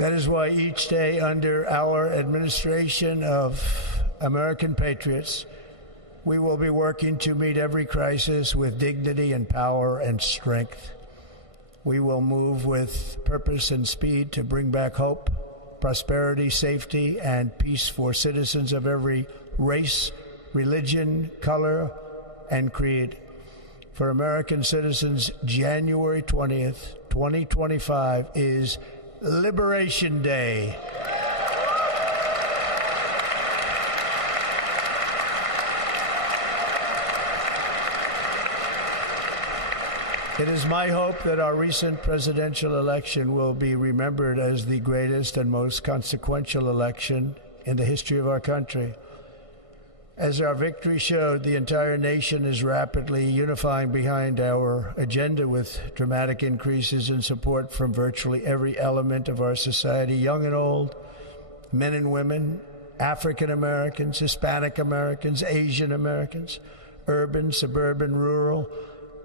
That is why each day under our administration of American patriots, we will be working to meet every crisis with dignity and power and strength. We will move with purpose and speed to bring back hope, prosperity, safety, and peace for citizens of every race, religion, color, and creed. For American citizens, January 20th, 2025 is Liberation Day. It is my hope that our recent presidential election will be remembered as the greatest and most consequential election in the history of our country. As our victory showed, the entire nation is rapidly unifying behind our agenda with dramatic increases in support from virtually every element of our society, young and old, men and women, African Americans, Hispanic Americans, Asian Americans, urban, suburban, rural,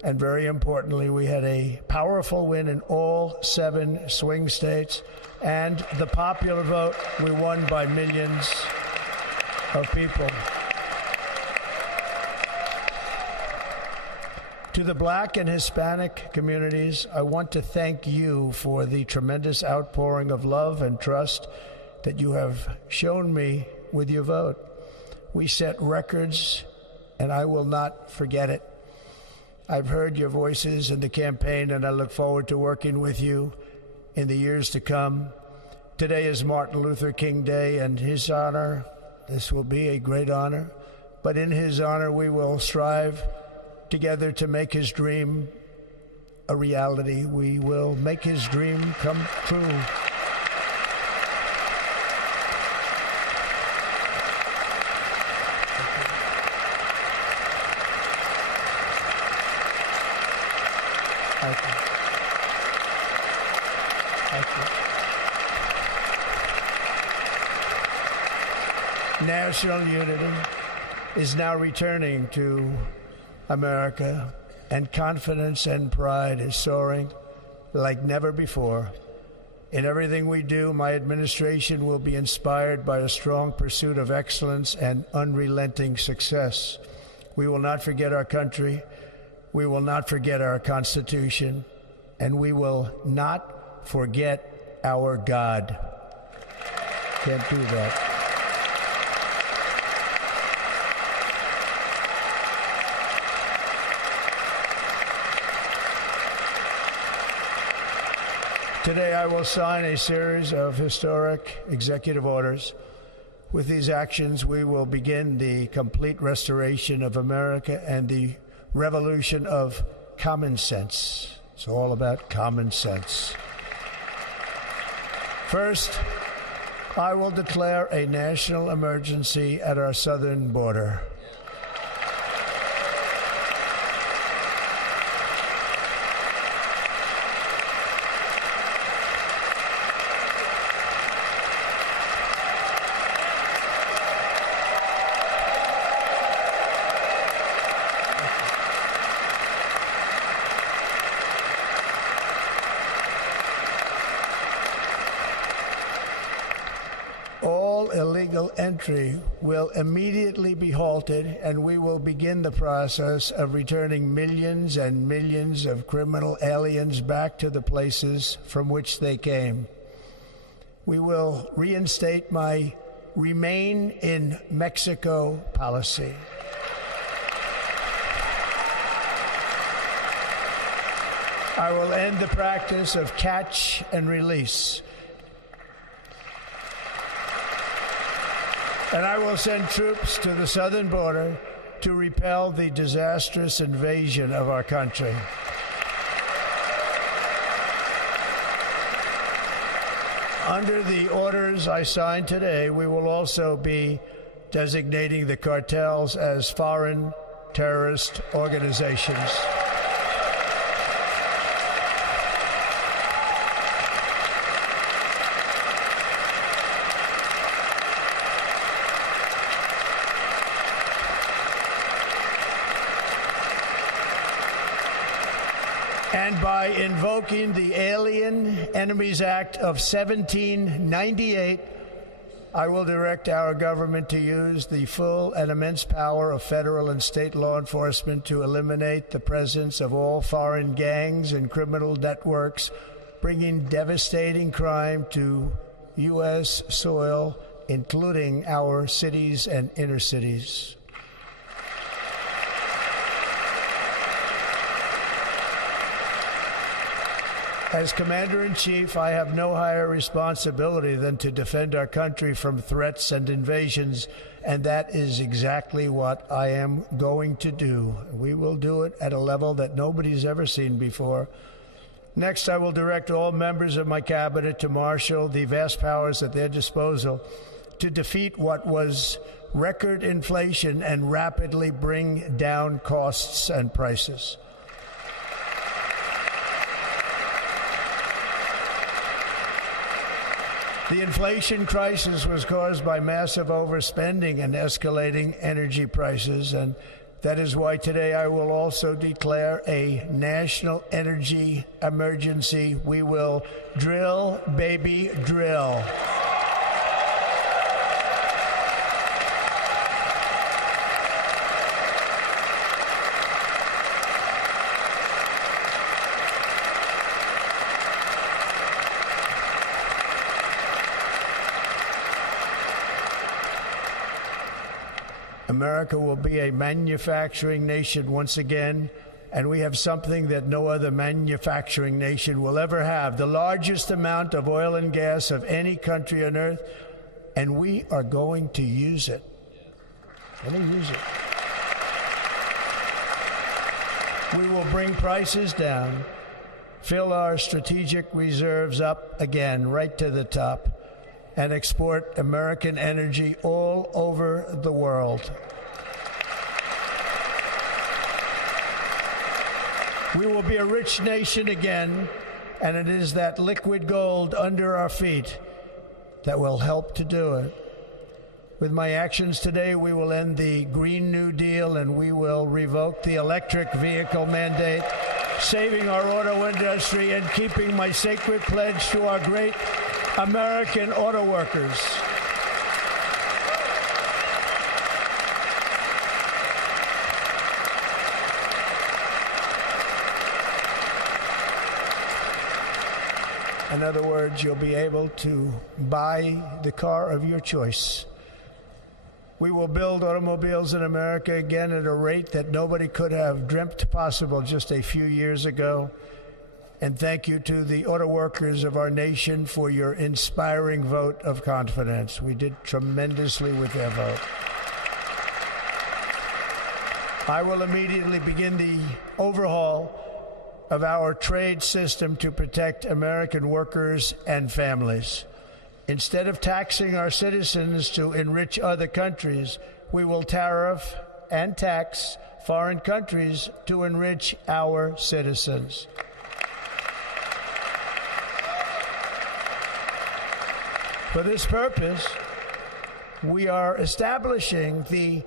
and very importantly, we had a powerful win in all 7 swing states, and the popular vote, we won by millions of people. To the Black and Hispanic communities, I want to thank you for the tremendous outpouring of love and trust that you have shown me with your vote. We set records, and I will not forget it. I've heard your voices in the campaign, and I look forward to working with you in the years to come. Today is Martin Luther King Day, and his honor, this will be a great honor, but in his honor we will strive together to make his dream a reality. We will make his dream come true. Thank you. Thank you. National unity is now returning to America, and confidence and pride is soaring like never before. In everything we do, my administration will be inspired by a strong pursuit of excellence and unrelenting success. We will not forget our country. We will not forget our Constitution, and we will not forget our God. Can't do that. Today, I will sign a series of historic executive orders. With these actions, we will begin the complete restoration of America and the revolution of common sense. It's all about common sense. First, I will declare a national emergency at our southern border. Illegal entry will immediately be halted, and we will begin the process of returning millions and millions of criminal aliens back to the places from which they came. We will reinstate my Remain in Mexico policy. I will end the practice of catch and release. And I will send troops to the southern border to repel the disastrous invasion of our country. Under the orders I signed today, we will also be designating the cartels as foreign terrorist organizations. and by invoking the Alien Enemies Act of 1798, I will direct our government to use the full and immense power of federal and state law enforcement to eliminate the presence of all foreign gangs and criminal networks, bringing devastating crime to U.S. soil, including our cities and inner cities. As Commander-in-Chief, I have no higher responsibility than to defend our country from threats and invasions, and that is exactly what I am going to do. We will do it at a level that nobody's ever seen before. Next, I will direct all members of my cabinet to marshal the vast powers at their disposal to defeat what was record inflation and rapidly bring down costs and prices. The inflation crisis was caused by massive overspending and escalating energy prices, and that is why today I will also declare a national energy emergency. We will drill, baby, drill. America will be a manufacturing nation once again, and we have something that no other manufacturing nation will ever have, the largest amount of oil and gas of any country on earth, and we are going to use it. We will bring prices down, fill our strategic reserves up again, right to the top, and export American energy all over the world. We will be a rich nation again, and it is that liquid gold under our feet that will help to do it. With my actions today, we will end the Green New Deal, and we will revoke the electric vehicle mandate, saving our auto industry and keeping my sacred pledge to our great American auto workers. In other words, you'll be able to buy the car of your choice. We will build automobiles in America again at a rate that nobody could have dreamt possible just a few years ago. And thank you to the auto workers of our nation for your inspiring vote of confidence. We did tremendously with their vote. I will immediately begin the overhaul of our trade system to protect American workers and families. Instead of taxing our citizens to enrich other countries, we will tariff and tax foreign countries to enrich our citizens. For this purpose, we are establishing the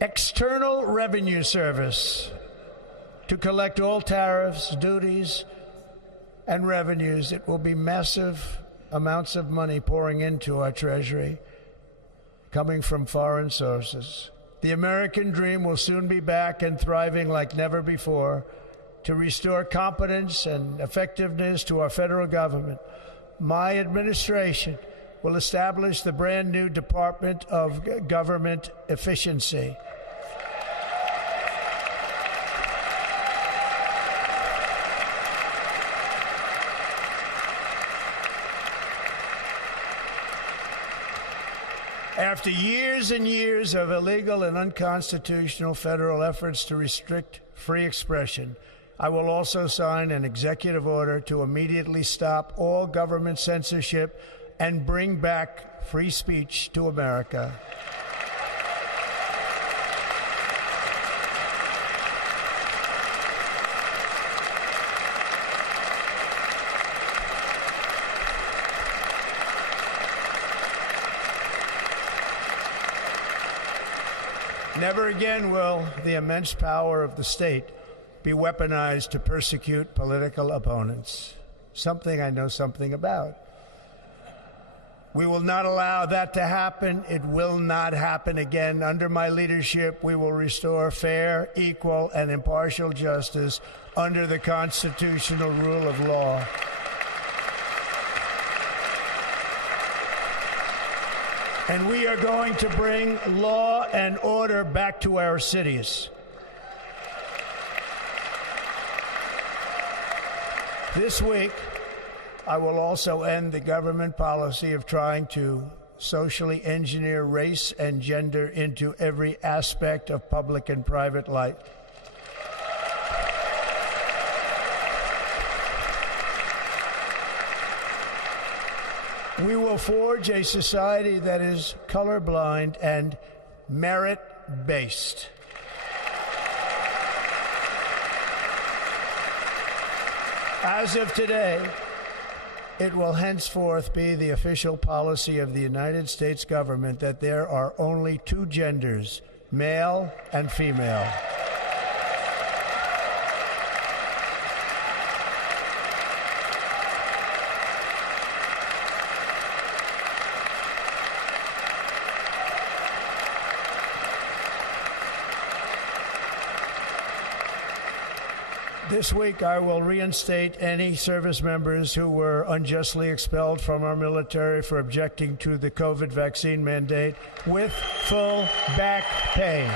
External Revenue Service to collect all tariffs, duties, and revenues. It will be massive amounts of money pouring into our treasury, coming from foreign sources. The American dream will soon be back and thriving like never before. To restore competence and effectiveness to our federal government, my administration will establish the brand new Department of Government Efficiency. After years and years of illegal and unconstitutional federal efforts to restrict free expression, I will also sign an executive order to immediately stop all government censorship and bring back free speech to America. Never again will the immense power of the state be weaponized to persecute political opponents. Something I know something about. We will not allow that to happen. It will not happen again. Under my leadership, we will restore fair, equal, and impartial justice under the constitutional rule of law. And we are going to bring law and order back to our cities. This week, I will also end the government policy of trying to socially engineer race and gender into every aspect of public and private life. We will forge a society that is colorblind and merit-based. As of today, it will henceforth be the official policy of the United States government that there are only two genders, male and female. This week, I will reinstate any service members who were unjustly expelled from our military for objecting to the COVID vaccine mandate with full back pay.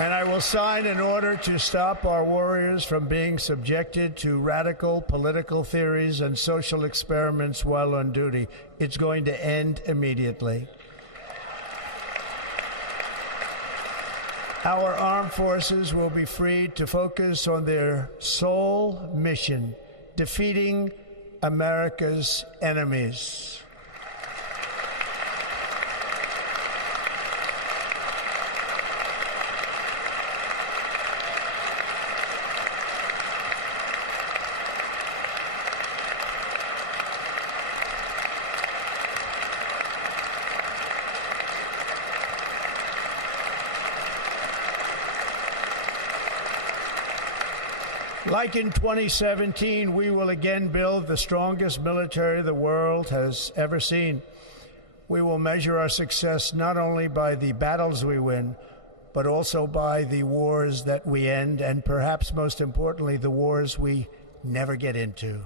And I will sign an order to stop our warriors from being subjected to radical political theories and social experiments while on duty. It's going to end immediately. Our armed forces will be freed to focus on their sole mission, defeating America's enemies. Like in 2017, we will again build the strongest military the world has ever seen. We will measure our success not only by the battles we win, but also by the wars that we end, and perhaps most importantly, the wars we never get into.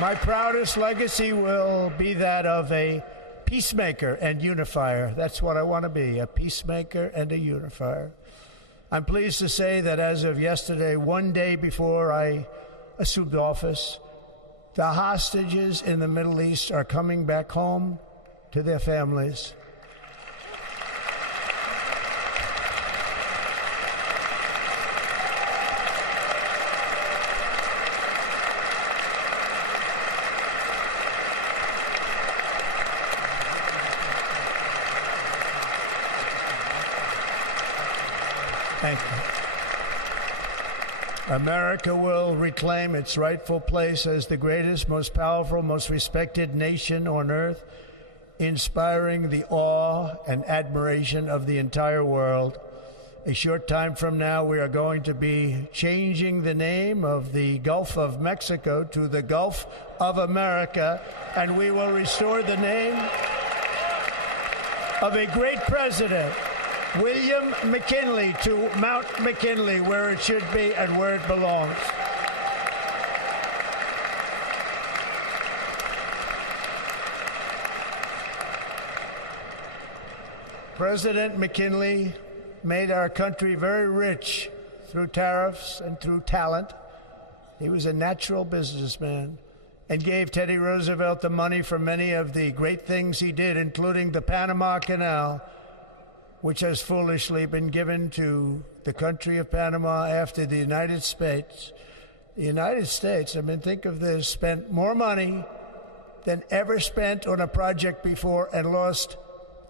My proudest legacy will be that of a peacemaker and unifier. That's what I want to be, a peacemaker and a unifier. I'm pleased to say that as of yesterday, one day before I assumed office, the hostages in the Middle East are coming back home to their families. Thank you. America will reclaim its rightful place as the greatest, most powerful, most respected nation on earth, inspiring the awe and admiration of the entire world. A short time from now, we are going to be changing the name of the Gulf of Mexico to the Gulf of America, and we will restore the name of a great president, William McKinley, to Mount McKinley, where it should be and where it belongs. President McKinley made our country very rich through tariffs and through talent. He was a natural businessman and gave Teddy Roosevelt the money for many of the great things he did, including the Panama Canal. which has foolishly been given to the country of Panama after the United States. The United States, I mean, think of this, spent more money than ever spent on a project before and lost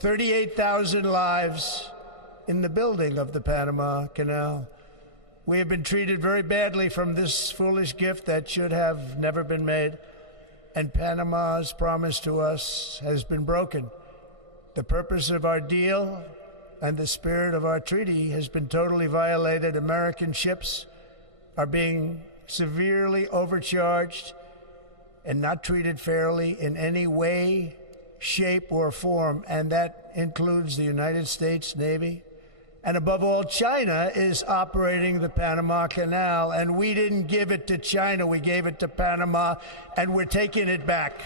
38,000 lives in the building of the Panama Canal. We have been treated very badly from this foolish gift that should have never been made, and Panama's promise to us has been broken. The purpose of our deal and the spirit of our treaty has been totally violated. American ships are being severely overcharged and not treated fairly in any way, shape, or form, and that includes the United States Navy. And above all, China is operating the Panama Canal, and we didn't give it to China, we gave it to Panama, and we're taking it back.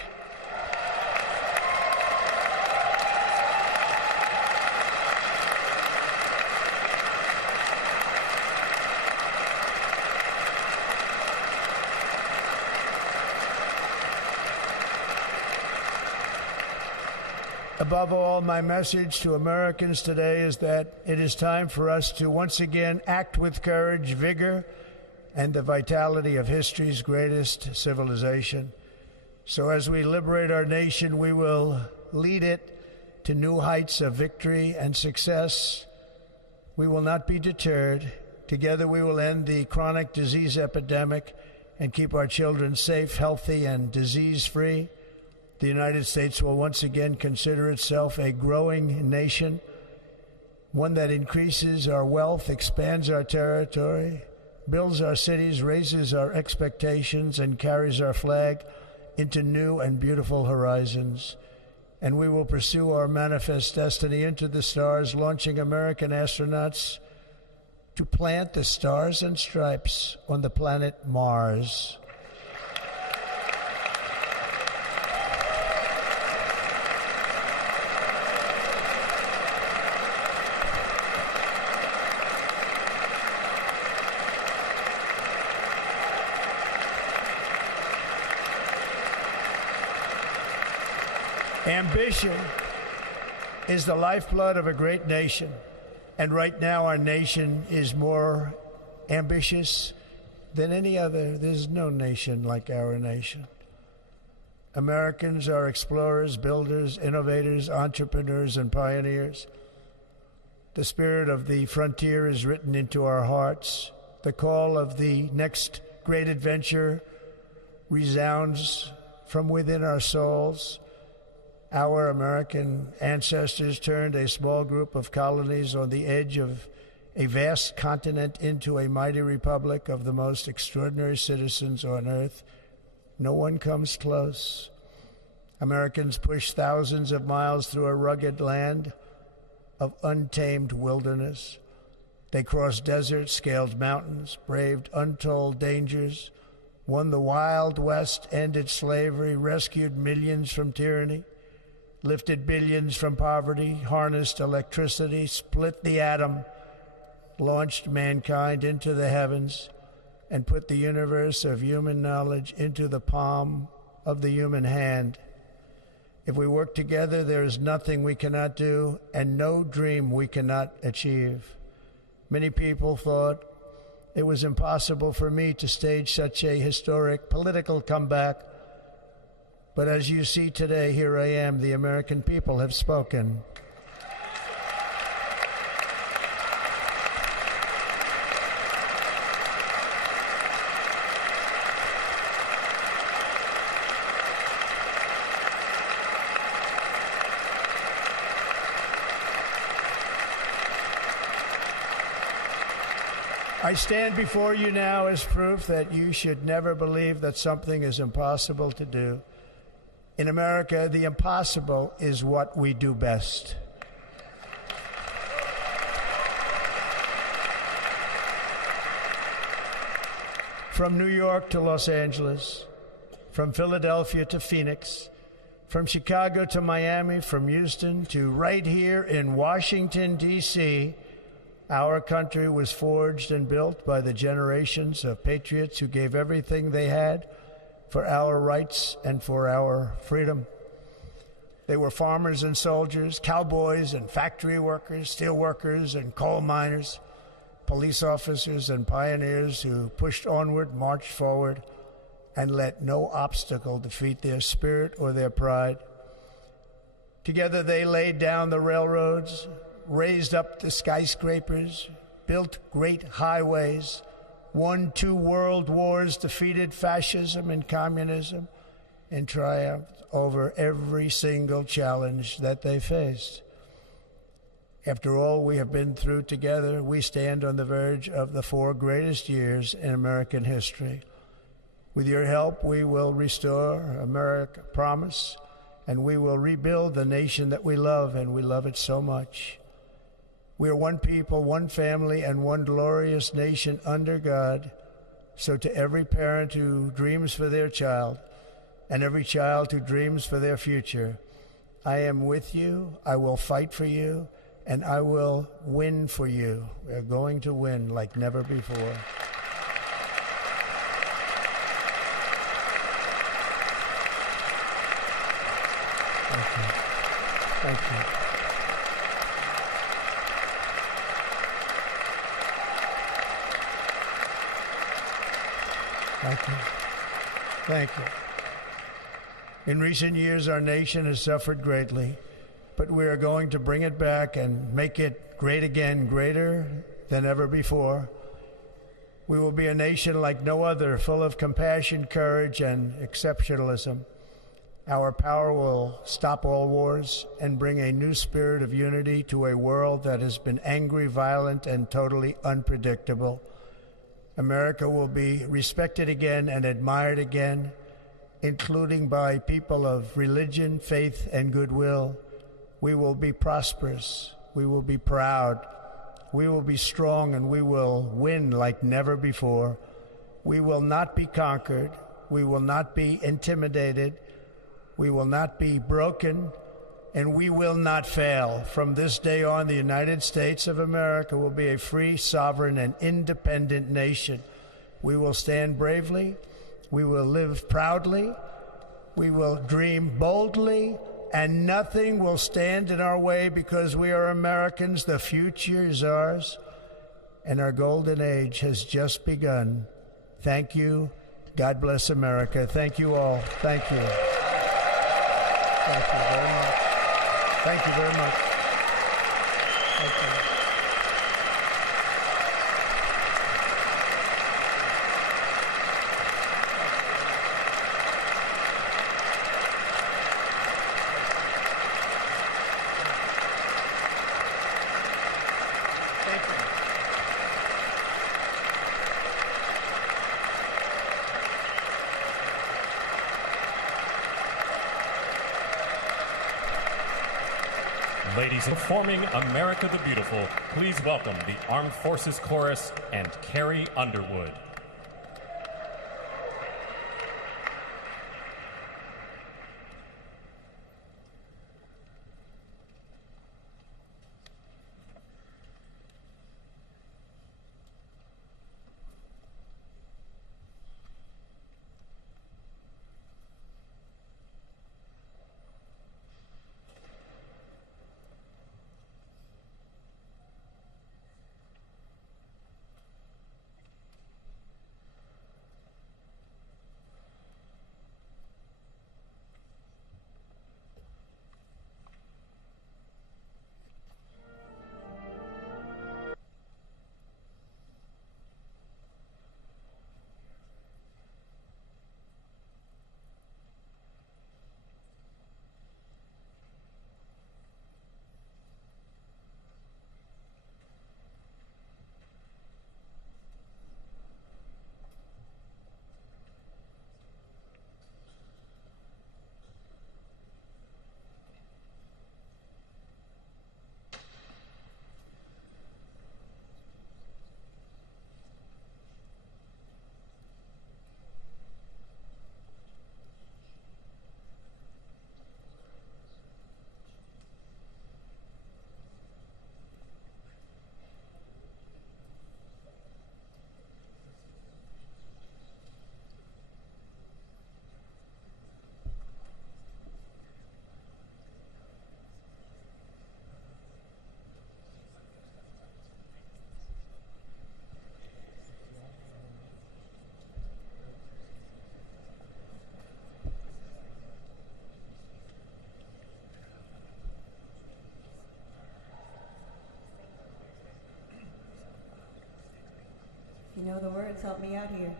Above all, my message to Americans today is that it is time for us to once again act with courage, vigor, and the vitality of history's greatest civilization. So as we liberate our nation, we will lead it to new heights of victory and success. We will not be deterred. Together we will end the chronic disease epidemic and keep our children safe, healthy, and disease-free. The United States will once again consider itself a growing nation, one that increases our wealth, expands our territory, builds our cities, raises our expectations, and carries our flag into new and beautiful horizons. And we will pursue our manifest destiny into the stars, launching American astronauts to plant the stars and stripes on the planet Mars. Ambition is the lifeblood of a great nation, and right now our nation is more ambitious than any other. There's no nation like our nation. Americans are explorers, builders, innovators, entrepreneurs, and pioneers. The spirit of the frontier is written into our hearts. The call of the next great adventure resounds from within our souls. Our American ancestors turned a small group of colonies on the edge of a vast continent into a mighty republic of the most extraordinary citizens on earth. No one comes close. Americans pushed thousands of miles through a rugged land of untamed wilderness. They crossed deserts, scaled mountains, braved untold dangers, won the Wild West, ended slavery, rescued millions from tyranny, lifted billions from poverty, harnessed electricity, split the atom, launched mankind into the heavens, and put the universe of human knowledge into the palm of the human hand. If we work together, there is nothing we cannot do and no dream we cannot achieve. Many people thought it was impossible for me to stage such a historic political comeback. But as you see today, here I am. The American people have spoken. I stand before you now as proof that you should never believe that something is impossible to do. In America, the impossible is what we do best. From New York to Los Angeles, from Philadelphia to Phoenix, from Chicago to Miami, from Houston to right here in Washington, D.C., our country was forged and built by the generations of patriots who gave everything they had for our rights and for our freedom. They were farmers and soldiers, cowboys and factory workers, steel workers and coal miners, police officers and pioneers who pushed onward, marched forward, and let no obstacle defeat their spirit or their pride. Together they laid down the railroads, raised up the skyscrapers, built great highways, won 2 world wars, defeated fascism and communism, and triumphed over every single challenge that they faced. After all we have been through together, we stand on the verge of the 4 greatest years in American history. With your help, we will restore America promise, and we will rebuild the nation that we love, and we love it so much. We are one people, one family, and one glorious nation under God. So to every parent who dreams for their child, and every child who dreams for their future, I am with you, I will fight for you, and I will win for you. We're going to win like never before. Thank you. Thank you. Thank you. Thank you. In recent years, our nation has suffered greatly, but we are going to bring it back and make it great again, greater than ever before. We will be a nation like no other, full of compassion, courage, and exceptionalism. Our power will stop all wars and bring a new spirit of unity to a world that has been angry, violent, and totally unpredictable. America will be respected again and admired again, including by people of religion, faith, and goodwill. We will be prosperous. We will be proud. We will be strong, and we will win like never before. We will not be conquered. We will not be intimidated. We will not be broken, and we will not fail. From this day on, the United States of America will be a free, sovereign, and independent nation. We will stand bravely. We will live proudly. We will dream boldly, and nothing will stand in our way because we are Americans. The future is ours, and our golden age has just begun. Thank you. God bless America. Thank you all. Thank you. Thank you very much. Thank you very much. Thank you. Ladies, performing America the Beautiful, please welcome the Armed Forces Chorus and Carrie Underwood. If you know the words, help me out here.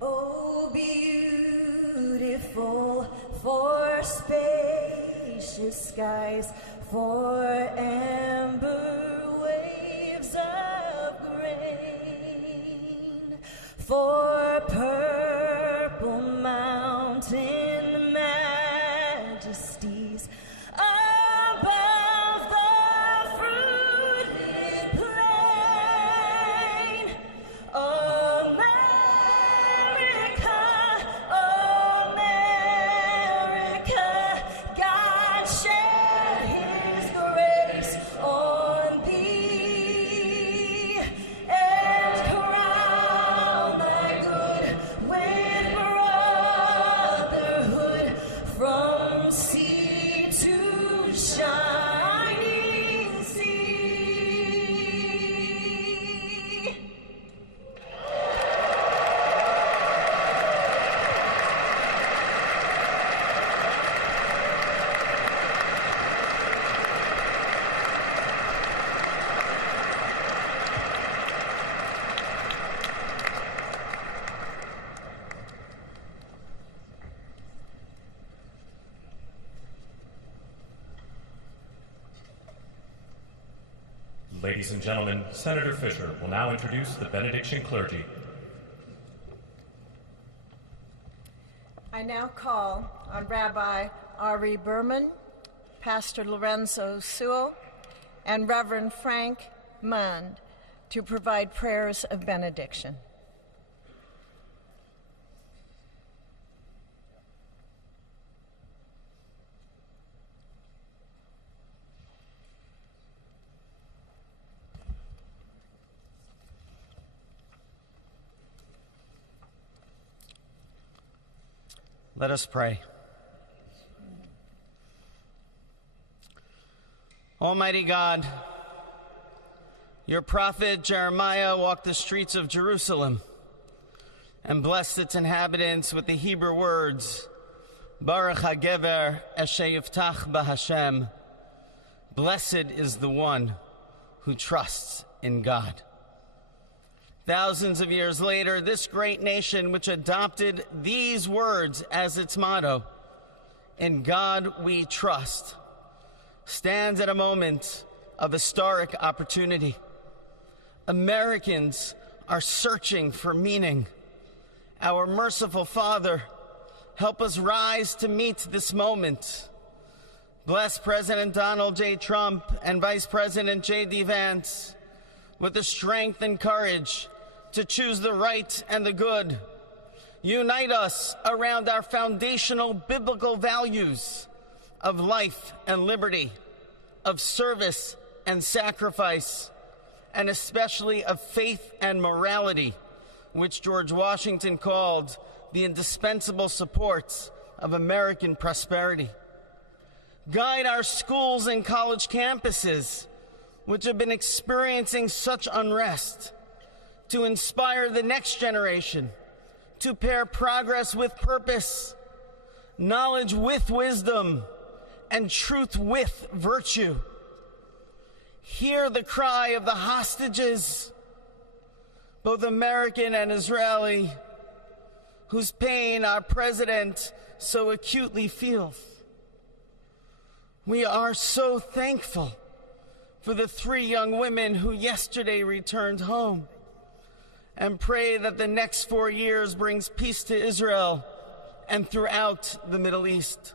Oh, beautiful for spacious skies, for amber waves of grain, for purple mountain majesties above the fruited plain. America, America, God shed His grace on thee and crown thy good with brotherhood from sea to shining sea. Ladies and gentlemen, Senator Fisher will now introduce the benediction clergy. I now call on Rabbi Ari Berman, Pastor Lorenzo Sewell, and Reverend Frank Mund to provide prayers of benediction. Let us pray. Almighty God, your prophet Jeremiah walked the streets of Jerusalem and blessed its inhabitants with the Hebrew words, Baruch HaGever Eshe Yiftach BaHashem. Blessed is the one who trusts in God. Thousands of years later, this great nation, which adopted these words as its motto, "In God we trust," stands at a moment of historic opportunity. Americans are searching for meaning. Our merciful Father, help us rise to meet this moment. Bless President Donald J. Trump and Vice President J.D. Vance with the strength and courage to choose the right and the good. Unite us around our foundational biblical values of life and liberty, of service and sacrifice, and especially of faith and morality, which George Washington called the indispensable supports of American prosperity. Guide our schools and college campuses, which have been experiencing such unrest, to inspire the next generation, to pair progress with purpose, knowledge with wisdom, and truth with virtue. Hear the cry of the hostages, both American and Israeli, whose pain our president so acutely feels. We are so thankful for the 3 young women who yesterday returned home, and pray that the next 4 years brings peace to Israel and throughout the Middle East.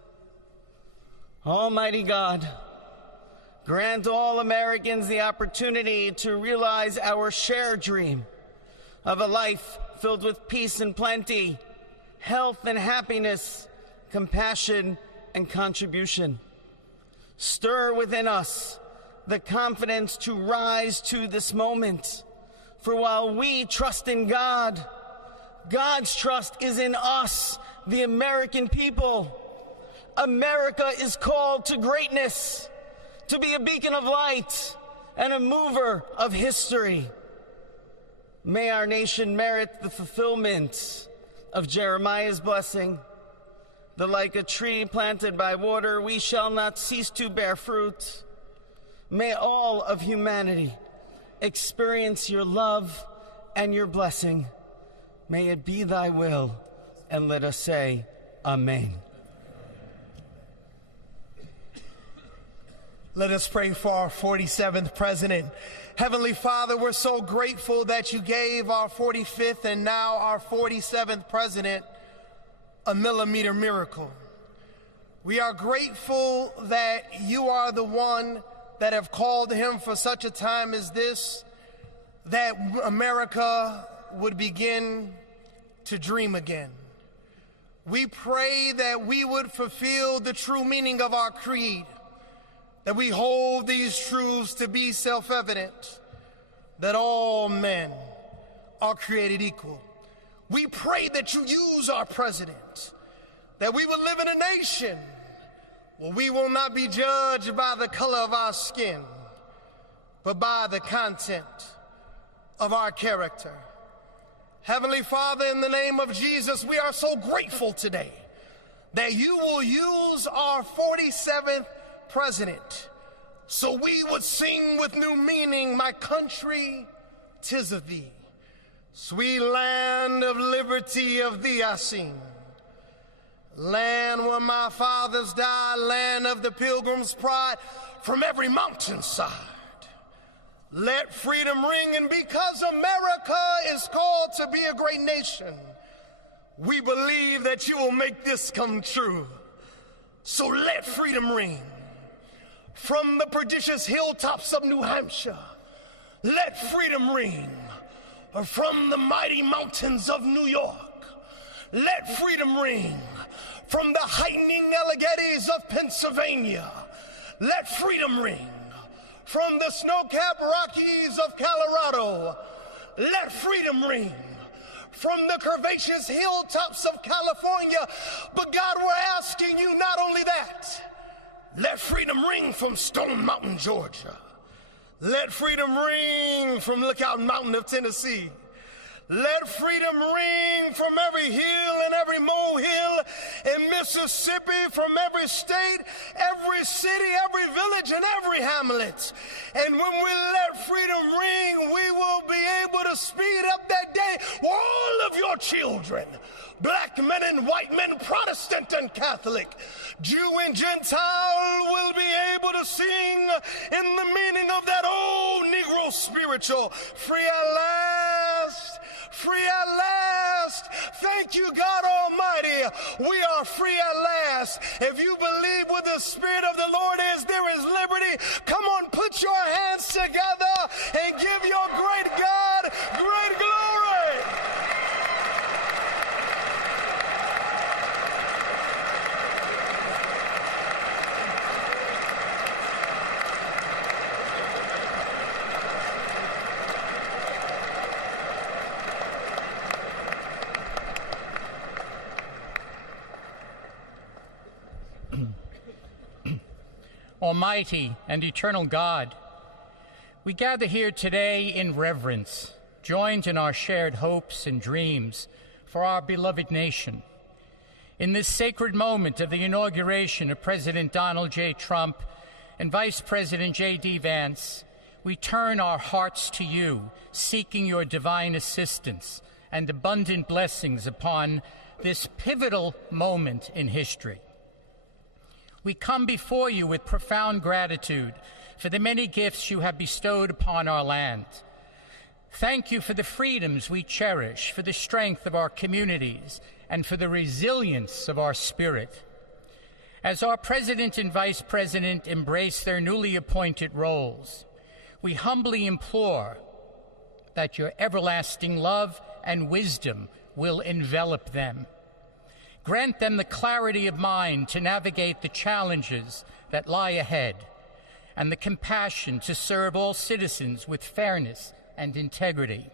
Almighty God, grant all Americans the opportunity to realize our shared dream of a life filled with peace and plenty, health and happiness, compassion and contribution. Stir within us the confidence to rise to this moment. For while we trust in God, God's trust is in us, the American people. America is called to greatness, to be a beacon of light and a mover of history. May our nation merit the fulfillment of Jeremiah's blessing, that like a tree planted by water, we shall not cease to bear fruit. May all of humanity experience your love and your blessing. May it be thy will, and let us say, Amen. Let us pray for our 47th president. Heavenly Father, we're so grateful that you gave our 45th and now our 47th president a millimeter miracle. We are grateful that you are the one that have called him for such a time as this, that America would begin to dream again. We pray that we would fulfill the true meaning of our creed, that we hold these truths to be self-evident, that all men are created equal. We pray that you use our president, that we will live in a nation where we will not be judged by the color of our skin, but by the content of our character. Heavenly Father, in the name of Jesus, we are so grateful today that you will use our 47th president, so we would sing with new meaning, my country, 'tis of thee. Sweet land of liberty, of thee I sing. Land where my fathers died, land of the pilgrim's pride, from every mountainside. Let freedom ring, and because America is called to be a great nation, we believe that you will make this come true. So let freedom ring. From the prodigious hilltops of New Hampshire, let freedom ring. From the mighty mountains of New York, let freedom ring. From the heightening Alleghenies of Pennsylvania, let freedom ring. From the snow-capped Rockies of Colorado, let freedom ring. From the curvaceous hilltops of California, but God, we're asking you not only that, let freedom ring from Stone Mountain, Georgia. Let freedom ring from Lookout Mountain of Tennessee. Let freedom ring from every hill and every molehill in Mississippi, from every state, every city, every village, and every hamlet. And when we let freedom ring, we will be able to speed up that day where all of your children, black men and white men, Protestant and Catholic, Jew and Gentile, will be able to sing in the meaning of that old Negro spiritual, free at last, free at last. Thank you, God Almighty. We are free at last. If you believe where the Spirit of the Lord is, there is liberty. Come on, put your hands together and give your great God great glory. Almighty and eternal God, we gather here today in reverence, joined in our shared hopes and dreams for our beloved nation. In this sacred moment of the inauguration of President Donald J. Trump and Vice President J.D. Vance, we turn our hearts to you, seeking your divine assistance and abundant blessings upon this pivotal moment in history. We come before you with profound gratitude for the many gifts you have bestowed upon our land. Thank you for the freedoms we cherish, for the strength of our communities, and for the resilience of our spirit. As our President and Vice President embrace their newly appointed roles, we humbly implore that your everlasting love and wisdom will envelop them. Grant them the clarity of mind to navigate the challenges that lie ahead, and the compassion to serve all citizens with fairness and integrity.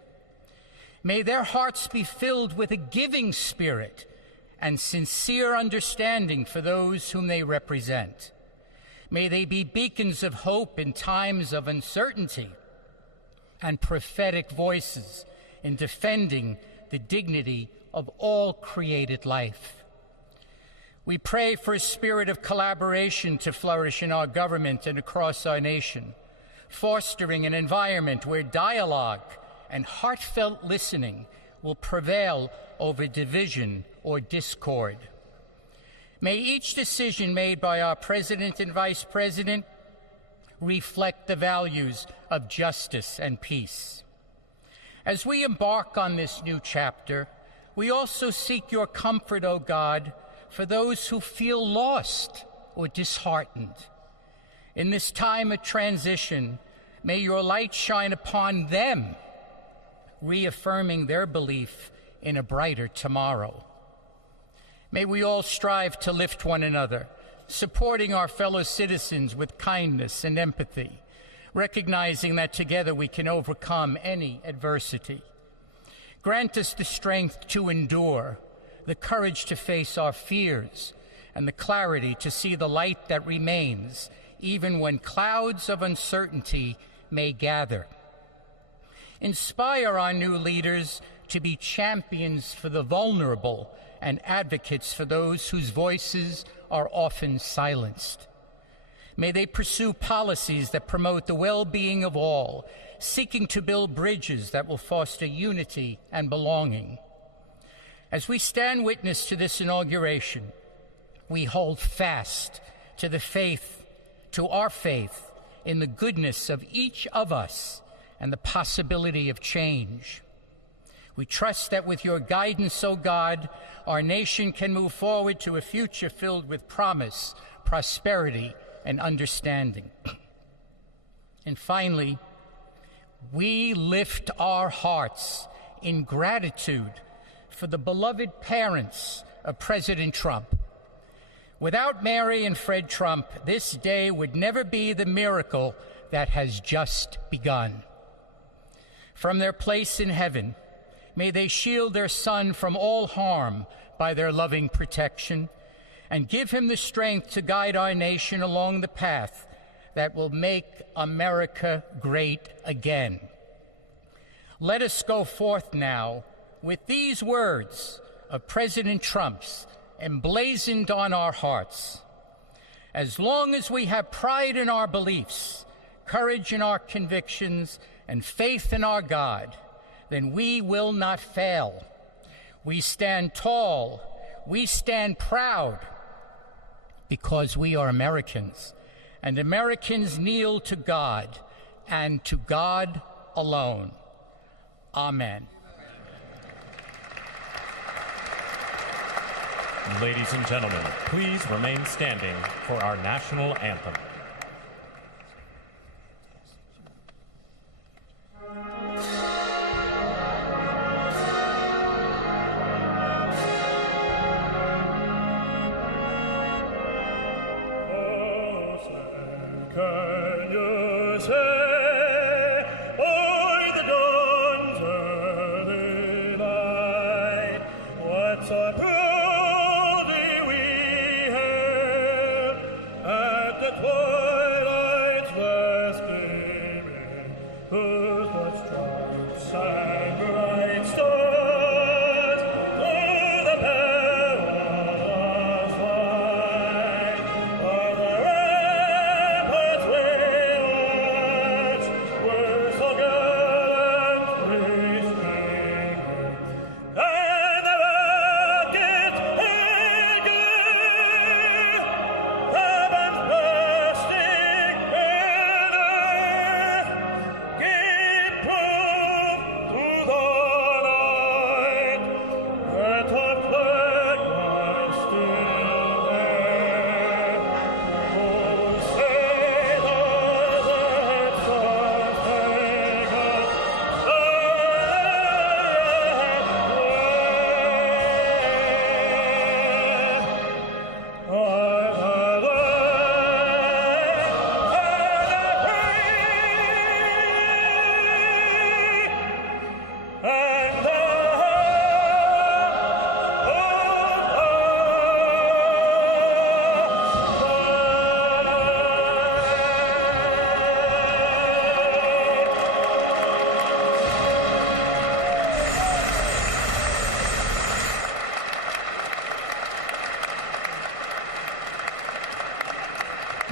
May their hearts be filled with a giving spirit and sincere understanding for those whom they represent. May they be beacons of hope in times of uncertainty and prophetic voices in defending the dignity of all created life. We pray for a spirit of collaboration to flourish in our government and across our nation, fostering an environment where dialogue and heartfelt listening will prevail over division or discord. May each decision made by our President and Vice President reflect the values of justice and peace. As we embark on this new chapter, we also seek your comfort, O God, for those who feel lost or disheartened. In this time of transition, may your light shine upon them, reaffirming their belief in a brighter tomorrow. May we all strive to lift one another, supporting our fellow citizens with kindness and empathy, recognizing that together we can overcome any adversity. Grant us the strength to endure, the courage to face our fears, and the clarity to see the light that remains, even when clouds of uncertainty may gather. Inspire our new leaders to be champions for the vulnerable and advocates for those whose voices are often silenced. May they pursue policies that promote the well-being of all, seeking to build bridges that will foster unity and belonging. As we stand witness to this inauguration, we hold fast to our faith in the goodness of each of us and the possibility of change. We trust that with your guidance, O God, our nation can move forward to a future filled with promise, prosperity, and understanding. And finally, we lift our hearts in gratitude for the beloved parents of President Trump. Without Mary and Fred Trump, this day would never be the miracle that has just begun. From their place in heaven, may they shield their son from all harm by their loving protection, and give him the strength to guide our nation along the path that will make America great again. Let us go forth now with these words of President Trump's emblazoned on our hearts. As long as we have pride in our beliefs, courage in our convictions, and faith in our God, then we will not fail. We stand tall, we stand proud, because we are Americans, and Americans kneel to God, and to God alone. Amen. Ladies and gentlemen, please remain standing for our national anthem.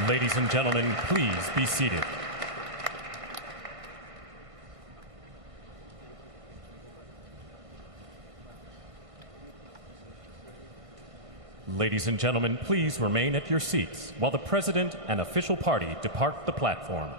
Ladies and gentlemen, please be seated. Ladies and gentlemen, please remain at your seats while the President and official party depart the platform.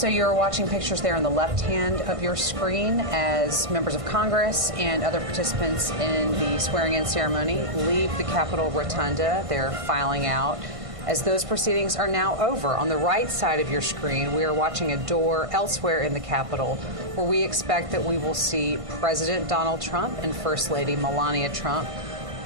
So you're watching pictures there on the left hand of your screen as members of Congress and other participants in the swearing-in ceremony leave the Capitol Rotunda. They're filing out. As those proceedings are now over, on the right side of your screen, we are watching a door elsewhere in the Capitol where we expect that we will see President Donald Trump and First Lady Melania Trump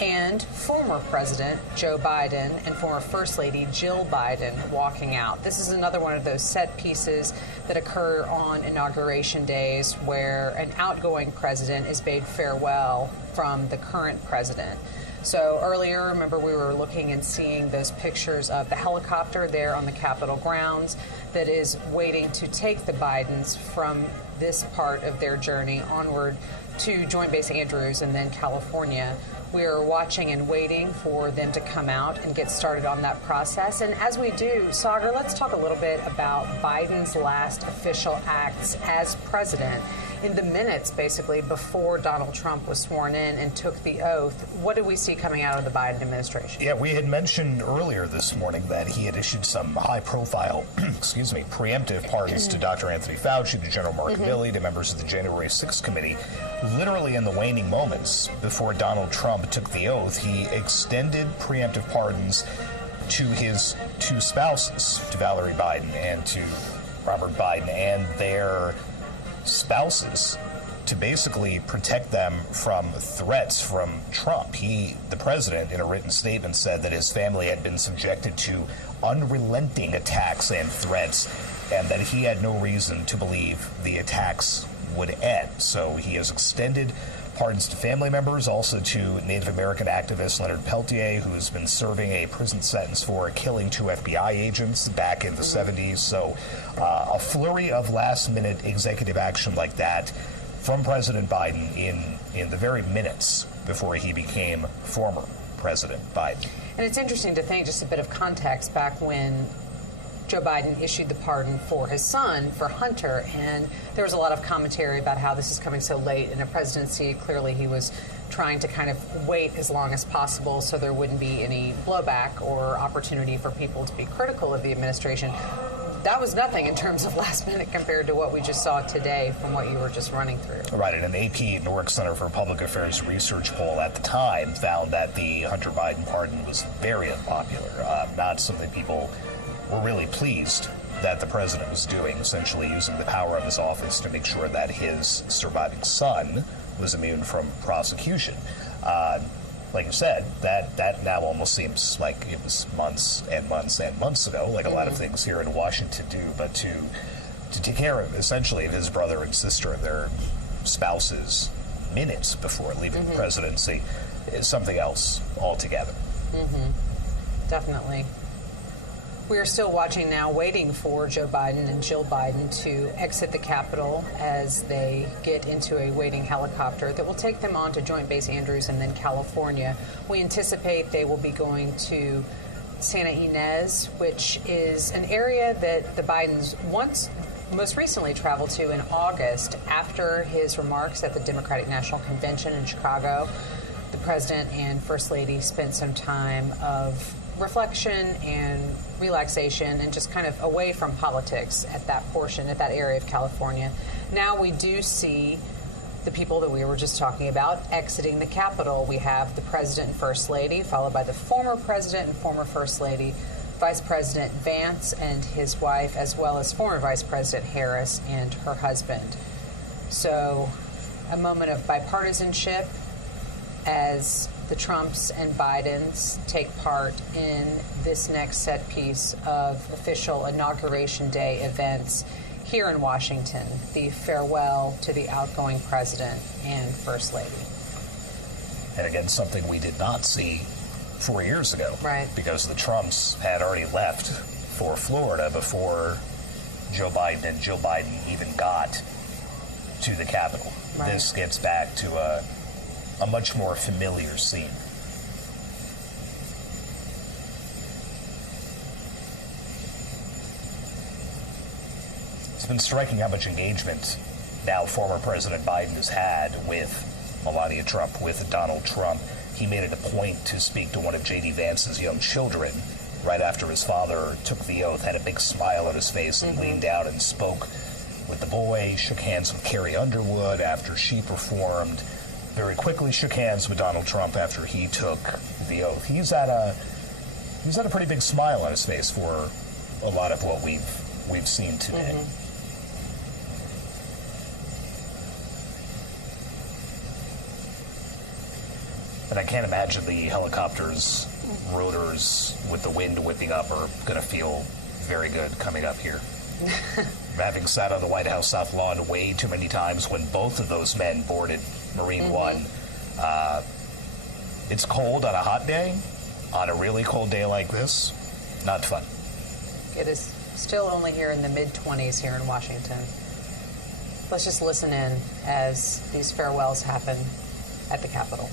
and former President Joe Biden and former First Lady Jill Biden walking out. This is another one of those set pieces that occur on Inauguration days where an outgoing president is bade farewell from the current president. So earlier, remember, we were looking and seeing those pictures of the helicopter there on the Capitol grounds that is waiting to take the Bidens from this part of their journey onward to Joint Base Andrews and then California. We are watching and waiting for them to come out and get started on that process. And as we do, Sagar, let's talk a little bit about Biden's last official acts as president. In the minutes, basically, before Donald Trump was sworn in and took the oath, what did we see coming out of the Biden administration? Yeah, we had mentioned earlier this morning that he had issued some high-profile, preemptive pardons to Dr. Anthony Fauci, to General Marca, to members of the January 6th committee. Literally in the waning moments before Donald Trump took the oath, he extended preemptive pardons to his two spouses, to Valerie Biden and to Robert Biden, and their spouses, to basically protect them from threats from Trump. The president, in a written statement, said that his family had been subjected to unrelenting attacks and threats, and that he had no reason to believe the attacks would end. So he has extended pardons to family members, also to Native American activist Leonard Peltier, who's been serving a prison sentence for killing 2 FBI agents back in the 70s. So a flurry of last-minute executive action like that from President Biden in the very minutes before he became former President Biden. And it's interesting to think, just a bit of context, back when Joe Biden issued the pardon for his son, for Hunter, and there was a lot of commentary about how this is coming so late in a presidency. Clearly, he was trying to kind of wait as long as possible so there wouldn't be any blowback or opportunity for people to be critical of the administration. That was nothing in terms of last minute compared to what we just saw today from what you were just running through. Right, and an AP Newark Center for Public Affairs research poll at the time found that the Hunter Biden pardon was very unpopular, not something people were really pleased that the president was doing, essentially using the power of his office to make sure that his surviving son was immune from prosecution. Like you said, that now almost seems like it was months and months and months ago, like a lot of things here in Washington do, but to take care of, essentially, of his brother and sister and their spouses minutes before leaving the presidency is something else altogether. Definitely. We are still watching now, waiting for Joe Biden and Jill Biden to exit the Capitol as they get into a waiting helicopter that will take them on to Joint Base Andrews and then California. We anticipate they will be going to Santa Ynez, which is an area that the Bidens most recently traveled to in August after his remarks at the Democratic National Convention in Chicago. The president and First Lady spent some time of reflection and relaxation and just kind of away from politics at that portion, at that area of California. Now we do see the people that we were just talking about exiting the Capitol. We have the president and First Lady, followed by the former president and former First Lady, Vice President Vance and his wife, as well as former Vice President Harris and her husband. So a moment of bipartisanship as the Trumps and Bidens take part in this next set piece of official Inauguration Day events here in Washington, the farewell to the outgoing president and First Lady. And again, something we did not see 4 years ago. Right. Because the Trumps had already left for Florida before Joe Biden and Jill Biden even got to the Capitol. Right. This gets back to a much more familiar scene. It's been striking how much engagement now former President Biden has had with Melania Trump, with Donald Trump. He made it a point to speak to one of J.D. Vance's young children right after his father took the oath, had a big smile on his face and leaned down and spoke with the boy, shook hands with Carrie Underwood after she performed, very quickly shook hands with Donald Trump after he took the oath. He's had a pretty big smile on his face for a lot of what we've seen today. And I can't imagine the helicopter's rotors with the wind whipping up are going to feel very good coming up here. Having sat on the White House South Lawn way too many times when both of those men boarded Marine One, it's cold on a hot day. On a really cold day like this, not fun. It is still only here in the mid-20s here in Washington. Let's just listen in as these farewells happen at the Capitol.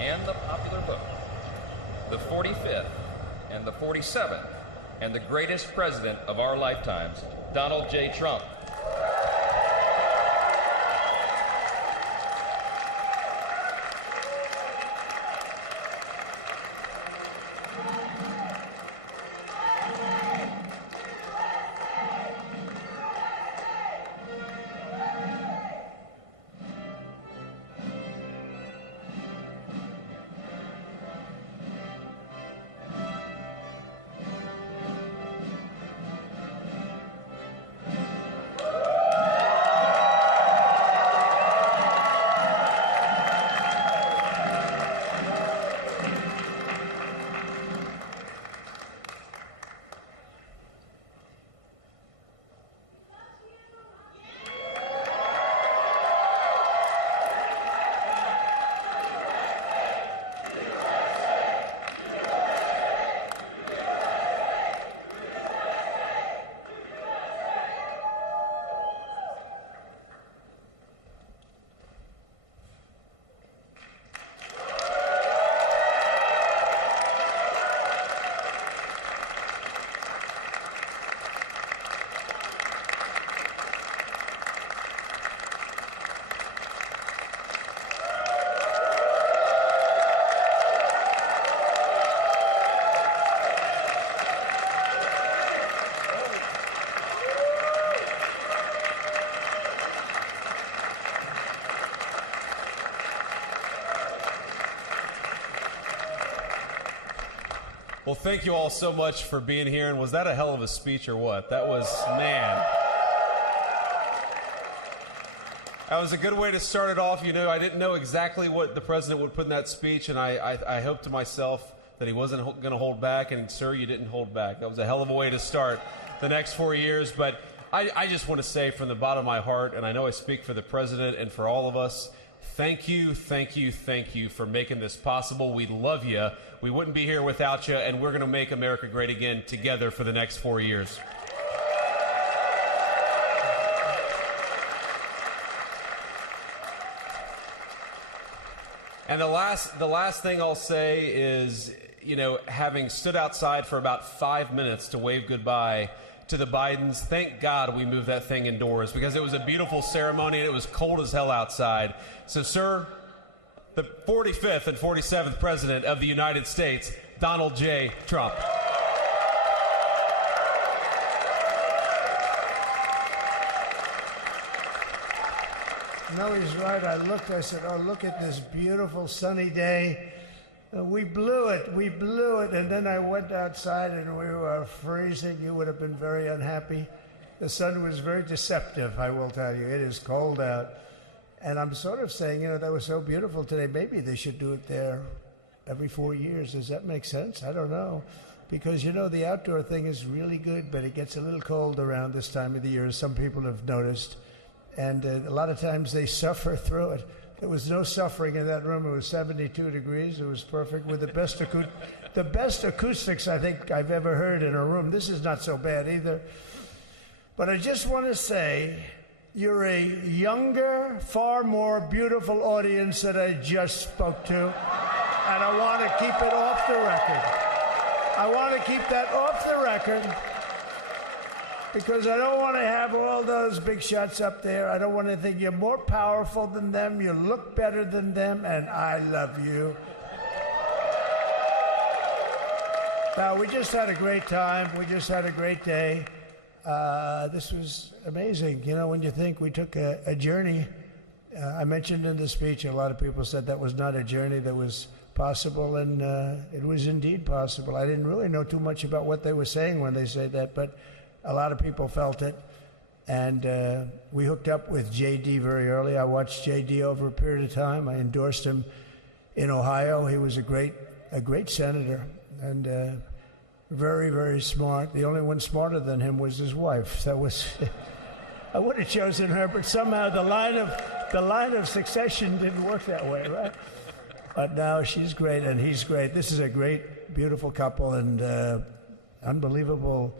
and the popular vote, the 45th and the 47th and the greatest president of our lifetimes, Donald J. Trump. Well, thank you all so much for being here. And was that a hell of a speech or what? That was, man. That was a good way to start it off. You know, I didn't know exactly what the president would put in that speech, and I hoped to myself that he wasn't going to hold back. And, sir, you didn't hold back. That was a hell of a way to start the next 4 years. But I just want to say from the bottom of my heart, and I know I speak for the president and for all of us, thank you, thank you, thank you for making this possible. We love you. We wouldn't be here without you, and we're going to make America great again together for the next 4 years. And the last thing I'll say is, you know, having stood outside for about 5 minutes to wave goodbye to the Bidens, thank God we moved that thing indoors because it was a beautiful ceremony and it was cold as hell outside. So, sir, the 45th and 47th President of the United States, Donald J. Trump. No, he's right. I said, oh, look at this beautiful sunny day. We blew it, and then I went outside and we were freezing. You would have been very unhappy. The sun was very deceptive, I will tell you. It is cold out. And I'm sort of saying, you know, that was so beautiful today. Maybe they should do it there every 4 years. Does that make sense? I don't know. Because, you know, the outdoor thing is really good, but it gets a little cold around this time of the year, as some people have noticed. And a lot of times they suffer through it. There was no suffering in that room. It was 72 degrees. It was perfect with the best acoustics I think I've ever heard in a room. This is not so bad either. But I just want to say, you're a younger, far more beautiful audience that I just spoke to. And I want to keep it off the record. I want to keep that off the record because I don't want to have all those big shots up there. I don't want to think you're more powerful than them. You look better than them, and I love you. Now, we just had a great time. We just had a great day. This was amazing. You know, when you think we took a journey, I mentioned in the speech, a lot of people said that was not a journey that was possible, and it was indeed possible. I didn't really know too much about what they were saying when they said that, but a lot of people felt it. And we hooked up with J.D. very early. I watched J.D. over a period of time. I endorsed him in Ohio. He was a great senator and very, very smart. The only one smarter than him was his wife. That was I would have chosen her, but somehow the line of succession didn't work that way, right? But now she's great and he's great. This is a great, beautiful couple and unbelievable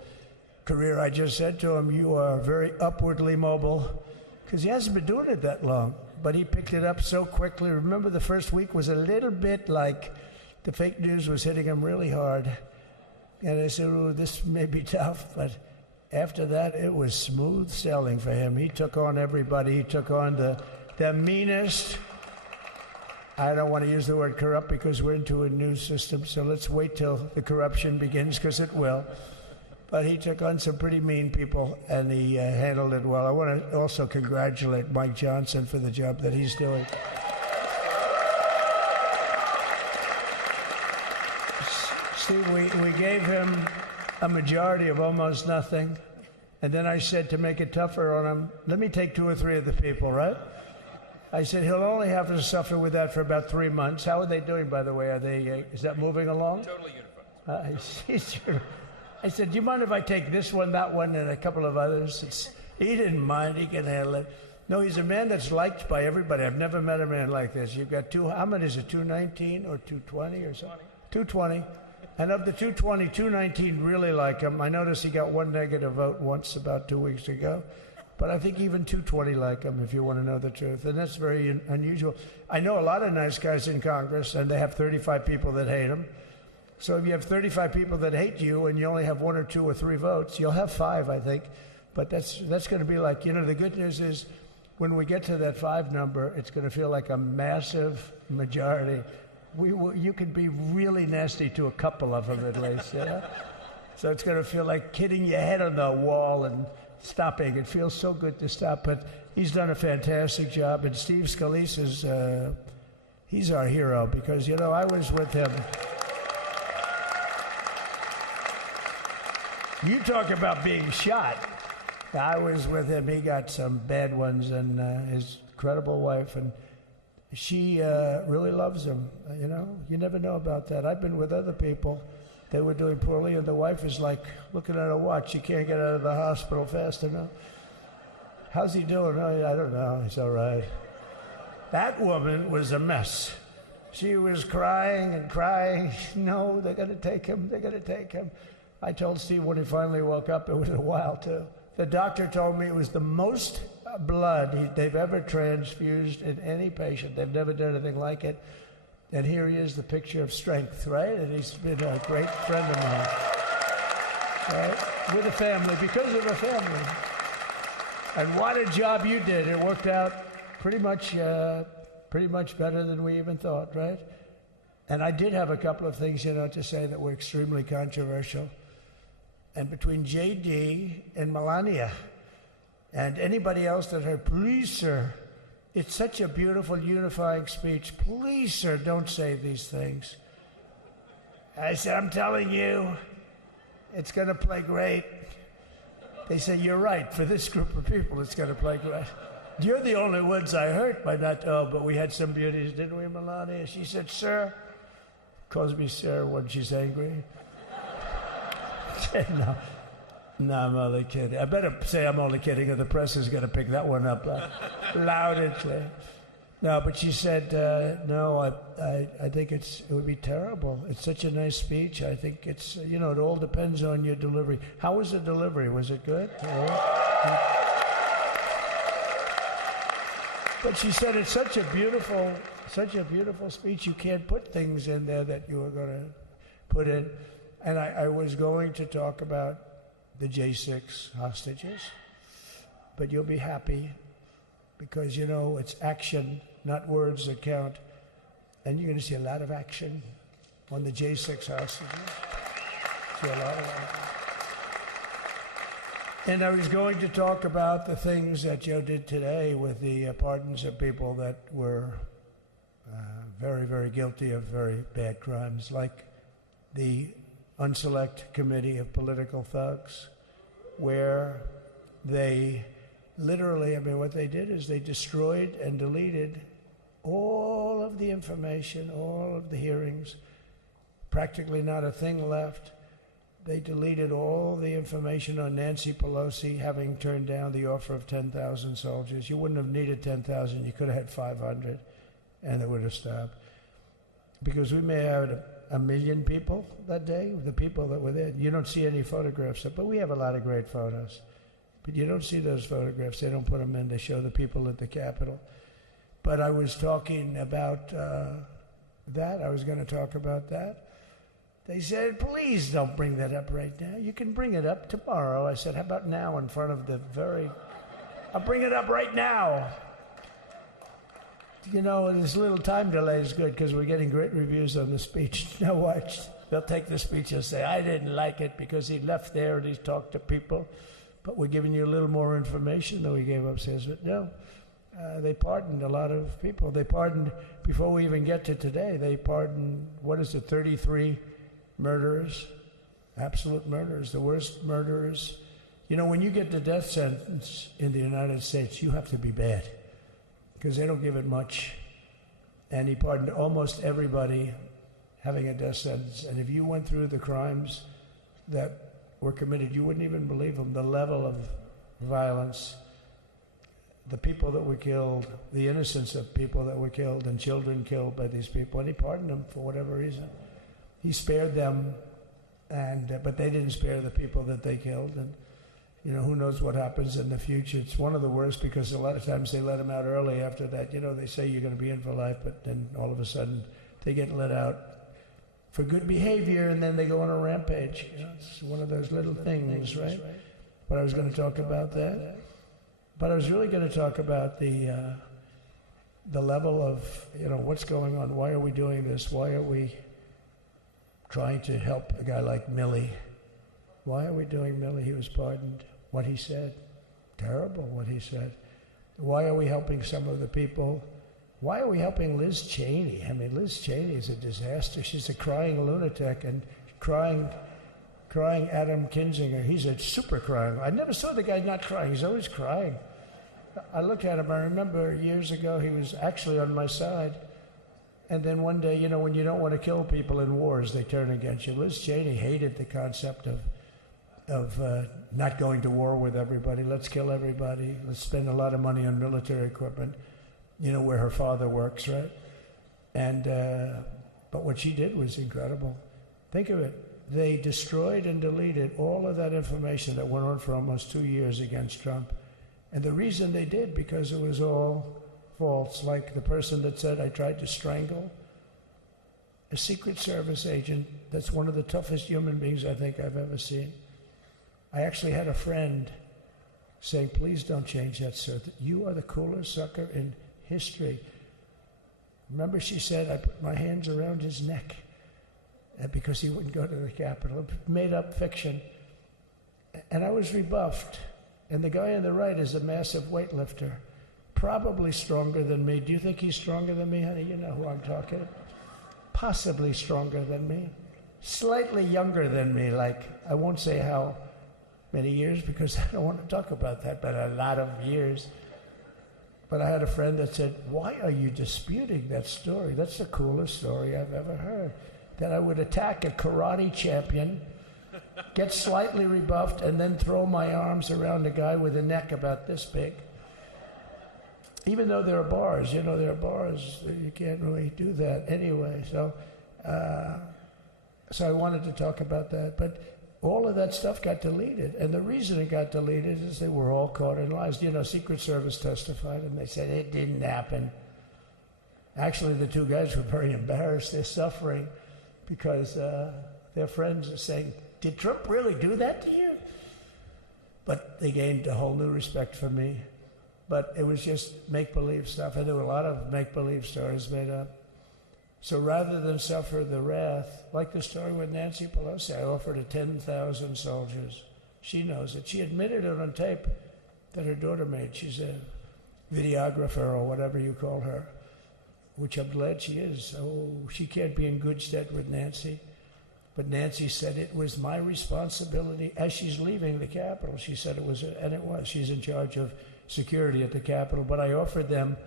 career. I just said to him, you are very upwardly mobile. because he hasn't been doing it that long. But he picked it up so quickly. Remember, the first week was a little bit like the fake news was hitting him really hard. And I said, oh, this may be tough. But after that, it was smooth sailing for him. He took on everybody. He took on the meanest. I don't want to use the word corrupt because we're into a new system, so let's wait till the corruption begins, because it will. But he took on some pretty mean people, and he handled it well. I want to also congratulate Mike Johnson for the job that he's doing. Steve, we gave him a majority of almost nothing, and then I said, to make it tougher on him, let me take 2 or 3 of the people, right? I said, he'll only have to suffer with that for about 3 months. How are they doing, by the way? Are they? Is that moving along? Totally unified. I said, do you mind if I take this one, that one, and a couple of others? He didn't mind. He can handle it. No, he's a man that's liked by everybody. I've never met a man like this. You've got how many is it, 219 or 220 or something? 220. And of the 220, 219 really like him. I noticed he got 1 negative vote once about 2 weeks ago. But I think even 220 like him, if you want to know the truth. And that's very unusual. I know a lot of nice guys in Congress, and they have 35 people that hate him. So if you have 35 people that hate you and you only have 1 or 2 or 3 votes, you'll have 5, I think. But that's going to be like, the good news is when we get to that 5 number, it's going to feel like a massive majority. You could be really nasty to a couple of them at least, So it's going to feel like hitting your head on the wall and stopping. It feels so good to stop, but he's done a fantastic job. And Steve Scalise is, he's our hero because, I was with him. You talk about being shot. I was with him. He got some bad ones, and his incredible wife, and she really loves him. You never know about that. I've been with other people. They were doing poorly, and the wife is like looking at her watch. She can't get out of the hospital fast enough. How's he doing? Oh, I don't know. He's all right. That woman was a mess. She was crying and crying. No, they're going to take him. They're going to take him. I told Steve when he finally woke up, it was a while, too. The doctor told me it was the most blood they've ever transfused in any patient. They've never done anything like it. And here he is, the picture of strength, right? And he's been a great friend of mine, right? With a family, because of a family. And what a job you did. It worked out pretty much better than we even thought, right? And I did have a couple of things, to say that were extremely controversial. And between J.D. and Melania and anybody else that heard, please, sir, it's such a beautiful, unifying speech. Please, sir, don't say these things. I said, I'm telling you, it's going to play great. They said, you're right. For this group of people, it's going to play great. You're the only ones I hurt by not, but we had some beauties, didn't we, Melania? She said, sir, calls me sir when she's angry. No, I'm only kidding. I better say I'm only kidding, or the press is going to pick that one up loud and clear. No, but she said, no, I think it would be terrible. It's such a nice speech. I think it's, it all depends on your delivery. How was the delivery? Was it good? But she said it's such a beautiful speech. You can't put things in there that you were going to put in. And I was going to talk about the J6 hostages, but you'll be happy because, it's action, not words that count. And you're going to see a lot of action on the J6 hostages. See a lot of action. And I was going to talk about the things that Joe did today with the pardons of people that were very, very guilty of very bad crimes, like the Unselect Committee of Political Thugs, where they literally, what they did is they destroyed and deleted all of the information, all of the hearings, practically not a thing left. They deleted all the information on Nancy Pelosi having turned down the offer of 10,000 soldiers. You wouldn't have needed 10,000. You could have had 500, and it would have stopped. Because we may have had 1 million people that day, the people that were there. You don't see any photographs, but we have a lot of great photos. But you don't see those photographs. They don't put them in. They show the people at the Capitol. But I was talking about that. I was going to talk about that. They said, please don't bring that up right now. You can bring it up tomorrow. I said, how about now in front of the I'll bring it up right now. You know, this little time delay is good because we're getting great reviews on the speech. Now watch. They'll take the speech and say, I didn't like it because he left there and he talked to people. But we're giving you a little more information than we gave upstairs. But no, they pardoned a lot of people. They pardoned, before we even get to today, they pardoned, 33 murderers, absolute murderers, the worst murderers. You know, when you get the death sentence in the United States, you have to be bad because they don't give it much. And he pardoned almost everybody having a death sentence. And if you went through the crimes that were committed, you wouldn't even believe them. The level of violence, the people that were killed, the innocence of people that were killed and children killed by these people. And he pardoned them for whatever reason. He spared them, but they didn't spare the people that they killed. And, you know, who knows what happens in the future. It's one of the worst because a lot of times they let them out early after that. You know, they say you're going to be in for life, but then all of a sudden they get let out for good behavior, and then they go on a rampage. You know, it's one of those little things, right? But I was going to talk about that. But I was really going to talk about the level of, you know, what's going on. Why are we doing this? Why are we trying to help a guy like Milley? Why are we doing Milley? He was pardoned. What he said, terrible what he said. Why are we helping some of the people? Why are we helping Liz Cheney? I mean, Liz Cheney is a disaster. She's a crying lunatic and crying Adam Kinzinger. He's a super crying. I never saw the guy not crying. He's always crying. I looked at him. I remember years ago he was actually on my side. And then one day, you know, when you don't want to kill people in wars, they turn against you. Liz Cheney hated the concept of not going to war with everybody. Let's kill everybody. Let's spend a lot of money on military equipment. You know, where her father works, right? And but what she did was incredible. Think of it. They destroyed and deleted all of that information that went on for almost 2 years against Trump. And the reason they did, because it was all false. Like the person that said, I tried to strangle a Secret Service agent. That's one of the toughest human beings I think I've ever seen. I actually had a friend saying, please don't change that, sir. You are the coolest sucker in history. Remember, she said, I put my hands around his neck because he wouldn't go to the Capitol. Made up fiction. And I was rebuffed. And the guy on the right is a massive weightlifter, probably stronger than me. Do you think he's stronger than me, honey? You know who I'm talking. Possibly stronger than me. Slightly younger than me, like, I won't say how many years because I don't want to talk about that, but a lot of years. But I had a friend that said, why are you disputing that story? That's the coolest story I've ever heard. That I would attack a karate champion, get slightly rebuffed, and then throw my arms around a guy with a neck about this big. Even though there are bars, you know, there are bars, you can't really do that anyway. So I wanted to talk about that. But all of that stuff got deleted. And the reason it got deleted is they were all caught in lies. You know, Secret Service testified, and they said it didn't happen. Actually, the two guys were very embarrassed. They're suffering because their friends are saying, did Trump really do that to you? But they gained a whole new respect for me. But it was just make-believe stuff, and there were a lot of make-believe stories made up. So rather than suffer the wrath, like the story with Nancy Pelosi, I offered her 10,000 soldiers. She knows it. She admitted it on tape that her daughter made. She's a videographer or whatever you call her, which I'm glad she is. Oh, she can't be in good stead with Nancy. But Nancy said it was my responsibility as she's leaving the Capitol. She said it was, and it was. She's in charge of security at the Capitol. But I offered them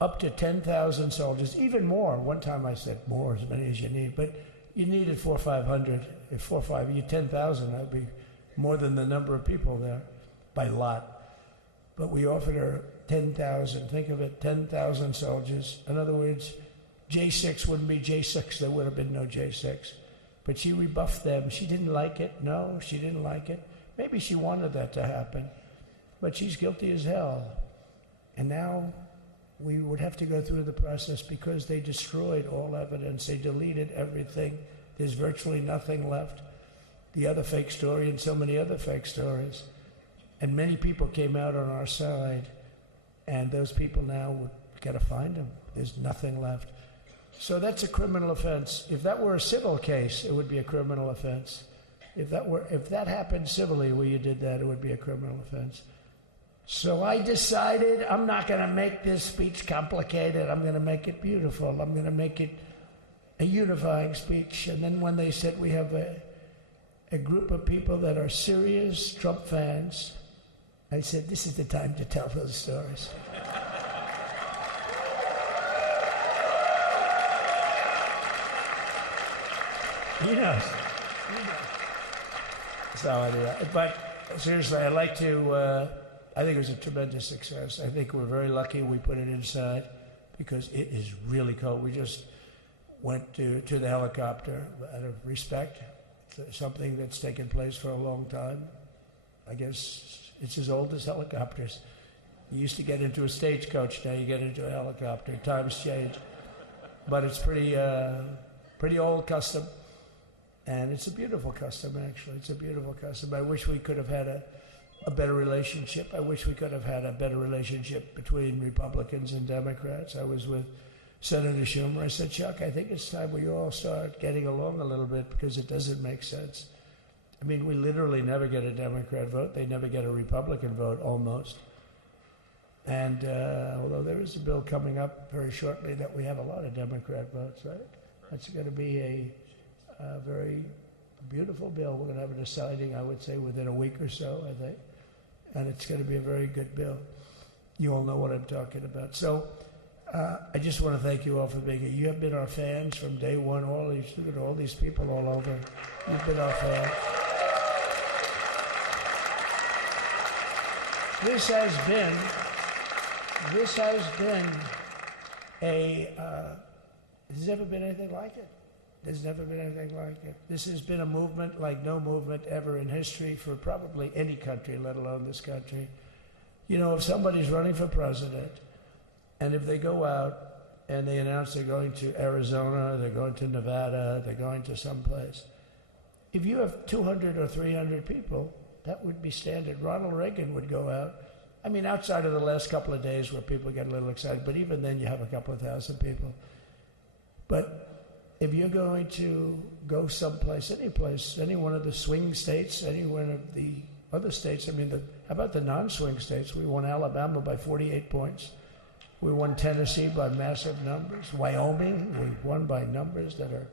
up to 10,000 soldiers, even more. One time I said more, as many as you need. But you needed 400 or 500. If 4 or 5, you 10,000, that would be more than the number of people there by lot. But we offered her 10,000. Think of it, 10,000 soldiers. In other words, J6 wouldn't be J6. There would have been no J6. But she rebuffed them. She didn't like it. No, she didn't like it. Maybe she wanted that to happen, but she's guilty as hell. And now we would have to go through the process because they destroyed all evidence. They deleted everything. There's virtually nothing left. The other fake story and so many other fake stories. And many people came out on our side, and those people now, we've got to find them. There's nothing left. So that's a criminal offense. If that were a civil case, it would be a criminal offense. If that happened civilly where you did that, it would be a criminal offense. So I decided I'm not going to make this speech complicated. I'm going to make it beautiful. I'm going to make it a unifying speech. And then when they said we have a group of people that are serious Trump fans, I said, this is the time to tell those stories. He knows. So anyway, but seriously, I'd like to, I think it was a tremendous success. I think we're very lucky we put it inside because it is really cold. We just went to the helicopter out of respect. It's something that's taken place for a long time. I guess it's as old as helicopters. You used to get into a stagecoach, now you get into a helicopter. Times change. But it's pretty old custom. And it's a beautiful custom, actually. It's a beautiful custom. I wish we could have had a better relationship. I wish we could have had a better relationship between Republicans and Democrats. I was with Senator Schumer. I said, Chuck, I think it's time we all start getting along a little bit because it doesn't make sense. I mean, we literally never get a Democrat vote. They never get a Republican vote, almost. And although there is a bill coming up very shortly that we have a lot of Democrat votes, right? That's going to be a very beautiful bill. We're going to have a deciding, I would say, within a week or so, I think. And it's going to be a very good bill. You all know what I'm talking about. So I just want to thank you all for being here. You have been our fans from day one. All these people all over. You've been our fans. This has been there's never been anything like it. There's never been anything like it. This has been a movement like no movement ever in history for probably any country, let alone this country. You know, if somebody's running for president, and if they go out and they announce they're going to Arizona, they're going to Nevada, they're going to someplace, if you have 200 or 300 people, that would be standard. Ronald Reagan would go out. I mean, outside of the last couple of days where people get a little excited, but even then you have a couple of thousand people. But if you're going to go someplace, any place, any one of the swing states, any one of the other states, I mean, how about the non-swing states? We won Alabama by 48 points. We won Tennessee by massive numbers. Wyoming, we won by numbers that are,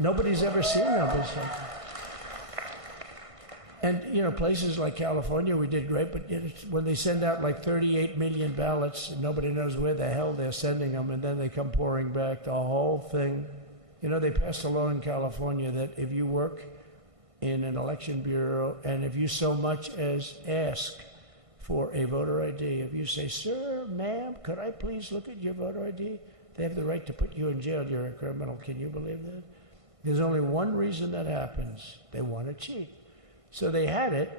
nobody's ever seen numbers like that. And, you know, places like California, we did great, but when they send out like 38 million ballots, and nobody knows where the hell they're sending them, and then they come pouring back, the whole thing. You know, they passed a law in California that if you work in an election bureau and if you so much as ask for a voter ID, if you say, sir, ma'am, could I please look at your voter ID? They have the right to put you in jail. You're a criminal. Can you believe that? There's only one reason that happens. They want to cheat. So they had it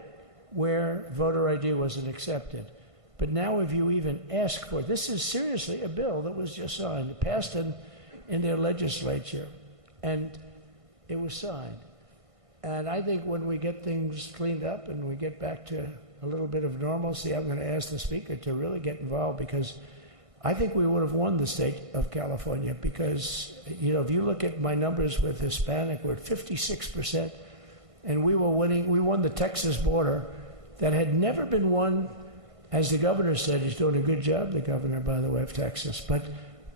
where voter ID wasn't accepted. But now if you even ask for it, this is seriously a bill that was just signed, passed in their legislature, and it was signed. And I think when we get things cleaned up and we get back to a little bit of normalcy, I'm going to ask the Speaker to really get involved, because I think we would have won the state of California, because, you know, if you look at my numbers with Hispanic, we're at 56%, and we won the Texas border that had never been won. As the governor said, he's doing a good job, the governor, by the way, of Texas, but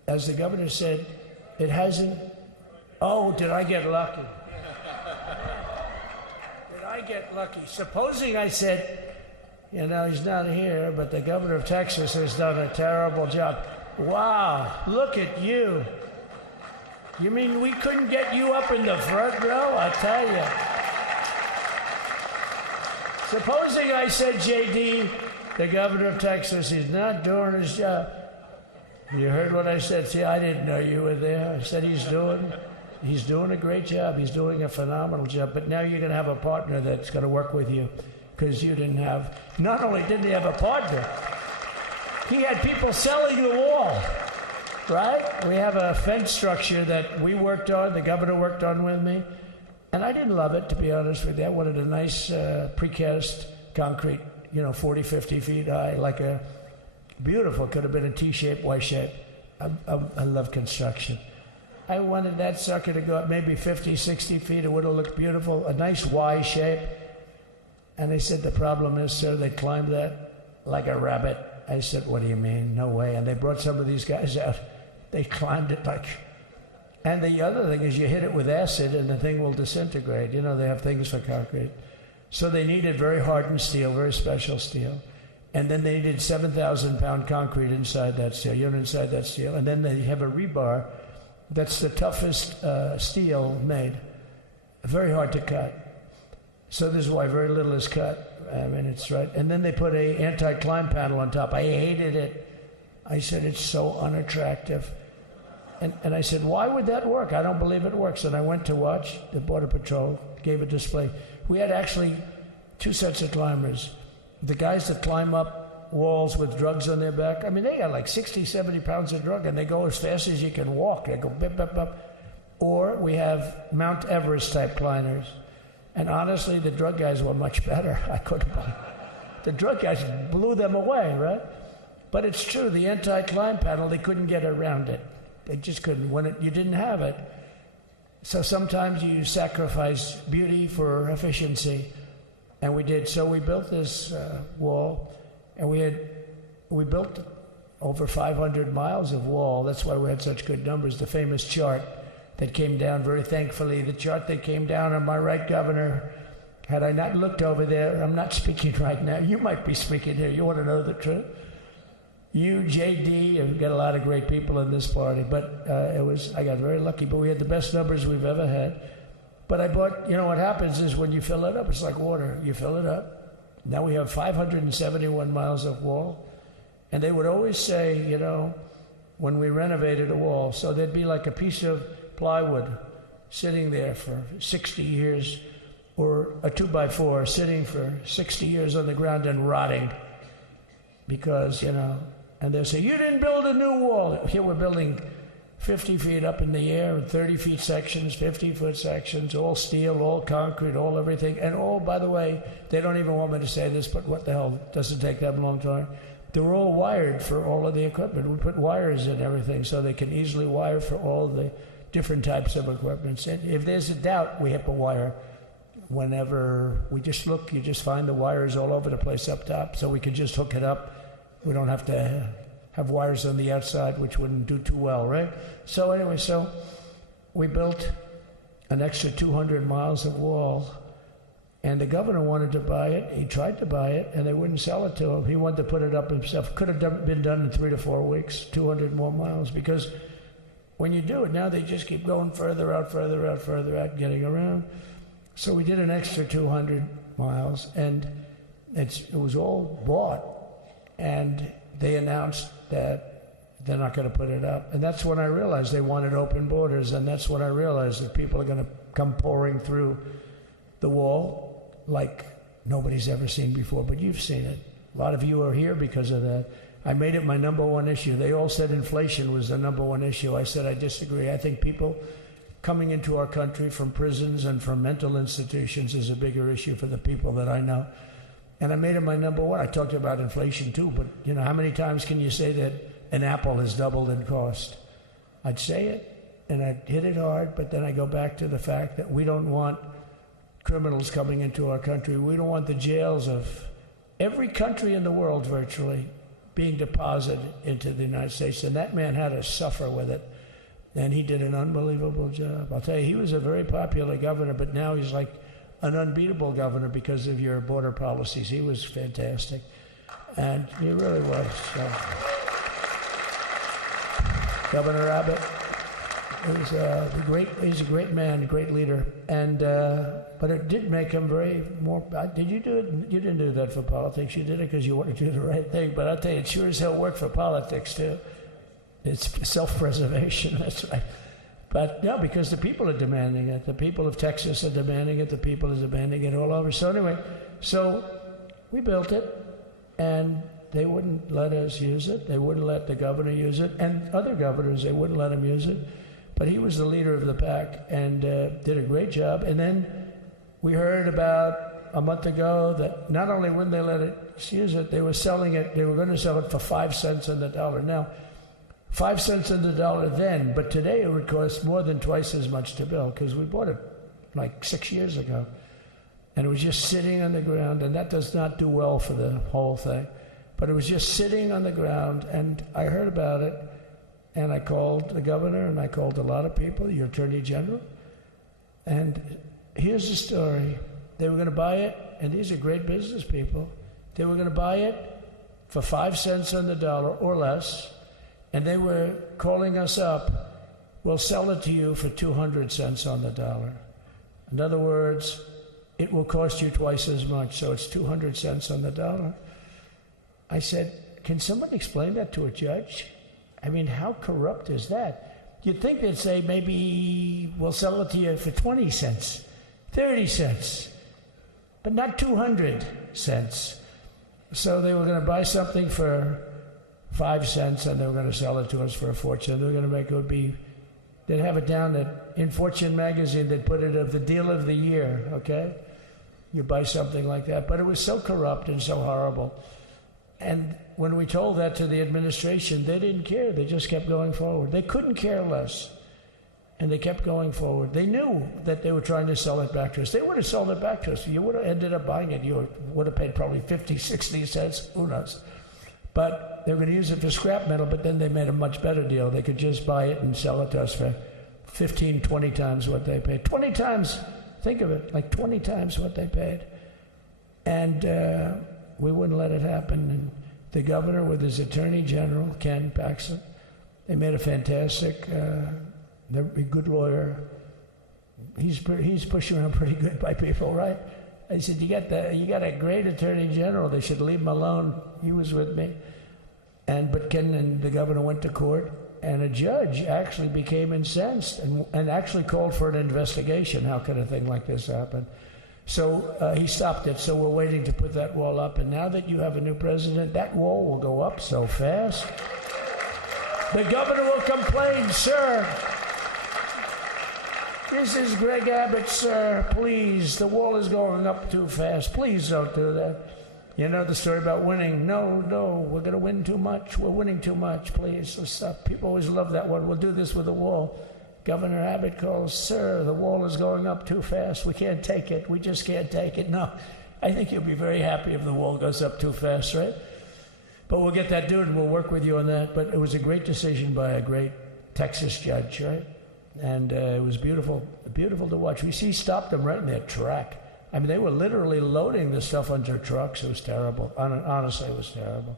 as the governor said, it hasn't. Oh, did I get lucky? Did I get lucky? Supposing I said, you know, he's not here, but the governor of Texas has done a terrible job. Wow, look at you. You mean we couldn't get you up in the front row? I tell you. Supposing I said, JD, the governor of Texas, he's not doing his job. You heard what I said. See, I didn't know you were there. I said he's doing a great job. He's doing a phenomenal job. But now you're going to have a partner that's going to work with you. because you didn't have, not only didn't he have a partner, he had people selling the wall, right? We have a fence structure that we worked on, the governor worked on with me, and I didn't love it, to be honest with you. I wanted a nice precast concrete, 40, 50 feet high, like a beautiful, could have been a T-shape, Y-shape. I love construction. I wanted that sucker to go up maybe 50, 60 feet. It would have looked beautiful, a nice Y shape. And they said, the problem is, sir, they climbed that like a rabbit. I said, what do you mean? No way. And they brought some of these guys out. They climbed it like... And the other thing is you hit it with acid and the thing will disintegrate. They have things for concrete. So they needed very hardened steel, very special steel. And then they needed 7,000-pound concrete inside that steel, inside that steel. And then they have a rebar that's the toughest steel made. Very hard to cut. So this is why very little is cut. I mean, it's right. And then they put a anti-climb panel on top. I hated it. I said, it's so unattractive. And I said, why would that work? I don't believe it works. And I went to watch. The Border Patrol gave a display. We had actually 2 sets of climbers. The guys that climb up walls with drugs on their back, I mean, they got like 60, 70 pounds of drug, and they go as fast as you can walk. They go bip, bip, bip. Or we have Mount Everest-type climbers. And honestly, the drug guys were much better. I couldn't believe it. The drug guys blew them away, right? But it's true, the anti-climb panel, they couldn't get around it. They just couldn't. You didn't have it. So sometimes you sacrifice beauty for efficiency. And we did. So we built this wall, and we built over 500 miles of wall. That's why we had such good numbers. The famous chart that came down, very thankfully, the chart that came down on my right, Governor. Had I not looked over there, I'm not speaking right now. You might be speaking here. You want to know the truth? You, JD, have got a lot of great people in this party, but I got very lucky. But we had the best numbers we've ever had. But I bought, what happens is when you fill it up, it's like water. You fill it up. Now we have 571 miles of wall. And they would always say, when we renovated a wall, so there'd be like a piece of plywood sitting there for 60 years, or a 2x4 sitting for 60 years on the ground and rotting. Because, and they'll say, you didn't build a new wall. Here we're building 50 feet up in the air, and 30 feet sections, 50-foot sections, all steel, all concrete, all everything. And all, by the way, they don't even want me to say this, but what the hell, doesn't take that long time. They're all wired for all of the equipment. We put wires in everything so they can easily wire for all the different types of equipment. And if there's a doubt, we have a wire. Whenever we just look, you just find the wires all over the place up top, so we can just hook it up. We don't have to have wires on the outside, which wouldn't do too well, right? So anyway, we built an extra 200 miles of wall, and the governor wanted to buy it. He tried to buy it, and they wouldn't sell it to him. He wanted to put it up himself. Could have been done in 3 to 4 weeks, 200 more miles, because when you do it now, they just keep going further out, getting around. So we did an extra 200 miles, and it was all bought, and they announced that they're not going to put it up. And that's when I realized they wanted open borders, and that's when I realized that people are going to come pouring through the wall like nobody's ever seen before, but you've seen it. A lot of you are here because of that. I made it my number one issue. They all said inflation was the number one issue. I said I disagree. I think people coming into our country from prisons and from mental institutions is a bigger issue for the people that I know. And I made it my number one. I talked about inflation too, but how many times can you say that an apple has doubled in cost? I'd say it, and I'd hit it hard, but then I go back to the fact that we don't want criminals coming into our country. We don't want the jails of every country in the world virtually being deposited into the United States. And that man had to suffer with it. And he did an unbelievable job. I'll tell you, he was a very popular governor, but now he's like an unbeatable governor because of your border policies. He was fantastic. And he really was. So. Governor Abbott he's a great man, a great leader. And but it did make him did you do it? You didn't do that for politics. You did it because you wanted to do the right thing. But I'll tell you, it sure as hell worked for politics too. It's self-preservation, that's right. But no, because the people are demanding it. The people of Texas are demanding it. The people are demanding it all over. So anyway, we built it, and they wouldn't let us use it. They wouldn't let the governor use it, and other governors, they wouldn't let him use it. But he was the leader of the pack and did a great job. And then we heard about a month ago that not only wouldn't they let us use it, they were selling it, they were going to sell it for 5 cents on the dollar. Now, 5 cents on the dollar then, but today it would cost more than twice as much to build because we bought it like 6 years ago. And it was just sitting on the ground, and that does not do well for the whole thing. But it was just sitting on the ground, and I heard about it, and I called the governor, and I called a lot of people, your attorney general. And here's the story. They were going to buy it, and these are great business people. They were going to buy it for 5 cents on the dollar or less, and they were calling us up, we'll sell it to you for 200 cents on the dollar. In other words, it will cost you twice as much, so it's 200 cents on the dollar. I said, can somebody explain that to a judge? I mean, how corrupt is that? You'd think they'd say, maybe we'll sell it to you for 20 cents, 30 cents, but not 200 cents. So they were going to buy something for 5 cents, and they were going to sell it to us for a fortune. They were going to make it would be, they'd have it down that in Fortune magazine, they'd put it of the deal of the year, okay? You buy something like that. But it was so corrupt and so horrible. And when we told that to the administration, they didn't care. They just kept going forward. They couldn't care less. And they kept going forward. They knew that they were trying to sell it back to us. They would have sold it back to us. You would have ended up buying it. You would have paid probably 50, 60 cents. Who knows? But they were going to use it for scrap metal, but then they made a much better deal. They could just buy it and sell it to us for 15, 20 times what they paid. 20 times, think of it, like 20 times what they paid. And we wouldn't let it happen. And the governor with his attorney general, Ken Paxton, they made a fantastic, they're a good lawyer. He's pushed around pretty good by people, right? I said, you got a great attorney general. They should leave him alone. He was with me. But Ken and the governor went to court, and a judge actually became incensed and actually called for an investigation. How could a thing like this happen? So he stopped it. So we're waiting to put that wall up. And now that you have a new president, that wall will go up so fast. The governor will complain, sir. This is Greg Abbott, sir. Please, the wall is going up too fast. Please don't do that. You know the story about winning. No, we're going to win too much. We're winning too much. Please, let's stop. People always love that one. We'll do this with the wall. Governor Abbott calls, sir, the wall is going up too fast. We can't take it. We just can't take it. No, I think you'll be very happy if the wall goes up too fast, right? But we'll get that dude and we'll work with you on that. But it was a great decision by a great Texas judge, right? And it was beautiful to watch. He stopped them right in their track. I mean, they were literally loading the stuff onto trucks. It was terrible. Honestly, it was terrible.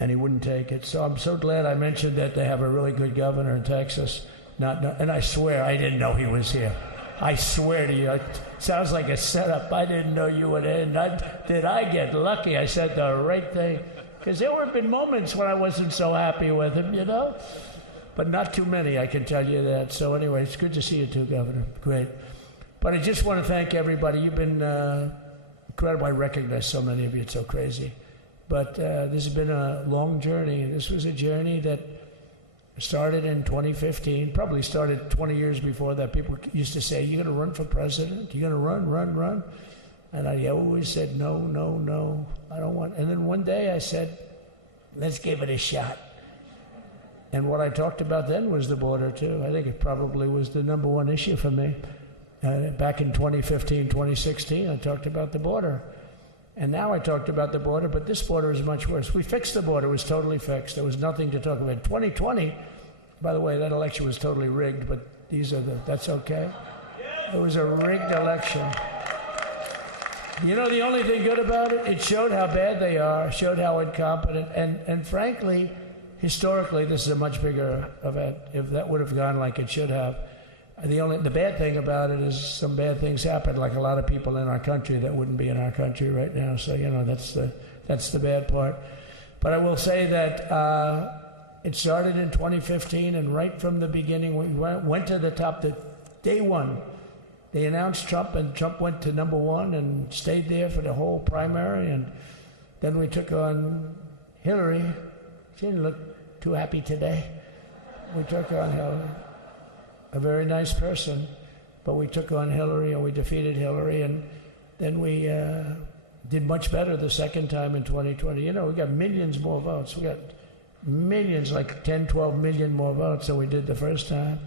And he wouldn't take it. So I'm so glad I mentioned that they have a really good governor in Texas. And I swear, I didn't know he was here. I swear to you, it sounds like a setup. I didn't know you would end. Did I get lucky? I said the right thing. Because there have been moments when I wasn't so happy with him, you know? But not too many, I can tell you that. So anyway, it's good to see you too, Governor. Great. But I just want to thank everybody. You've been incredible. I recognize so many of you. It's so crazy. But this has been a long journey. This was a journey that started in 2015, probably started 20 years before that. People used to say, you're going to run for president? You're going to run? And I always said, no, I don't want. And then one day I said, let's give it a shot. And what I talked about then was the border, too. I think it probably was the number one issue for me. Back in 2015, 2016, I talked about the border. And now I talked about the border, but this border is much worse. We fixed the border. It was totally fixed. There was nothing to talk about. 2020, by the way, that election was totally rigged, but that's okay. It was a rigged election. You know the only thing good about it? It showed how bad they are, showed how incompetent, and frankly, historically, this is a much bigger event. If that would have gone like it should have, the bad thing about it is some bad things happened, like a lot of people in our country that wouldn't be in our country right now. So that's the bad part. But I will say that it started in 2015, and right from the beginning, we went to the top. Day one, they announced Trump, and Trump went to number one and stayed there for the whole primary. And then we took on Hillary. She didn't look too happy today. We took on Hillary, a very nice person, but we took on Hillary and we defeated Hillary. And then we did much better the second time in 2020. You know, we got millions more votes. We got millions, like 10, 12 million more votes than we did the first time.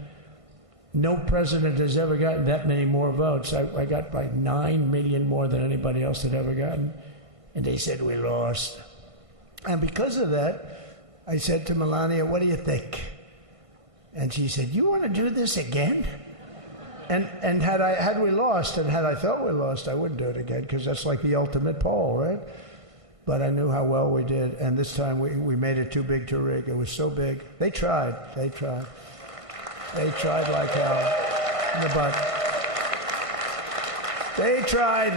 No president has ever gotten that many more votes. I got like 9 million more than anybody else had ever gotten. And they said we lost. And because of that, I said to Melania, what do you think? And she said, you want to do this again? And had we lost, and had I thought we lost, I wouldn't do it again, because that's like the ultimate poll, right? But I knew how well we did, and this time we made it too big to rig. It was so big. They tried like hell. But they tried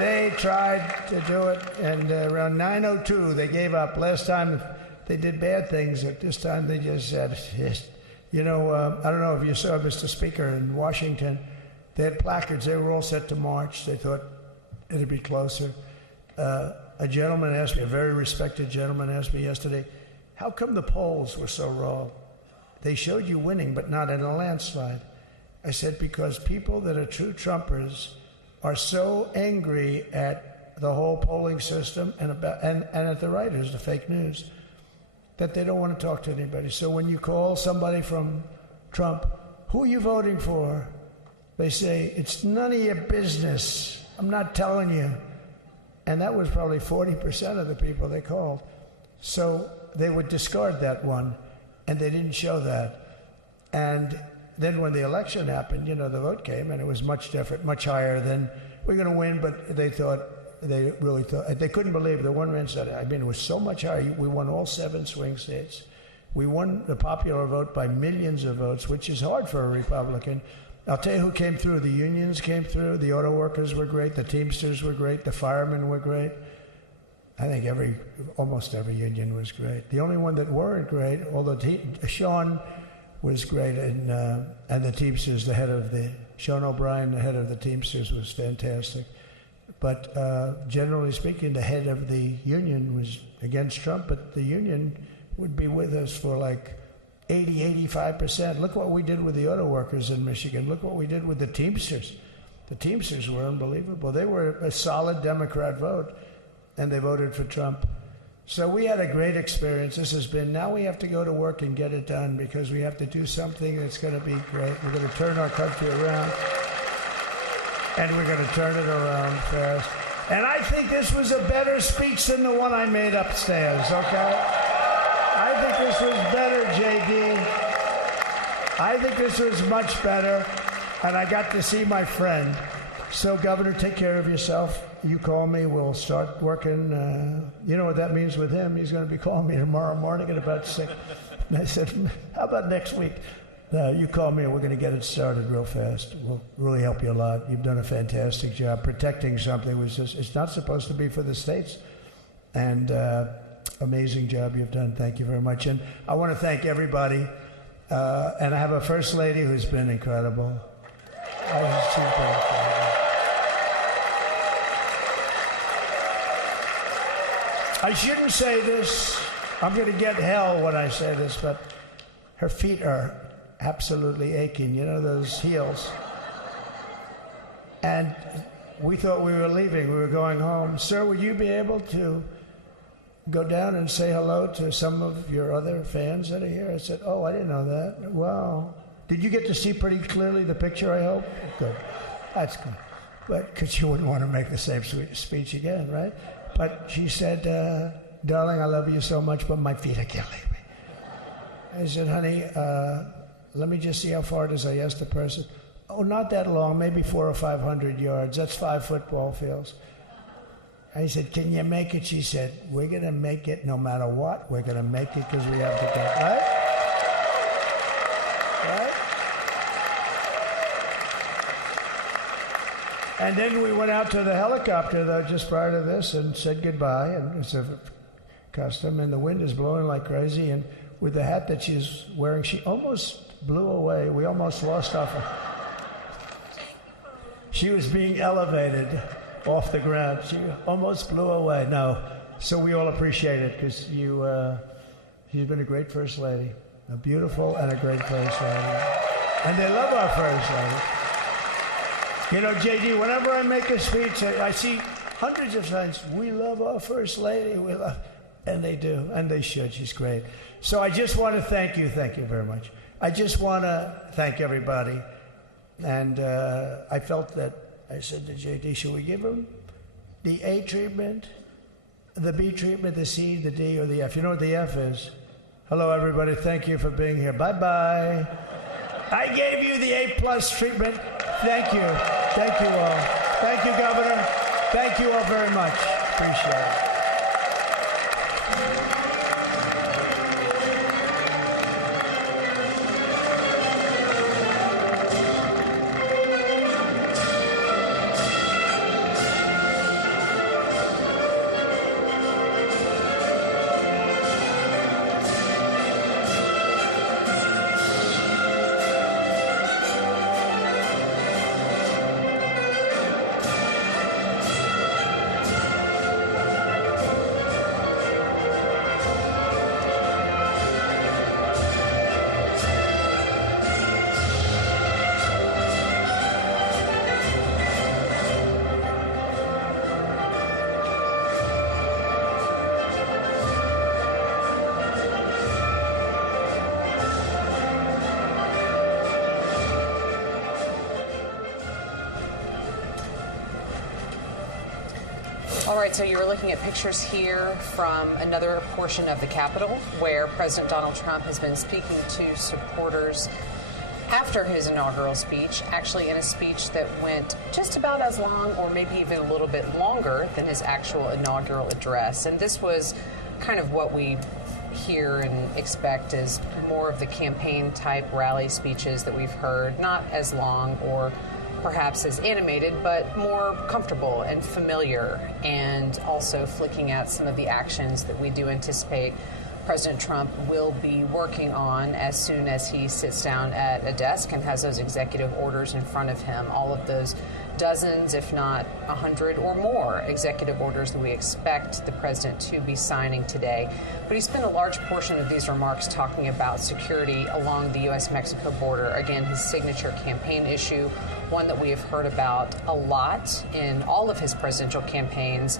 to do it, and around 9:02 they gave up. Last time they did bad things, but this time they just said, you know, I don't know if you saw Mr. Speaker in Washington. They had placards. They were all set to march. They thought it'd be closer. A gentleman asked me, a very respected gentleman asked me yesterday, how come the polls were so wrong? They showed you winning, but not in a landslide. I said, because people that are true Trumpers are so angry at the whole polling system and at the writers, the fake news, that they don't want to talk to anybody. So when you call somebody from Trump, who are you voting for? They say, it's none of your business. I'm not telling you. And that was probably 40% of the people they called. So they would discard that one, and they didn't show that. And then when the election happened, you know, the vote came, and it was much different, much higher than we're going to win, but they really thought, they couldn't believe it. The one man said, I mean, it was so much higher. We won all 7 swing states. We won the popular vote by millions of votes, which is hard for a Republican. I'll tell you who came through. The unions came through. The auto workers were great. The Teamsters were great. The firemen were great. I think almost every union was great. The only one that weren't great, although Sean was great, and the Teamsters, Sean O'Brien, the head of the Teamsters, was fantastic. But generally speaking, the head of the union was against Trump, but the union would be with us for like 80-85%. Look what we did with the auto workers in Michigan. Look what we did with the Teamsters. The Teamsters were unbelievable. They were a solid Democrat vote, and they voted for Trump. So we had a great experience. Now we have to go to work and get it done, because we have to do something that's going to be great. We're going to turn our country around, and we're going to turn it around fast. And I think this was a better speech than the one I made upstairs, okay? I think this was better, JD. I think this was much better, and I got to see my friend. So, Governor, take care of yourself. You call me, we'll start working. You know what that means with him. He's going to be calling me tomorrow morning at about 6. And I said, how about next week? You call me and we're going to get it started real fast. We'll really help you a lot. You've done a fantastic job protecting something which it's not supposed to be for the states. And amazing job you've done. Thank you very much. And I want to thank everybody. And I have a First Lady who's been incredible. She's been incredible. I shouldn't say this. I'm going to get hell when I say this, but her feet are absolutely aching. You know, those heels. And we thought we were leaving. We were going home. Sir, would you be able to go down and say hello to some of your other fans that are here? I said, oh, I didn't know that. Wow. Did you get to see pretty clearly the picture, I hope? Good. That's good. But because you wouldn't want to make the same speech again, right? But she said, darling, I love you so much, but my feet are killing me. I said, honey, let me just see how far it is. I asked the person. Oh, not that long, maybe 400 or 500 yards. That's 5 football fields. I said, can you make it? She said, we're going to make it no matter what. We're going to make it because we have to go. Right? Right? And then we went out to the helicopter, though, just prior to this, and said goodbye. And it's a custom, and the wind is blowing like crazy. And with the hat that she's wearing, she almost blew away. We almost lost She was being elevated off the ground. She almost flew away. No, so we all appreciate it because she's been a great First Lady, a beautiful and a great First Lady. And they love our First Lady. You know, JD, whenever I make a speech, I see hundreds of times, we love our First Lady, we love, and they do, and they should. She's great. So I just want to thank you very much. I just want to thank everybody. And I felt that, I said to JD, should we give him the A treatment, the B treatment, the C, the D, or the F? You know what the F is? Hello, everybody. Thank you for being here. Bye-bye. I gave you the A+ treatment. Thank you. Thank you all. Thank you, Governor. Thank you all very much. Appreciate it. All right, so you were looking at pictures here from another portion of the Capitol where President Donald Trump has been speaking to supporters after his inaugural speech, actually in a speech that went just about as long or maybe even a little bit longer than his actual inaugural address. And this was kind of what we hear and expect as more of the campaign type rally speeches that we've heard, not as long or perhaps as animated, but more comfortable and familiar, and also flicking at some of the actions that we do anticipate President Trump will be working on as soon as he sits down at a desk and has those executive orders in front of him. All of those dozens, if not 100 or more executive orders that we expect the president to be signing today. But he spent a large portion of these remarks talking about security along the U.S.-Mexico border. Again, his signature campaign issue, one that we have heard about a lot in all of his presidential campaigns,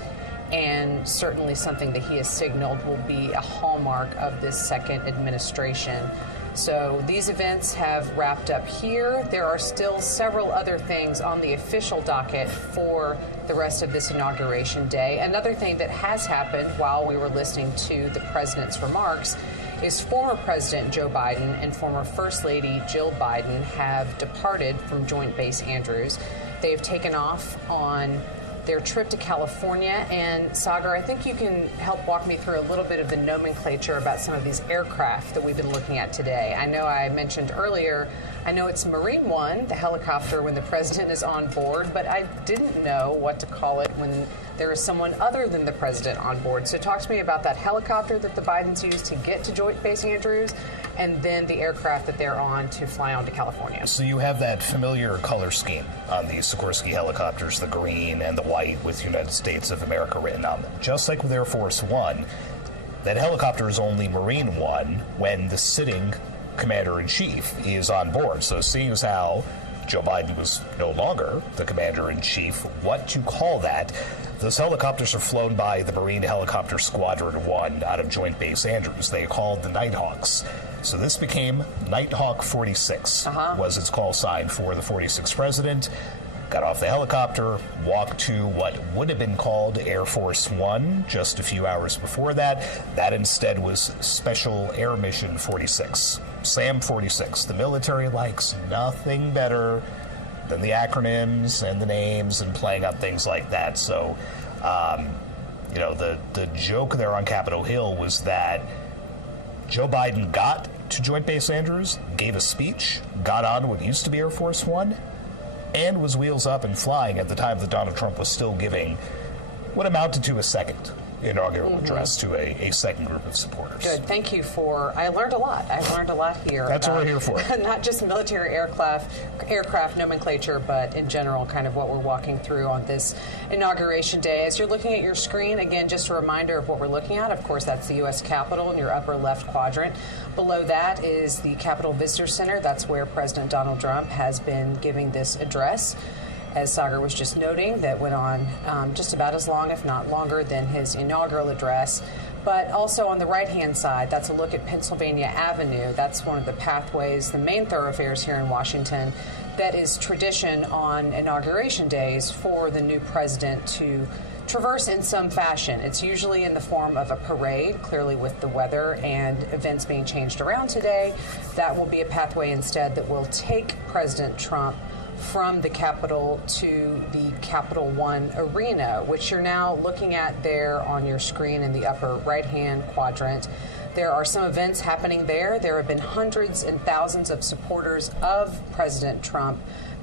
and certainly something that he has signaled will be a hallmark of this second administration. So these events have wrapped up here. There are still several other things on the official docket for the rest of this inauguration day. Another thing that has happened while we were listening to the president's remarks is former President Joe Biden and former First Lady Jill Biden have departed from Joint Base Andrews. They've taken off on their trip to California. And Sagar, I think you can help walk me through a little bit of the nomenclature about some of these aircraft that we've been looking at today. I know I mentioned earlier, I know it's Marine One, the helicopter when the president is on board, but I didn't know what to call it when there is someone other than the president on board. So talk to me about that helicopter that the Bidens used to get to Joint Base Andrews, and then the aircraft that they're on to fly on to California. So you have that familiar color scheme on these Sikorsky helicopters, the green and the white with United States of America written on them. Just like with Air Force One, that helicopter is only Marine One when the sitting commander-in-chief is on board. So seeing as how Joe Biden was no longer the commander-in-chief, what to call that? Those helicopters are flown by the Marine Helicopter Squadron 1 out of Joint Base Andrews. They are called the Nighthawks. So this became Nighthawk 46, was its call sign for the 46th president. Got off the helicopter, walked to what would have been called Air Force One just a few hours before that. That instead was Special Air Mission 46, SAM 46. The military likes nothing better than the acronyms and the names and playing up things like that. So, the joke there on Capitol Hill was that Joe Biden got to Joint Base Andrews, gave a speech, got on what used to be Air Force One, and was wheels up and flying at the time that Donald Trump was still giving what amounted to a second inaugural address to a second group of supporters. Good. Thank you I learned a lot. I learned a lot here. That's what we're here for. Not just military aircraft nomenclature, but in general, kind of what we're walking through on this Inauguration Day. As you're looking at your screen, again, just a reminder of what we're looking at. Of course, that's the U.S. Capitol in your upper left quadrant. Below that is the Capitol Visitor Center. That's where President Donald Trump has been giving this address. As Sagar was just noting, that went on just about as long, if not longer, than his inaugural address. But also on the right-hand side, that's a look at Pennsylvania Avenue. That's one of the pathways, the main thoroughfares here in Washington, that is tradition on Inauguration Days for the new president to traverse in some fashion. It's usually in the form of a parade, clearly with the weather and events being changed around today. That will be a pathway instead that will take President Trump from the Capitol to the Capital One Arena, which you're now looking at there on your screen in the upper right-hand quadrant. There are some events happening there. There have been hundreds and thousands of supporters of President Trump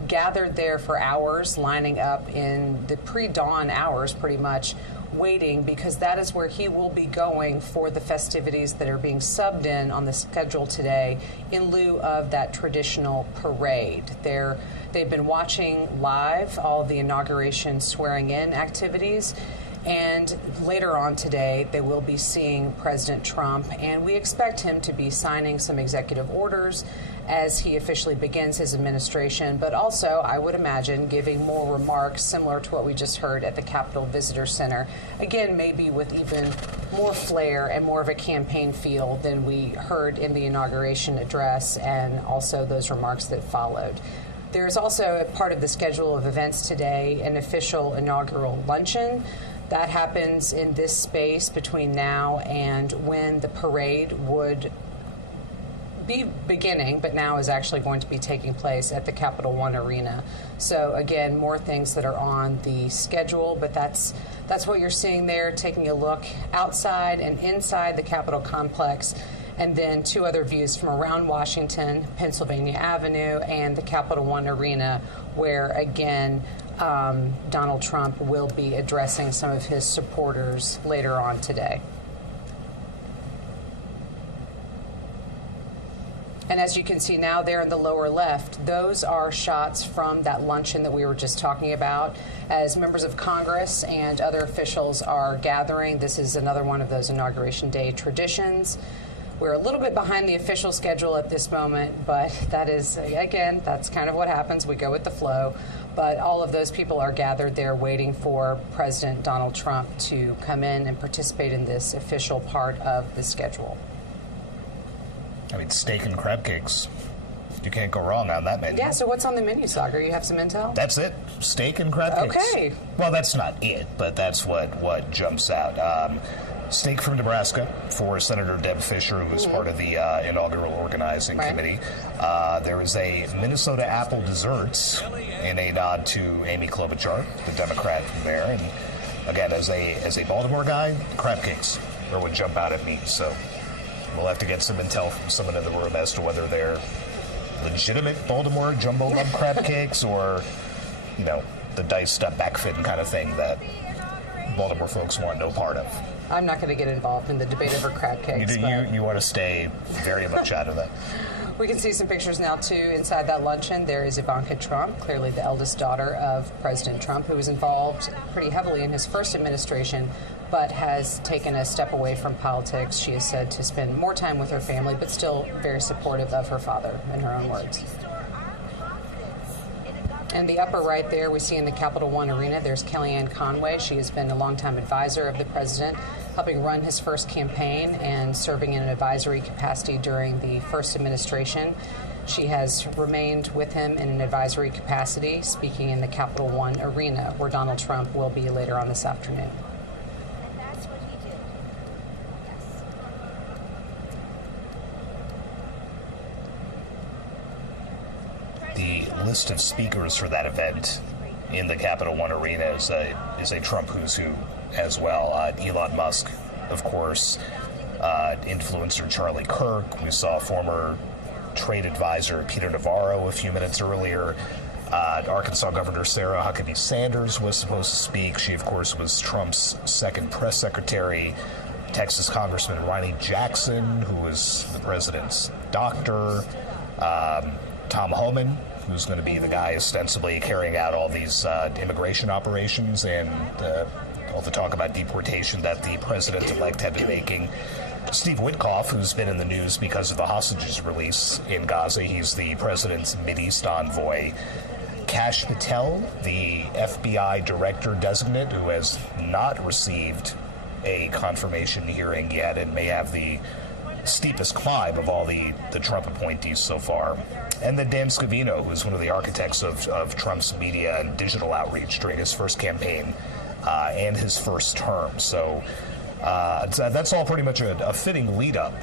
gathered there for hours, lining up in the pre-dawn hours pretty much, waiting, because that is where he will be going for the festivities that are being subbed in on the schedule today in lieu of that traditional parade. They've been watching live all the inauguration swearing-in activities, and later on today they will be seeing President Trump, and we expect him to be signing some executive orders as he officially begins his administration, but also, I would imagine, giving more remarks similar to what we just heard at the Capitol Visitor Center. Again, maybe with even more flair and more of a campaign feel than we heard in the inauguration address and also those remarks that followed. There's also a part of the schedule of events today, an official inaugural luncheon. That happens in this space between now and when the parade would be beginning, but now is actually going to be taking place at the Capital One Arena. So again, more things that are on the schedule, but that's what you're seeing there, taking a look outside and inside the Capitol complex, and then two other views from around Washington, Pennsylvania Avenue, and the Capital One Arena, where again Donald Trump will be addressing some of his supporters later on today. And as you can see now there in the lower left, those are shots from that luncheon that we were just talking about. As members of Congress and other officials are gathering, this is another one of those Inauguration Day traditions. We're a little bit behind the official schedule at this moment, but that is, again, that's kind of what happens. We go with the flow. But all of those people are gathered there waiting for President Donald Trump to come in and participate in this official part of the schedule. I mean, steak and crab cakes. You can't go wrong on that menu. Yeah, so what's on the menu, Sagar? You have some intel? That's it. Steak and crab cakes. Okay. Well, that's not it, but that's what jumps out. Steak from Nebraska for Senator Deb Fischer, who is part of the inaugural organizing committee. There is a Minnesota apple desserts in a nod to Amy Klobuchar, the Democrat from there. And again, as a Baltimore guy, crab cakes are what jump out at me. So we'll have to get some intel from someone in the room as to whether they're legitimate Baltimore jumbo love crab cakes or, you know, the diced up backfitting kind of thing that Baltimore folks want no part of. I'm not going to get involved in the debate over crab cakes. You want to stay very much out of that. We can see some pictures now, too. Inside that luncheon, there is Ivanka Trump, clearly the eldest daughter of President Trump, who was involved pretty heavily in his first administration, but has taken a step away from politics. She is said to spend more time with her family, but still very supportive of her father, in her own words. In the upper right there, we see in the Capital One Arena, there's Kellyanne Conway. She has been a longtime advisor of the president, helping run his first campaign and serving in an advisory capacity during the first administration. She has remained with him in an advisory capacity, speaking in the Capital One Arena, where Donald Trump will be later on this afternoon. And that's what he did. Yes. The list of speakers for that event in the Capital One Arena is a Trump who's who as well. Elon Musk, of course, influencer Charlie Kirk. We saw former trade advisor Peter Navarro a few minutes earlier. Arkansas Governor Sarah Huckabee Sanders was supposed to speak. She, of course, was Trump's second press secretary. Texas Congressman Ronnie Jackson, who was the president's doctor. Tom Homan, who's going to be the guy ostensibly carrying out all these immigration operations and all the talk about deportation that the president-elect had been making. Steve Witkoff, who's been in the news because of the hostages release in Gaza. He's the president's Mideast envoy. Kash Patel, the FBI director designate, who has not received a confirmation hearing yet and may have the steepest climb of all the Trump appointees so far. And then Dan Scavino, who's one of the architects of Trump's media and digital outreach during his first campaign and his first term. So that's all pretty much a fitting lead-up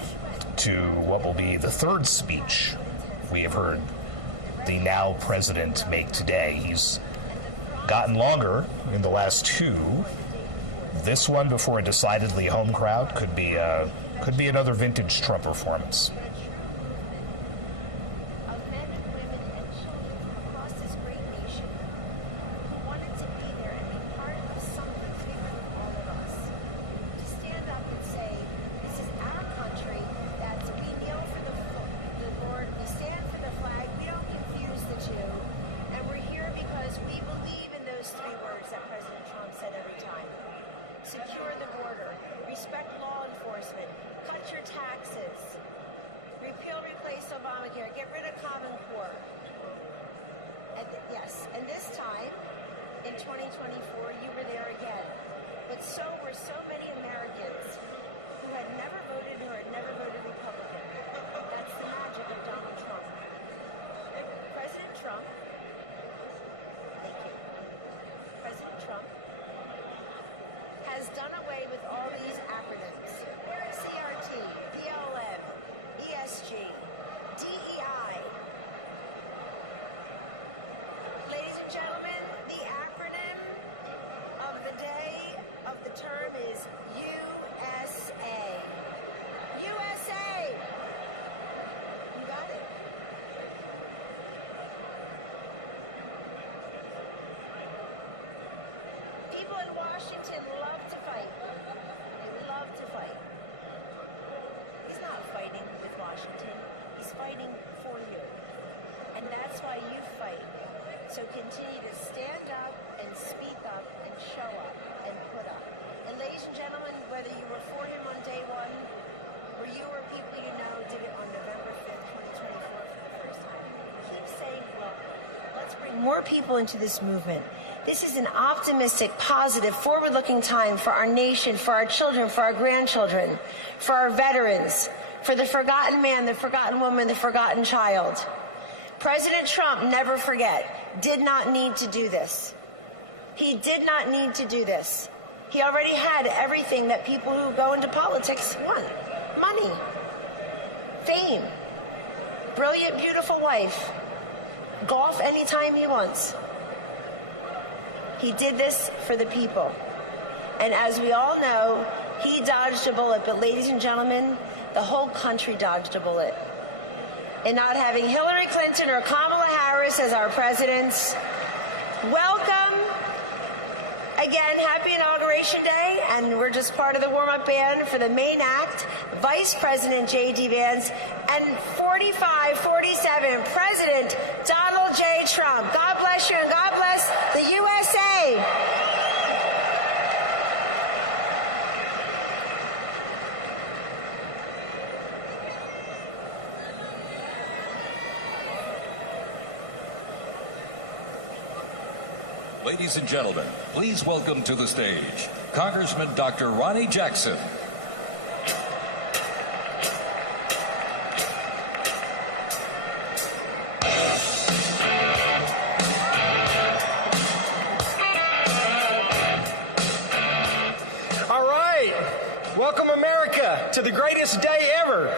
to what will be the third speech we have heard the now president make today. He's gotten longer in the last two. This one, before a decidedly home crowd, could be another vintage Trump performance. Secure the border, respect law enforcement, cut your taxes, repeal, replace Obamacare, get rid of Common Core. And this time, in 2024, you were there again. But so were so many Americans who had never voted or had never voted Republican. That's the magic of Donald Trump. President Trump, thank you. President Trump has done away with all these acronyms. CRT, BLM, ESG, DEI. Ladies and gentlemen, the acronym of the day of the term is USA. USA! You got it? People in Washington love to fight. They love to fight. He's not fighting with Washington. He's fighting for you. And that's why you fight. So continue to stand up and speak up and show up and put up. And ladies and gentlemen, whether you were for him on day one or you or people you know did it on November 5th, 2024 for the first time, keep saying, look, let's bring more people into this movement. This is an optimistic, positive, forward-looking time for our nation, for our children, for our grandchildren, for our veterans, for the forgotten man, the forgotten woman, the forgotten child. President Trump, never forget, did not need to do this. He did not need to do this. He already had everything that people who go into politics want. Money, fame, brilliant, beautiful wife, golf anytime he wants. He did this for the people. And as we all know, he dodged a bullet. But ladies and gentlemen, the whole country dodged a bullet. In not having Hillary Clinton or Kamala Harris as our presidents. Welcome. Again, happy Inauguration Day. And we're just part of the warm-up band for the main act, Vice President J.D. Vance, and 45-47, President Donald J. Trump. God bless you and God bless the USA. Ladies and gentlemen, please welcome to the stage Congressman Dr. Ronnie Jackson. All right, welcome America to the greatest day ever.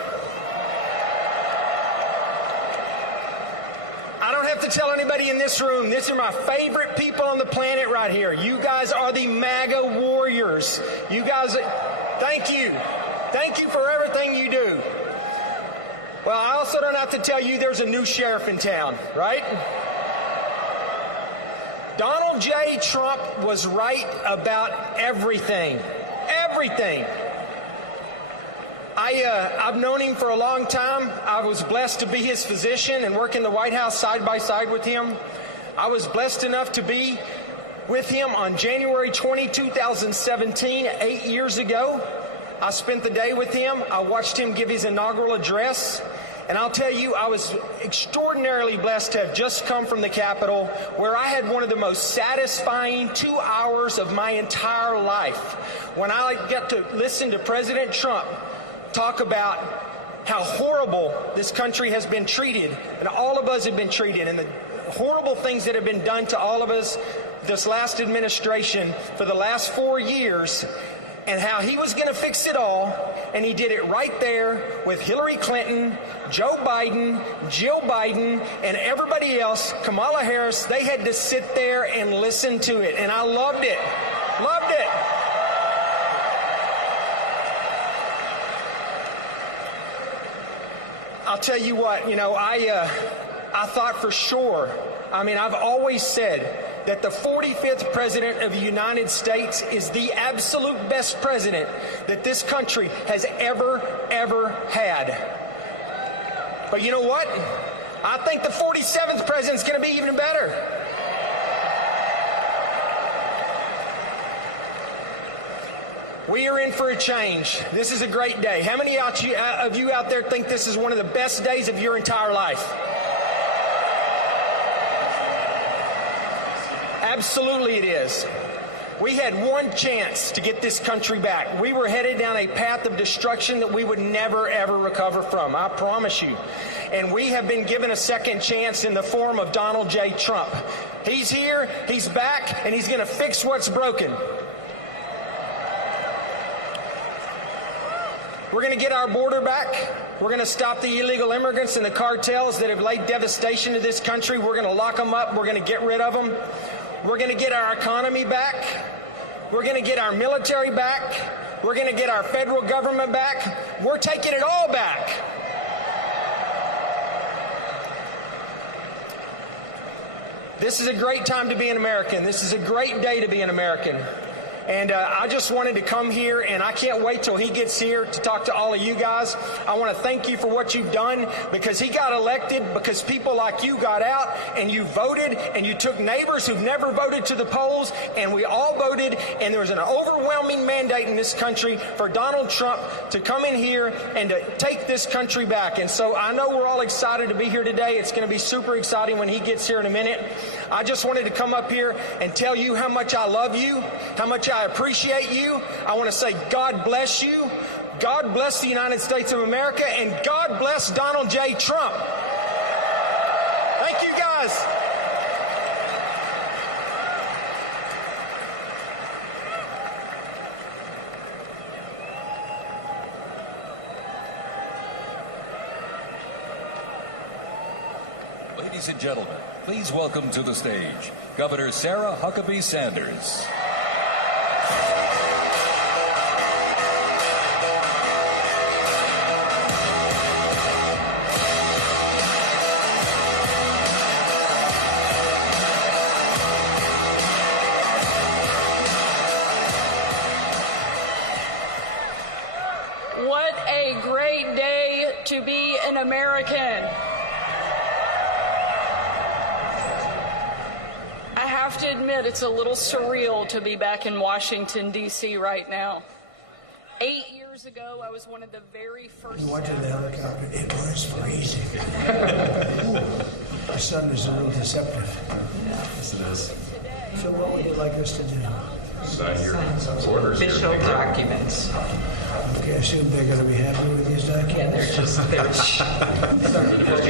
I don't have to tell anybody in this room, these are my favorite people on the planet right here. You guys are the MAGA warriors. You guys, thank you. Thank you for everything you do. Well, I also don't have to tell you there's a new sheriff in town, right? Donald J. Trump was right about everything. Everything. I've known him for a long time. I was blessed to be his physician and work in the White House side by side with him. I was blessed enough to be with him on January 20, 2017, 8 years ago. I spent the day with him. I watched him give his inaugural address. And I'll tell you, I was extraordinarily blessed to have just come from the Capitol, where I had one of the most satisfying 2 hours of my entire life, when I got to listen to President Trump talk about how horrible this country has been treated, and all of us have been treated, and the horrible things that have been done to all of us this last administration for the last 4 years, and how he was going to fix it all, and he did it right there with Hillary Clinton, Joe Biden, Jill Biden, and everybody else, Kamala Harris. They had to sit there and listen to it, and I loved it. Loved it. I'll tell you what, I thought for sure, I've always said that the 45th President of the United States is the absolute best president that this country has ever had. But you know what? I think the 47th President's going to be even better. We are in for a change. This is a great day. How many of you out there think this is one of the best days of your entire life? Absolutely it is. We had one chance to get this country back. We were headed down a path of destruction that we would never, ever recover from. I promise you. And we have been given a second chance in the form of Donald J. Trump. He's here, he's back, and he's going to fix what's broken. We're going to get our border back. We're going to stop the illegal immigrants and the cartels that have laid devastation to this country. We're going to lock them up. We're going to get rid of them. We're going to get our economy back. We're going to get our military back. We're going to get our federal government back. We're taking it all back. This is a great time to be an American. This is a great day to be an American. And I just wanted to come here, and I can't wait till he gets here to talk to all of you guys. I want to thank you for what you've done, because he got elected because people like you got out and you voted, and you took neighbors who've never voted to the polls, and we all voted, and there was an overwhelming mandate in this country for Donald Trump to come in here and to take this country back. And so I know we're all excited to be here today. It's going to be super exciting when he gets here in a minute. I just wanted to come up here and tell you how much I love you, how much I appreciate you. I want to say God bless you. God bless the United States of America, and God bless Donald J. Trump. Thank you, guys. Ladies and gentlemen, please welcome to the stage Governor Sarah Huckabee Sanders. What a great day to be an American. I have to admit, it's a little surreal to be back in Washington, D.C. right now. 8 years ago, I was one of the very first... We went to the helicopter. It was freezing. The sun is a little deceptive. Yes, it is. So what would you like us to do? Sign your orders. Official documents. Okay, I assume they're going to be happy with these documents? Yeah, they're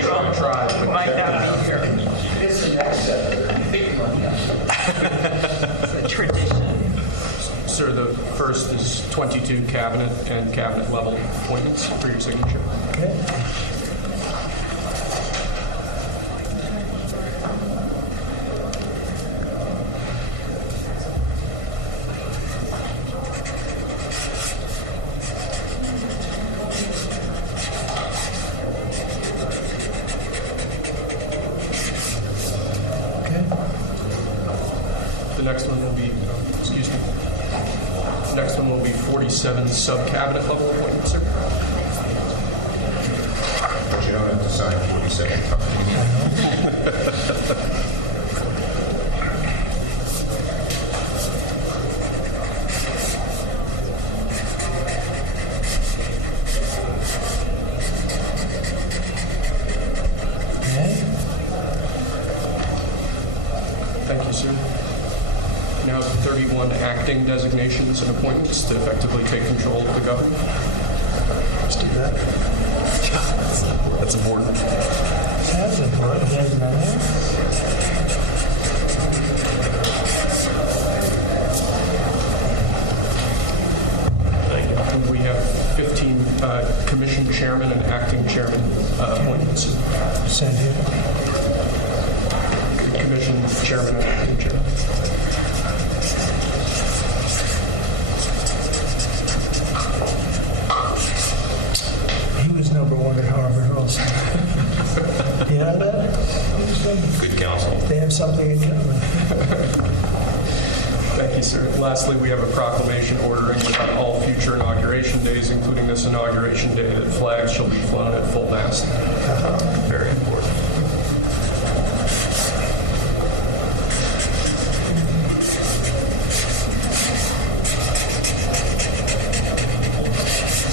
Trump tribe. We might not be here. It's the next step. It's a tradition. Sir, the first is 22 cabinet and cabinet level appointments for your signature. Okay. next one will be, next one will be 47 sub-cabinet level appointments, sir. But you don't have to sign 47 times. Thank you, sir. Now 31 acting designations and appointments to effectively take control of the government. Let's do that. That's important. That's important, isn't it? And we have 15 commission chairman and acting chairman appointments. Same here. Commission chairman and acting chairman. He was number one at Harvard also. You know that? Good counsel. They have something in common. Thank you, sir. Lastly, we have a proclamation ordering that on all future inauguration days, including this inauguration day, that flags shall be flown at full mast. Very important.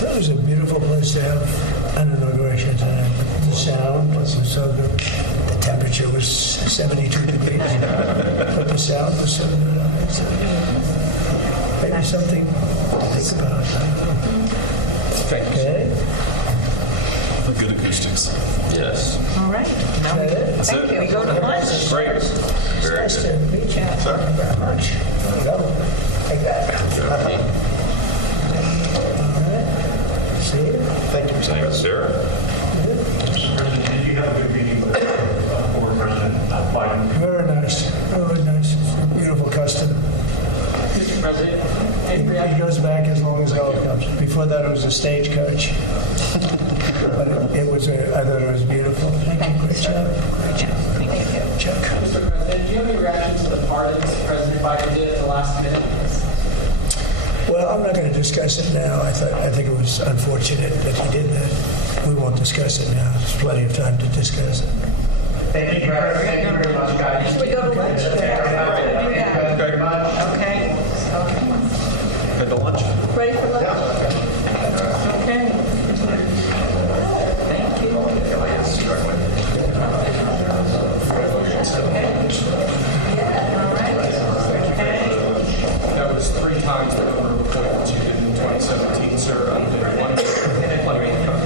That was a beautiful place to have an inauguration tonight. The sound was so good. The temperature was 72 degrees, but the sound was so good. Maybe something to think about. Thank you. Okay. Good acoustics. Yes. All right. Now That's thank it. you. We go to lunch. Great. Very Nice good. to meet you. Thank you very much. There you go. Take that. All right. See you. Thank you, sir. Did you have a good meeting with former President Biden? Very nice. Very nice. Beautiful custom. Mr. President, He goes back as long as helicopters. Before that, it was a stagecoach. But it was, I thought it was beautiful. Thank you. Great job. Great job. Chuck. Mr. President, do you have any reactions to the pardons President Biden did at the last minute? Well, I'm not going to discuss it now. I think it was unfortunate that he did that. We won't discuss it now. There's plenty of time to discuss it. Thank you very much, guys. Should we go to lunch? Okay. Okay. Head to lunch. Ready for lunch? Okay. Thank you. That was 3 times the number of appointments you did in 2017, sir. I did one. Plenty of time.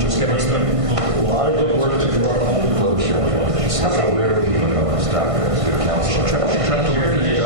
Just getting started. A lot of good work to do our own closure. So very stuck. Council. Trying to work with you.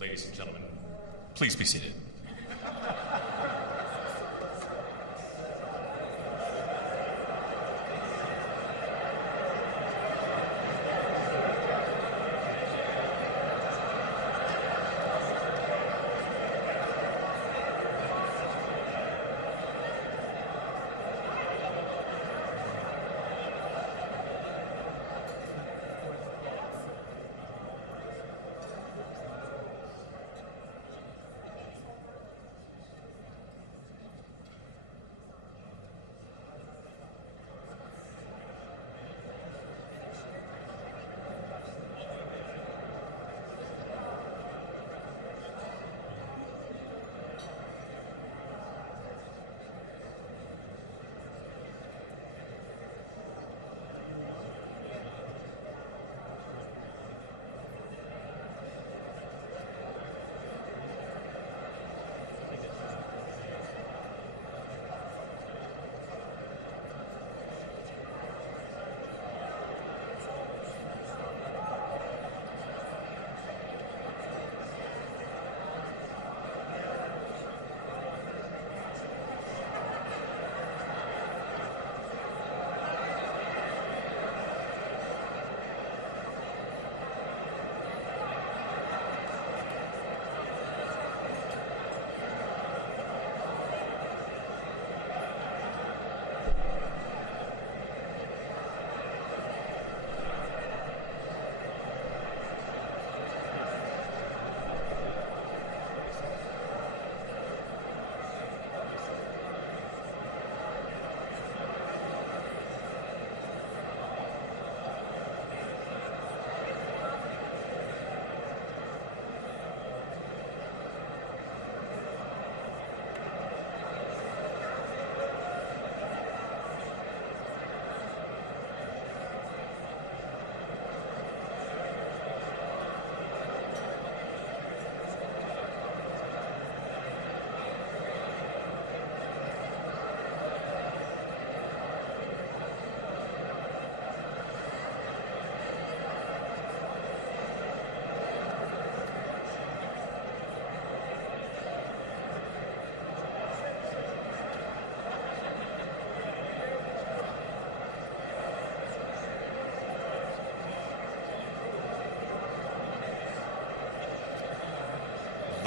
Ladies and gentlemen, please be seated.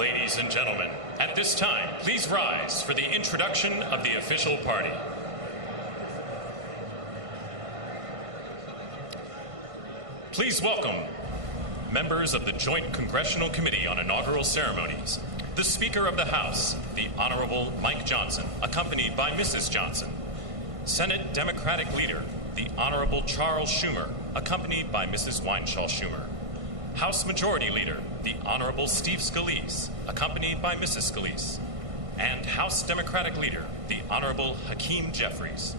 Ladies and gentlemen, at this time, please rise for the introduction of the official party. Please welcome members of the Joint Congressional Committee on Inaugural Ceremonies, the Speaker of the House, the Honorable Mike Johnson, accompanied by Mrs. Johnson, Senate Democratic Leader, the Honorable Charles Schumer, accompanied by Mrs. Weinshaw Schumer, House Majority Leader, the Honorable Steve Scalise, accompanied by Mrs. Scalise, and House Democratic Leader, the Honorable Hakeem Jeffries.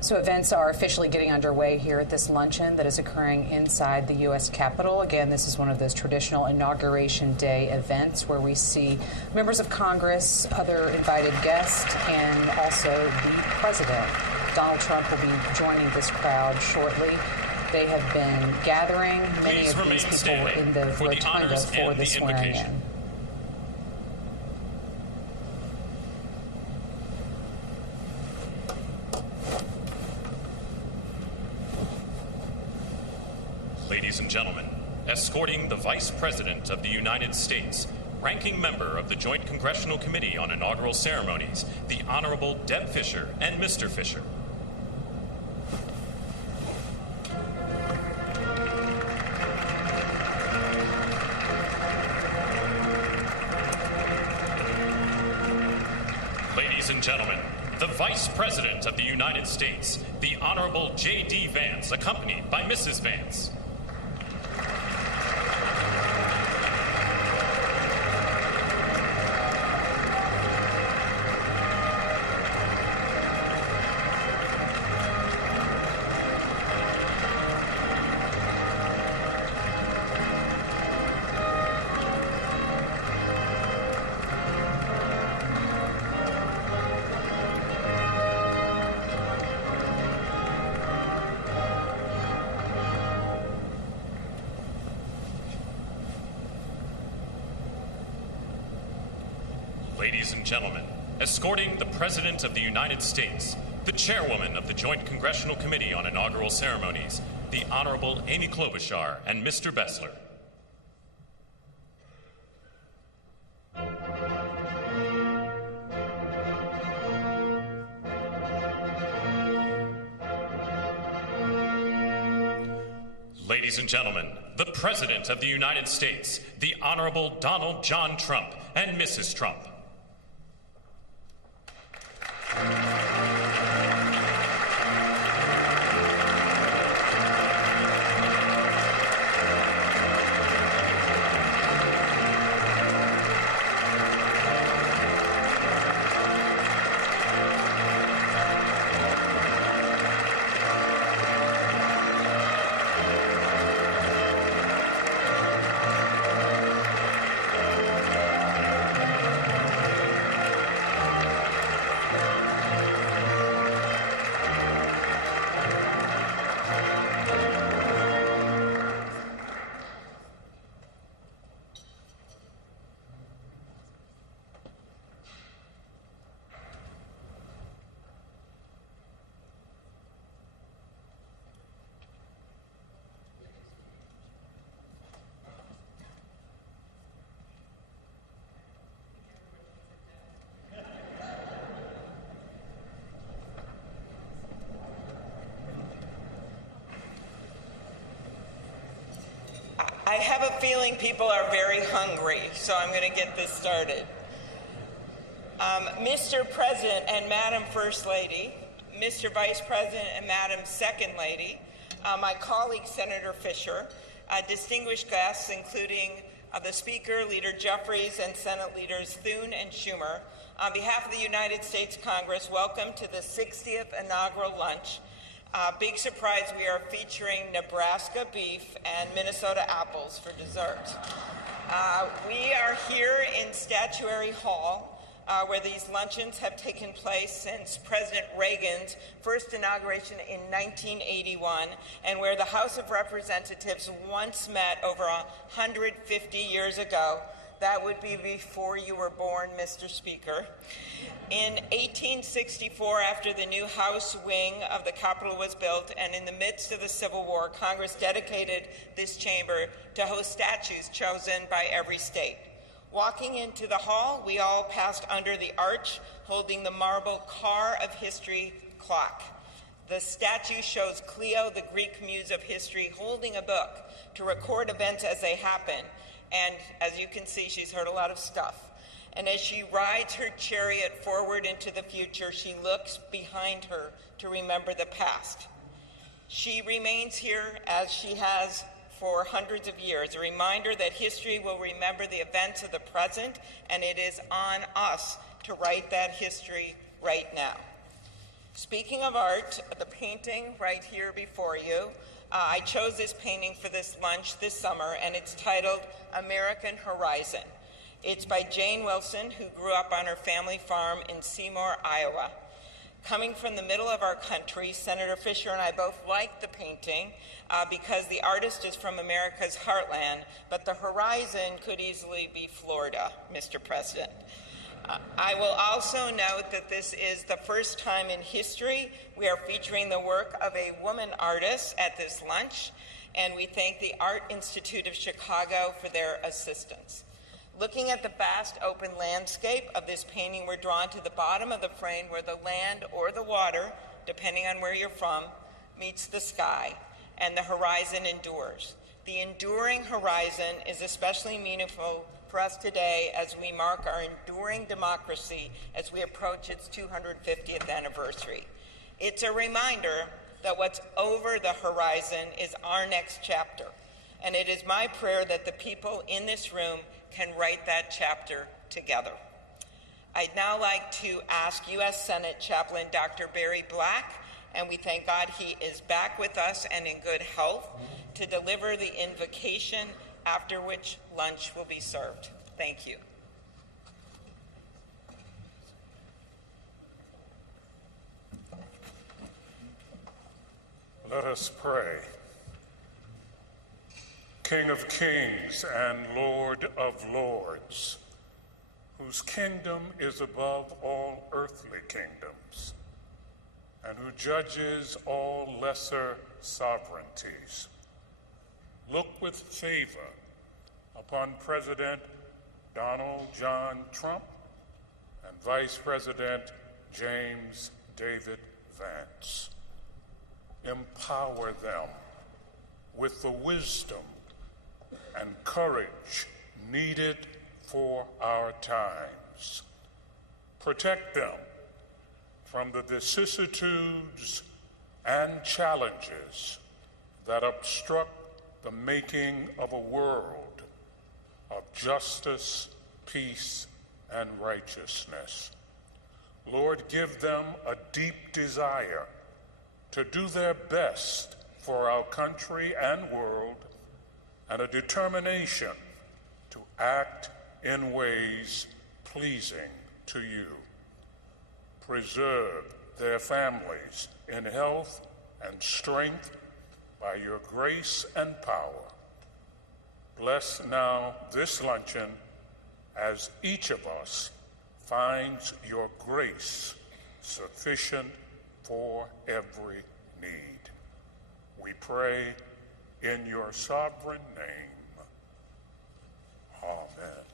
So events are officially getting underway here at this luncheon that is occurring inside the U.S. Capitol. Again, this is one of those traditional Inauguration Day events where we see members of Congress, other invited guests, and also the President. Donald Trump will be joining this crowd shortly. They have been gathering. Many of these people were in the rotunda for the swearing in. Ladies and gentlemen, escorting the Vice President of the United States, ranking member of the Joint Congressional Committee on Inaugural Ceremonies, the Honorable Deb Fischer and Mr. Fischer. Ladies and gentlemen, the Vice President of the United States, the Honorable J.D. Vance, accompanied by Mrs. Vance. Ladies and gentlemen, escorting the President of the United States, the Chairwoman of the Joint Congressional Committee on Inaugural Ceremonies, the Honorable Amy Klobuchar and Mr. Bessler. Ladies and gentlemen, the President of the United States, the Honorable Donald John Trump and Mrs. Trump. I have a feeling people are very hungry, so I'm going to get this started. Mr. President and Madam First Lady, Mr. Vice President and Madam Second Lady, my colleague Senator Fisher, distinguished guests including the Speaker, Leader Jeffries, and Senate Leaders Thune and Schumer, on behalf of the United States Congress, welcome to the 60th Inaugural Lunch. Big surprise, we are featuring Nebraska beef and Minnesota apples for dessert. We are here in Statuary Hall, where these luncheons have taken place since President Reagan's first inauguration in 1981, and where the House of Representatives once met over 150 years ago. That would be before you were born, Mr. Speaker. In 1864, after the new House wing of the Capitol was built, and in the midst of the Civil War, Congress dedicated this chamber to host statues chosen by every state. Walking into the hall, we all passed under the arch, holding the marble Car of History clock. The statue shows Clio, the Greek muse of history, holding a book to record events as they happen. And as you can see, she's heard a lot of stuff. And as she rides her chariot forward into the future, she looks behind her to remember the past. She remains here as she has for hundreds of years, a reminder that history will remember the events of the present, and it is on us to write that history right now. Speaking of art, the painting right here before you, I chose this painting for this lunch this summer, and it's titled American Horizon. It's by Jane Wilson, who grew up on her family farm in Seymour, Iowa. Coming from the middle of our country, Senator Fisher and I both liked the painting because the artist is from America's heartland, but the horizon could easily be Florida, Mr. President. I will also note that this is the first time in history we are featuring the work of a woman artist at this lunch, and we thank the Art Institute of Chicago for their assistance. Looking at the vast open landscape of this painting, we're drawn to the bottom of the frame where the land or the water, depending on where you're from, meets the sky, and the horizon endures. The enduring horizon is especially meaningful for us today as we mark our enduring democracy as we approach its 250th anniversary. It's a reminder that what's over the horizon is our next chapter, and it is my prayer that the people in this room can write that chapter together. I'd now like to ask U.S. Senate Chaplain Dr. Barry Black, and we thank God he is back with us and in good health, to deliver the invocation, after which lunch will be served. Thank you. Let us pray. King of kings and Lord of lords, whose kingdom is above all earthly kingdoms, and who judges all lesser sovereignties. Look with favor upon President Donald John Trump and Vice President James David Vance. Empower them with the wisdom and courage needed for our times. Protect them from the vicissitudes and challenges that obstruct the making of a world of justice, peace, and righteousness. Lord, give them a deep desire to do their best for our country and world, and a determination to act in ways pleasing to you. Preserve their families in health and strength by your grace and power. Bless now this luncheon as each of us finds your grace sufficient for every need. We pray in your sovereign name. Amen.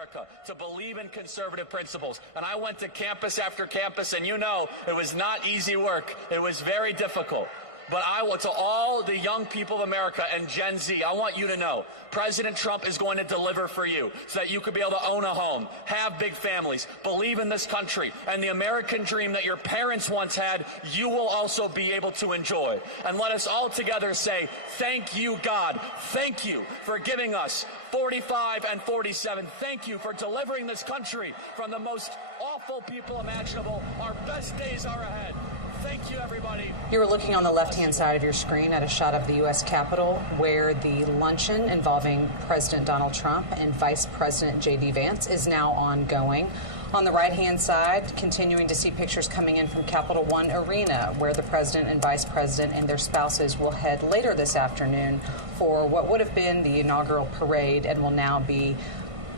America to believe in conservative principles. And I went to campus after campus, and you know, it was not easy work. It was very difficult. But I want to all the young people of America and Gen Z, I want you to know, President Trump is going to deliver for you so that you could be able to own a home, have big families, believe in this country, and the American dream that your parents once had, you will also be able to enjoy. And let us all together say, thank you, God. Thank you for giving us 45 and 47. Thank you for delivering this country from the most awful people imaginable. Our best days are ahead. Thank you, everybody. You are looking on the left-hand side of your screen at a shot of the U.S. Capitol, where the luncheon involving President Donald Trump and Vice President J.D. Vance is now ongoing. On the right-hand side, continuing to see pictures coming in from Capital One Arena, where the President and Vice President and their spouses will head later this afternoon for what would have been the inaugural parade and will now be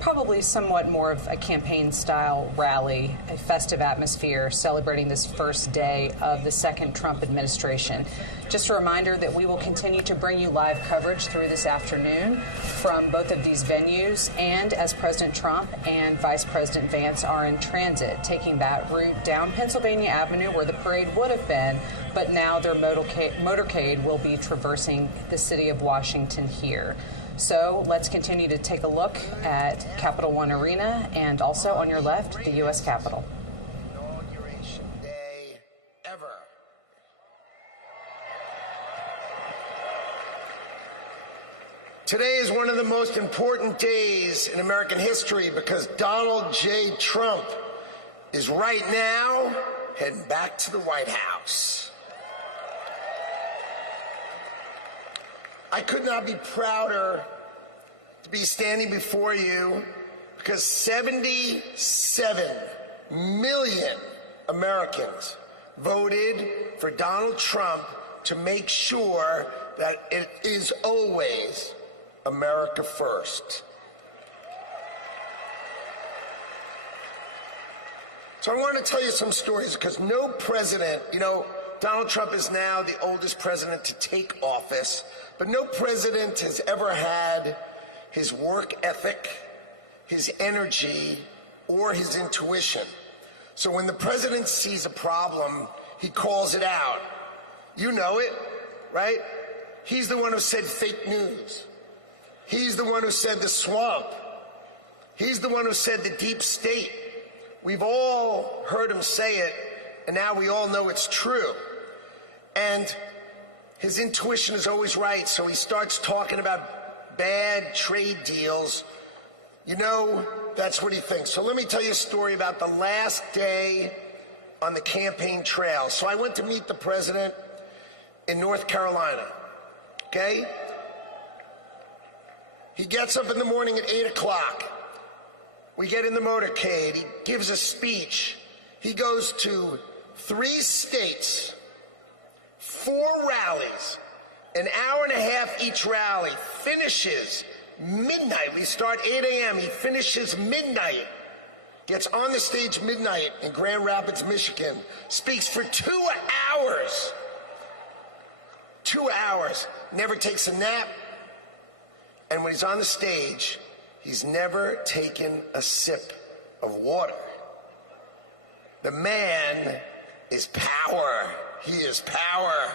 probably somewhat more of a campaign-style rally, a festive atmosphere celebrating this first day of the second Trump administration. Just a reminder that we will continue to bring you live coverage through this afternoon from both of these venues, and as President Trump and Vice President Vance are in transit, taking that route down Pennsylvania Avenue where the parade would have been, but now their motorcade will be traversing the city of Washington here. So let's continue to take a look at Capital One Arena and also on your left, the U.S. Capitol. Inauguration day ever. Today is one of the most important days in American history because Donald J. Trump is right now heading back to the White House. I could not be prouder to be standing before you because 77 million Americans voted for Donald Trump to make sure that it is always America first. So I want to tell you some stories because no president, you know, Donald Trump is now the oldest president to take office, but no president has ever had his work ethic, his energy, or his intuition. So when the president sees a problem, he calls it out. You know it, right? He's the one who said fake news. He's the one who said the swamp. He's the one who said the deep state. We've all heard him say it, and now we all know it's true. And his intuition is always right, so he starts talking about bad trade deals. You know, that's what he thinks. So let me tell you a story about the last day on the campaign trail. So I went to meet the president in North Carolina, okay? He gets up in the morning at 8 o'clock. We get in the motorcade. He gives a speech. He goes to 3 states, 4 rallies, an hour and a half each rally, finishes midnight. We start 8 a.m. He finishes midnight, gets on the stage midnight in Grand Rapids, Michigan, speaks for 2 hours. 2 hours, never takes a nap. And when he's on the stage, he's never taken a sip of water. The man is power. He is power.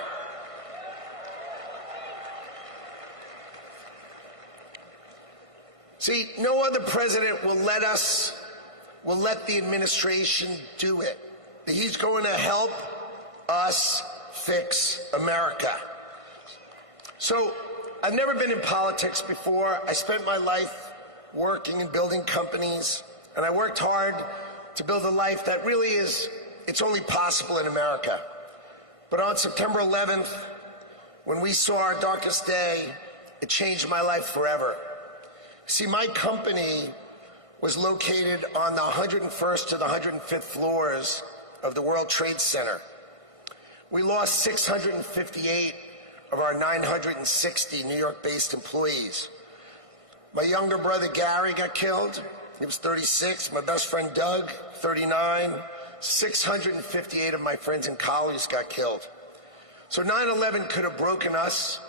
See, no other president will let the administration do it. He's going to help us fix America. So, I've never been in politics before. I spent my life working and building companies, and I worked hard to build a life that really is, it's only possible in America. But on September 11th, when we saw our darkest day, it changed my life forever. See, my company was located on the 101st to the 105th floors of the World Trade Center. We lost 658 of our 960 New York-based employees. My younger brother Gary got killed. He was 36. My best friend Doug, 39. 658 of my friends and colleagues got killed. So 9/11 could have broken us,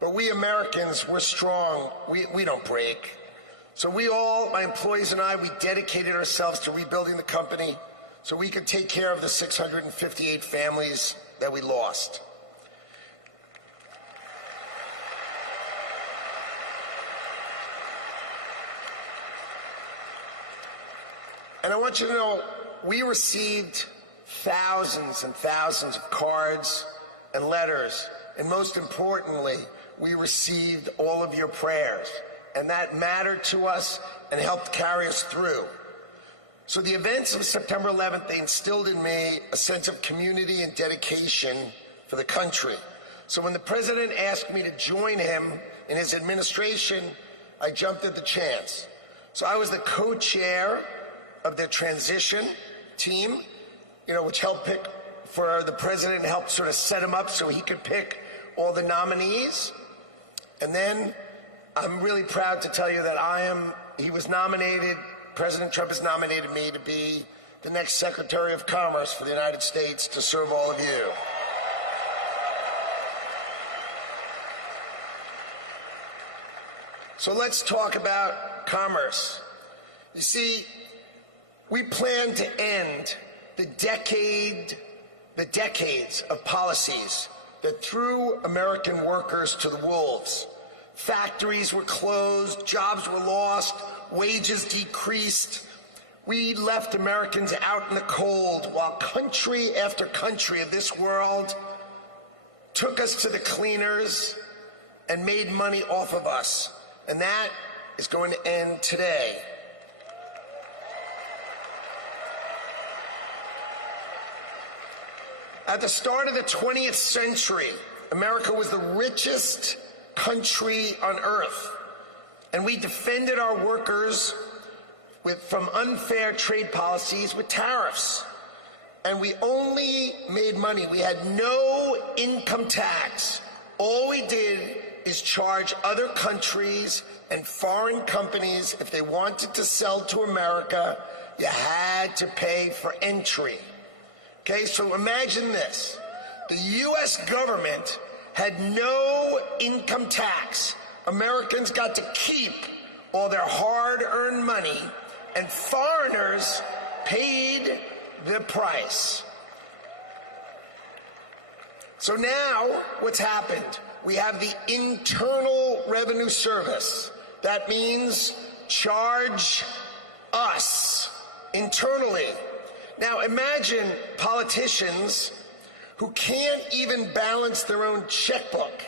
but we Americans, we're strong. We don't break. So we all, my employees and I, we dedicated ourselves to rebuilding the company so we could take care of the 658 families that we lost. And I want you to know, we received thousands and thousands of cards and letters, and most importantly, we received all of your prayers, and that mattered to us and helped carry us through. So the events of September 11th, they instilled in me a sense of community and dedication for the country. So when the president asked me to join him in his administration, I jumped at the chance. So I was the co-chair of the transition team, which helped pick for the president, helped sort of set him up so he could pick all the nominees. And then I'm really proud to tell you that he was nominated, President Trump has nominated me to be the next Secretary of Commerce for the United States to serve all of you. So let's talk about commerce. You see, we plan to end the decades of policies that threw American workers to the wolves. Factories were closed, jobs were lost, wages decreased. We left Americans out in the cold while country after country of this world took us to the cleaners and made money off of us. And that is going to end today. At the start of the 20th century, America was the richest country on earth, and we defended our workers from unfair trade policies with tariffs. And we only made money. We had no income tax. All we did is charge other countries and foreign companies, if they wanted to sell to America, you had to pay for entry. Okay, so imagine this. The U.S. government had no income tax. Americans got to keep all their hard-earned money, and foreigners paid the price. So now, what's happened? We have the Internal Revenue Service. That means charge us internally. Now imagine politicians who can't even balance their own checkbook,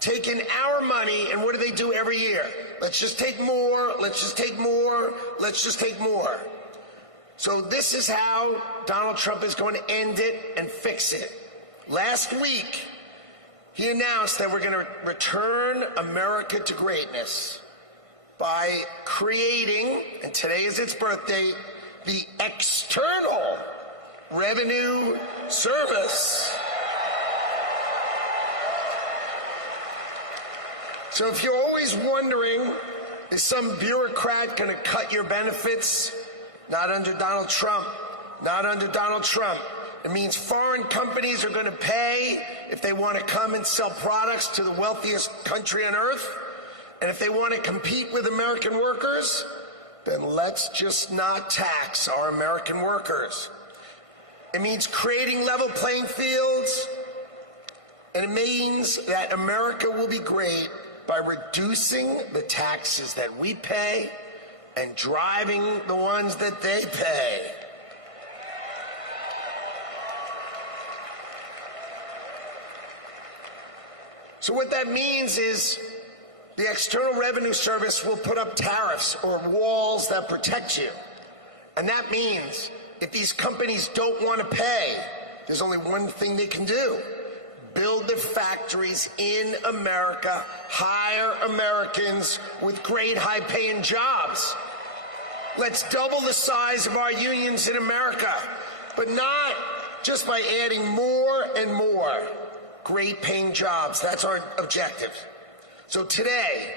taking our money, and what do every year? Let's just take more, let's just take more, let's just take more. So this is how Donald Trump is going to end it and fix it. Last week, he announced that we're going to return America to greatness by creating, and today is its birthday, the External Revenue Service. So if you're always wondering, is some bureaucrat going to cut your benefits? Not under Donald Trump. Not under Donald Trump. It means foreign companies are going to pay if they want to come and sell products to the wealthiest country on earth. And if they want to compete with American workers, then let's just not tax our American workers. It means creating level playing fields, and it means that America will be great by reducing the taxes that we pay and driving the ones that they pay. So what that means is the External Revenue Service will put up tariffs or walls that protect you. And that means if these companies don't want to pay, there's only one thing they can do. Build their factories in America, hire Americans with great high-paying jobs. Let's double the size of our unions in America, but not just by adding more and more great-paying jobs. That's our objective. So today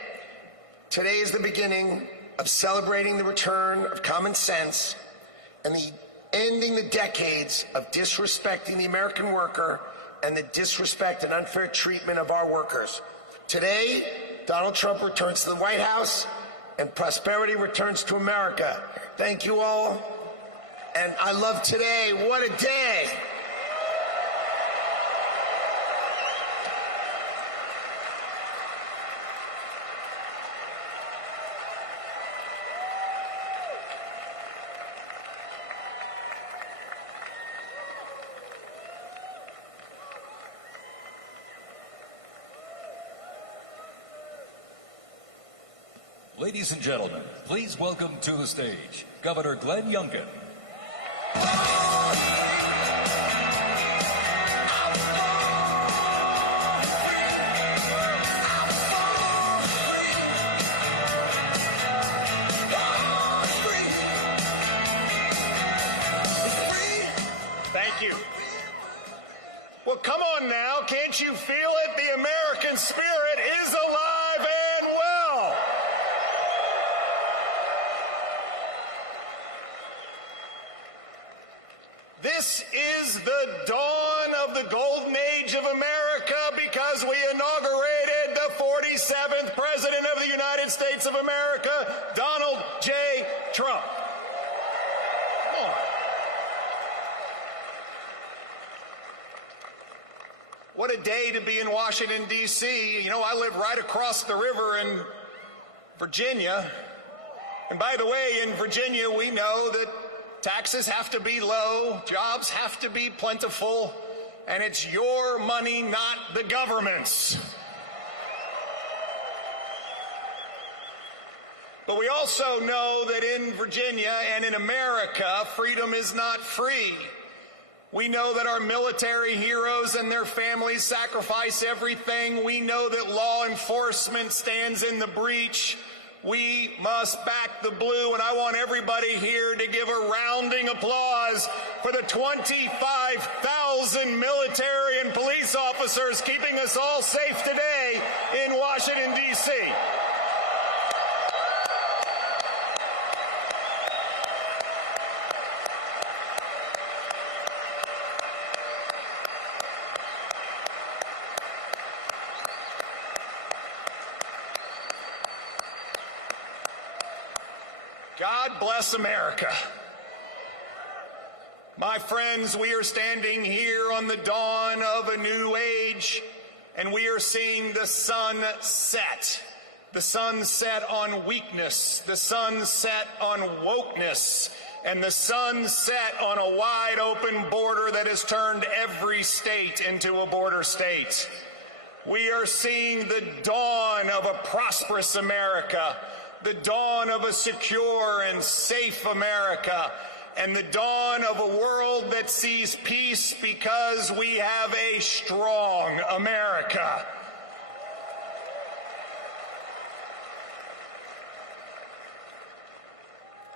is the beginning of celebrating the return of common sense and ending the decades of disrespecting the American worker and the disrespect and unfair treatment of our workers. Today, Donald Trump returns to the White House and prosperity returns to America. Thank you all. And I love today. What a day. Ladies and gentlemen, please welcome to the stage Governor Glenn Youngkin. Thank you. Well, come on now. Can't you feel it? The American spirit is alive and well. This is the dawn of the golden age of America because we inaugurated the 47th President of the United States of America, Donald J. Trump. Come on. What a day to be in Washington, D.C. You know, I live right across the river in Virginia. And by the way, in Virginia, we know that taxes have to be low, jobs have to be plentiful, and it's your money, not the government's. But we also know that in Virginia and in America, freedom is not free. We know that our military heroes and their families sacrifice everything. We know that law enforcement stands in the breach. We must back the blue, and I want everybody here to give a rounding applause for the 25,000 military and police officers keeping us all safe today today in Washington, D.C. God bless America. My friends, we are standing here on the dawn of a new age, and we are seeing the sun set. The sun set on weakness, the sun set on wokeness, and the sun set on a wide open border that has turned every state into a border state. We are seeing the dawn of a prosperous America, the dawn of a secure and safe America, and the dawn of a world that sees peace because we have a strong America.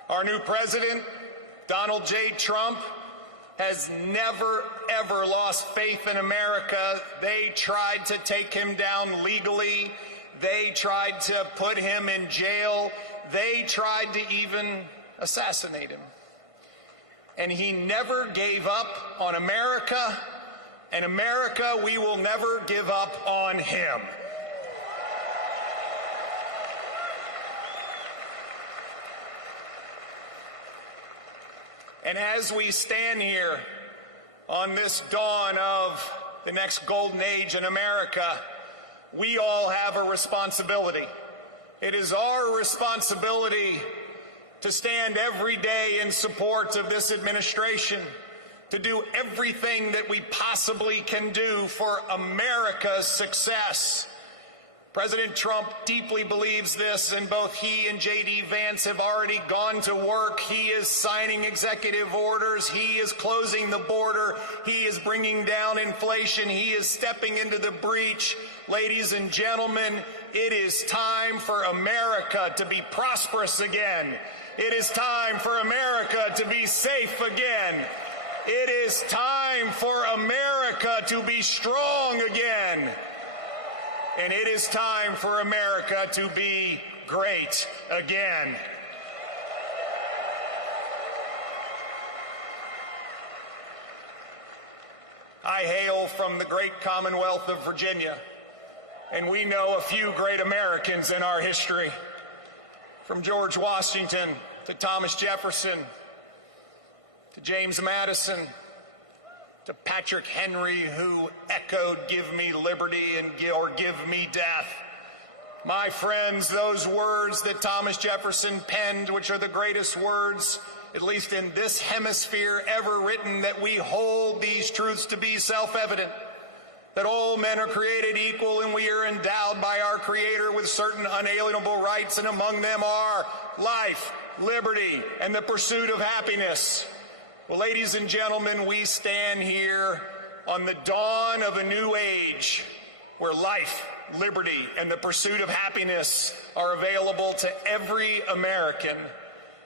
Our new president, Donald J. Trump, has never, ever lost faith in America. They tried to take him down legally. They tried to put him in jail. They tried to even assassinate him. And he never gave up on America, and America, we will never give up on him. And as we stand here on this dawn of the next golden age in America, we all have a responsibility. It is our responsibility to stand every day in support of this administration, to do everything that we possibly can do for America's success. President Trump deeply believes this, and both he and J.D. Vance have already gone to work. He is signing executive orders. He is closing the border. He is bringing down inflation. He is stepping into the breach. Ladies and gentlemen, it is time for America to be prosperous again. It is time for America to be safe again. It is time for America to be strong again. And it is time for America to be great again. I hail from the great Commonwealth of Virginia, and we know a few great Americans in our history. From George Washington to Thomas Jefferson to James Madison to Patrick Henry, who echoed, "Give me liberty or give me death." My friends, those words that Thomas Jefferson penned, which are the greatest words, at least in this hemisphere, ever written, that we hold these truths to be self-evident, that all men are created equal and we are endowed by our Creator with certain unalienable rights, and among them are life, liberty, and the pursuit of happiness. Well, ladies and gentlemen, we stand here on the dawn of a new age where life, liberty, and the pursuit of happiness are available to every American.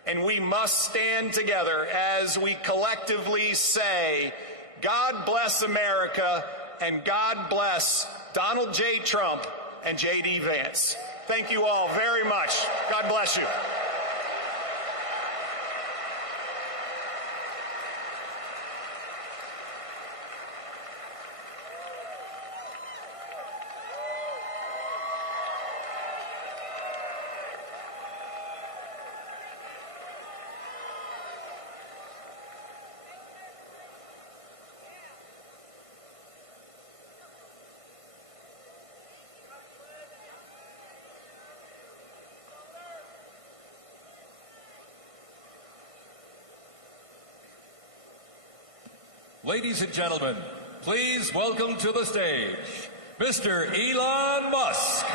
And we must stand together as we collectively say, God bless America, and God bless Donald J. Trump and J.D. Vance. Thank you all very much. God bless you. Ladies and gentlemen, please welcome to the stage, Mr. Elon Musk.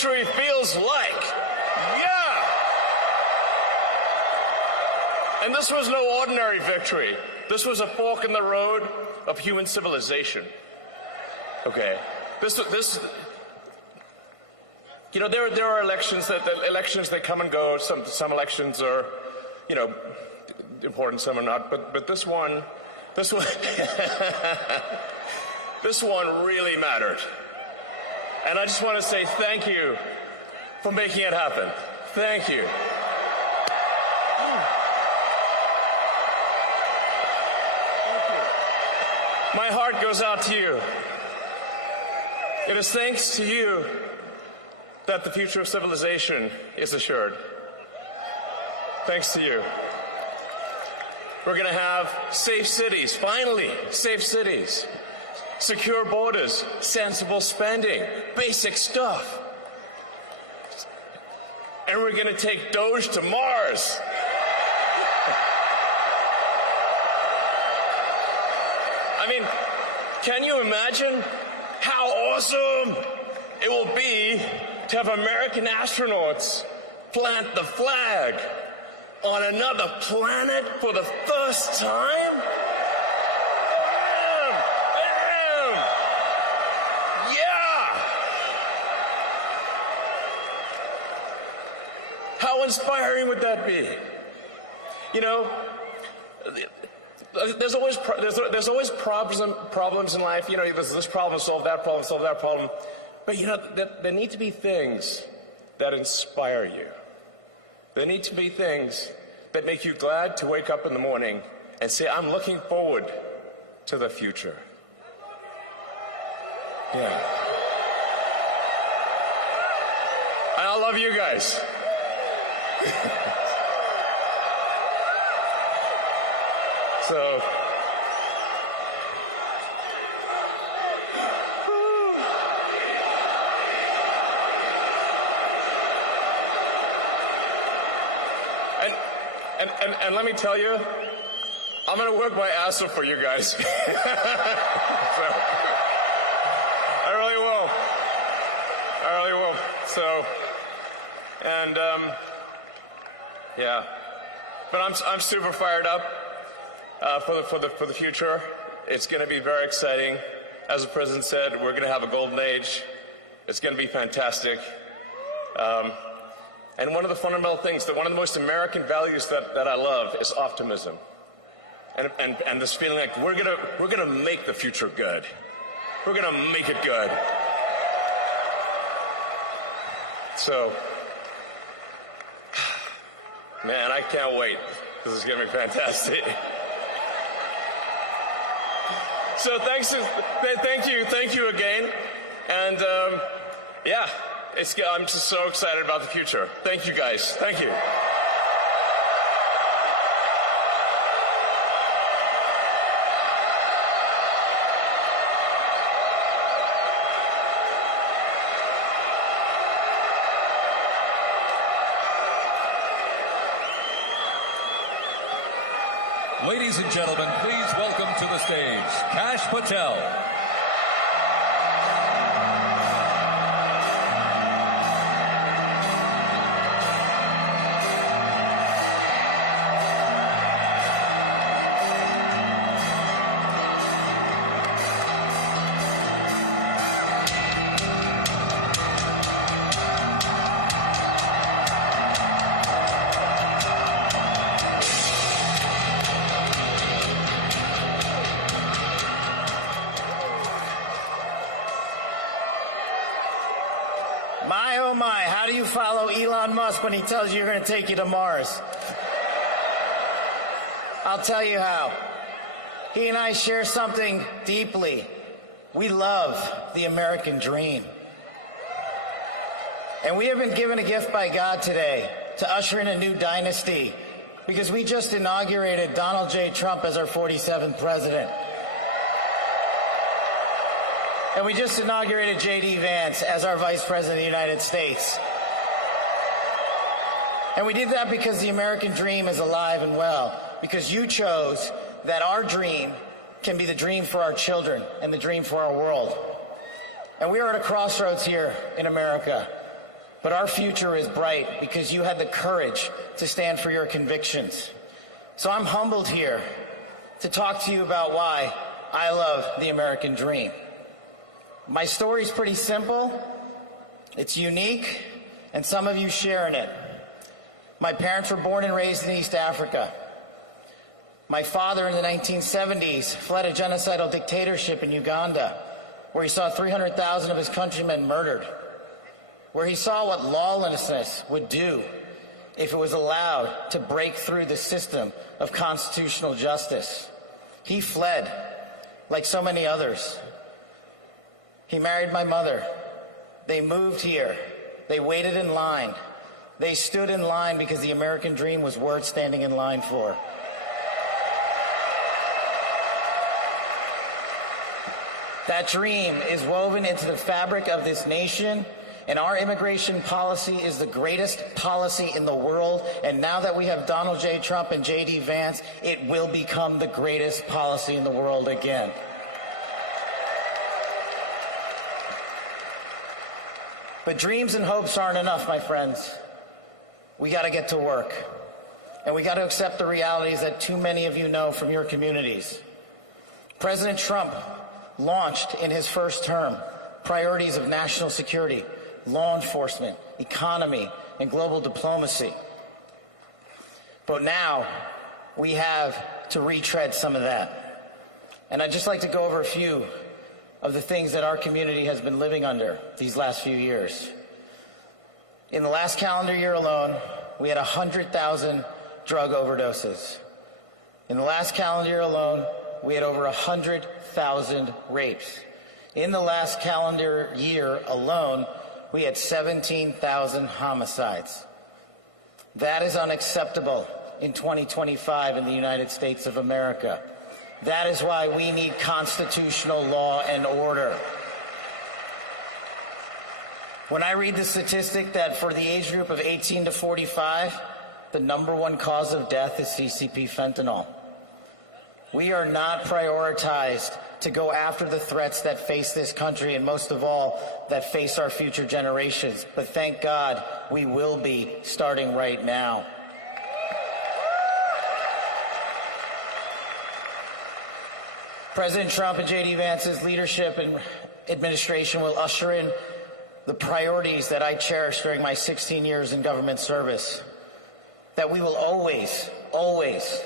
victory feels like. Yeah! And this was no ordinary victory. This was a fork in the road of human civilization. Okay? You know, there are elections that come and go. Some elections are, you know, important, some are not. But this one this one really mattered. And I just want to say thank you for making it happen. Thank you. My heart goes out to you. It is thanks to you that the future of civilization is assured. Thanks to you. We're going to have safe cities, finally, safe cities. Secure borders, sensible spending, basic stuff. And we're going to take Doge to Mars. I mean, can you imagine how awesome it will be to have American astronauts plant the flag on another planet for the first time? Bam! Yeah! How inspiring would that be? You know, there's always problems in life. You know, there's this problem, solve that problem. But you know, there need to be things that inspire you. There need to be things that make you glad to wake up in the morning and say, I'm looking forward to the future. Yeah. And I love you guys. So, and let me tell you, I'm going to work my ass off for you guys. So, I really will. So, and yeah, but I'm super fired up for the future. It's going to be very exciting. As the president said, we're going to have a golden age. It's going to be fantastic. And one of the fundamental things, one of the most American values that I love is optimism. And this feeling like we're gonna make the future good. We're gonna make it good. So, man, I can't wait. This is gonna be fantastic. So thank you again. And yeah. I'm just so excited about the future. Thank you, guys. Thank you. Ladies and gentlemen, please welcome to the stage, Kash Patel. Follow Elon Musk when he tells you you're going to take you to Mars. I'll tell you how. He and I share something deeply. We love the American dream. And we have been given a gift by God today to usher in a new dynasty because we just inaugurated Donald J. Trump as our 47th president. And we just inaugurated J.D. Vance as our Vice President of the United States. And we did that because the American dream is alive and well, because you chose that our dream can be the dream for our children and the dream for our world. And we are at a crossroads here in America. But our future is bright because you had the courage to stand for your convictions. So I'm humbled here to talk to you about why I love the American dream. My story's pretty simple, it's unique, and some of you share in it. My parents were born and raised in East Africa. My father in the 1970s fled a genocidal dictatorship in Uganda, where he saw 300,000 of his countrymen murdered, where he saw what lawlessness would do if it was allowed to break through the system of constitutional justice. He fled, like so many others. He married my mother. They moved here. They waited in line. They stood in line because the American dream was worth standing in line for. That dream is woven into the fabric of this nation, and our immigration policy is the greatest policy in the world. And now that we have Donald J. Trump and J.D. Vance, it will become the greatest policy in the world again. But dreams and hopes aren't enough, my friends. We got to get to work. And we got to accept the realities that too many of you know from your communities. President Trump launched in his first term priorities of national security, law enforcement, economy, and global diplomacy. But now we have to retread some of that. And I'd just like to go over a few of the things that our community has been living under these last few years. In the last calendar year alone, we had 100,000 drug overdoses. In the last calendar year alone, we had over 100,000 rapes. In the last calendar year alone, we had 17,000 homicides. That is unacceptable in 2025 in the United States of America. That is why we need constitutional law and order. When I read the statistic that for the age group of 18 to 45, the #1 cause of death is CCP fentanyl. We are not prioritized to go after the threats that face this country, and most of all, that face our future generations. But thank God we will be, starting right now. President Trump and J.D. Vance's leadership and administration will usher in the priorities that I cherished during my 16 years in government service. That we will always, always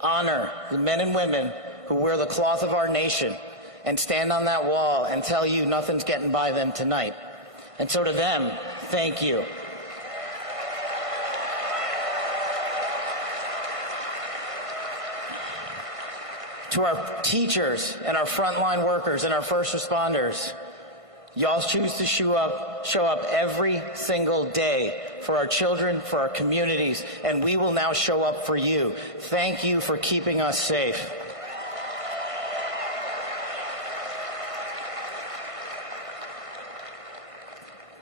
honor the men and women who wear the cloth of our nation and stand on that wall and tell you nothing's getting by them tonight. And so to them, thank you. To our teachers and our frontline workers and our first responders, y'all choose to show up every single day for our children, for our communities, and we will now show up for you. Thank you for keeping us safe.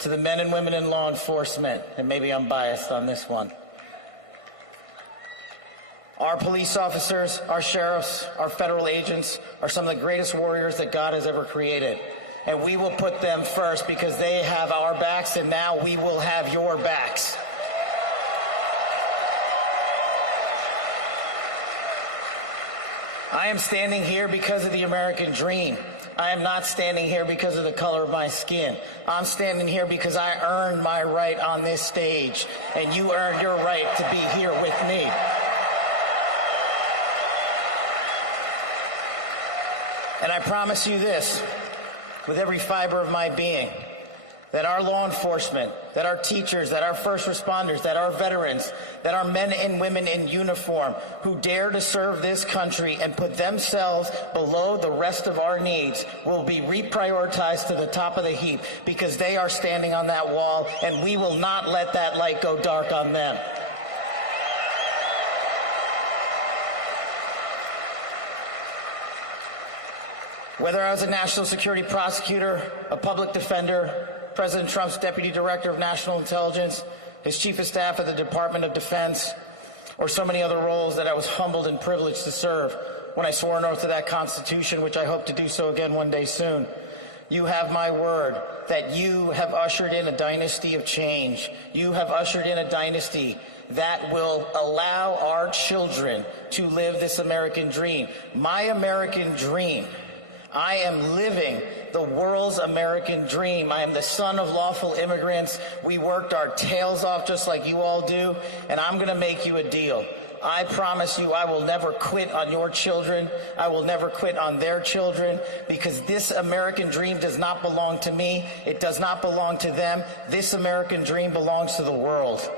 To the men and women in law enforcement, and maybe I'm biased on this one, our police officers, our sheriffs, our federal agents are some of the greatest warriors that God has ever created. And we will put them first because they have our backs, and now we will have your backs. I am standing here because of the American dream. I am not standing here because of the color of my skin. I'm standing here because I earned my right on this stage, and you earned your right to be here with me. And I promise you this, with every fiber of my being, that our law enforcement, that our teachers, that our first responders, that our veterans, that our men and women in uniform who dare to serve this country and put themselves below the rest of our needs will be reprioritized to the top of the heap because they are standing on that wall, and we will not let that light go dark on them. Whether I was a national security prosecutor, a public defender, President Trump's deputy director of national intelligence, his chief of staff at the Department of Defense, or so many other roles that I was humbled and privileged to serve when I swore an oath to that Constitution, which I hope to do so again one day soon. You have my word that you have ushered in a dynasty of change. You have ushered in a dynasty that will allow our children to live this American dream. My American dream. I am living the world's American dream. I am the son of lawful immigrants. We worked our tails off just like you all do, and I'm going to make you a deal. I promise you I will never quit on your children. I will never quit on their children, because this American dream does not belong to me. It does not belong to them. This American dream belongs to the world.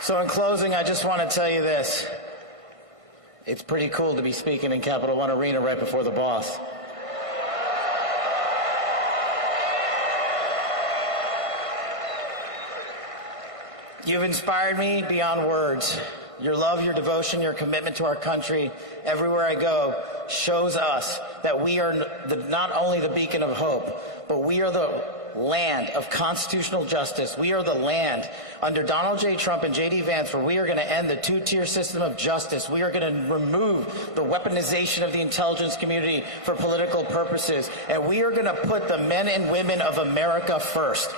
So in closing, I just want to tell you this. It's pretty cool to be speaking in Capital One Arena right before the boss. You've inspired me beyond words. Your love, your devotion, your commitment to our country, everywhere I go, shows us that we are not only the beacon of hope, but we are the land of constitutional justice. We are the land under Donald J. Trump and J.D. Vance where we are going to end the two-tier system of justice. We are going to remove the weaponization of the intelligence community for political purposes. And we are going to put the men and women of America first.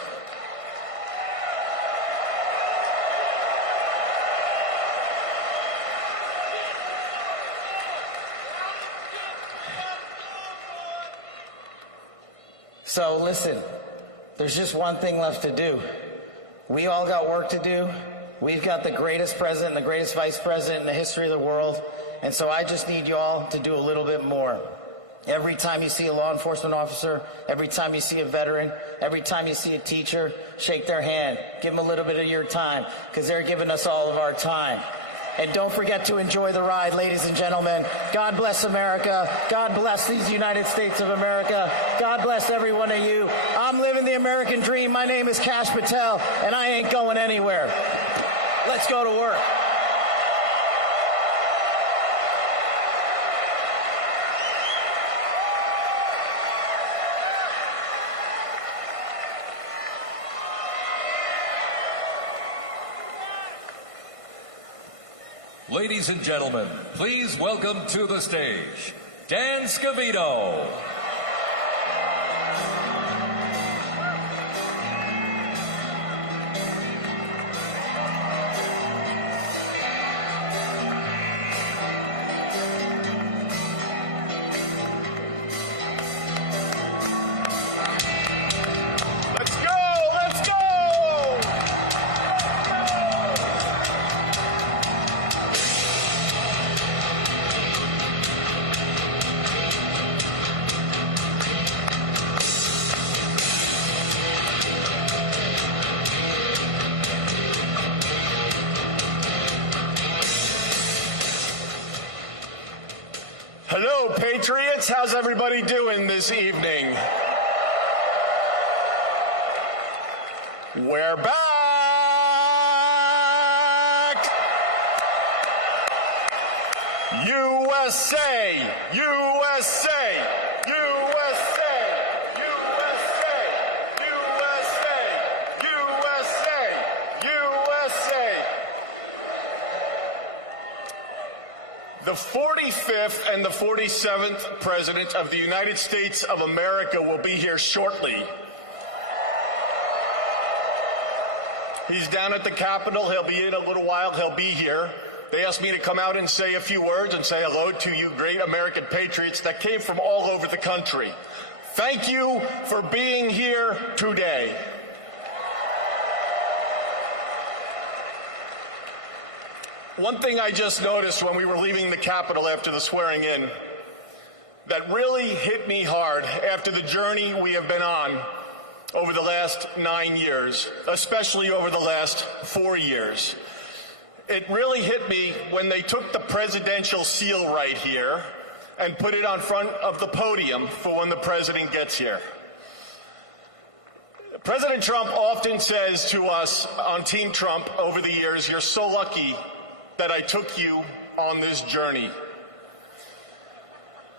So listen, there's just one thing left to do. We all got work to do. We've got the greatest president and the greatest vice president in the history of the world. And so I just need y'all to do a little bit more. Every time you see a law enforcement officer, every time you see a veteran, every time you see a teacher, shake their hand. Give them a little bit of your time, because they're giving us all of our time. And don't forget to enjoy the ride, ladies and gentlemen. God bless America. God bless these United States of America. God bless every one of you. I'm living the American dream. My name is Kash Patel, and I ain't going anywhere. Let's go to work. Ladies and gentlemen, please welcome to the stage, Dan Scavino. Hello, Patriots. How's everybody doing this evening? We're back! USA! USA! USA! USA! USA! USA! USA! The 45th and the 47th President of the United States of America will be here shortly. He's down at the Capitol. He'll be in a little while. He'll be here. They asked me to come out and say a few words and say hello to you great American patriots that came from all over the country. Thank you for being here today. One thing I just noticed when we were leaving the Capitol after the swearing in that really hit me hard after the journey we have been on over the last 9 years, especially over the last 4 years. It really hit me when they took the presidential seal right here and put it on front of the podium for when the president gets here. President Trump often says to us on Team Trump over the years, "You're so lucky that I took you on this journey."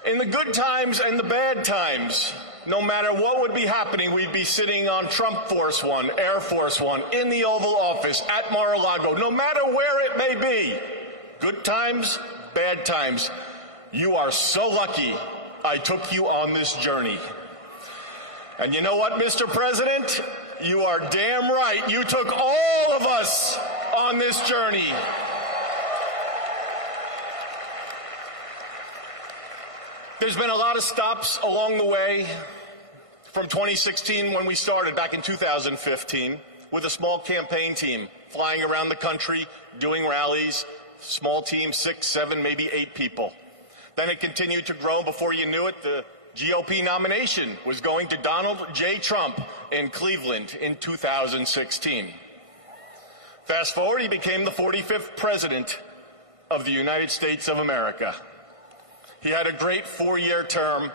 In the good times and the bad times, no matter what would be happening, we'd be sitting on Trump Force One, Air Force One, in the Oval Office, at Mar-a-Lago, no matter where it may be. Good times, bad times. you are so lucky I took you on this journey. And you know what, Mr. President? You are damn right. You took all of us on this journey. There's been a lot of stops along the way from 2016 when we started back in 2015 with a small campaign team flying around the country, doing rallies, small team, 6, 7, maybe 8 people. Then it continued to grow. Before you knew it, the GOP nomination was going to Donald J. Trump in Cleveland in 2016. Fast forward, he became the 45th president of the United States of America. He had a great 4-year term,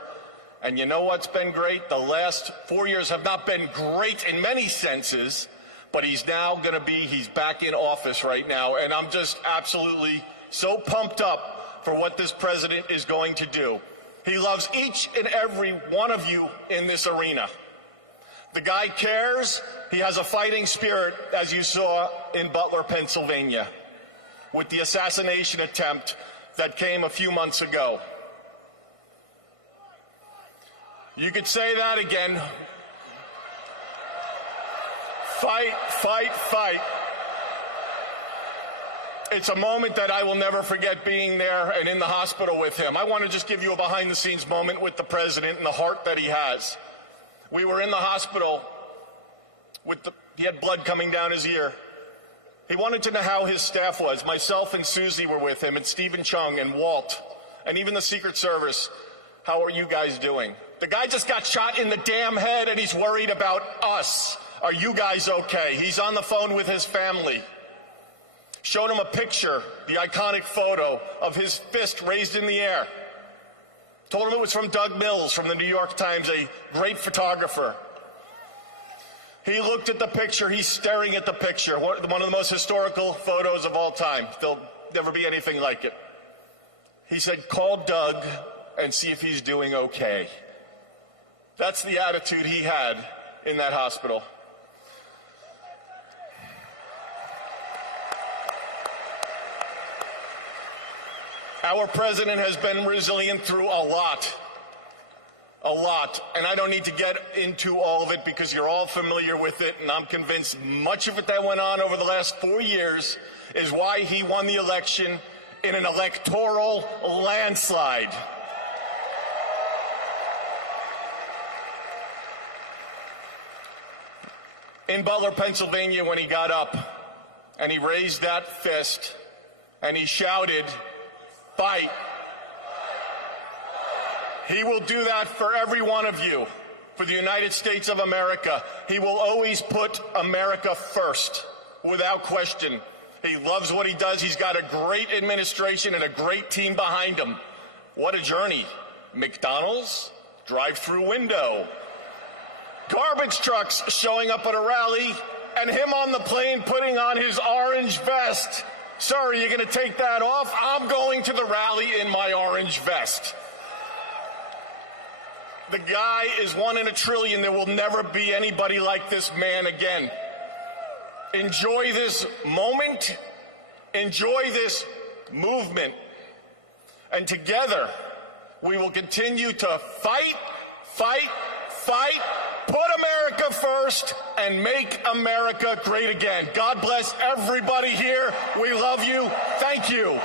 and you know what's been great? The last 4 years have not been great in many senses, but he's back in office right now, and I'm just absolutely so pumped up for what this president is going to do. He loves each and every one of you in this arena. The guy cares. He has a fighting spirit, as you saw in Butler, Pennsylvania, with the assassination attempt that came a few months ago. You could say that again. Fight, fight, fight. It's a moment that I will never forget, being there and in the hospital with him. I want to just give you a behind-the-scenes moment with the president and the heart that he has. We were in the hospital he had blood coming down his ear. He wanted to know how his staff was. Myself and Susie were with him, and Stephen Chung and Walt, and even the Secret Service. How are you guys doing? The guy just got shot in the damn head, and he's worried about us. Are you guys okay? He's on the phone with his family. Showed him a picture, the iconic photo of his fist raised in the air. Told him it was from Doug Mills from the New York Times, a great photographer. He looked at the picture. He's staring at the picture. One of the most historical photos of all time. There'll never be anything like it. He said, call Doug and see if he's doing okay. That's the attitude he had in that hospital. Our president has been resilient through a lot, and I don't need to get into all of it because you're all familiar with it, and I'm convinced much of it that went on over the last 4 years is why he won the election in an electoral landslide. In Butler, Pennsylvania, when he got up and he raised that fist and he shouted, "Fight." He will do that for every one of you, for the United States of America. He will always put America first, without question. He loves what he does. He's got a great administration and a great team behind him. What a journey. McDonald's, drive-through window, garbage trucks showing up at a rally, and him on the plane putting on his orange vest. Sir, are you going to take that off? I'm going to the rally in my orange vest. The guy is 1 in a trillion. There will never be anybody like this man again. Enjoy this moment. Enjoy this movement. And together, we will continue to fight, fight, fight, put America first, and make America great again. God bless everybody here. We love you. Thank you.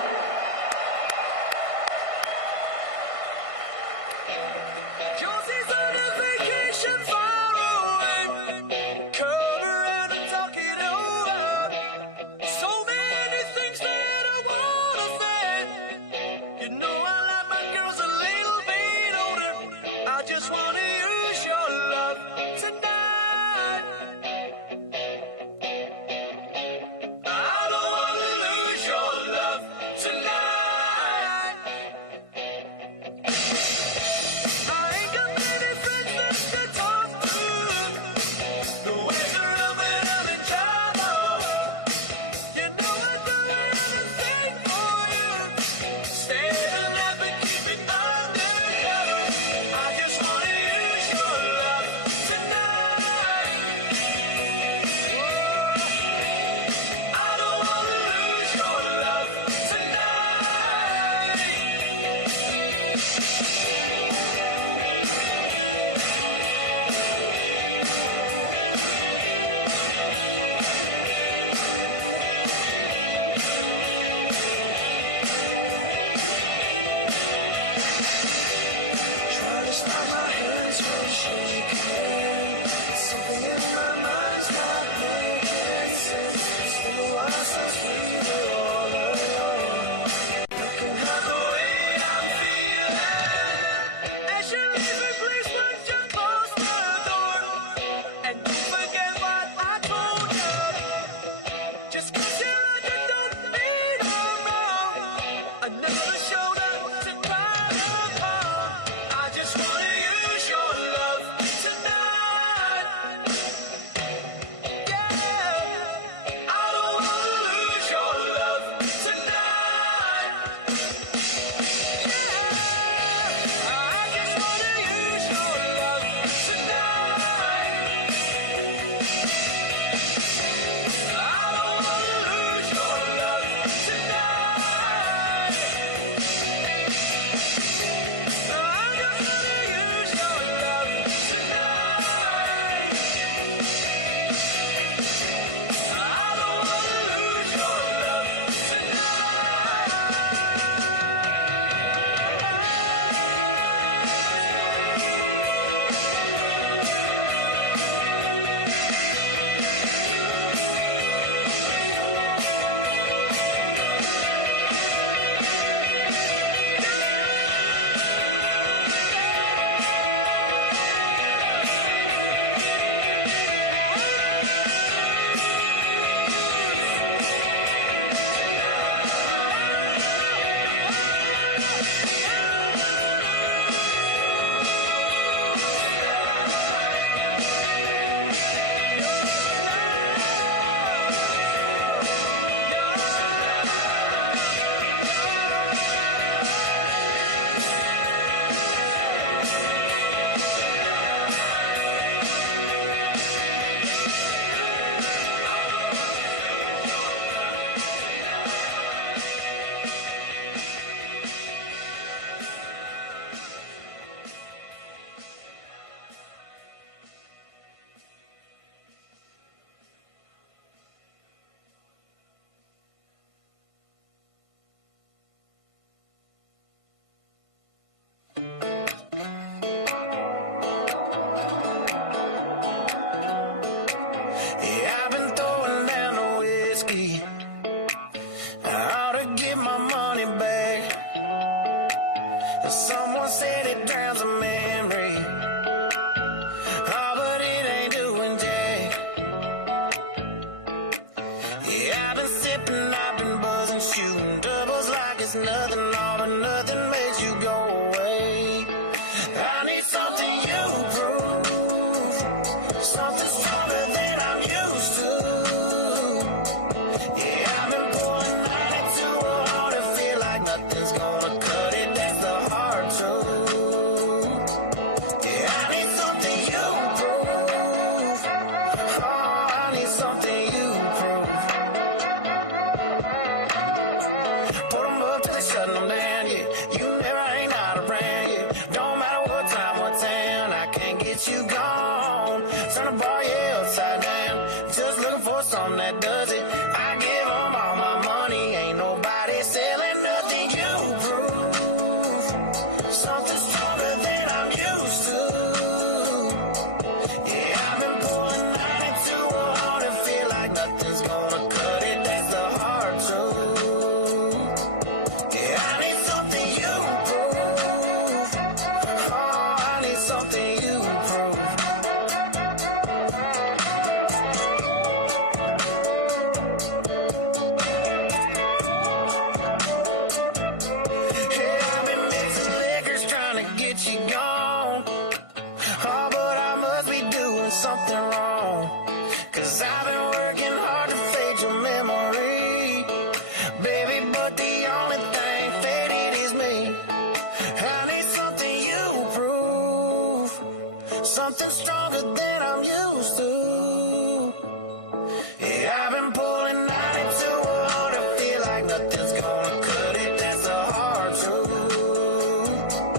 Nothing's gonna cut it, that's the hard truth.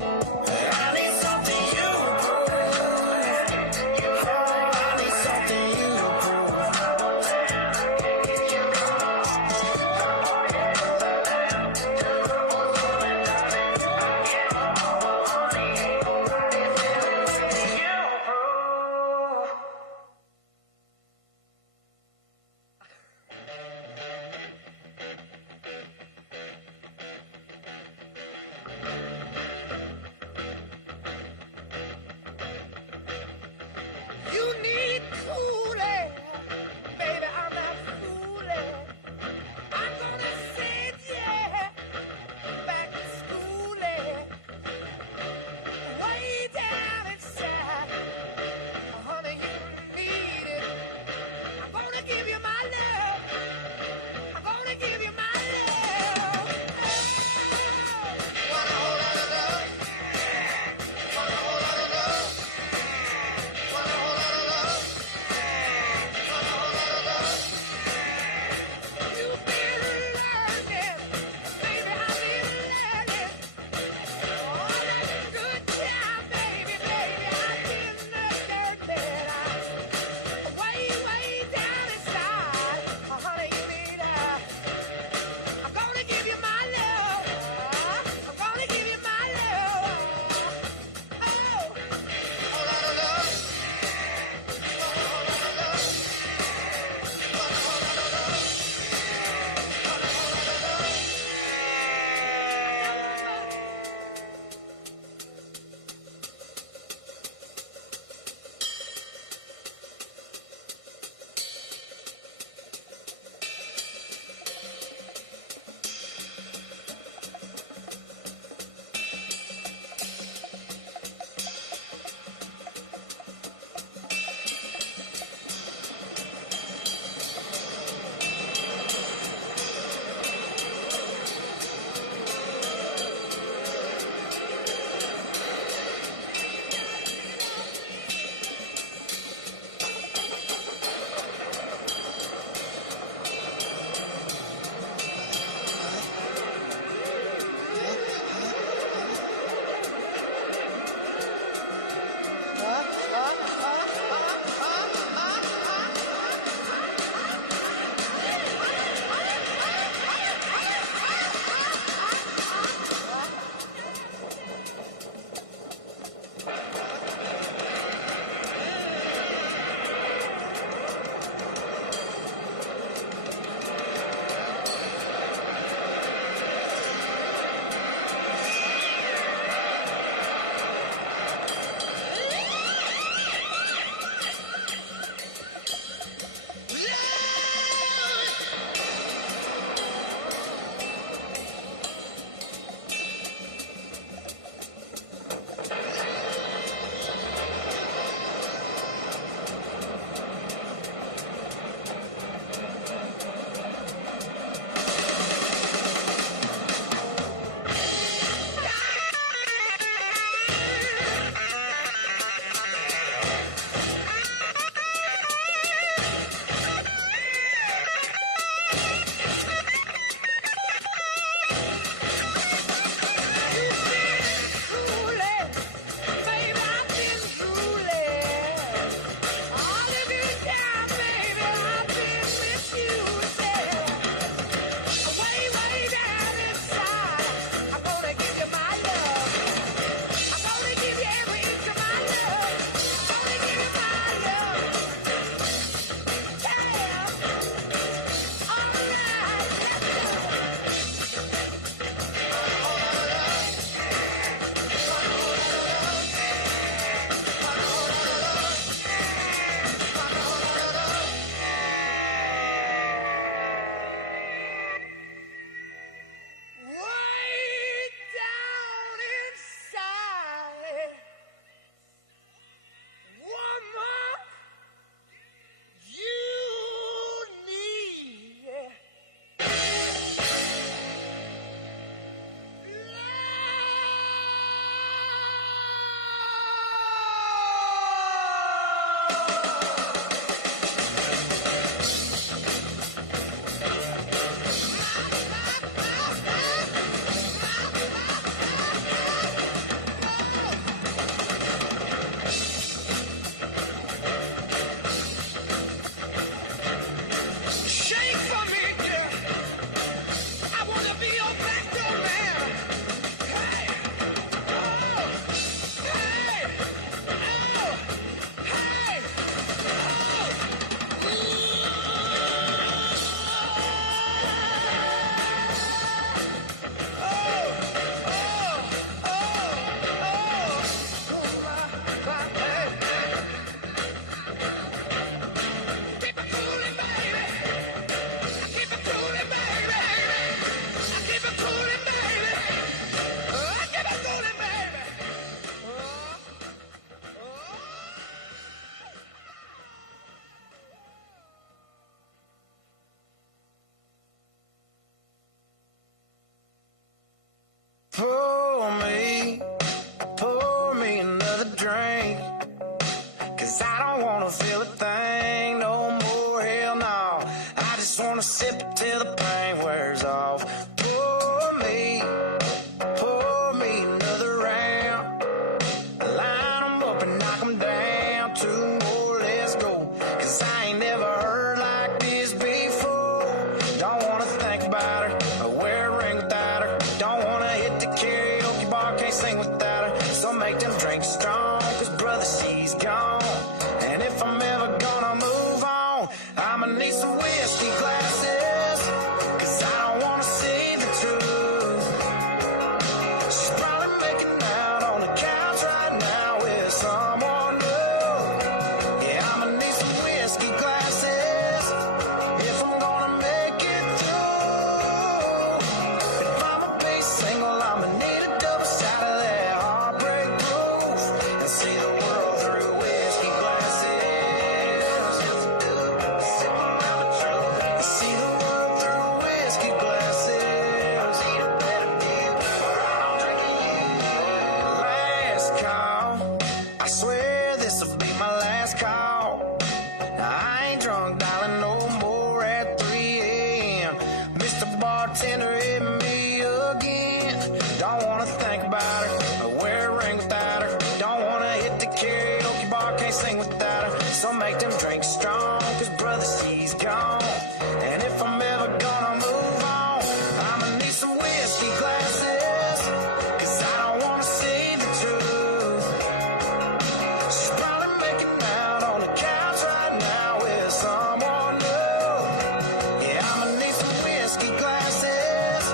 sip it till the pain wears off. Pour me another round. Line 'em up and knock 'em down. 2 more, let's go. 'Cause I ain't never heard like this before. Don't wanna think about her, or wear a ring without her. Don't wanna hit the karaoke bar, can't sing without her. So make them drinks strong, 'cause brother, she's gone. And if I'm ever gonna move on, I'ma need some whiskey glasses, 'cause I don't wanna see the truth. She's probably making out on the couch right now with someone new. Yeah, I'ma need some whiskey glasses if I'm gonna make it through. If I'ma be single, I'ma need a double shot of that heartbreak proof and see the world through whiskey glasses. See the world through whiskey glasses. Last call, I swear this'll be my last call. I ain't drunk, darling, no more at 3 a.m. Mr. Bartender, hit me again. Don't wanna think about her, or wear a ring without her. Don't wanna hit the karaoke bar, can't sing without her. So make them drinks strong, 'cause brother, she's gone. And if I'm ever gonna move on, I'ma need some whiskey glasses, 'cause I don't wanna see the truth. She's probably making out on the couch right now with someone new. Yeah, I'ma need some whiskey glasses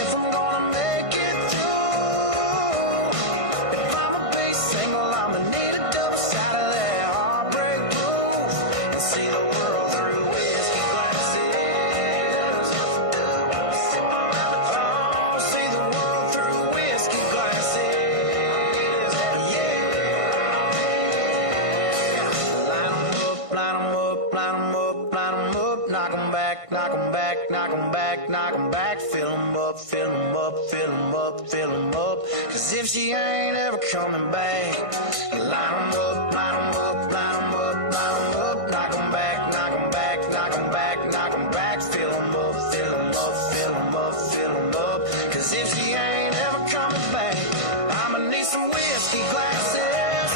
if I'm gonna make it through. If I'ma be single, I'ma need a double shot of that heartbreak proof and see the world through whiskey glasses. Oh, see the world through whiskey glasses. Yeah. Line 'em up, line 'em up, line 'em up, line 'em up. Knock 'em back, knock 'em back, knock 'em back, knock 'em back. Fill 'em up, fill 'em up, fill 'em up, fill 'em up. 'Cause if she ain't ever coming back, line 'em up, line 'em up, line 'em up, line 'em up. Knock 'em back, knock 'em back, knock 'em back, knock 'em back. Fill 'em up, fill 'em up, fill 'em up, fill 'em up. 'Cause if she ain't ever coming back, I'ma need some whiskey glasses,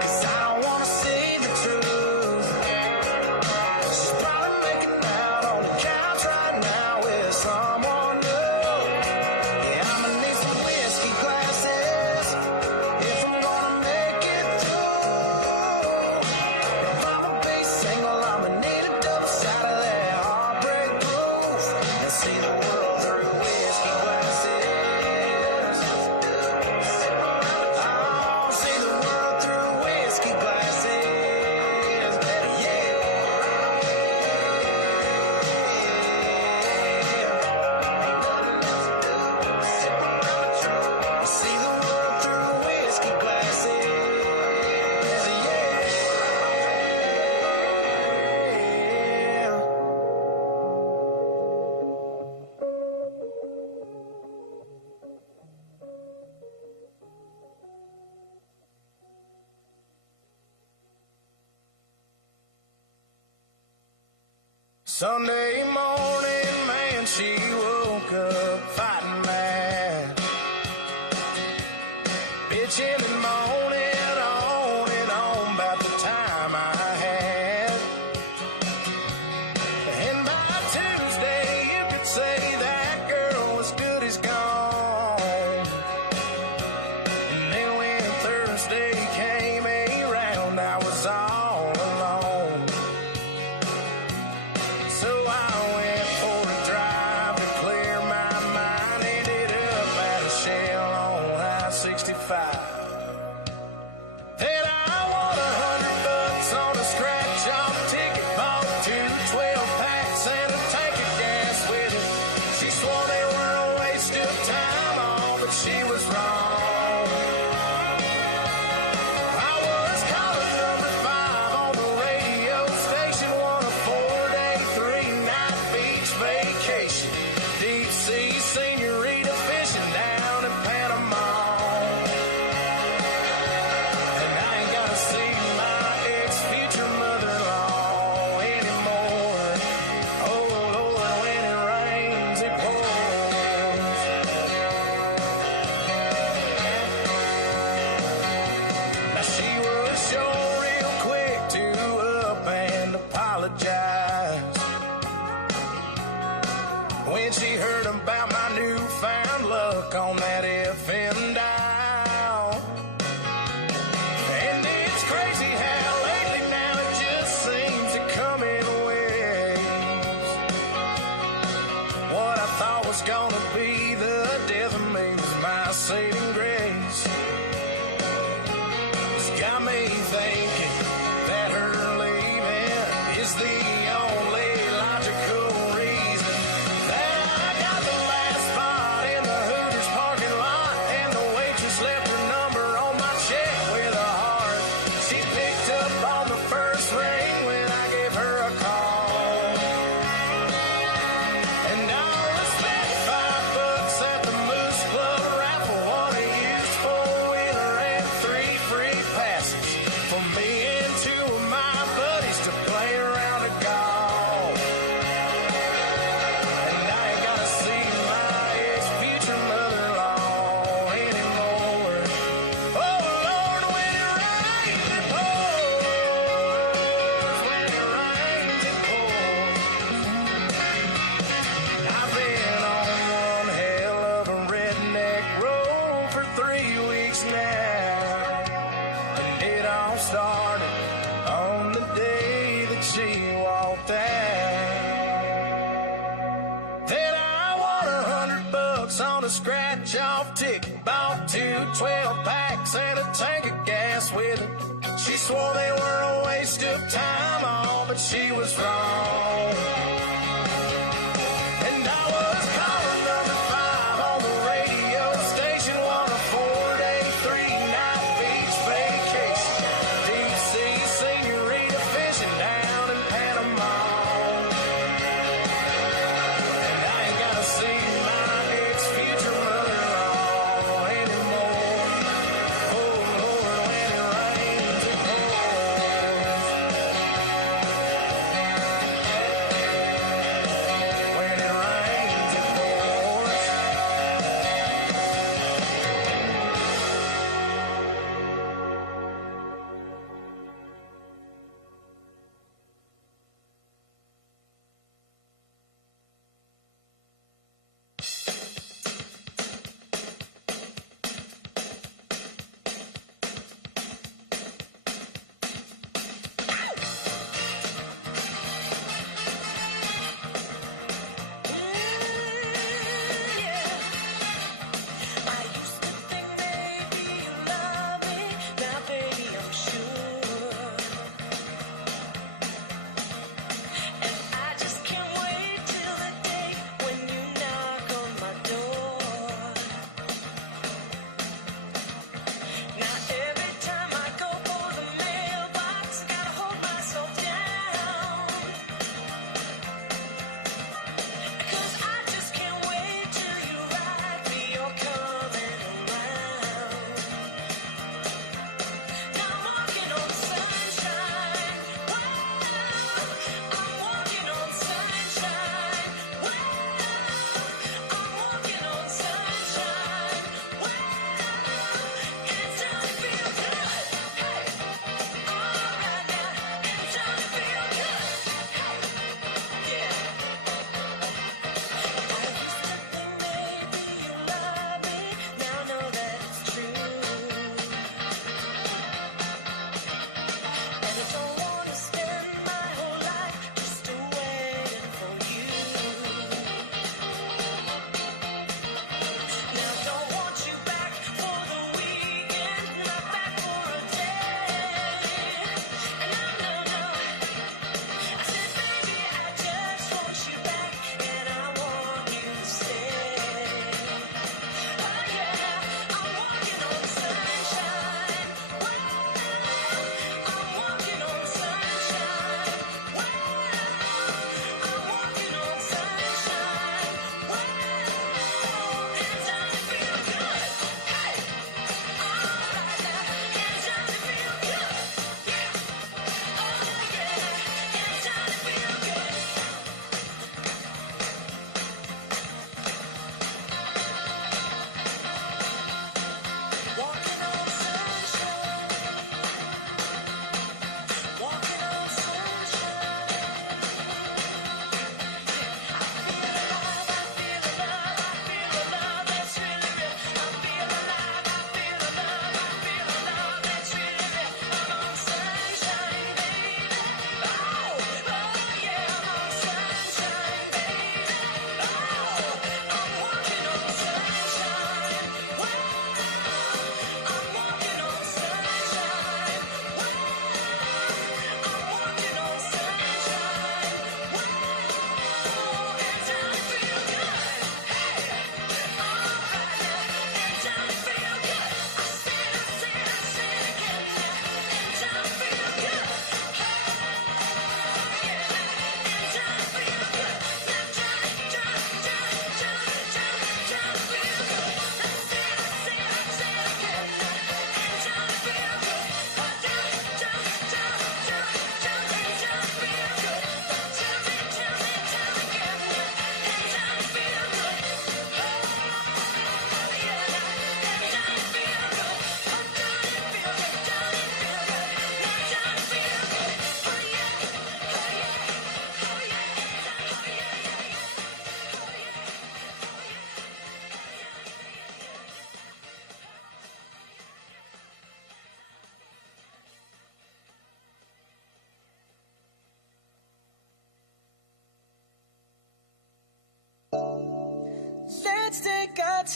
'cause I don't wanna see the truth. She's probably making out on the couch right now with someone new. Yeah, I'ma need some whiskey glasses if I'm gonna make it through. If I'ma be single, I'ma need a double shot of that heartbreak proof and see the world through whiskey glasses. Oh, see the world through whiskey glasses. Yeah. See the world through whiskey glasses. Yeah. Sunday morning, man, she woke up fighting mad. Bitching and moaning on and on about the time I had. And by Tuesday, you could say that girl was good as gone. And then when Thursday came around, I was all alone. So I went for a drive to clear my mind. Ended up at a Shell on I-65. gonna be the death of me was my saving grace. It's got me thinking that her leaving is the only logical reason that I got the last spot in the Hooters parking lot, and the waitress left her number on my check with a heart. She picked up on the first ring when I gave her a call. And I spent $5 at the Moose Club raffle, won a used four-wheeler and 3 free passes for me and 2 of my buddies to play around a golf. And I ain't gotta see my ex-future mother-in-law anymore. Oh Lord, when it rains, it pours. When it rains, it pours. I've been on one hell of a redneck road for 3 weeks now, and it all started on the day that she walked out. Then I won $100 on a scratch-off ticket, bought 2 12-packs and a tank of gas with it. She swore they were a waste of time, all, but she was wrong. And I was calling number 5 on the radio station, won a 4-day, 3-night beach vacation. Deep sea senorita fishing down in Panama. And I ain't gotta see my ex-future mother-in-law anymore. Oh Lord, when it rains, it pours.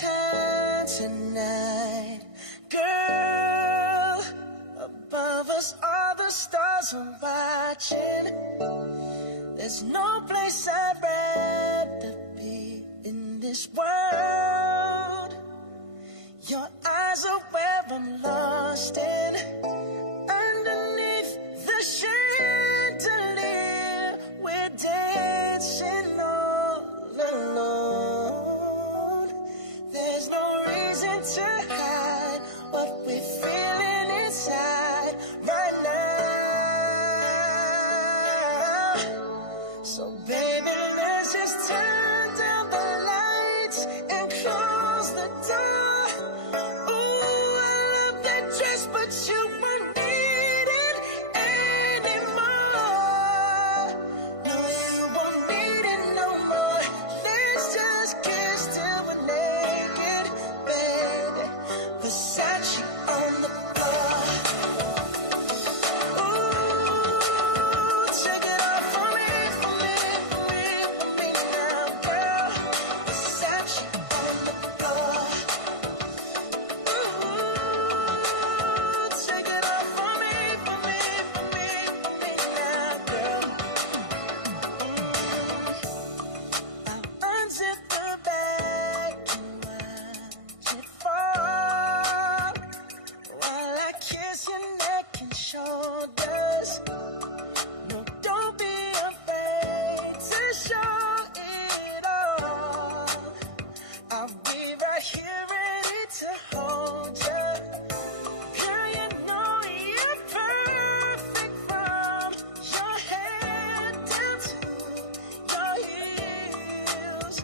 time tonight, girl. Above us, all the stars are watching. There's no place I'd rather be in this world. Your eyes are where I'm lost in. Underneath the chandelier, we're dancing all alone. There's no reason to hide what we're feeling inside right now. So baby, let's just turn down the lights and close the door. Ooh, I love that dress, but you won't need it anymore. No, you won't need it no more. Let's just kiss till we're naked, baby. Versace on the floor. Ooh, take it off for me now, girl. Versace on the floor. Ooh, take it off for me now, girl. I'll unzip the bag and watch it fall while I kiss your neck and shoulders. No, don't be afraid to show it all. I'll be right here ready to hold you. Girl, you know you're perfect from your head down to your heels.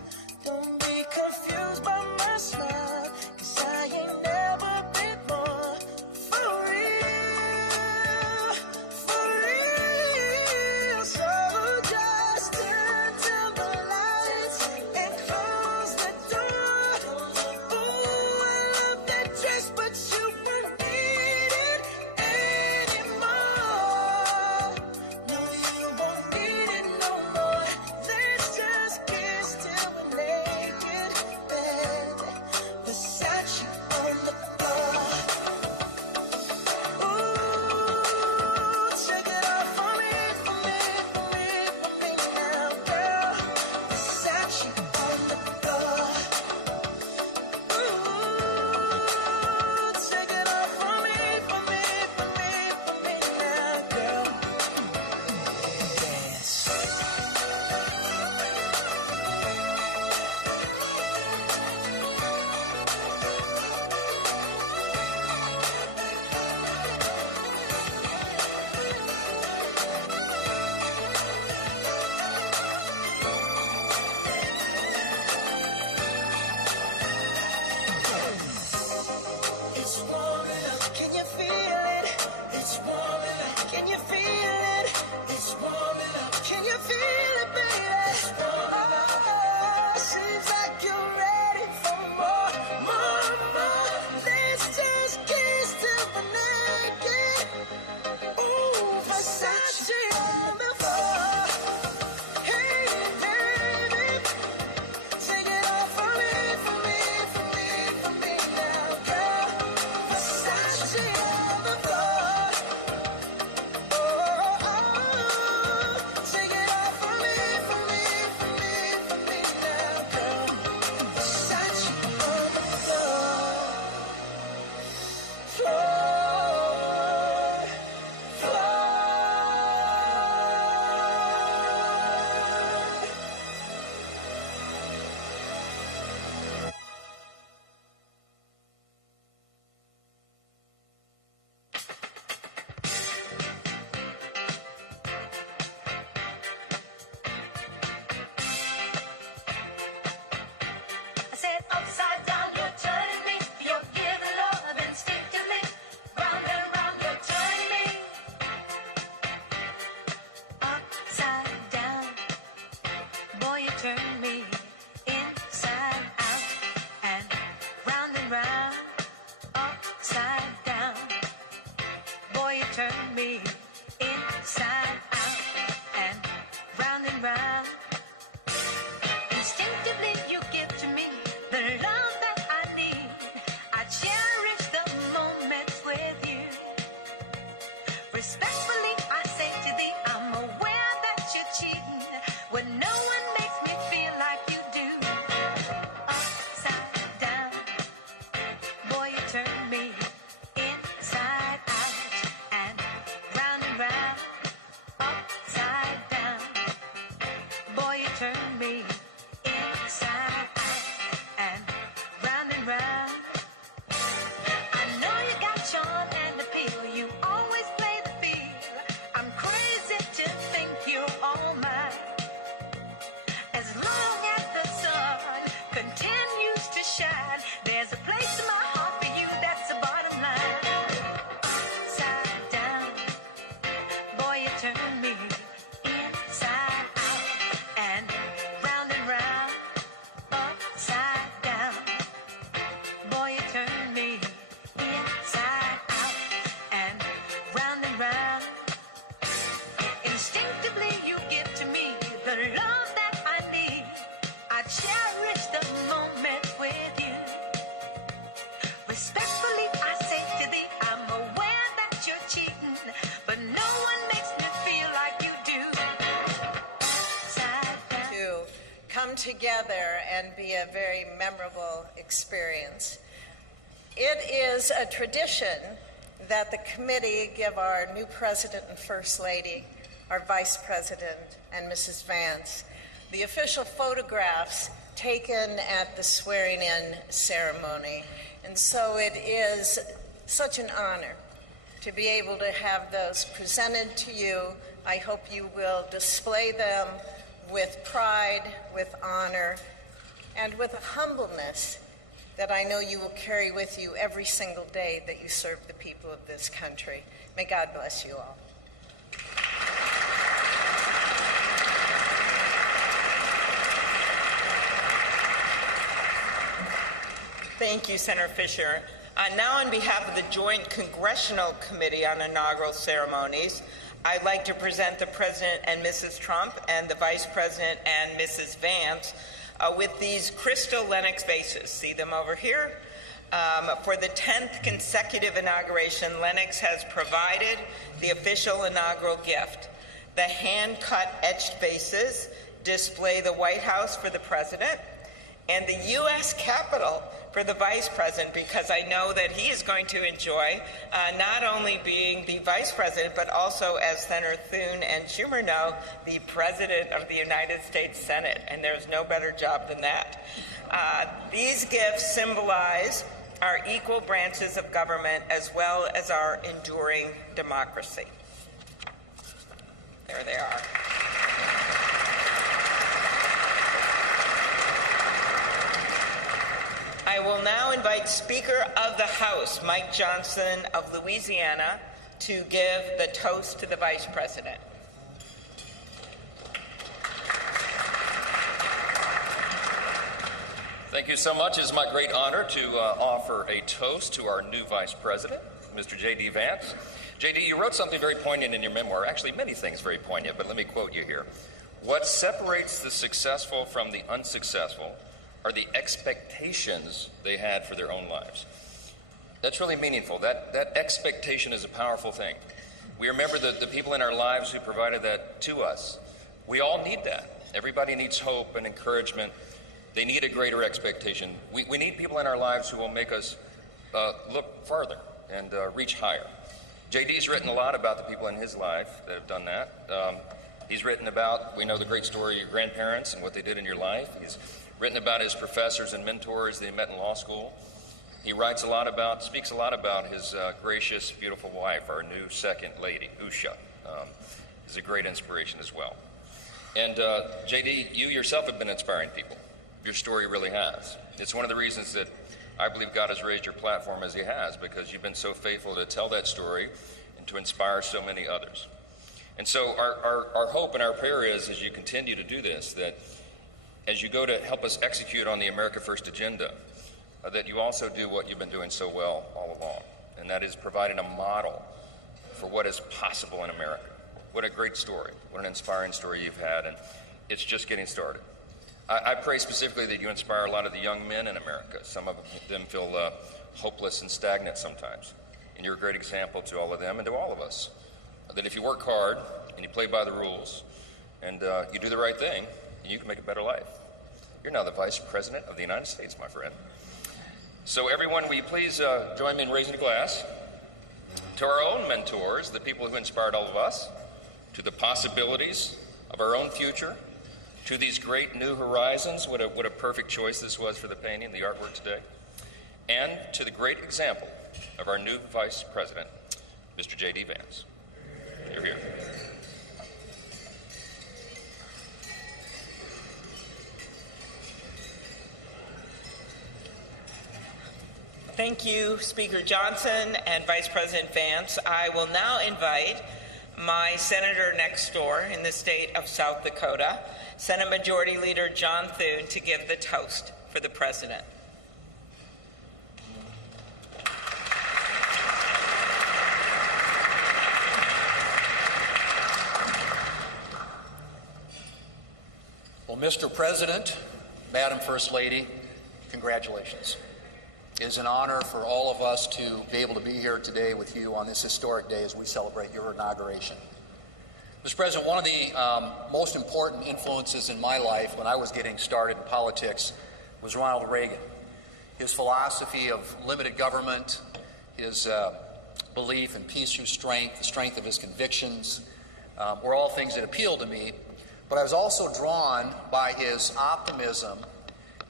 Don't be confused by my smile, 'cause I ain't never been more for real, for real. Respectfully, I say to thee, I'm aware that you're cheating when no one makes me feel like you do. Upside down, boy, you turn me inside out and round and round. Upside down, boy, you turn me inside out and round. I know you got charm and appeal, you always play the field. I'm crazy to think you're all mine. As long as the sun continues to shine, there's a place in my heart for you, that's the bottom line. Upside down, boy, you turn me inside out and round. Upside down, boy, you turn me inside out and round. Instinctively you give to me the love that I need. I cherish the moment with you. Respectfully, I say to thee, I'm aware that you're cheating, but no one makes me feel like you do. Upside down. To come together and be a very memorable experience. It is a tradition that the committee give our new president and first lady, our vice president, and Mrs. Vance the official photographs taken at the swearing-in ceremony. And so it is such an honor to be able to have those presented to you. I hope you will display them with pride, with honor, and with a humbleness that I know you will carry with you every single day that you serve the people of this country. May God bless you all. Thank you, Senator Fisher. Now, on behalf of the Joint Congressional Committee on Inaugural Ceremonies, I'd like to present the President and Mrs. Trump and the Vice President and Mrs. Vance with these crystal Lennox vases. See them over here? For the 10th consecutive inauguration, Lennox has provided the official inaugural gift. The hand-cut etched vases display the White House for the President and the U.S. Capitol for the Vice President, because I know that he is going to enjoy not only being the Vice President, but also, as Senator Thune and Schumer know, the President of the United States Senate, and there's no better job than that. These gifts symbolize our equal branches of government as well as our enduring democracy. There they are. I will now invite Speaker of the House, Mike Johnson of Louisiana, to give the toast to the Vice President. Thank you so much. It is my great honor to offer a toast to our new Vice President, Mr. J.D. Vance. J.D., you wrote something very poignant in your memoir. Actually, many things very poignant, but let me quote you here. What separates the successful from the unsuccessful are the expectations they had for their own lives. That's really meaningful. That expectation is a powerful thing. We remember the people in our lives who provided that to us. We all need that. Everybody needs hope and encouragement. They need a greater expectation. We need people in our lives who will make us look farther and reach higher. JD's written a lot about the people in his life that have done that. He's written about, we know the great story of your grandparents and what they did in your life. He's written about his professors and mentors that he met in law school. He writes speaks a lot about his gracious, beautiful wife, our new second lady, Usha. Is a great inspiration as well. And JD, you yourself have been inspiring people. Your story really has. It's one of the reasons that I believe God has raised your platform as he has, because you've been so faithful to tell that story and to inspire so many others. And so our hope and our prayer is, as you continue to do this, that as you go to help us execute on the America First agenda, that you also do what you've been doing so well all along, and that is providing a model for what is possible in America. What a great story. What an inspiring story you've had, and it's just getting started. I pray specifically that you inspire a lot of the young men in America. Some of them feel hopeless and stagnant sometimes, and you're a great example to all of them and to all of us that if you work hard and you play by the rules and you do the right thing, you can make a better life. You're now the Vice President of the United States, my friend. So everyone, will you please join me in raising a glass to our own mentors, the people who inspired all of us, to the possibilities of our own future, to these great new horizons. What a perfect choice this was for the painting, the artwork today. And to the great example of our new Vice President, Mr. J.D. Vance. You're here. Thank you, Speaker Johnson and Vice President Vance. I will now invite my senator next door in the state of South Dakota, Senate Majority Leader John Thune, to give the toast for the President. Well, Mr. President, Madam First Lady, congratulations. It is an honor for all of us to be able to be here today with you on this historic day as we celebrate your inauguration. Mr. President, one of the most important influences in my life when I was getting started in politics was Ronald Reagan. His philosophy of limited government, his belief in peace through strength, the strength of his convictions, were all things that appealed to me. But I was also drawn by his optimism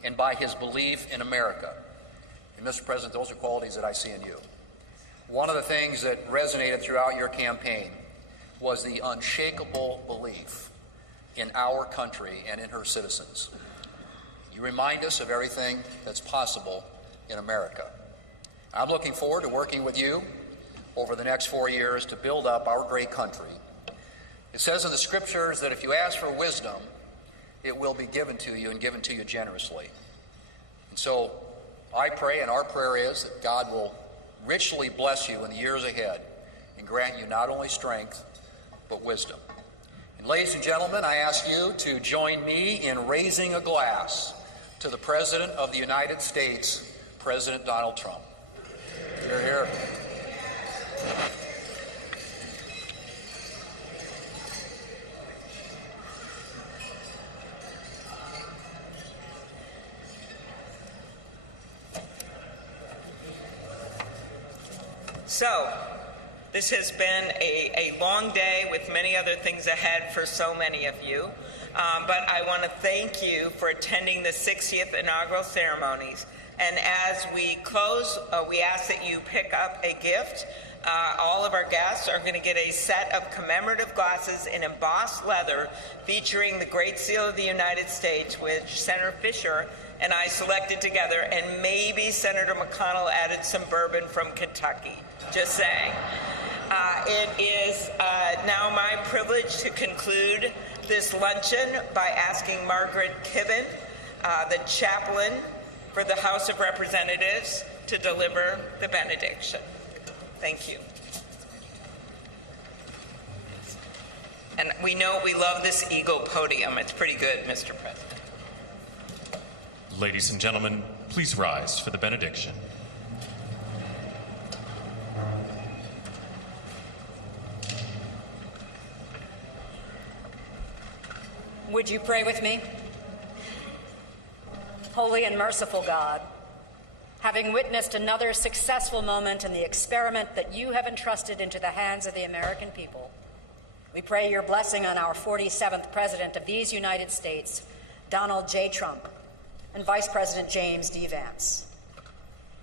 and by his belief in America. And Mr. President, those are qualities that I see in you. One of the things that resonated throughout your campaign was the unshakable belief in our country and in her citizens. You remind us of everything that's possible in America. I'm looking forward to working with you over the next 4 years to build up our great country. It says in the scriptures that if you ask for wisdom, it will be given to you and given to you generously. And so I pray, and our prayer is, that God will richly bless you in the years ahead and grant you not only strength, but wisdom. And ladies and gentlemen, I ask you to join me in raising a glass to the President of the United States, President Donald Trump. You're here. So, this has been a long day with many other things ahead for so many of you. But I want to thank you for attending the 60th inaugural ceremonies. And as we close, we ask that you pick up a gift. All of our guests are going to get a set of commemorative glasses in embossed leather featuring the Great Seal of the United States, which Senator Fisher and I selected together, and maybe Senator McConnell added some bourbon from Kentucky. Just saying. It is now my privilege to conclude this luncheon by asking Margaret Kivin, the chaplain for the House of Representatives, to deliver the benediction. Thank you. And we know we love this eagle podium. It's pretty good, Mr. President. Ladies and gentlemen, please rise for the benediction. Would you pray with me? Holy and merciful God, having witnessed another successful moment in the experiment that you have entrusted into the hands of the American people, we pray your blessing on our 47th President of these United States, Donald J. Trump, and Vice President James D. Vance.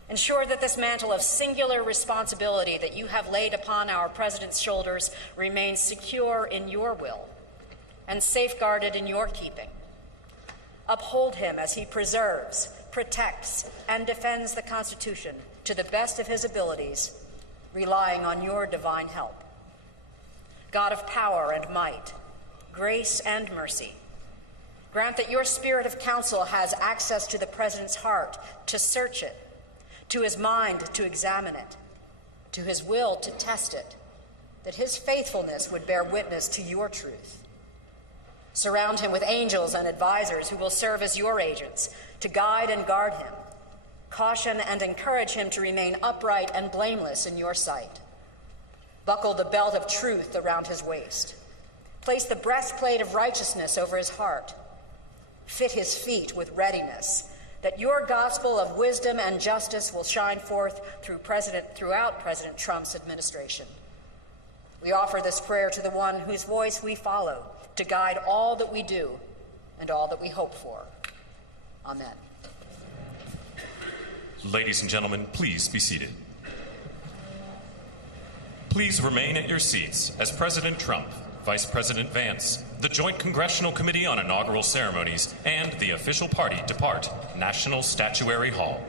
Ensure that this mantle of singular responsibility that you have laid upon our President's shoulders remains secure in your will and safeguarded in your keeping. Uphold him as he preserves, protects, and defends the Constitution to the best of his abilities, relying on your divine help. God of power and might, grace and mercy, grant that your spirit of counsel has access to the President's heart to search it, to his mind to examine it, to his will to test it, that his faithfulness would bear witness to your truth. Surround him with angels and advisors who will serve as your agents to guide and guard him, caution and encourage him to remain upright and blameless in your sight. Buckle the belt of truth around his waist. Place the breastplate of righteousness over his heart. Fit his feet with readiness, that your gospel of wisdom and justice will shine forth throughout President Trump's administration. We offer this prayer to the one whose voice we follow to guide all that we do and all that we hope for. Amen. Ladies and gentlemen, please be seated. Please remain at your seats as President Trump, Vice President Vance, the Joint Congressional Committee on Inaugural Ceremonies, and the official party depart National Statuary Hall.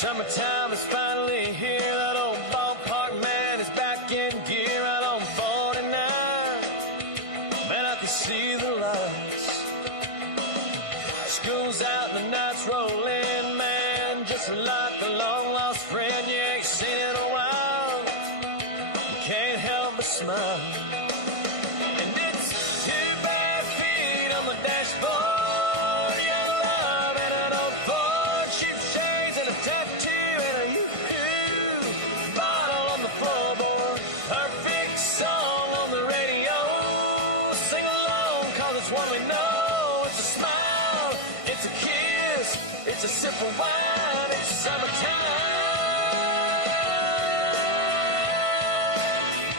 Summertime is finally here. That old ballpark man is back in gear out on 49. Man, I can see the lights. School's out and the night's rolling, man. Just like a long lost friend you ain't seen in a while. You can't help but smile. And it's 2 bare feet on the dashboard. Your love and an old Ford, cheap shades and a tattoo and a yoo-hoo bottle on the floorboard. Perfect song on the radio. Sing along, cause it's one we know. It's a smile, it's a kiss, it's a sip of wine, it's summertime.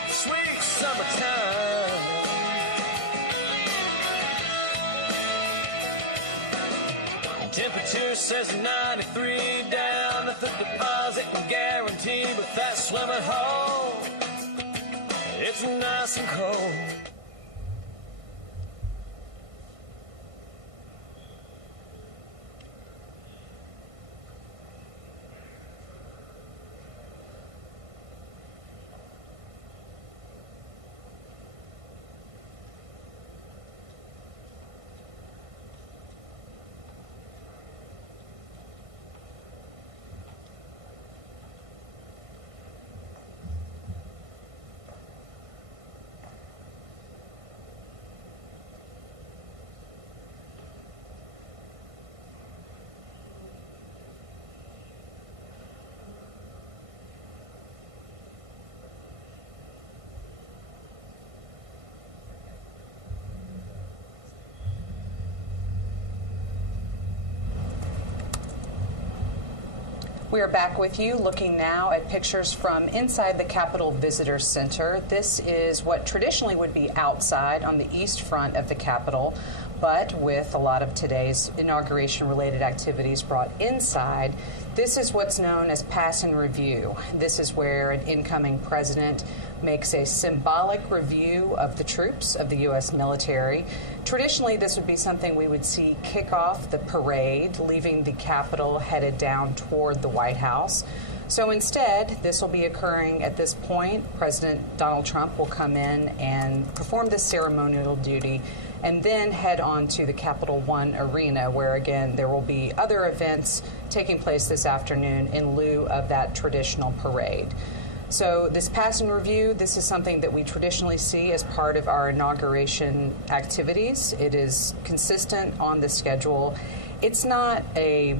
Sweet summertime. Temperature says 93 down at the deposit and guarantee, but that swimming hole, it's nice and cold. We are back with you, looking now at pictures from inside the Capitol Visitor Center. This is what traditionally would be outside on the east front of the Capitol, but with a lot of today's inauguration-related activities brought inside, this is what's known as pass and review. This is where an incoming president makes a symbolic review of the troops of the U.S. military. Traditionally, this would be something we would see kick off the parade, leaving the Capitol headed down toward the White House. So instead, this will be occurring at this point. President Donald Trump will come in and perform this ceremonial duty and then head on to the Capital One Arena, where, again, there will be other events taking place this afternoon in lieu of that traditional parade. So this pass and review, this is something that we traditionally see as part of our inauguration activities. It is consistent on the schedule. It's not a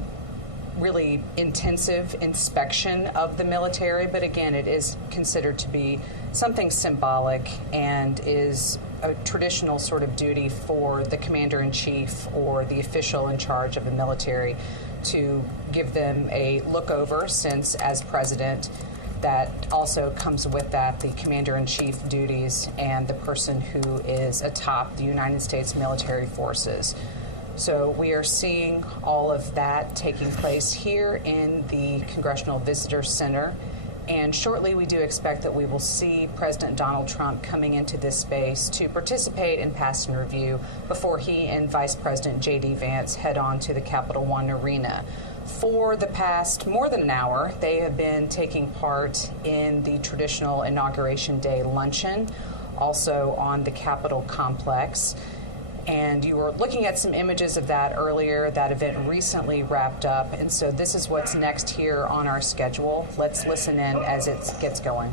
really intensive inspection of the military, but again, it is considered to be something symbolic and is a traditional sort of duty for the commander-in-chief or the official in charge of the military to give them a look over, since as president, that also comes with that the commander-in-chief duties and the person who is atop the United States military forces. So we are seeing all of that taking place here in the Congressional Visitor Center. And shortly, we do expect that we will see President Donald Trump coming into this space to participate in pass and review before he and Vice President J.D. Vance head on to the Capital One Arena. For the past more than an hour, they have been taking part in the traditional Inauguration Day luncheon, also on the Capitol complex. And you were looking at some images of that earlier. That event recently wrapped up, and so this is what's next here on our schedule. Let's listen in as it gets going.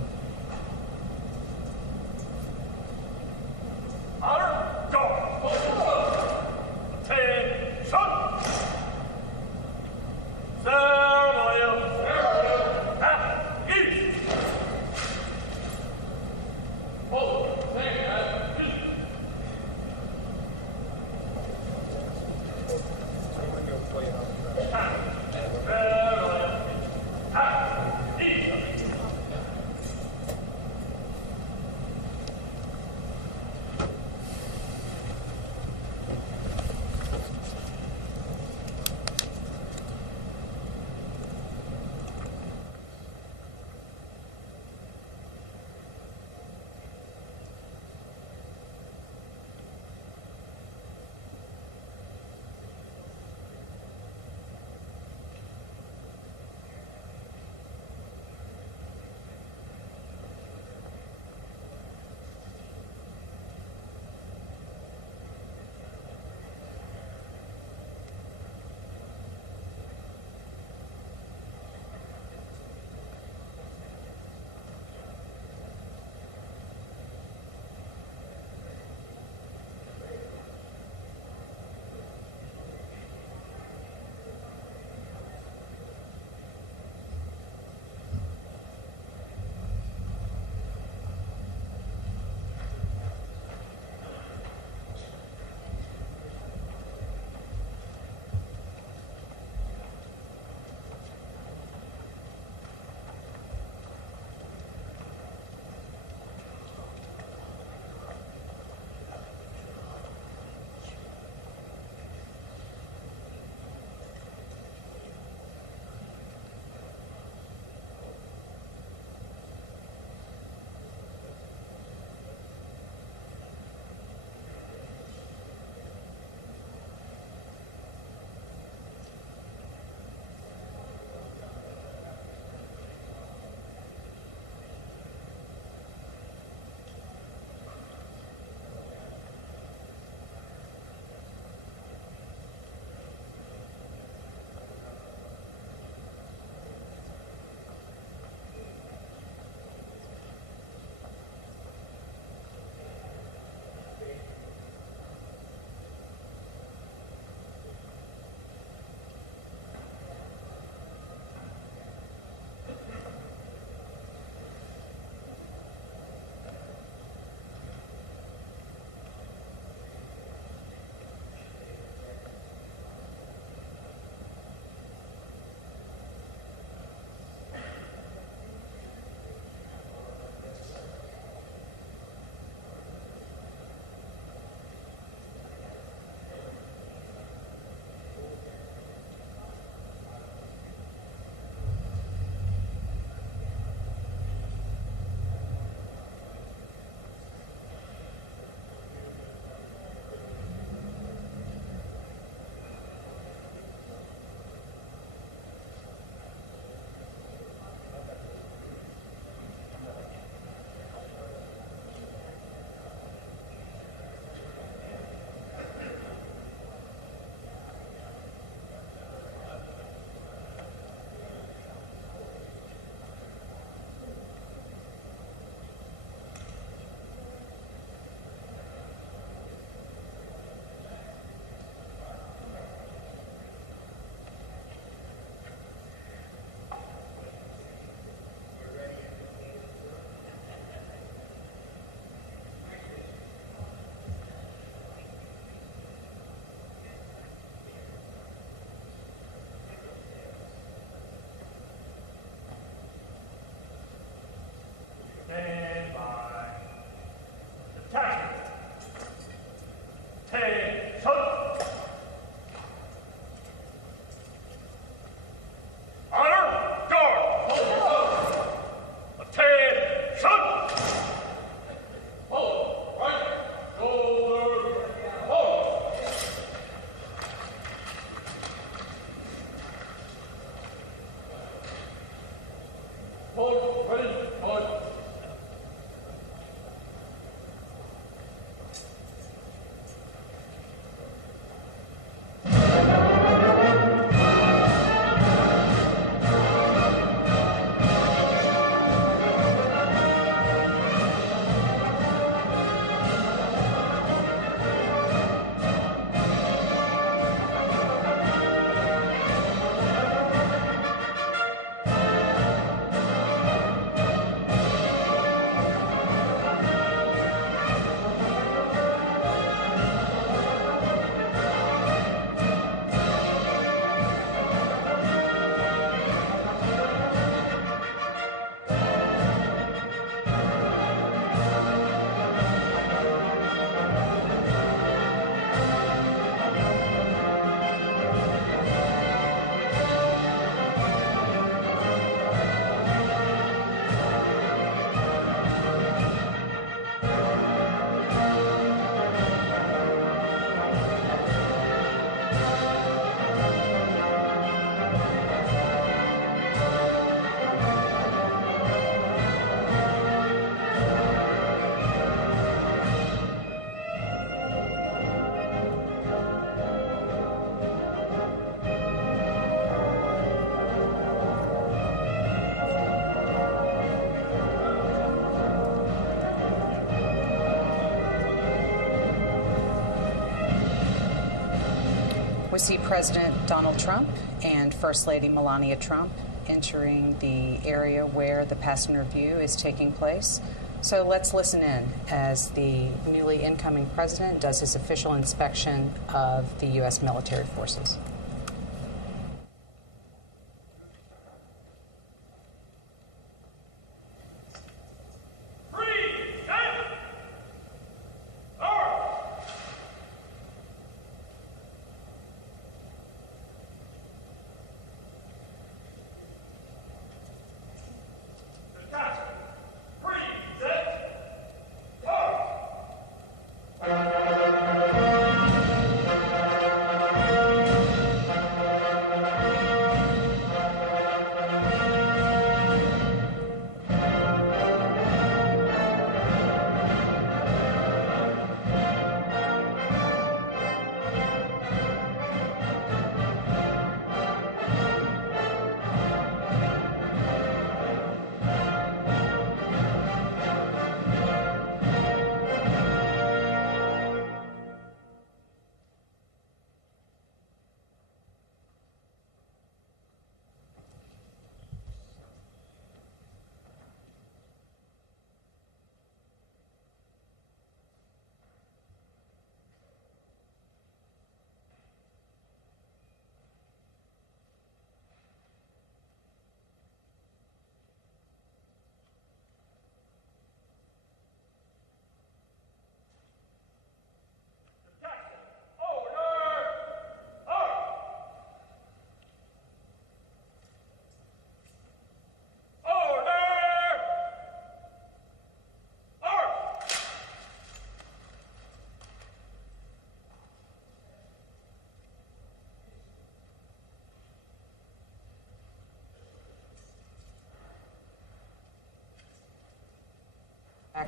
We see President Donald Trump and First Lady Melania Trump entering the area where the passenger view is taking place. So let's listen in as the newly incoming president does his official inspection of the U.S. military forces.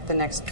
The next.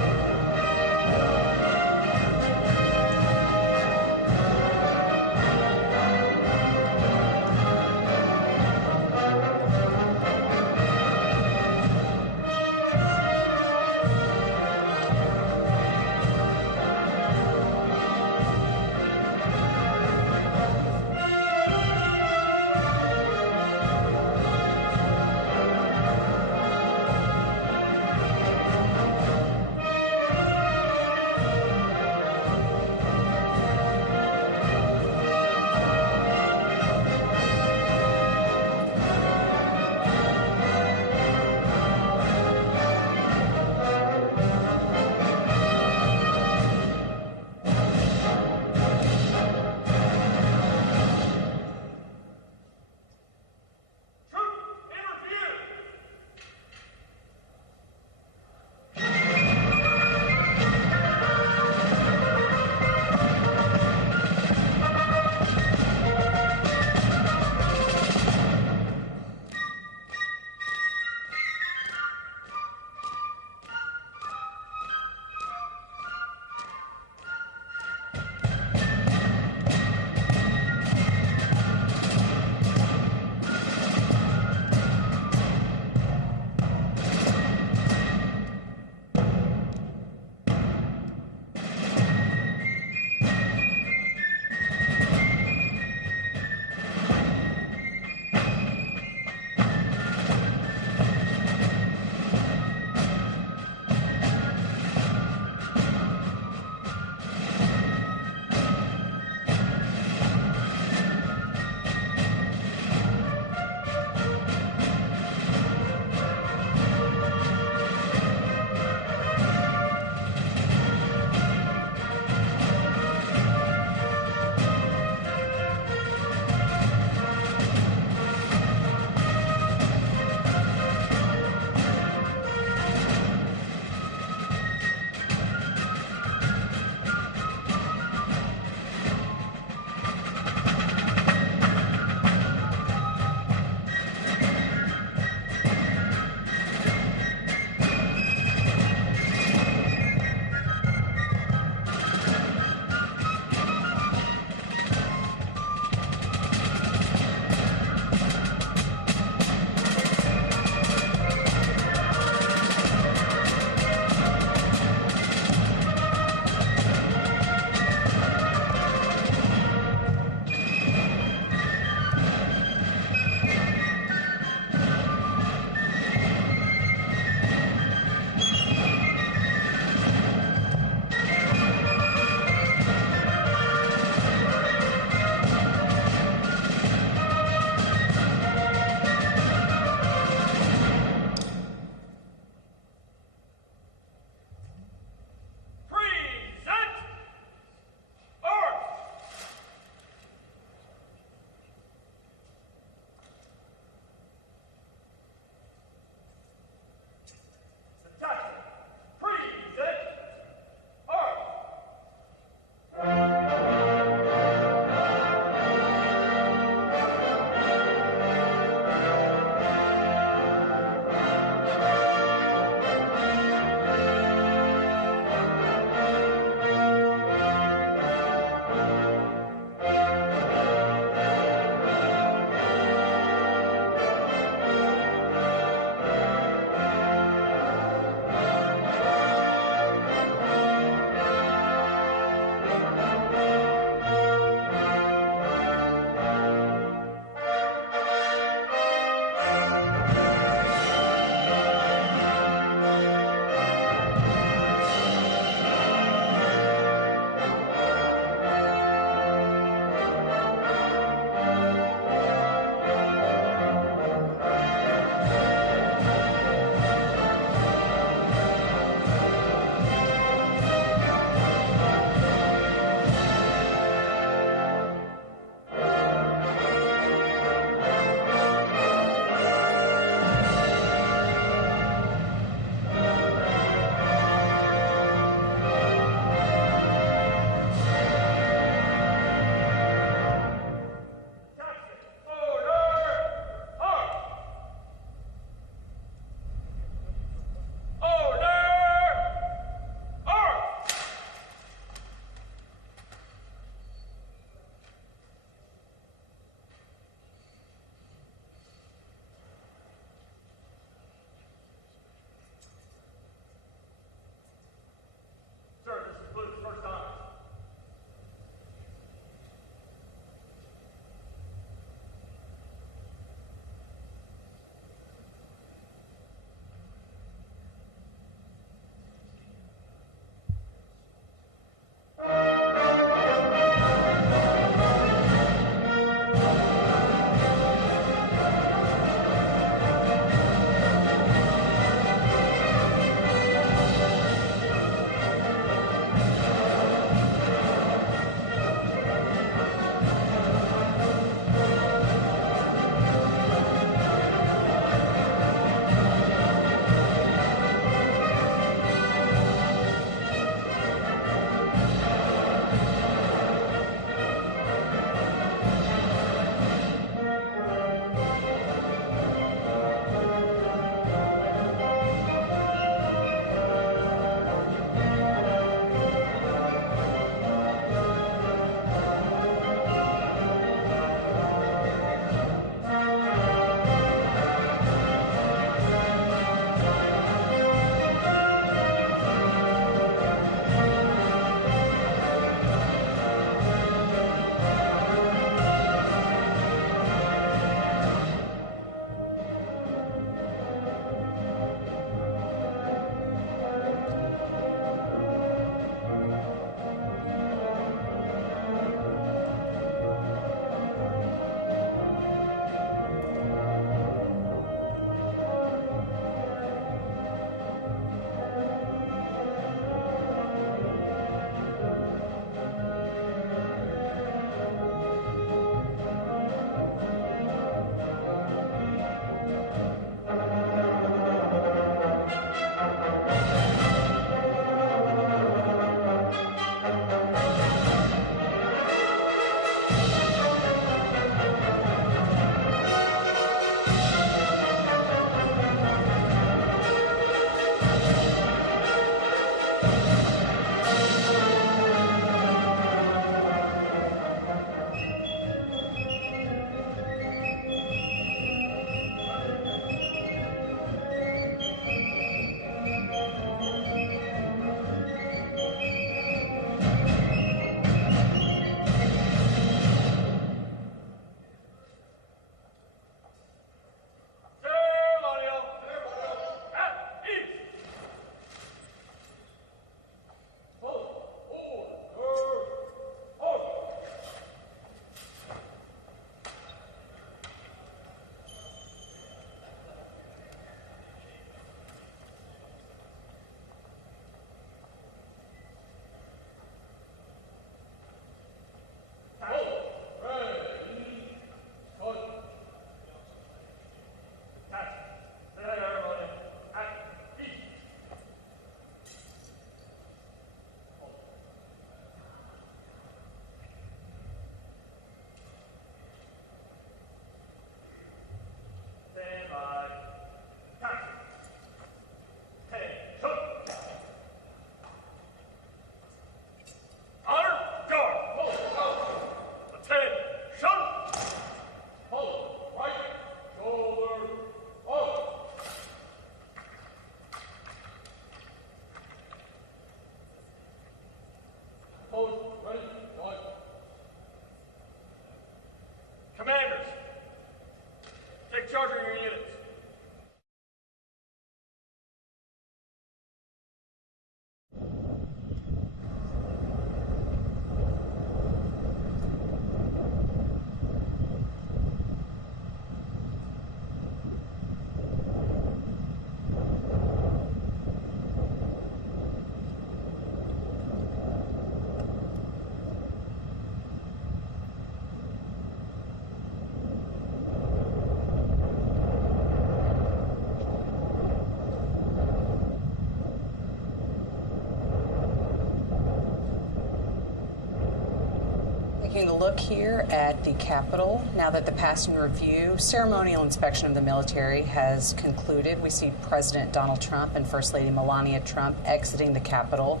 Taking a look here at the Capitol, now that the passing review ceremonial inspection of the military has concluded, we see President Donald Trump and First Lady Melania Trump exiting the Capitol.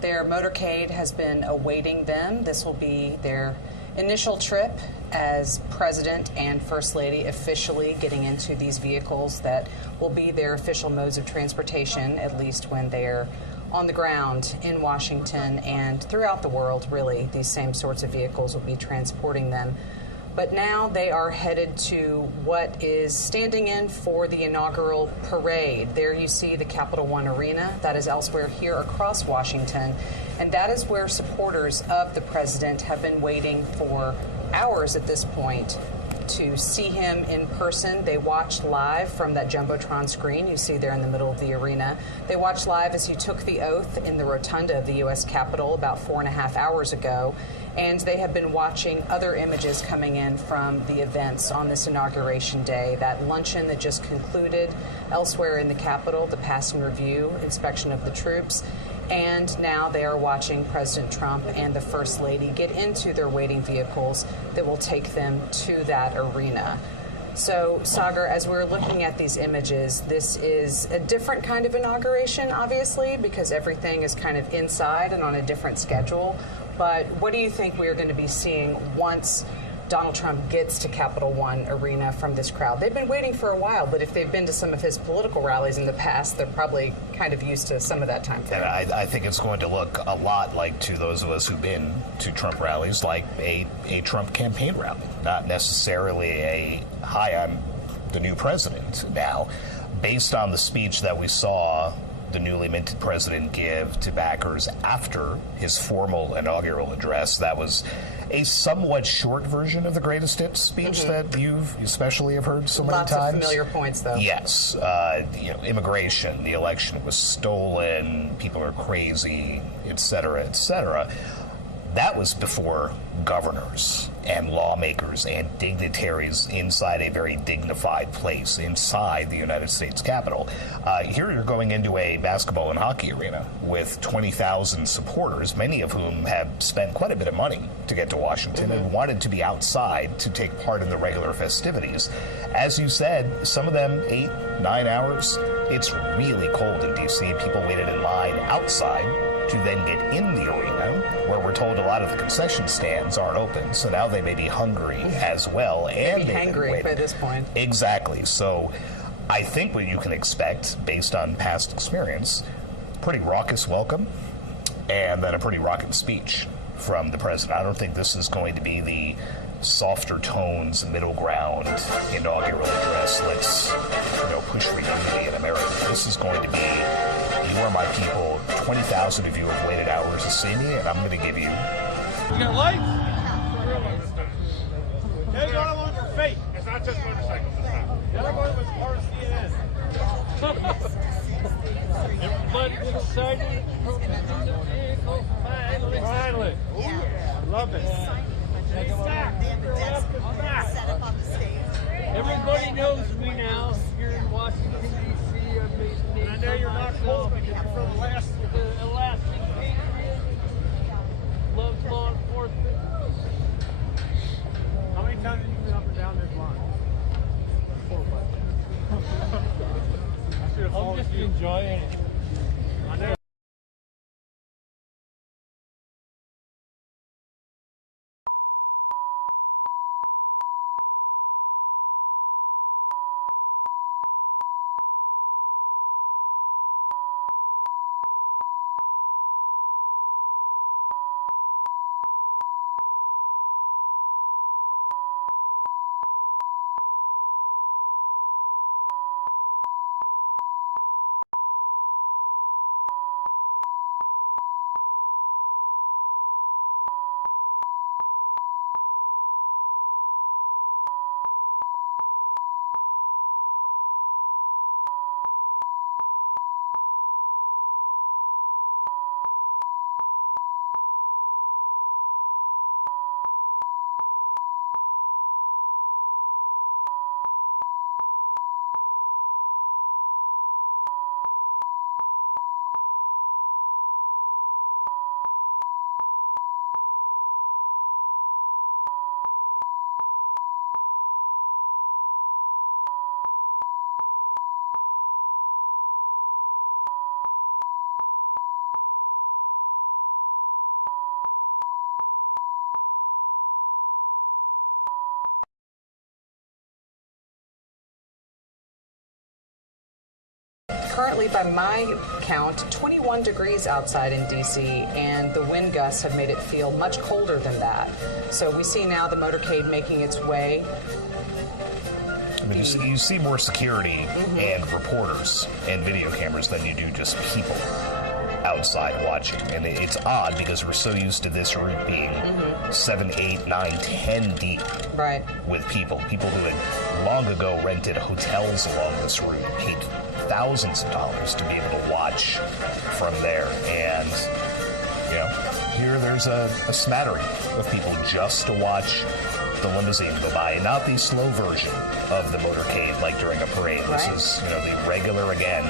Their motorcade has been awaiting them. This will be their initial trip as President and First Lady officially getting into these vehicles that will be their official modes of transportation, at least when they're on the ground in Washington and throughout the world. Really, these same sorts of vehicles will be transporting them. But now they are headed to what is standing in for the inaugural parade. There you see the Capital One Arena. That is elsewhere here across Washington. And that is where supporters of the president have been waiting for hours at this point to see him in person. They watched live from that Jumbotron screen you see there in the middle of the arena. They watched live as he took the oath in the rotunda of the U.S. Capitol about 4.5 hours ago. And they have been watching other images coming in from the events on this inauguration day. That luncheon that just concluded elsewhere in the Capitol, the passing review, inspection of the troops. And now they are watching President Trump and the First Lady get into their waiting vehicles that will take them to that arena. So, Sagar, as we're looking at these images, this is a different kind of inauguration, obviously, because everything is kind of inside and on a different schedule. But what do you think we're going to be seeing once Donald Trump gets to Capital One Arena from this crowd? They've been waiting for a while, but if they've been to some of his political rallies in the past, they're probably kind of used to some of that time frame. And I think it's going to look a lot like, to those of us who've been to Trump rallies, like a Trump campaign rally. Not necessarily a, hi, I'm the new president now. Based on the speech that we saw the newly minted president give to backers after his formal inaugural address, that was a somewhat short version of the greatest hits speech that you've especially have heard so many times. Lots of familiar points, though. Yes. Immigration, the election was stolen, people are crazy, et cetera, et cetera. That was before governors and lawmakers and dignitaries inside a very dignified place inside the United States Capitol. Here you're going into a basketball and hockey arena with 20,000 supporters, many of whom have spent quite a bit of money to get to Washington and wanted to be outside to take part in the regular festivities. As you said, some of them 8, 9 hours. It's really cold in D.C. People waited in line outside to then get in the arena, where we're told a lot of the concession stands aren't open, so now they may be hungry as well. And Maybe hangry by this point. Exactly. So I think what you can expect, based on past experience, pretty raucous welcome, and then a pretty raucous speech from the president. I don't think this is going to be the softer tones, middle ground inaugural address. Let's push for unity in America. This is going to be, you are my people. 20,000 of you have waited hours to see me, and I'm going to give you. You got lights? Take one on your feet. It's not just motorcycles. The other one was part of CNN. Everybody get excited. In the vehicle. Finally. I love it. Everybody knows me now here in Washington, D.C. I know you're not cold because you're from the Alaskan Patriot. Loves law enforcement. How many times have you been up and down this line? 4 or 5. I'm just enjoying it. I know. currently, by my count, 21 degrees outside in D.C., and the wind gusts have made it feel much colder than that. So we see now the motorcade making its way. I mean, you see more security and reporters and video cameras than you do just people outside watching. And it's odd because we're so used to this route being 7, 8, 9, 10 deep with people who had long ago rented hotels along this route, paid thousands of dollars to be able to watch from there. And, you know, here there's a smattering of people just to watch the limousine go by, and not the slow version of the motorcade like during a parade. This is, you know, the regular, again,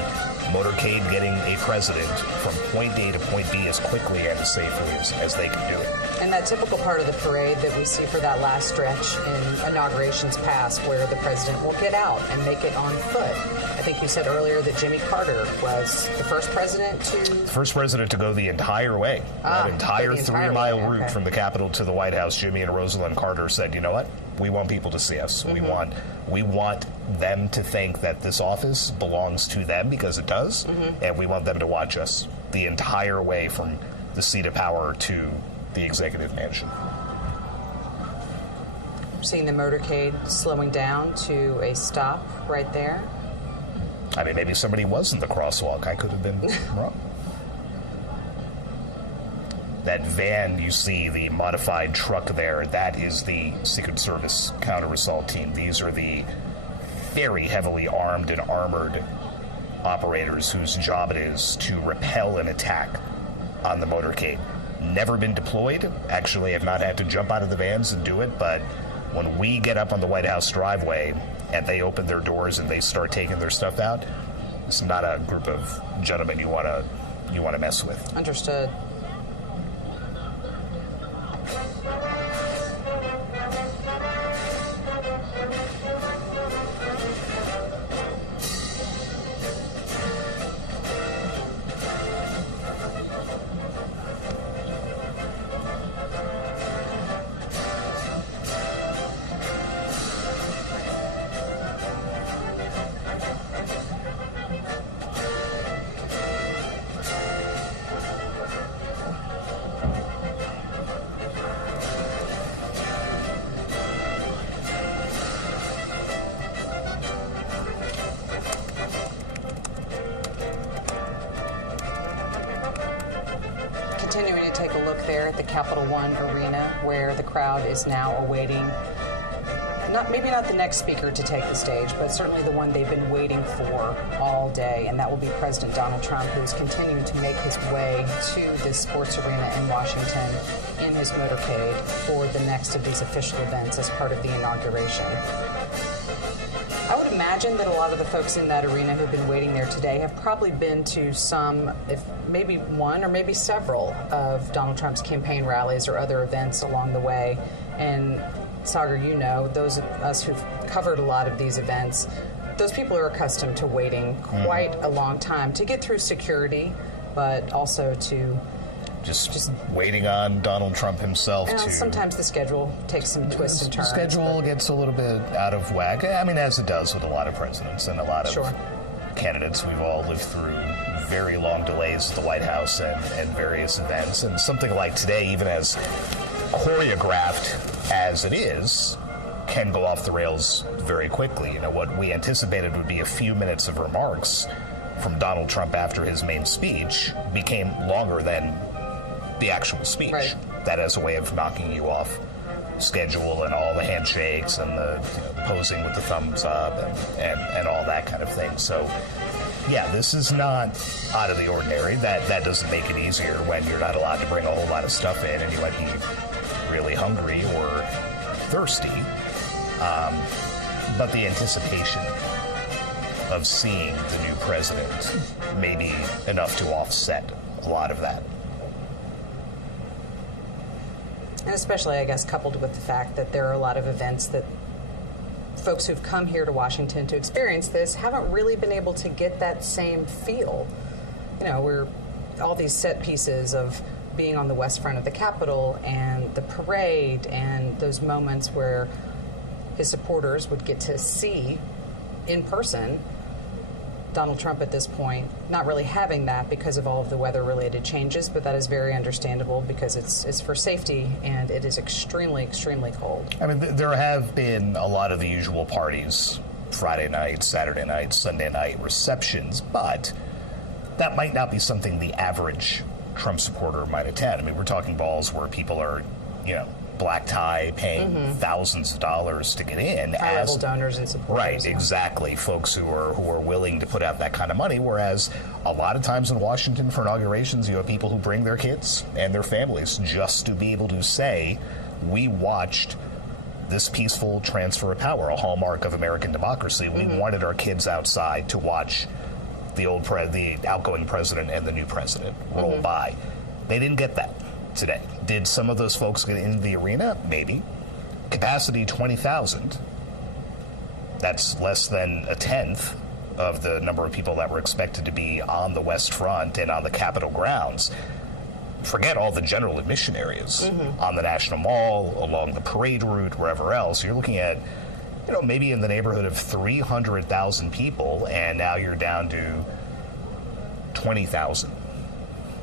motorcade getting a president from point A to point B as quickly and as safely as they can do it. And that typical part of the parade that we see for that last stretch in inaugurations past, where the president will get out and make it on foot. I think you said earlier that Jimmy Carter was the first president to go the entire way. That entire 3-mile route from the Capitol to the White House. Jimmy and Rosalind Carter said, you know what? We want people to see us. We want them to think that this office belongs to them, because it does, and we want them to watch us the entire way from the seat of power to the executive mansion. Seeing the motorcade slowing down to a stop right there. I mean, maybe somebody was in the crosswalk. I could have been wrong. That van you see, the modified truck there, that is the Secret Service counter-assault team. These are the very heavily armed and armored operators whose job it is to repel an attack on the motorcade. Never been deployed. Actually, have not had to jump out of the vans and do it, but when we get up on the White House driveway and they open their doors and they start taking their stuff out, it's not a group of gentlemen you want to mess with. Understood. Continuing to take a look there at the Capital One Arena, where the crowd is now awaiting, maybe not the next speaker to take the stage, but certainly the one they've been waiting for all day, and that will be President Donald Trump, who's continuing to make his way to this sports arena in Washington in his motorcade for the next of these official events as part of the inauguration. I would imagine that a lot of the folks in that arena who've been waiting there today have probably been to some, if maybe one or maybe several of Donald Trump's campaign rallies or other events along the way. And Sagar, you know, those of us who've covered a lot of these events, those people are accustomed to waiting quite a long time to get through security, but also to just waiting on Donald Trump himself. Sometimes the schedule takes some twists and turns. The schedule gets a little bit out of whack. I mean, as it does with a lot of presidents and a lot of candidates. We've all lived through very long delays at the White House and various events. And something like today, even as choreographed as it is, can go off the rails very quickly. You know, what we anticipated would be a few minutes of remarks from Donald Trump after his main speech became longer than the actual speech. That as a way of knocking you off schedule, and all the handshakes and the posing with the thumbs up and all that kind of thing. So yeah, this is not out of the ordinary. That doesn't make it easier when you're not allowed to bring a whole lot of stuff in and you might be really hungry or thirsty. But the anticipation of seeing the new president may be enough to offset a lot of that. And especially, I guess, coupled with the fact that there are a lot of events that folks who've come here to Washington to experience this haven't really been able to get that same feel. You know, we're all these set pieces of being on the west front of the Capitol and the parade and those moments where his supporters would get to see in person Donald Trump at this point not really having that because of all of the weather-related changes, but that is very understandable because it's for safety, and it is extremely, extremely cold. I mean, there have been a lot of the usual parties, Friday night, Saturday night, Sunday night receptions, but that might not be something the average Trump supporter might attend. I mean, we're talking balls where people are, black tie, paying thousands of dollars to get in. High-level donors and supporters. Right, exactly. Folks who are willing to put out that kind of money, whereas a lot of times in Washington for inaugurations, you have people who bring their kids and their families just to be able to say, we watched this peaceful transfer of power, a hallmark of American democracy. We wanted our kids outside to watch the outgoing president and the new president roll by. They didn't get that today. Did some of those folks get into the arena? Maybe. Capacity 20,000. That's less than a tenth of the number of people that were expected to be on the West Front and on the Capitol grounds. Forget all the general admission areas on the National Mall, along the parade route, wherever else. You're looking at, maybe in the neighborhood of 300,000 people, and now you're down to 20,000.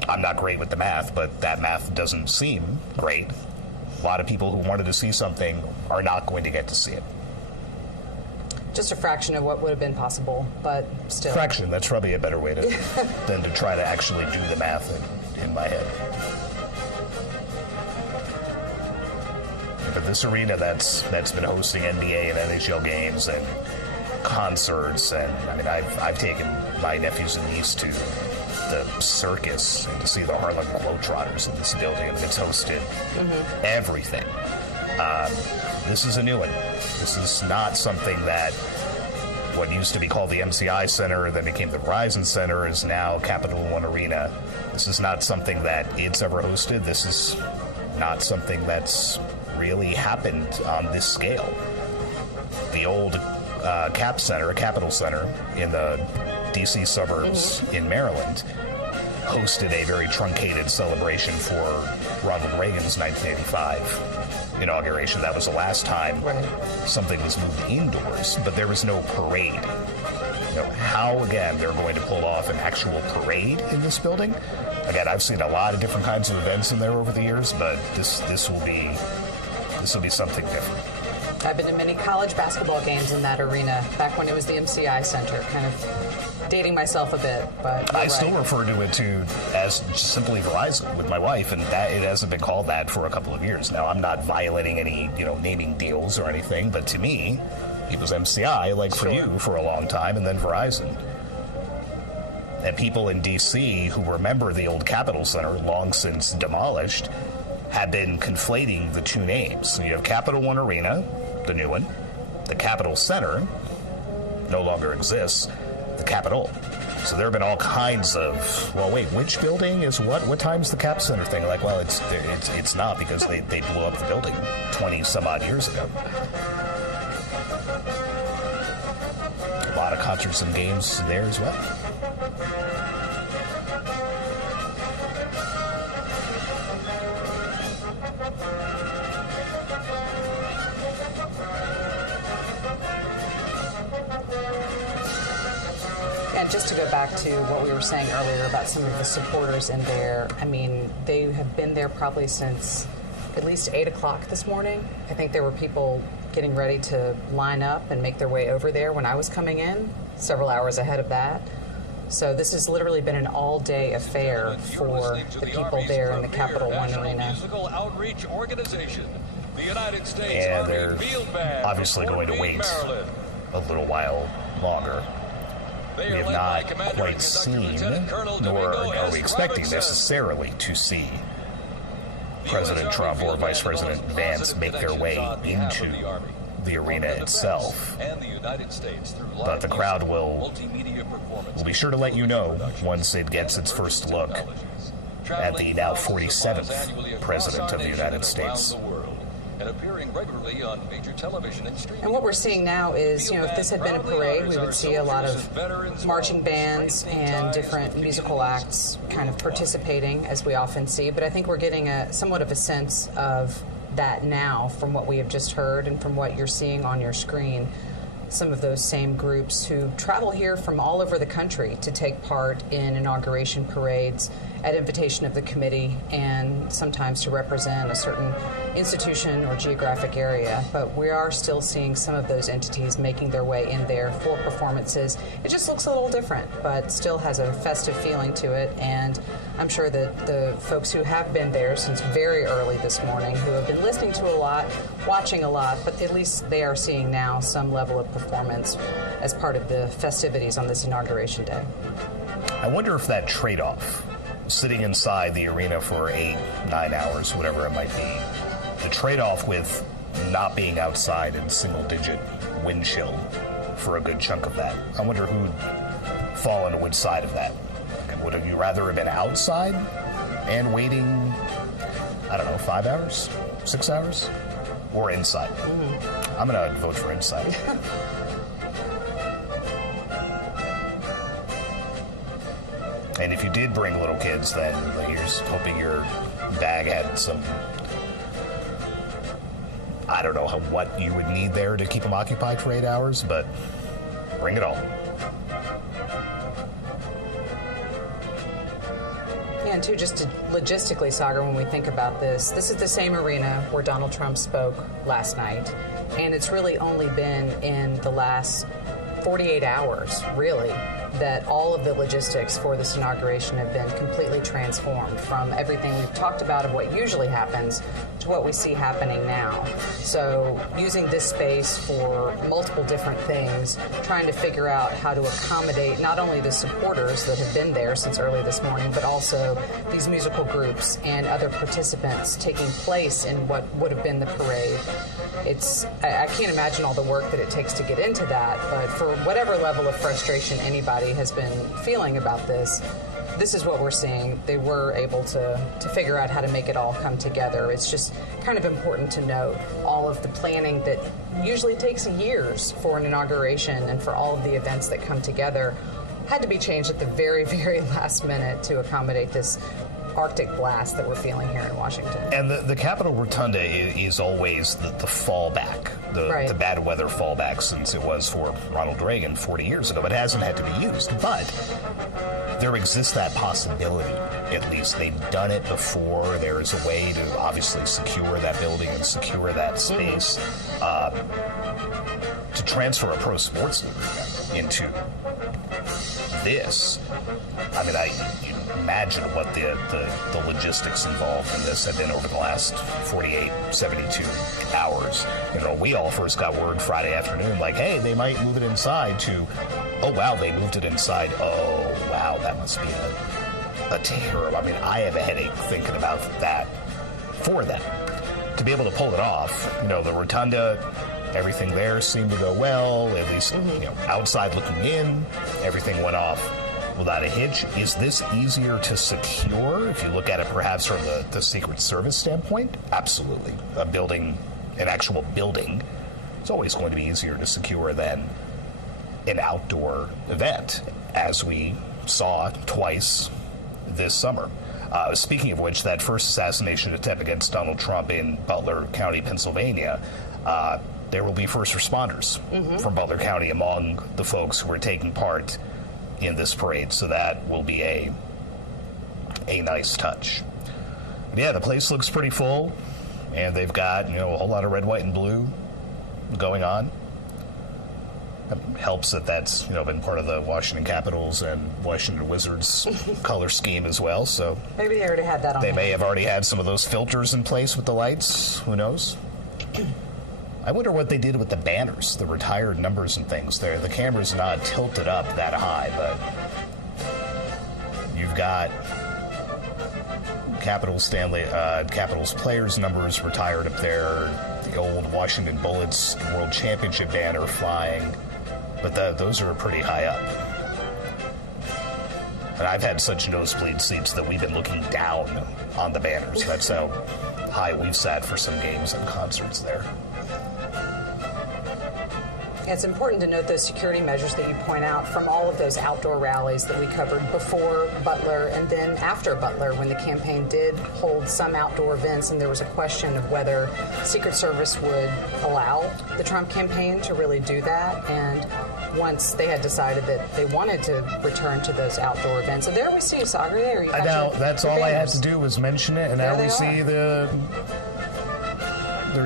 I'm not great with the math, but that math doesn't seem great. A lot of people who wanted to see something are not going to get to see it. Just a fraction of what would have been possible, but still. Fraction, that's probably a better way than to try to actually do the math in my head. But this arena that's been hosting NBA and NHL games and concerts, and I mean, I've taken my nephews and niece to the circus and to see the Harlem Globetrotters in this building. I mean, it's hosted everything. This is a new one. This is not something that what used to be called the MCI Center, then became the Verizon Center, is now Capital One Arena. This is not something that it's ever hosted. This is not something that's really happened on this scale. The old Capitol Center in the D.C. suburbs in Maryland hosted a very truncated celebration for Ronald Reagan's 1985 inauguration. That was the last time something was moved indoors, but there was no parade. How, again, they're going to pull off an actual parade in this building? Again, I've seen a lot of different kinds of events in there over the years, but this will be something different. I've been to many college basketball games in that arena back when it was the MCI Center, kind of dating myself a bit, but I still refer to it as simply Verizon with my wife, and that it hasn't been called that for a couple of years now. I'm not violating any naming deals or anything, but to me, it was MCI, like for you, for a long time, and then Verizon. And people in D.C. who remember the old Capitol Center, long since demolished, have been conflating the two names. So you have Capital One Arena, the new one. The Capitol Center no longer exists. The Capitol. So there have been all kinds of, well, wait, which building is what? What time's the Cap Center thing? Like, well, it's not, because they blew up the building 20 some odd years ago. A lot of concerts and games there as well. And just to go back to what we were saying earlier about some of the supporters in there, I mean, they have been there probably since at least 8 o'clock this morning. I think there were people getting ready to line up and make their way over there when I was coming in, several hours ahead of that. So this has literally been an all-day affair for the people there in the Capital One Arena. And they're obviously going to wait a little while longer. We have not quite seen, nor are we expecting necessarily to see President Trump or Vice President Vance make their way into the arena itself. But the crowd will be sure to let you know once it gets its first look at the now 47th President of the United States. And appearing regularly on major television and streaming. And what we're seeing now is, if this had been a parade, we would see a lot of marching bands and different musical acts kind of participating, as we often see. But I think we're getting somewhat of a sense of that now from what we have just heard and from what you're seeing on your screen. some of those same groups who travel here from all over the country to take part in inauguration parades at invitation of the committee and sometimes to represent a certain institution or geographic area. But we are still seeing some of those entities making their way in there for performances. It just looks a little different, but still has a festive feeling to it. And I'm sure that the folks who have been there since very early this morning, who have been listening to a lot, watching a lot, but at least they are seeing now some level of performance as part of the festivities on this inauguration day. I wonder if that trade-off, sitting inside the arena for 8-9 hours, whatever it might be, the trade-off with not being outside in single-digit wind chill for a good chunk of that. I wonder who'd fall into which side of that. Would you rather have been outside and waiting, I don't know, 5 hours, 6 hours, or inside? I'm going to vote for inside. And if you did bring little kids, then here's hoping your bag had some, I don't know what you would need there to keep them occupied for 8 hours, but bring it all. Yeah, and too, just logistically, Sagar, when we think about this is the same arena where Donald Trump spoke last night, and it's really only been in the last 48 hours, really, that all of the logistics for this inauguration have been completely transformed from everything we've talked about of what usually happens to what we see happening now. So using this space for multiple different things, trying to figure out how to accommodate not only the supporters that have been there since early this morning, but also these musical groups and other participants taking place in what would have been the parade. I can't imagine all the work that it takes to get into that, but for whatever level of frustration anybody has been feeling about this is what we're seeing. They were able to figure out how to make it all come together. It's just kind of important to note all of the planning that usually takes years for an inauguration and for all of the events that come together had to be changed at the very, very last minute to accommodate this Arctic blast that we're feeling here in Washington. And the Capitol Rotunda is always the fallback, the bad weather fallback, since it was for Ronald Reagan 40 years ago. It hasn't had to be used, but there exists that possibility. At least they've done it before. There is a way to obviously secure that building and secure that space. To transfer a pro sports arena into this, I mean, you imagine what the logistics involved in this have been over the last 48, 72 hours. You know, we all first got word Friday afternoon, like, hey, they might move it inside, to, oh, wow, they moved it inside. Oh, wow, that must be a terrible, I mean, I have a headache thinking about that for them. To be able to pull it off, you know, the rotunda, everything there seemed to go well, at least, you know, outside looking in, everything went off without a hitch. Is this easier to secure if you look at it perhaps from the Secret Service standpoint? Absolutely. An actual building, it's always going to be easier to secure than an outdoor event, as we saw twice this summer. Speaking of which, that first assassination attempt against Donald Trump in Butler County, Pennsylvania, there will be first responders from Butler County among the folks who are taking part in this parade, so that will be a nice touch. Yeah, the place looks pretty full, and they've got, you know, a whole lot of red, white, and blue going on. It helps that that's, you know, been part of the Washington Capitals and Washington Wizards color scheme as well. So maybe they already had that on. They may have already had some of those filters in place with the lights. Who knows? I wonder what they did with the banners, the retired numbers and things there. The camera's not tilted up that high, but you've got Capitals players' numbers retired up there, the old Washington Bullets World Championship banner flying, but those are pretty high up. And I've had such nosebleed seats that we've been looking down on the banners. That's how high we've sat for some games and concerts there. It's important to note those security measures that you point out from all of those outdoor rallies that we covered before Butler and then after Butler, when the campaign did hold some outdoor events, and there was a question of whether Secret Service would allow the Trump campaign to really do that. And once they had decided that they wanted to return to those outdoor events. And there we see Sagar there. You Now, that's all I had to do was mention it, and There now we they see their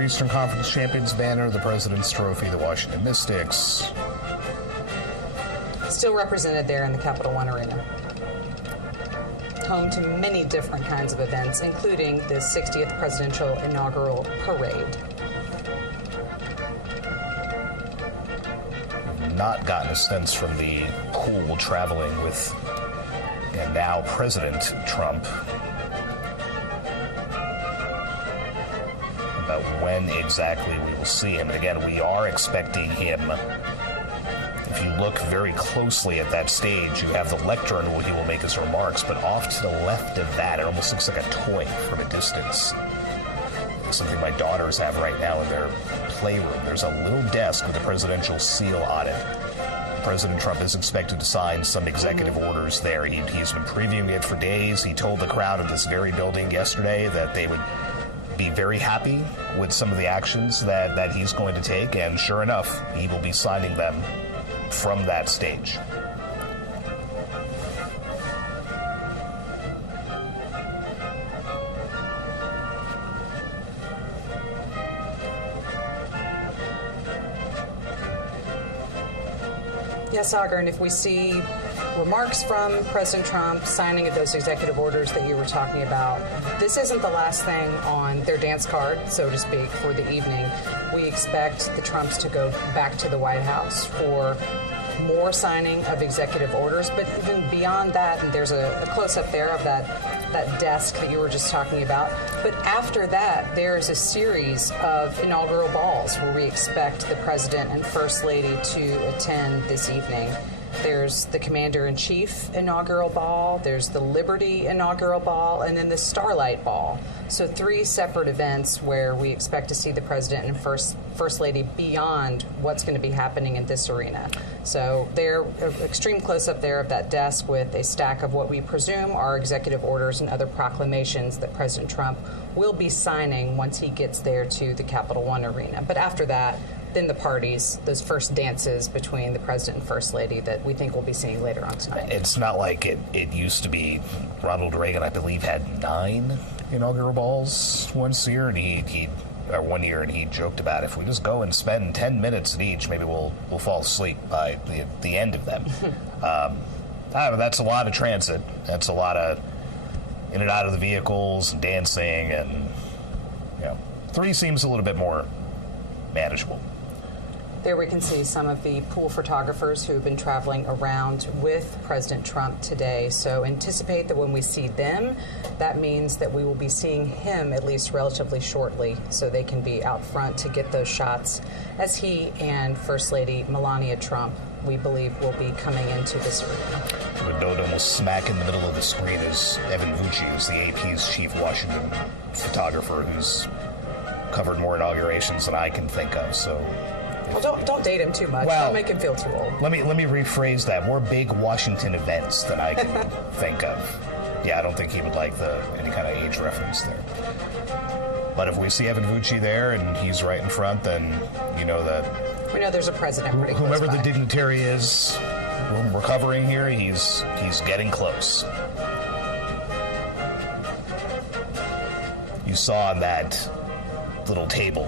Eastern Conference champions banner, the President's Trophy, the Washington Mystics. Still represented there in the Capital One Arena. Home to many different kinds of events, including the 60th Presidential Inaugural Parade. We've not gotten a sense from the pool traveling with and now President Trump about when exactly we will see him. And again, we are expecting him. If you look very closely at that stage, you have the lectern where he will make his remarks, but off to the left of that, it almost looks like a toy from a distance. Something my daughters have right now in their playroom. There's a little desk with a presidential seal on it. President Trump is expected to sign some executive orders there. He's been previewing it for days. He told the crowd in this very building yesterday that they would be very happy with some of the actions that he's going to take, and sure enough, he will be signing them from that stage. Yes, Sagar, and if we see remarks from President Trump, signing of those executive orders that you were talking about, this isn't the last thing on their dance card, so to speak, for the evening. We expect the Trumps to go back to the White House for more signing of executive orders, but even beyond that, and there's a close-up there of that desk that you were just talking about. But after that, there's a series of inaugural balls where we expect the President and First Lady to attend this evening. There's the Commander-in-Chief inaugural ball, there's the Liberty inaugural ball, and then the Starlight ball. So 3 separate events where we expect to see the President and First Lady beyond what's going to be happening in this arena. So they're extreme close-up there of that desk with a stack of what we presume are executive orders and other proclamations that President Trump will be signing once he gets there to the Capital One Arena. But after that, then the parties, those first dances between the President and First Lady that we think we'll be seeing later on tonight. It's not like it used to be. Ronald Reagan, I believe, had 9 inaugural balls once a year, and he 1 year, and he joked about if we just go and spend 10 minutes at each, maybe we'll fall asleep by the end of them. That's a lot of transit. That's a lot of in and out of the vehicles and dancing, and 3 seems a little bit more manageable. There we can see some of the pool photographers who have been traveling around with President Trump today. So anticipate that when we see them, that means that we will be seeing him at least relatively shortly, so they can be out front to get those shots as he and First Lady Melania Trump, we believe, will be coming into this arena. The note almost smack in the middle of the screen is Evan Vucci, who's the AP's chief Washington photographer, who's covered more inaugurations than I can think of. So. Well, don't date him too much. Well, don't make him feel too old. Let me rephrase that. More big Washington events than I can think of. Yeah, I don't think he would like any kind of age reference there. But if we see Evan Vucci there and he's right in front, then you know that we know there's a president pretty close whomever by. the dignitary is recovering here, he's getting close. You saw on that little table,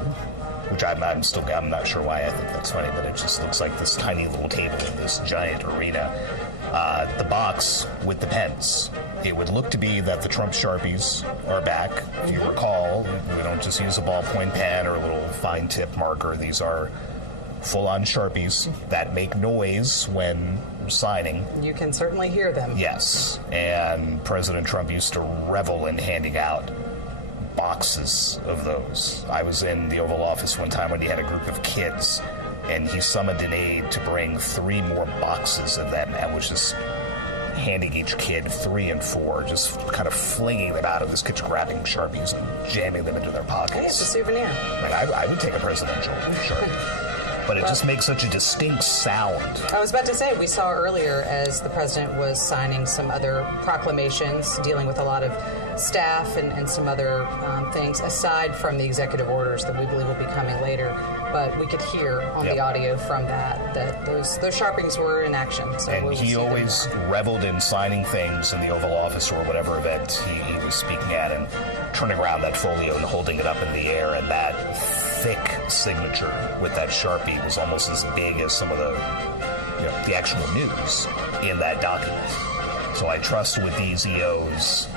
which I'm not sure why I think that's funny, but it just looks like this tiny little table in this giant arena. The box with the pens. It would look to be that the Trump Sharpies are back. If you recall, we don't just use a ballpoint pen or a little fine tip marker. These are full-on Sharpies that make noise when signing. You can certainly hear them. Yes, and President Trump used to revel in handing out boxes of those. I was in the Oval Office one time when he had a group of kids, and he summoned an aide to bring 3 more boxes of them, and was just handing each kid 3 and 4, just kind of flinging them out of his kitchen, grabbing Sharpies and jamming them into their pockets. Hey, it's a souvenir. I would take a presidential Sharpie. but it just makes such a distinct sound. I was about to say, we saw earlier as the president was signing some other proclamations dealing with a lot of staff and some other things, aside from the executive orders that we believe will be coming later. But we could hear on the audio from that those sharpings were in action. So and he always reveled in signing things in the Oval Office or whatever event he was speaking at, and turning around that folio and holding it up in the air, and that thick signature with that Sharpie was almost as big as some of the actual news in that document. So I trust with these EOs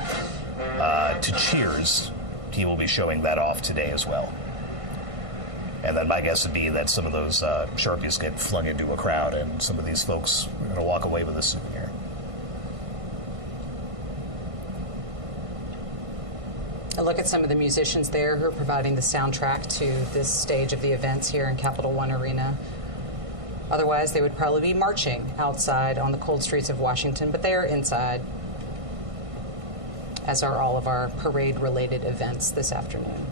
to cheers, he will be showing that off today as well. And then my guess would be that some of those Sharpies get flung into a crowd, and some of these folks are going to walk away with a souvenir. A look at some of the musicians there who are providing the soundtrack to this stage of the events here in Capital One Arena. Otherwise, they would probably be marching outside on the cold streets of Washington, but they are inside, as are all of our parade-related events this afternoon.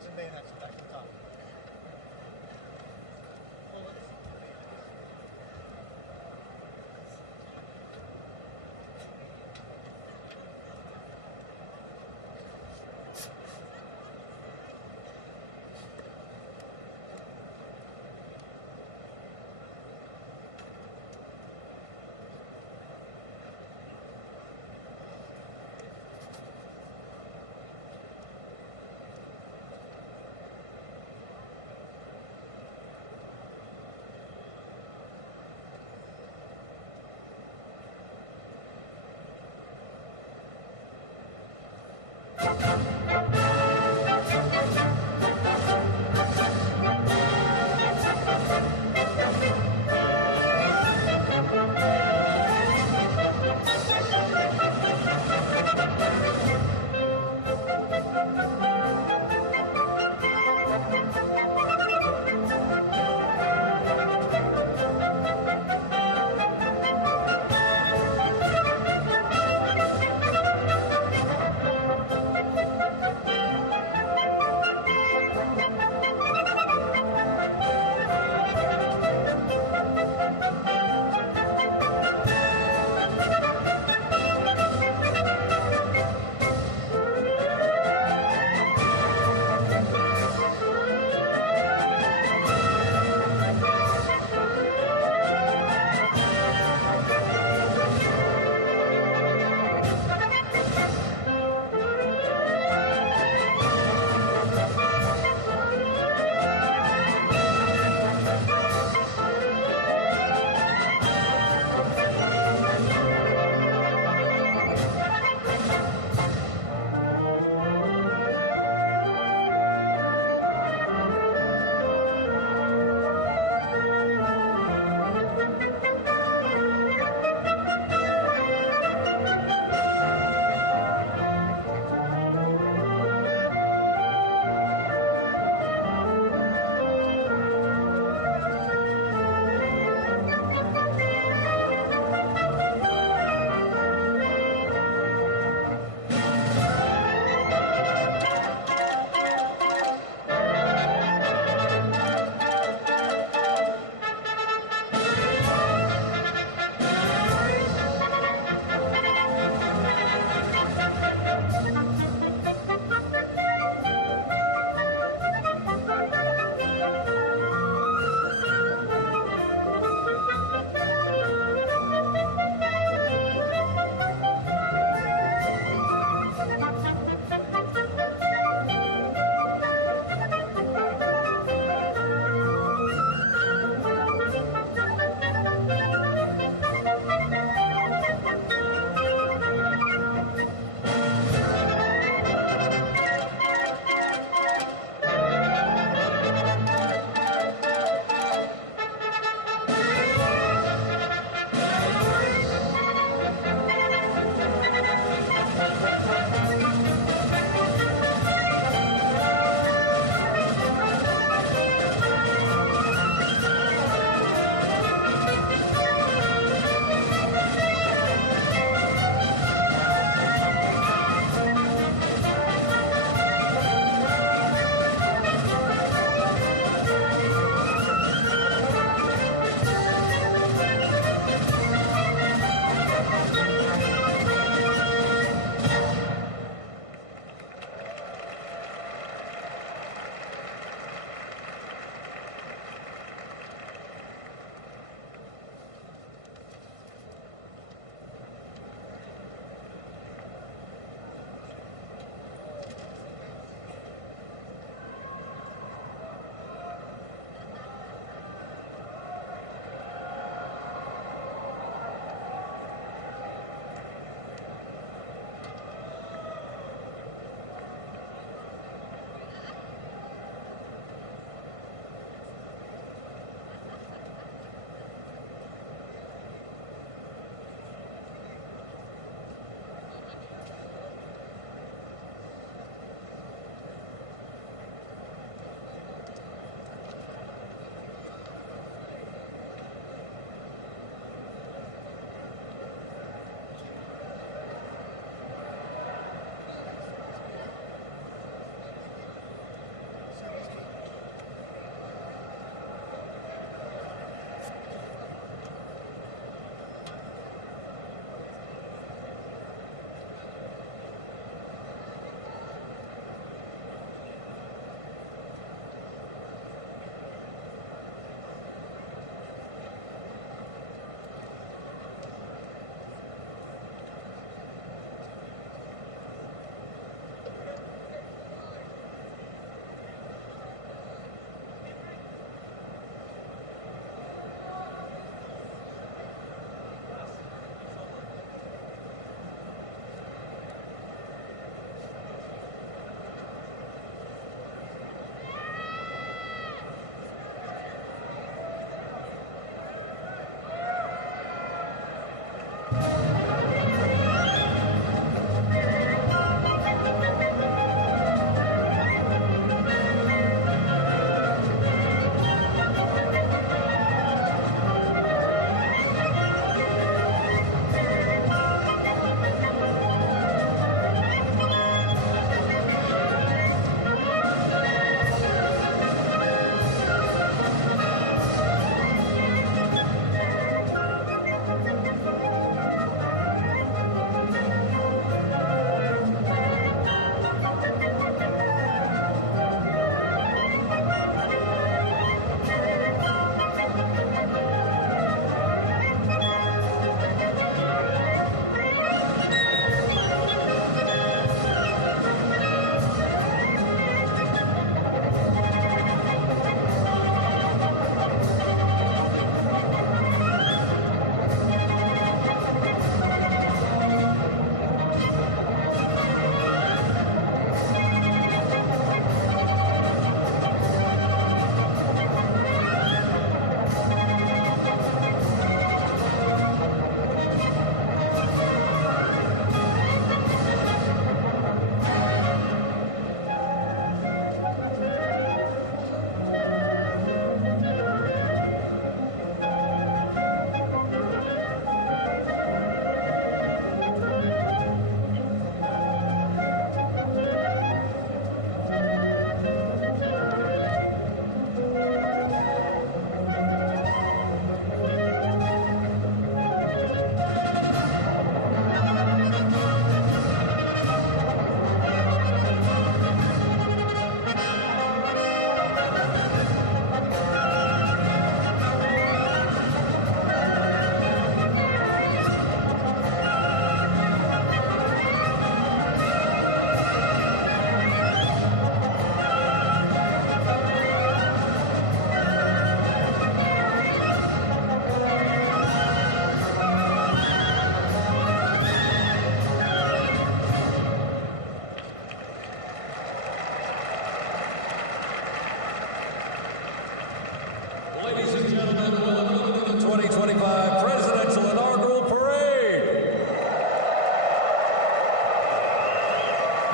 arms and bayonets back to the top.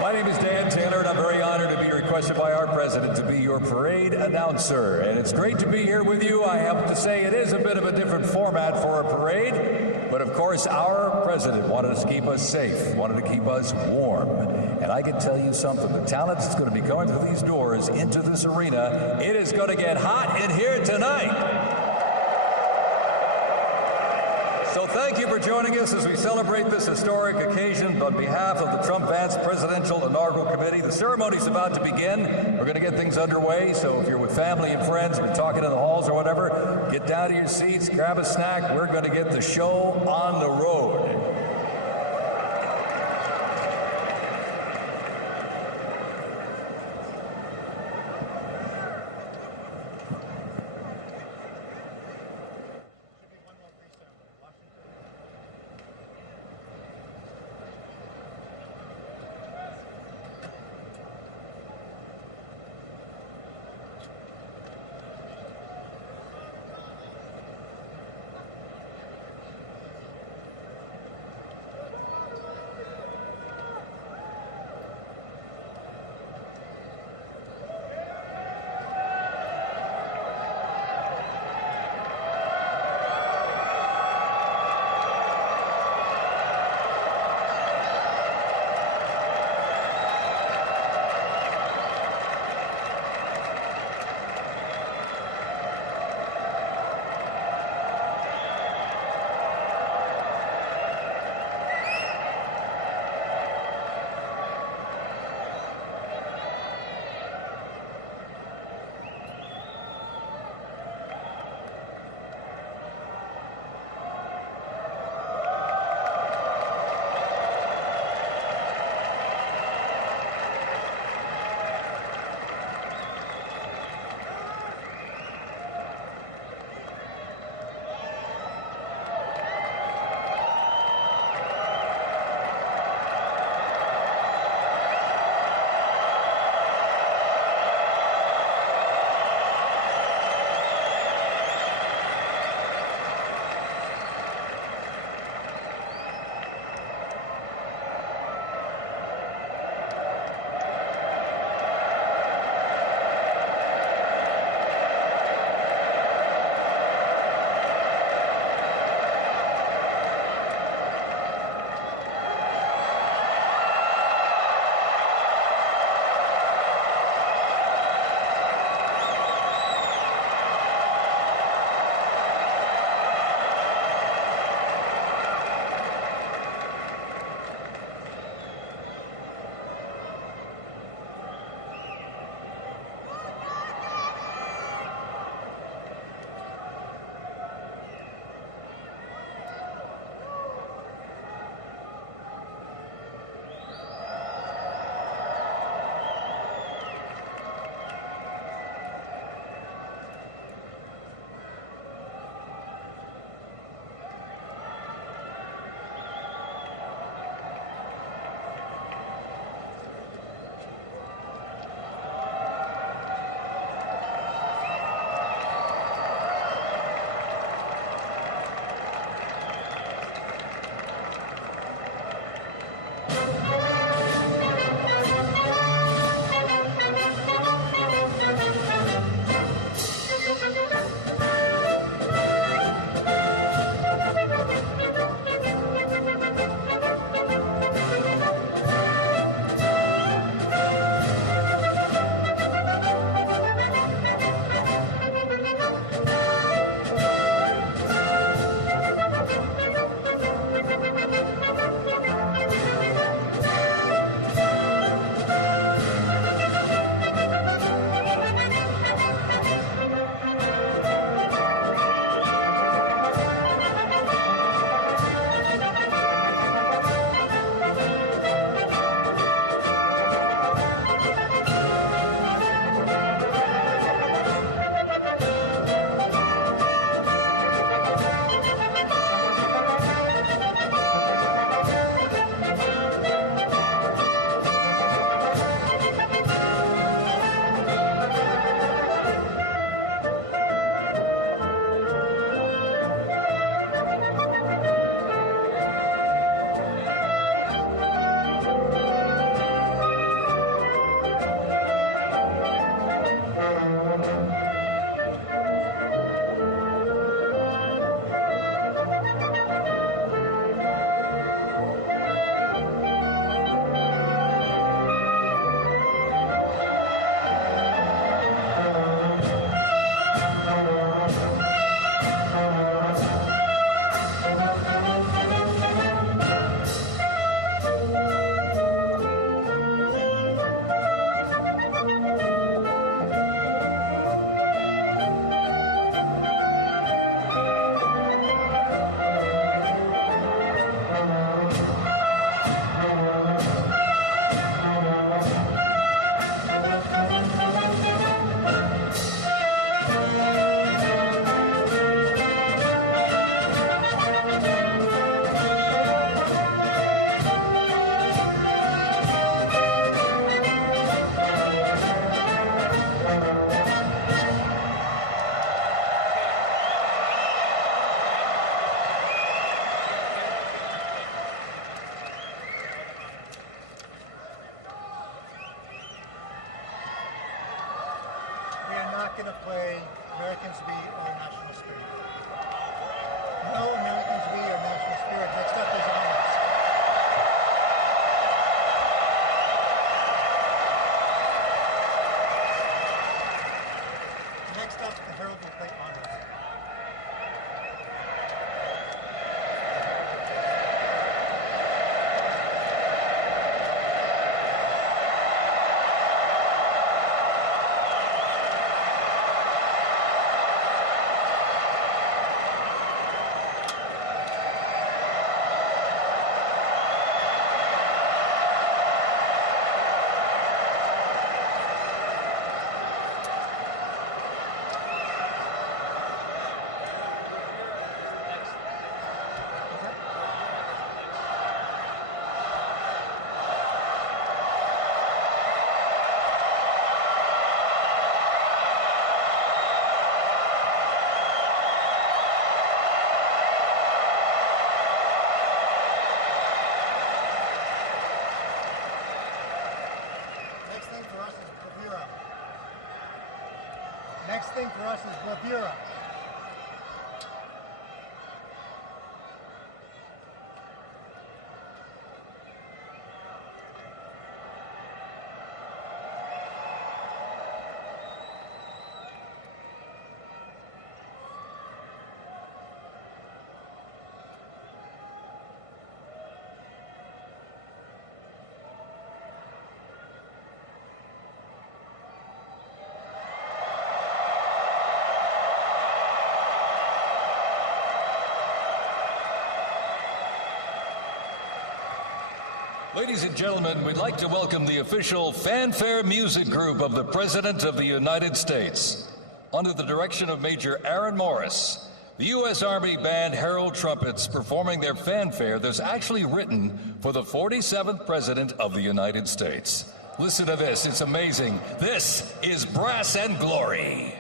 My name is Dan Taylor, and I'm very honored to be requested by our president to be your parade announcer. And it's great to be here with you. I have to say it is a bit of a different format for a parade, but of course our president wanted to keep us safe, wanted to keep us warm. And I can tell you something, the talent that's going to be going through these doors into this arena, it is going to get hot in here tonight. So thank you for joining us as we celebrate this historic occasion on behalf of the Trump-Vance Presidential Inaugural Committee. The ceremony's about to begin. We're going to get things underway, so if you're with family and friends, been talking in the halls or whatever, get down to your seats, grab a snack. We're going to get the show on the road. going to play Americans Be Our National Spirit. No Americans Be Our National Spirit. Next up is honors. Next up, the Herald will play honors. Next thing for us is bravura. Ladies and gentlemen, we'd like to welcome the official fanfare music group of the President of the United States. Under the direction of Major Aaron Morris, the U.S. Army Band Herald Trumpets performing their fanfare that's actually written for the 47th President of the United States. Listen to this, it's amazing. This is Brass and Glory.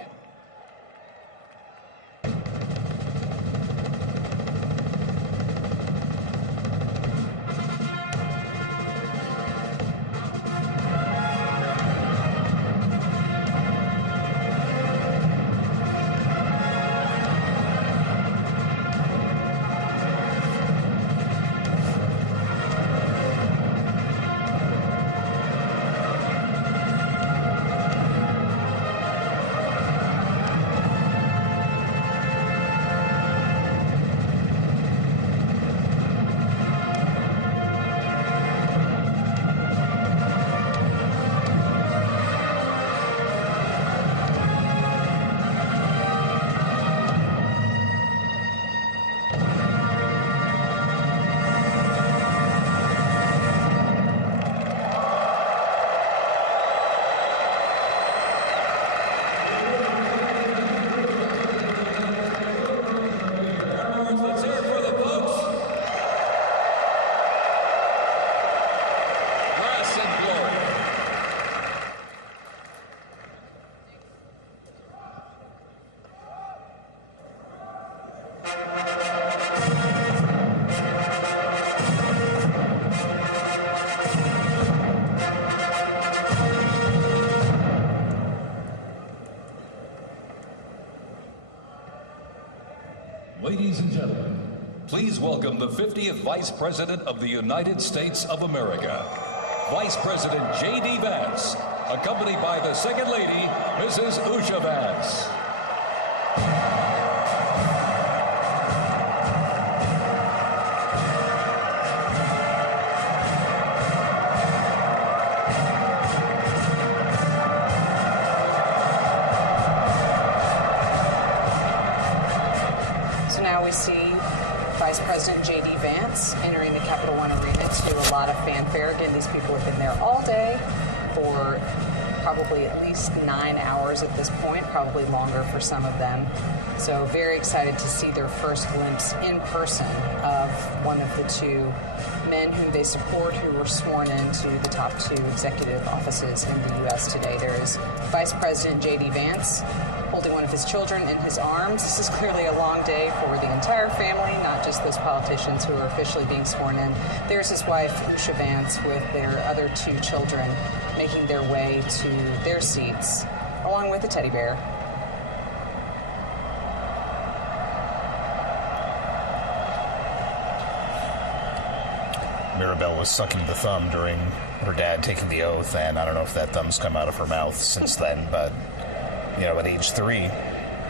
Ladies and gentlemen, please welcome the 50th Vice President of the United States of America, Vice President J.D. Vance, accompanied by the Second Lady, Mrs. Usha Vance. We see Vice President J.D. Vance entering the Capital One Arena to a lot of fanfare. Again, these people have been there all day for probably at least 9 hours at this point, probably longer for some of them. So very excited to see their first glimpse in person of one of the two men whom they support who were sworn into the top two executive offices in the U.S. today. There is Vice President J.D. Vance holding one of his children in his arms. This is clearly a long day for the entire family, not just those politicians who are officially being sworn in. There's his wife, Usha Vance, with their other two children making their way to their seats, along with the teddy bear. Mirabelle was sucking the thumb during her dad taking the oath, and I don't know if that thumb's come out of her mouth since then, but, at age 3,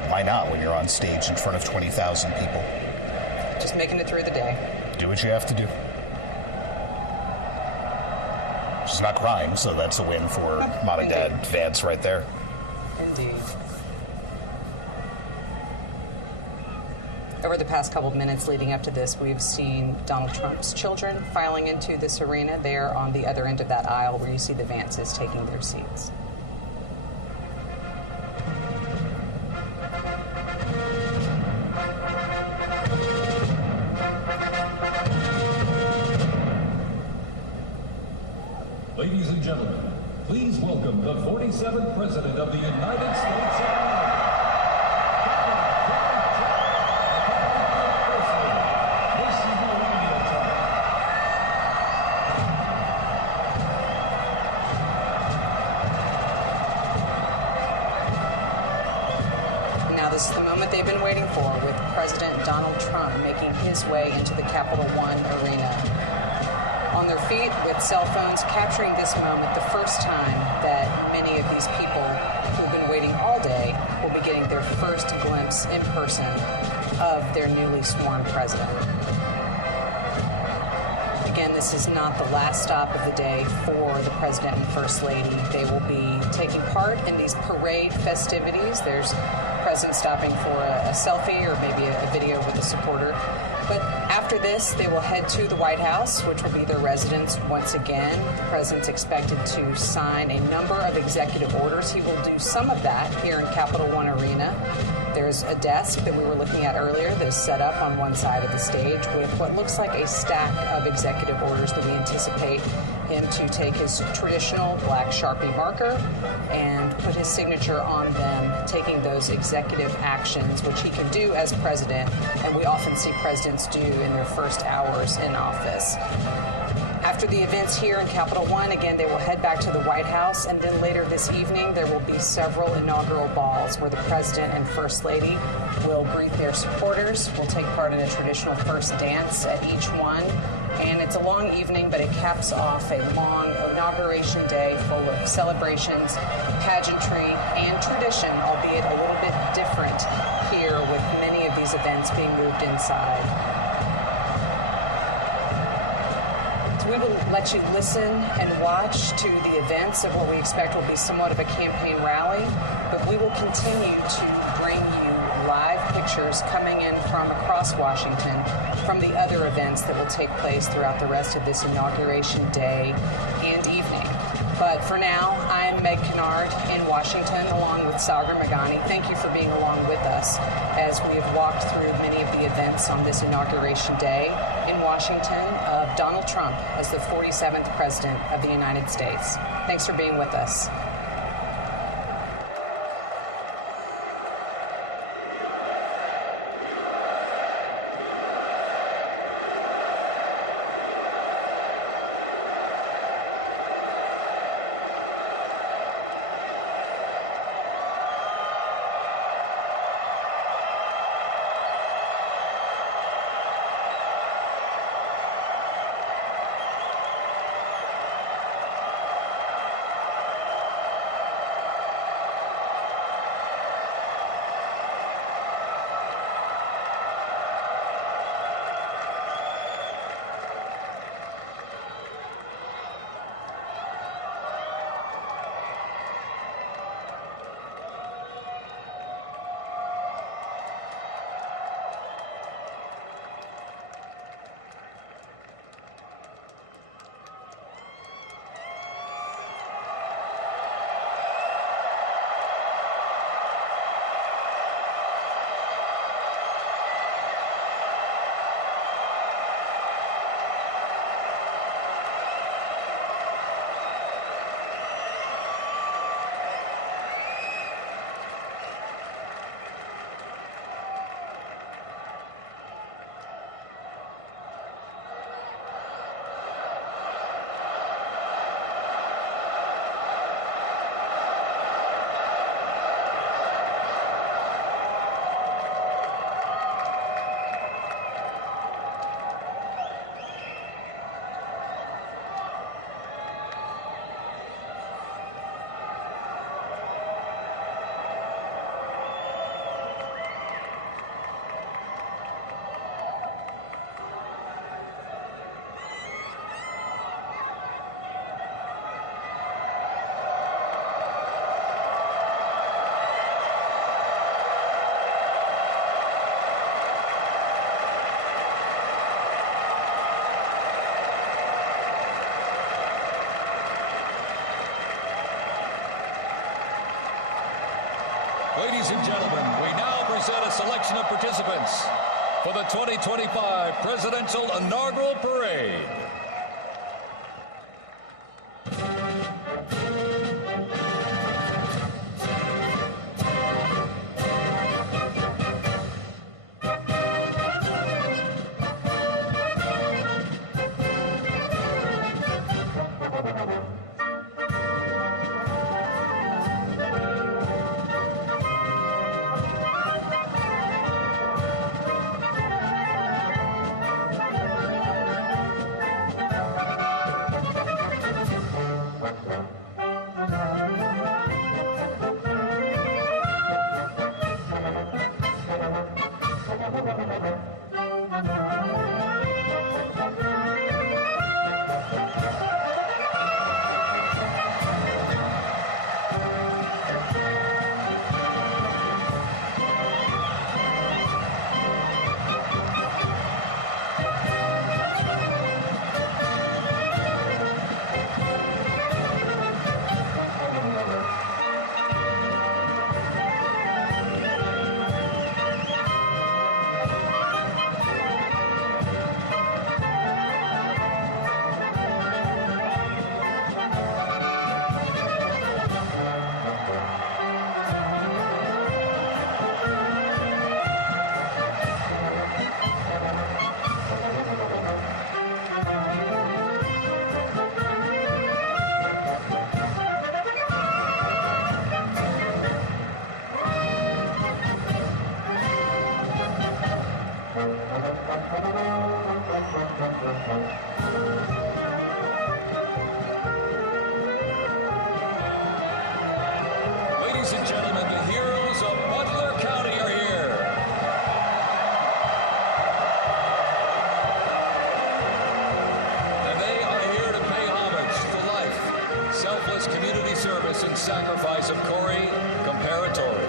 why not when you're on stage in front of 20,000 people? Just making it through the day. Do what you have to do. She's not crying, so that's a win for Mom and Dad Vance right there. Indeed. Over the past couple of minutes leading up to this, we've seen Donald Trump's children filing into this arena. They're on the other end of that aisle where you see the Vances taking their seats. Ladies and gentlemen, please welcome the 47th President of the United States of America. Now this is the moment they've been waiting for, with President Donald Trump making his way into the Capital One arena. On their feet with cell phones, capturing this moment, the first time that many of these people who've been waiting all day will be getting their first glimpse in person of their newly sworn president. Again, this is not the last stop of the day for the President and First Lady. They will be taking part in these parade festivities. There's President stopping for a selfie or maybe a video with a supporter. But after this, they will head to the White House, which will be their residence once again. The president's expected to sign a number of executive orders. He will do some of that here in Capital One Arena. There's a desk that we were looking at earlier that is set up on one side of the stage with what looks like a stack of executive orders that we anticipate him to take his traditional black Sharpie marker and put his signature on them, taking those executive actions, which he can do as president, and we often see presidents do in their first hours in office. After the events here in Capital One, again, they will head back to the White House, and then later this evening, there will be several inaugural balls where the President and First Lady will greet their supporters, will take part in a traditional first dance at each one. And it's a long evening, but it caps off a long inauguration day full of celebrations, pageantry, and tradition, albeit a little bit different here with many of these events being moved inside. So we will let you listen and watch to the events of what we expect will be somewhat of a campaign rally, but we will continue to bring you live pictures coming in from across Washington from the other events that will take place throughout the rest of this inauguration day and evening. But for now, I'm Meg Kinnard in Washington along with Sagar Meghani. Thank you for being along with us as we have walked through many of the events on this inauguration day in Washington of Donald Trump as the 47th President of the United States. Thanks for being with us. Ladies and gentlemen, we now present a selection of participants for the 2025 Presidential Inaugural Parade. Ladies and gentlemen, the heroes of Butler County are here. And they are here to pay homage to life, selfless community service, and sacrifice of Corey Comparatori.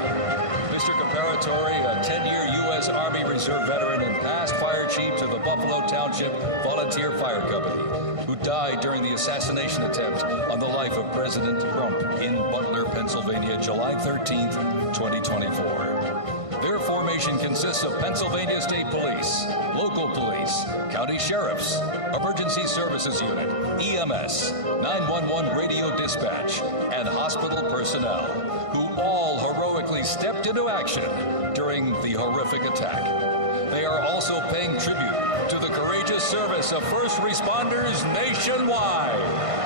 Mr. Comparatori, a 10-year U.S. Army Reserve veteran and past fire chief to the Buffalo Township Volunteer Fire Company, who died during the assassination attempt on the life of President Trump in Butler, Pennsylvania, July 13th, 2024. Their formation consists of Pennsylvania State Police, local police, county sheriffs, emergency services unit, EMS, 911 radio dispatch, and hospital personnel, who all heroically stepped into action during the horrific attack. They are also paying tribute to the courageous service of first responders nationwide.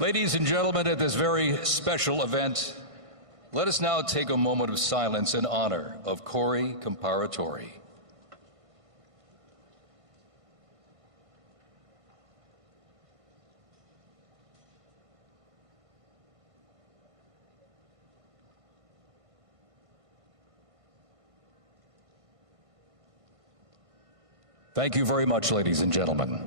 Ladies and gentlemen, at this very special event, let us now take a moment of silence in honor of Corey Comparatori. Thank you very much, ladies and gentlemen.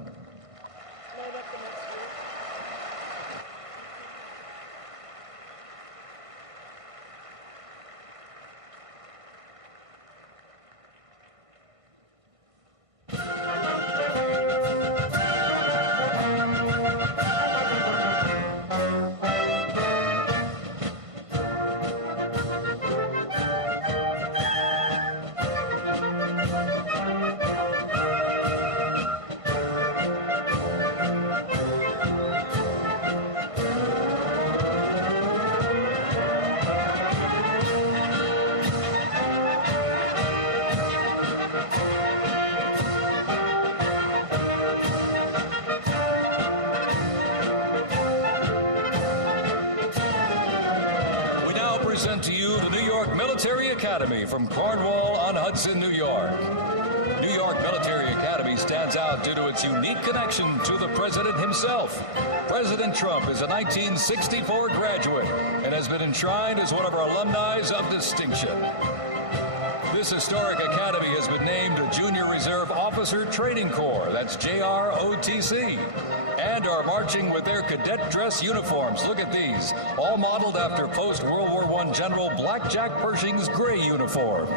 Present to you the New York Military Academy from Cornwall-on-Hudson, New York. New York Military Academy stands out due to its unique connection to the president himself. President Trump is a 1964 graduate and has been enshrined as one of our alumni of distinction. This historic academy has been named a Junior Reserve Officer Training Corps, that's JROTC, and are marching with their cadet dress uniforms. Look at these, all modeled after post-World War I General Blackjack Pershing's gray uniform.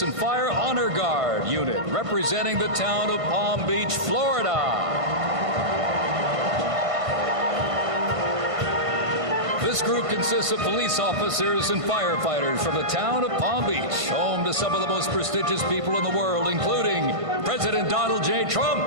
And Fire Honor Guard unit representing the town of Palm Beach, Florida. This group consists of police officers and firefighters from the town of Palm Beach, home to some of the most prestigious people in the world, including President Donald J. Trump.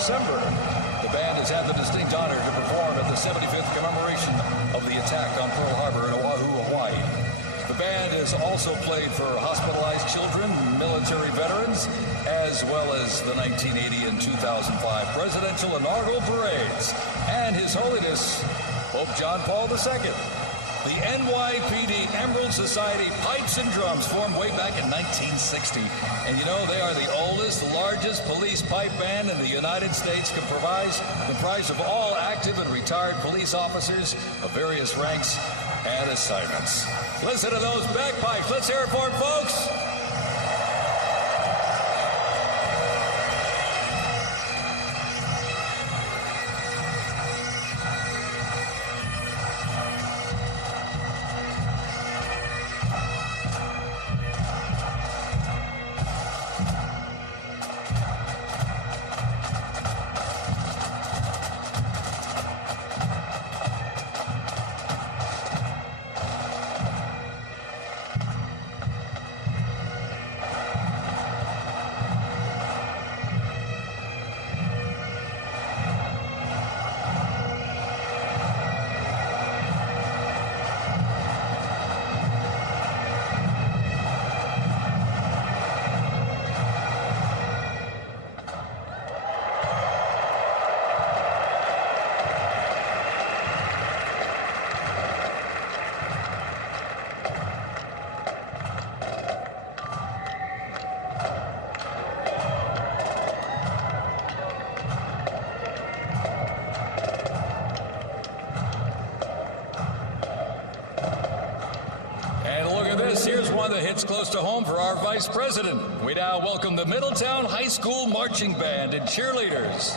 December. The band has had the distinct honor to perform at the 75th commemoration of the attack on Pearl Harbor in Oahu, Hawaii. The band has also played for hospitalized children, military veterans, as well as the 1980 and 2005 presidential inaugural parades, and His Holiness Pope John Paul II. The NYPD Emerald Society Pipes and Drums formed way back in 1960. And you know, they are the oldest, largest police pipe band in the United States, comprised of all active and retired police officers of various ranks and assignments. Listen to those bagpipes. Let's hear it for them, folks. hits close to home for our Vice President. We now welcome the Middletown High School Marching Band and cheerleaders.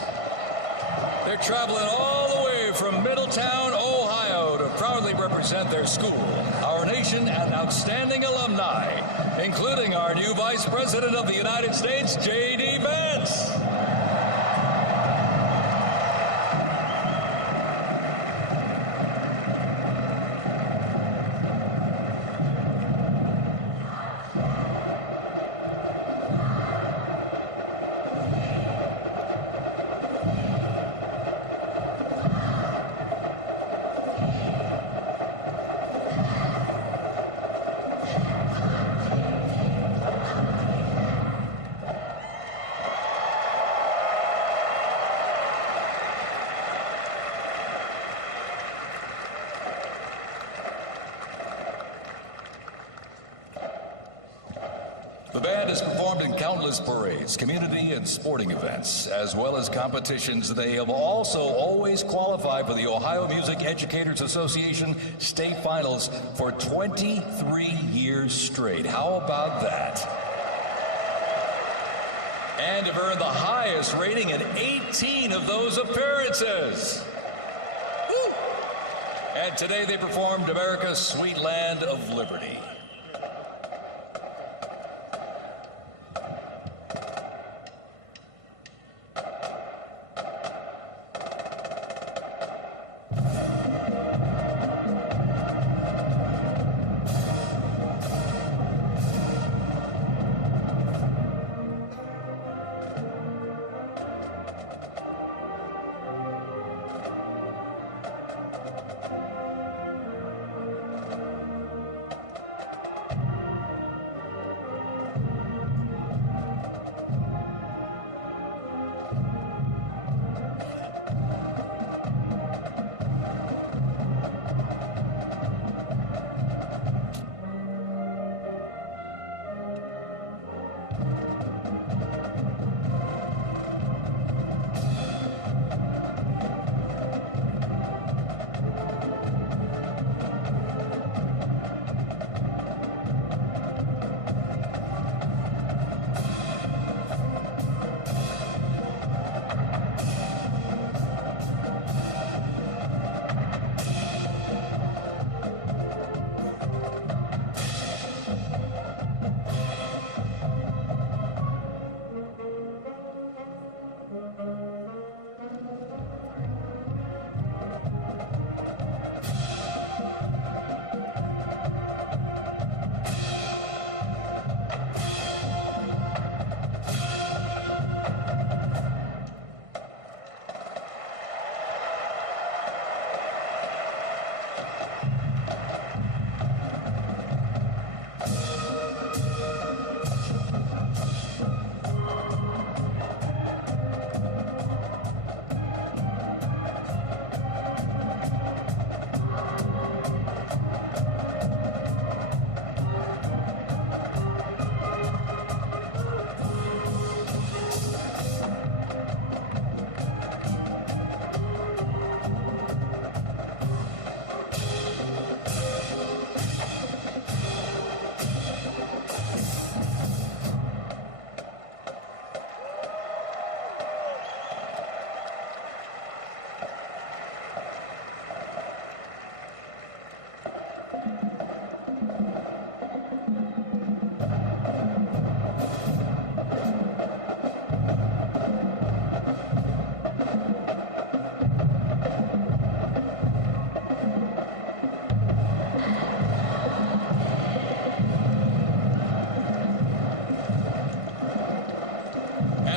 They're traveling all the way from Middletown, Ohio to proudly represent their school, our nation, and outstanding alumni, including our new Vice President of the United States, J.D. Vance. The band has performed in countless parades, community and sporting events, as well as competitions. They have also always qualified for the Ohio Music Educators Association state finals for 23 years straight. How about that? And have earned the highest rating in 18 of those appearances. Woo! And today they performed America's Sweet Land of Liberty.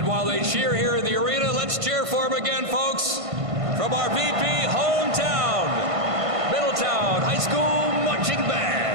While they cheer here in the arena, let's cheer for him again, folks, from our VP hometown, Middletown High School Marching Band.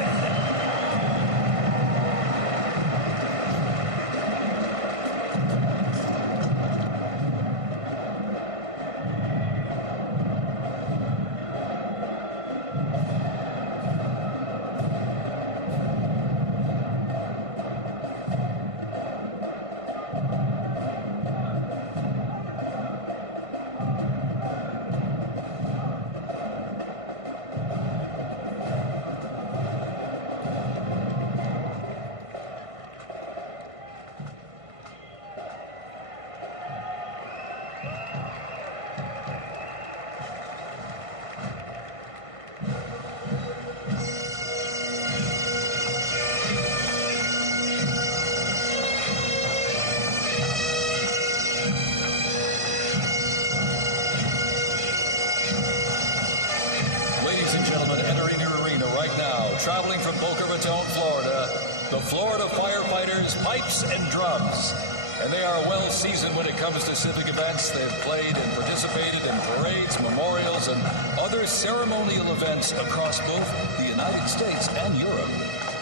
traveling from Boca Raton, Florida, the Florida Firefighters Pipes and Drums. And they are well seasoned when it comes to civic events. They've played and participated in parades, memorials, and other ceremonial events across both the United States and Europe.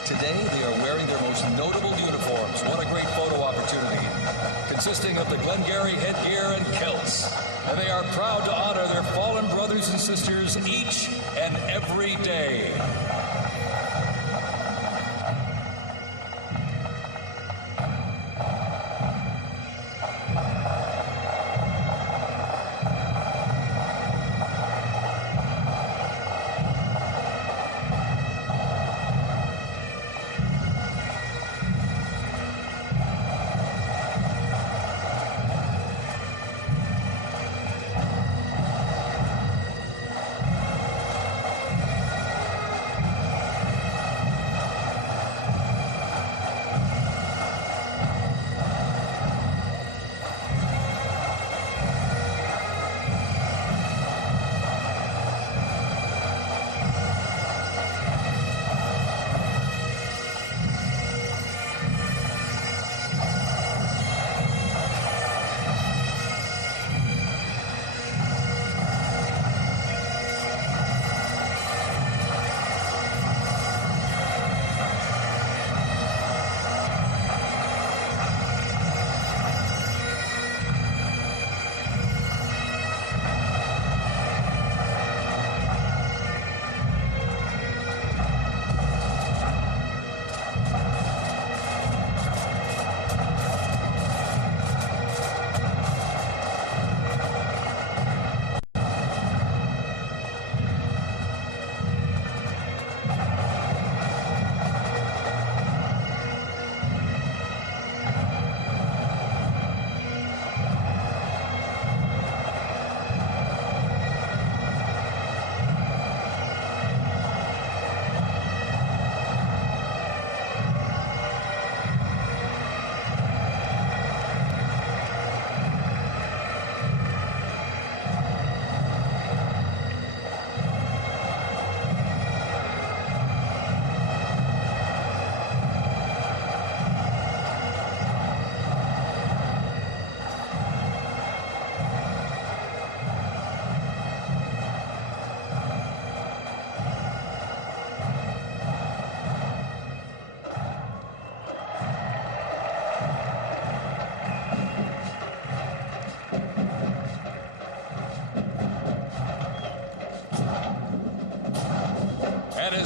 Today, they are wearing their most notable uniforms. What a great photo opportunity. Consisting of the Glengarry headgear and kilts. And they are proud to honor their fallen brothers and sisters each and every day.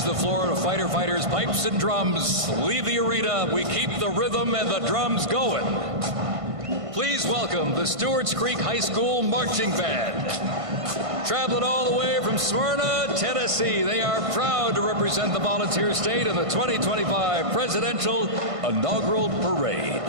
As the Florida Fighter Fighters Pipes and Drums leave the arena, we keep the rhythm and the drums going. Please welcome the Stewart's Creek High School Marching Band. Traveling all the way from Smyrna, Tennessee, they are proud to represent the volunteer state in the 2025 Presidential Inaugural Parade.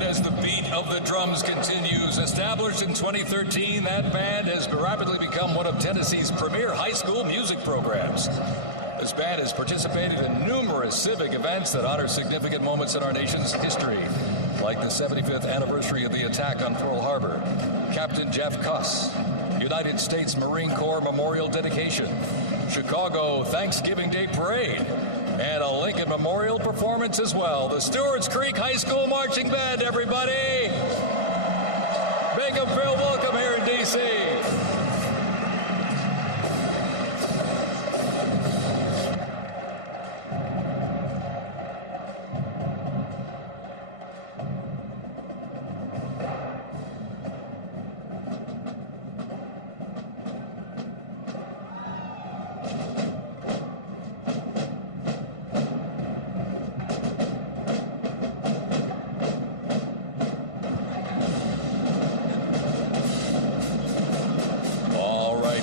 And as the beat of the drums continues, established in 2013, that band has rapidly become one of Tennessee's premier high school music programs. This band has participated in numerous civic events that honor significant moments in our nation's history, like the 75th anniversary of the attack on Pearl Harbor, Captain Jeff Cuss, United States Marine Corps Memorial Dedication, Chicago Thanksgiving Day Parade, and a Lincoln Memorial performance as well. The Stewart's Creek High School Marching Band, everybody! Make them feel welcome here in D.C.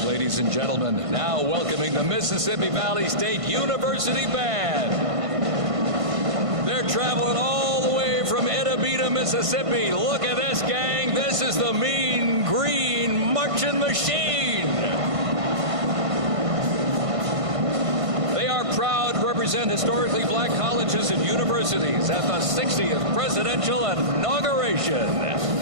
Ladies and gentlemen, now welcoming the Mississippi Valley State University Band. They're traveling all the way from Itabita, Mississippi. Look at this, gang. This is the Mean Green Marching Machine. They are proud to represent historically black colleges and universities at the 60th Presidential Inauguration.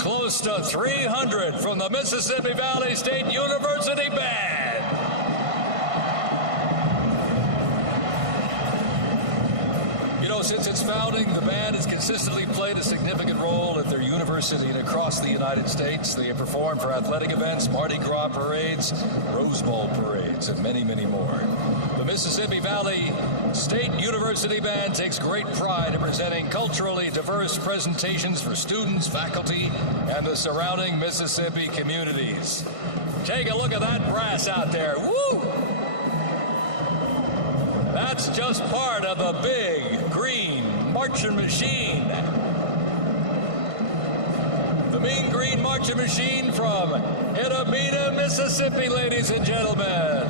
close to 300 from the Mississippi Valley State University Band. You know, since its founding, the band has consistently played a significant role at their university and across the United States. They have performed for athletic events, Mardi Gras parades, Rose Bowl parades, and many, many more. The Mississippi Valley State University Band takes great pride in presenting culturally diverse presentations for students, faculty, and the surrounding Mississippi communities. Take a look at that brass out there. Woo! That's just part of the big green marching machine. The Mean Green Marching Machine from Intermission, Mississippi, ladies and gentlemen.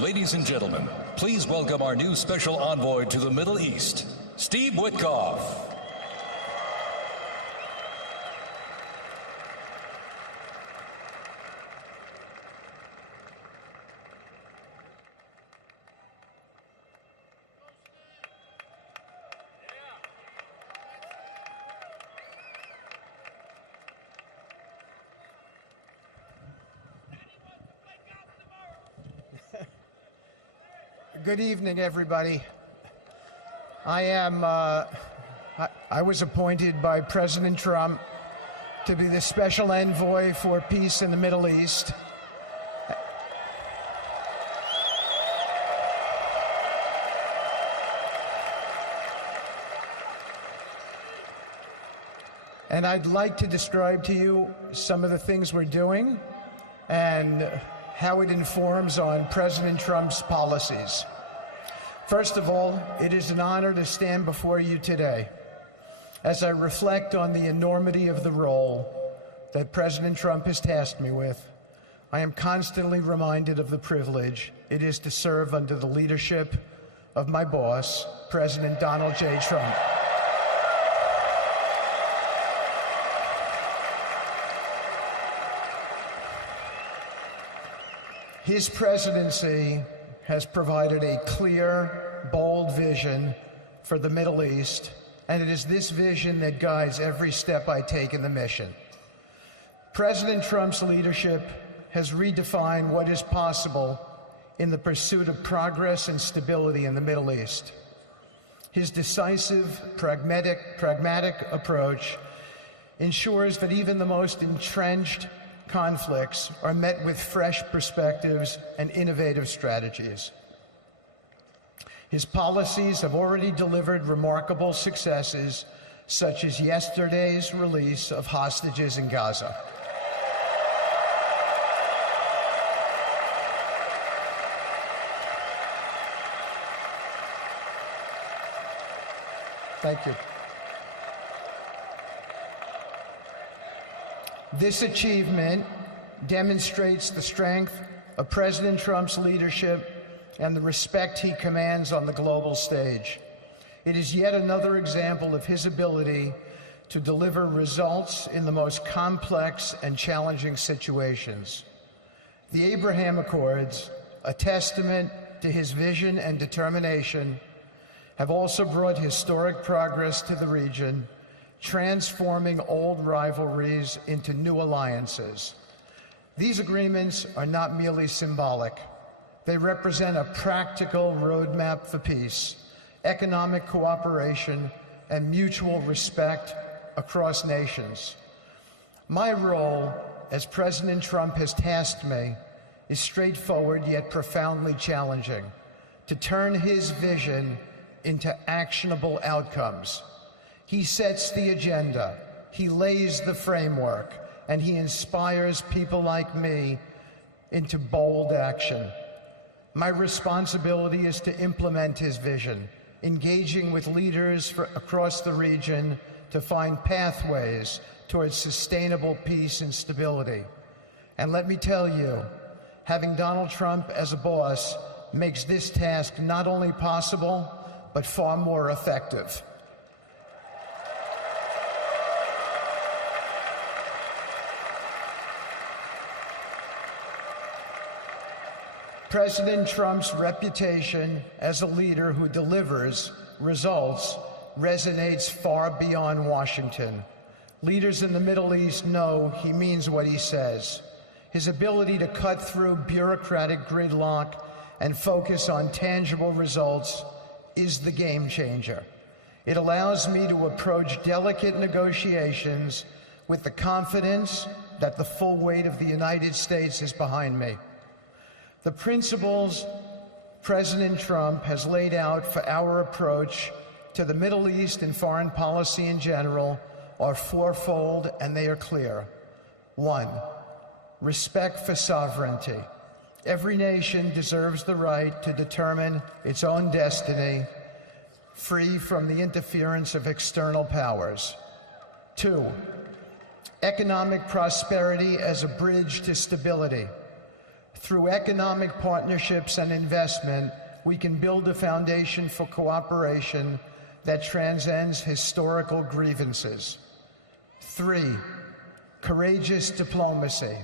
Ladies and gentlemen, please welcome our new special envoy to the Middle East, Steve Witkoff. Good evening, everybody. I was appointed by President Trump to be the special envoy for peace in the Middle East. And I'd like to describe to you some of the things we're doing and how it informs on President Trump's policies. First of all, it is an honor to stand before you today as I reflect on the enormity of the role that President Trump has tasked me with. I am constantly reminded of the privilege it is to serve under the leadership of my boss, President Donald J. Trump. His presidency has provided a clear, bold vision for the Middle East, and it is this vision that guides every step I take in the mission. President Trump's leadership has redefined what is possible in the pursuit of progress and stability in the Middle East. His decisive, pragmatic approach ensures that even the most entrenched conflicts are met with fresh perspectives and innovative strategies. His policies have already delivered remarkable successes, such as yesterday's release of hostages in Gaza. Thank you. This achievement demonstrates the strength of President Trump's leadership and the respect he commands on the global stage. It is yet another example of his ability to deliver results in the most complex and challenging situations. The Abraham Accords, a testament to his vision and determination, have also brought historic progress to the region, transforming old rivalries into new alliances. These agreements are not merely symbolic. They represent a practical roadmap for peace, economic cooperation, and mutual respect across nations. My role, as President Trump has tasked me, is straightforward yet profoundly challenging: to turn his vision into actionable outcomes. He sets the agenda, he lays the framework, and he inspires people like me into bold action. My responsibility is to implement his vision, engaging with leaders across the region to find pathways towards sustainable peace and stability. And let me tell you, having Donald Trump as a boss makes this task not only possible, but far more effective. President Trump's reputation as a leader who delivers results resonates far beyond Washington. Leaders in the Middle East know he means what he says. His ability to cut through bureaucratic gridlock and focus on tangible results is the game changer. It allows me to approach delicate negotiations with the confidence that the full weight of the United States is behind me. The principles President Trump has laid out for our approach to the Middle East and foreign policy in general are fourfold, and they are clear. 1, respect for sovereignty. Every nation deserves the right to determine its own destiny, free from the interference of external powers. 2, economic prosperity as a bridge to stability. Through economic partnerships and investment, we can build a foundation for cooperation that transcends historical grievances. 3, courageous diplomacy.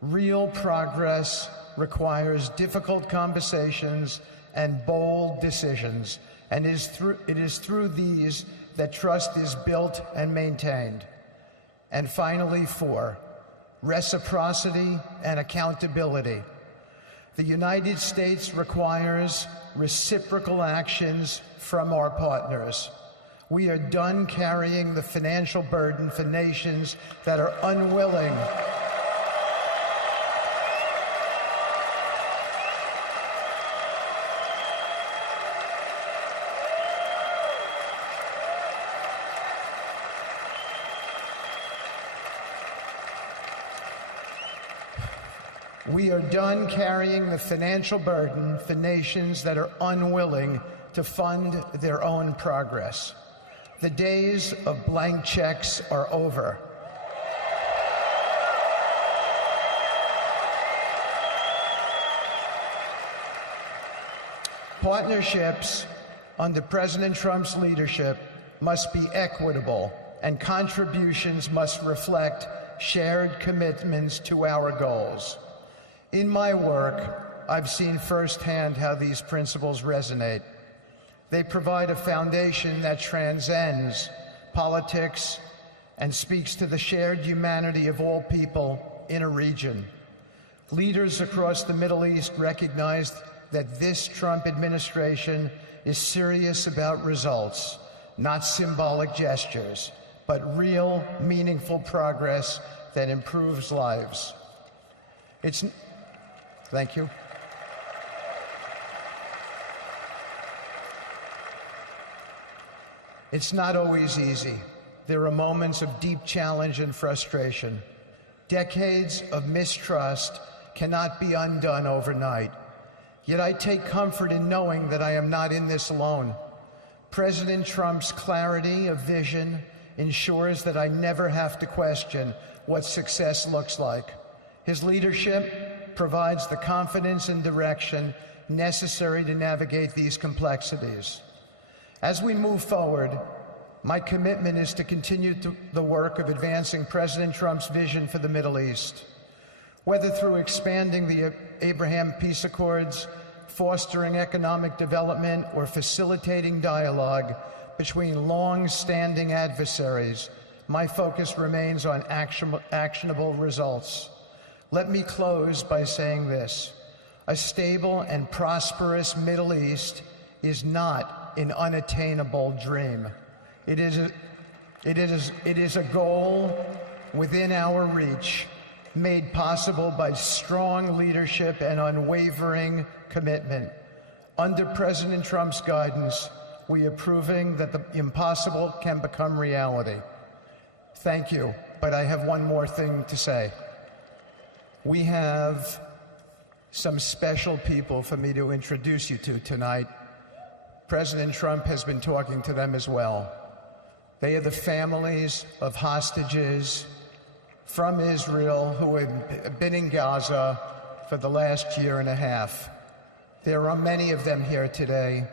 Real progress requires difficult conversations and bold decisions, and it is through these that trust is built and maintained. And finally, 4, reciprocity and accountability. The United States requires reciprocal actions from our partners. We are done carrying the financial burden for nations that are unwilling We are done carrying the financial burden for nations that are unwilling to fund their own progress. The days of blank checks are over. Partnerships under President Trump's leadership must be equitable, and contributions must reflect shared commitments to our goals. In my work, I've seen firsthand how these principles resonate. They provide a foundation that transcends politics and speaks to the shared humanity of all people in a region. Leaders across the Middle East recognized that this Trump administration is serious about results, not symbolic gestures, but real, meaningful progress that improves lives. Thank you. It's not always easy. There are moments of deep challenge and frustration. Decades of mistrust cannot be undone overnight. Yet I take comfort in knowing that I am not in this alone. President Trump's clarity of vision ensures that I never have to question what success looks like. His leadership provides the confidence and direction necessary to navigate these complexities. As we move forward, my commitment is to continue the work of advancing President Trump's vision for the Middle East. Whether through expanding the Abraham Peace Accords, fostering economic development, or facilitating dialogue between long-standing adversaries, my focus remains on actionable results. Let me close by saying this: a stable and prosperous Middle East is not an unattainable dream. It is a goal within our reach, made possible by strong leadership and unwavering commitment. Under President Trump's guidance, we are proving that the impossible can become reality. Thank you, but I have one more thing to say. We have some special people for me to introduce you to tonight. President Trump has been talking to them as well. They are the families of hostages from Israel who have been in Gaza for the last year and a half. There are many of them here today.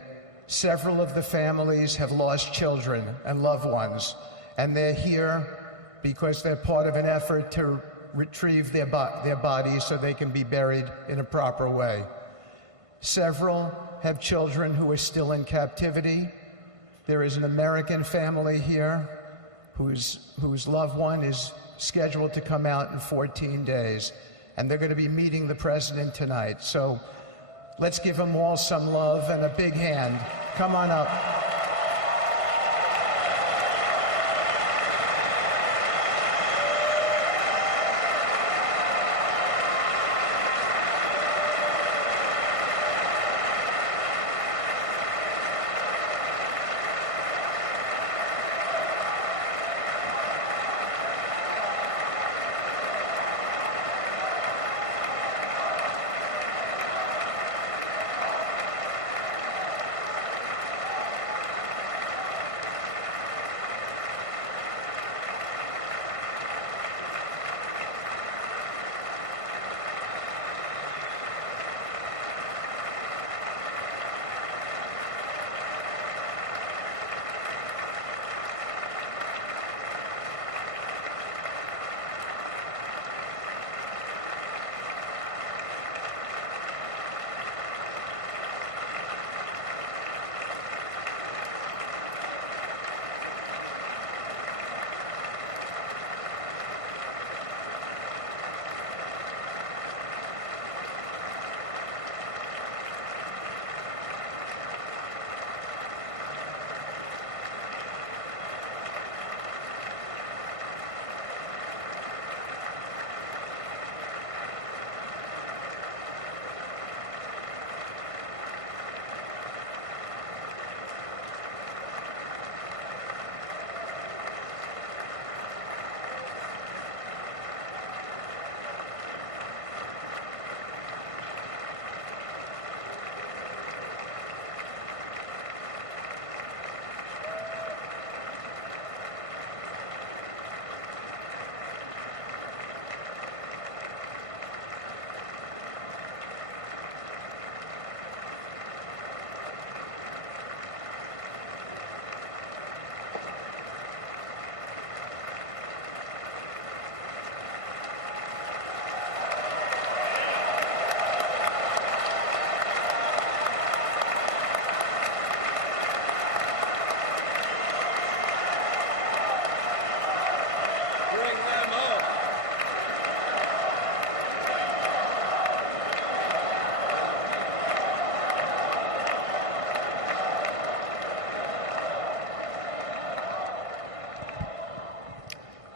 Several of the families have lost children and loved ones, and they're here because they're part of an effort to retrieve their bodies so they can be buried in a proper way. Several have children who are still in captivity. There is an American family here whose loved one is scheduled to come out in 14 days, and they're going to be meeting the president tonight. So let's give them all some love and a big hand. Come on up.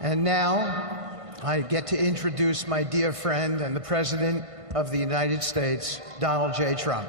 And now, I get to introduce my dear friend and the President of the United States, Donald J. Trump.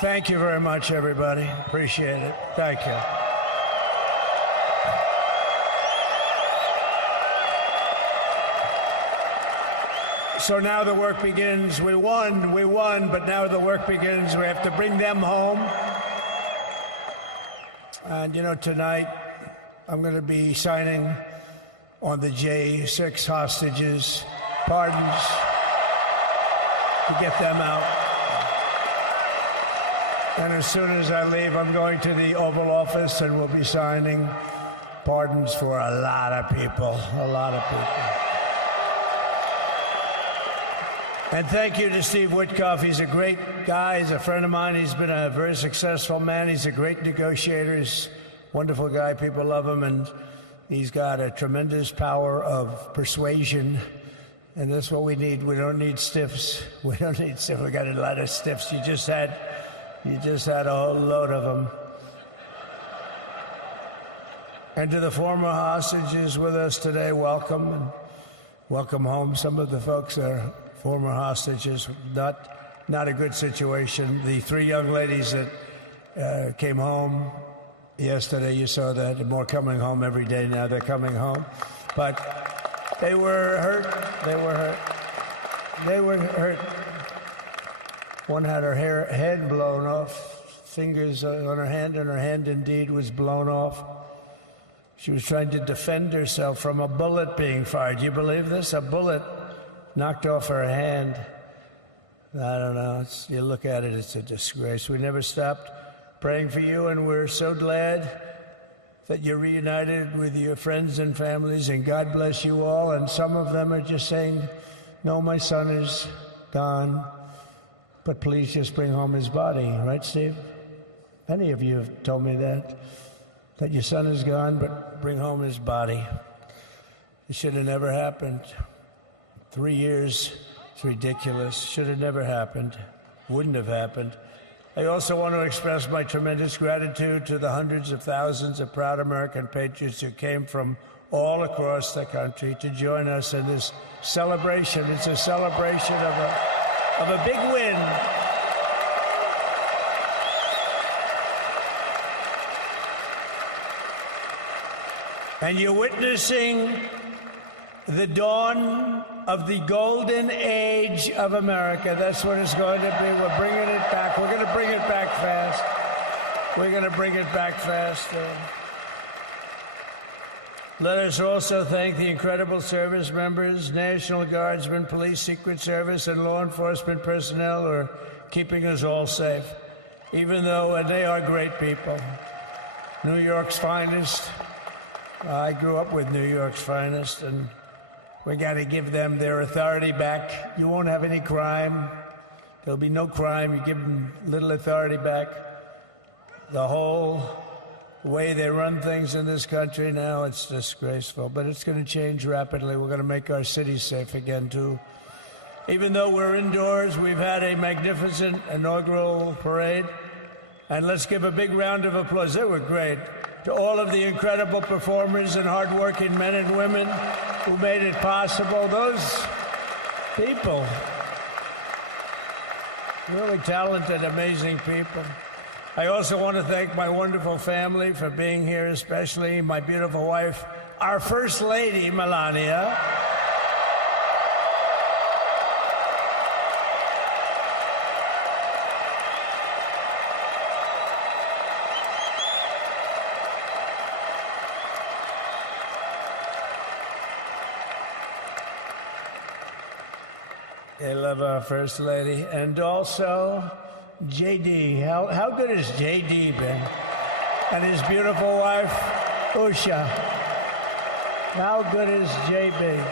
Thank you very much, everybody. Appreciate it. Thank you. So now the work begins. We won, but now the work begins. We have to bring them home. And, you know, tonight I'm going to be signing on the J6 hostages' pardons to get them out. And as soon as I leave, I'm going to the Oval Office and we'll be signing pardons for a lot of people, a lot of people. And thank you to Steve Witkoff. He's a great guy. He's a friend of mine. He's been a very successful man. He's a great negotiator. He's a wonderful guy. People love him. And he's got a tremendous power of persuasion. And that's what we need. We don't need stiffs. We don't need stiffs. We got a lot of stiffs. You just had a whole load of them. And to the former hostages with us today, welcome, and welcome home. Some of the folks are former hostages, not a good situation. The three young ladies that came home yesterday, you saw that, and more coming home every day now. They're coming home. But they were hurt. They were hurt. One had her head blown off, fingers on her hand, and her hand indeed was blown off. She was trying to defend herself from a bullet being fired. You believe this? A bullet knocked off her hand. I don't know. You look at it, it's a disgrace. We never stopped praying for you, and we're so glad that you're reunited with your friends and families, and God bless you all. And some of them are just saying, no, my son is gone, but please just bring home his body. Right, Steve? Many of you have told me that your son is gone, but bring home his body. It should have never happened. 3 years, it's ridiculous. Should have never happened. Wouldn't have happened. I also want to express my tremendous gratitude to the hundreds of thousands of proud American patriots who came from all across the country to join us in this celebration. It's a celebration of a big win. And you're witnessing the dawn of the golden age of America. That's what it's going to be. We're bringing it back. We're going to bring it back fast. We're going to bring it back fast. Let us also thank the incredible service members, National Guardsmen, Police, Secret Service, and law enforcement personnel who are keeping us all safe, even though they are great people. New York's finest. I grew up with New York's finest, and we got to give them their authority back. You won't have any crime. There'll be no crime. You give them little authority back. The whole way they run things in this country now, it's disgraceful. But it's going to change rapidly. We're going to make our cities safe again, too. Even though we're indoors, we've had a magnificent inaugural parade. And let's give a big round of applause. They were great. To all of the incredible performers and hardworking men and women who made it possible. Those people, really talented, amazing people. I also want to thank my wonderful family for being here, especially my beautiful wife, our First Lady, Melania. They love our First Lady. And also, J.D. How good has J.D. been? And his beautiful wife, Usha. How good is JB?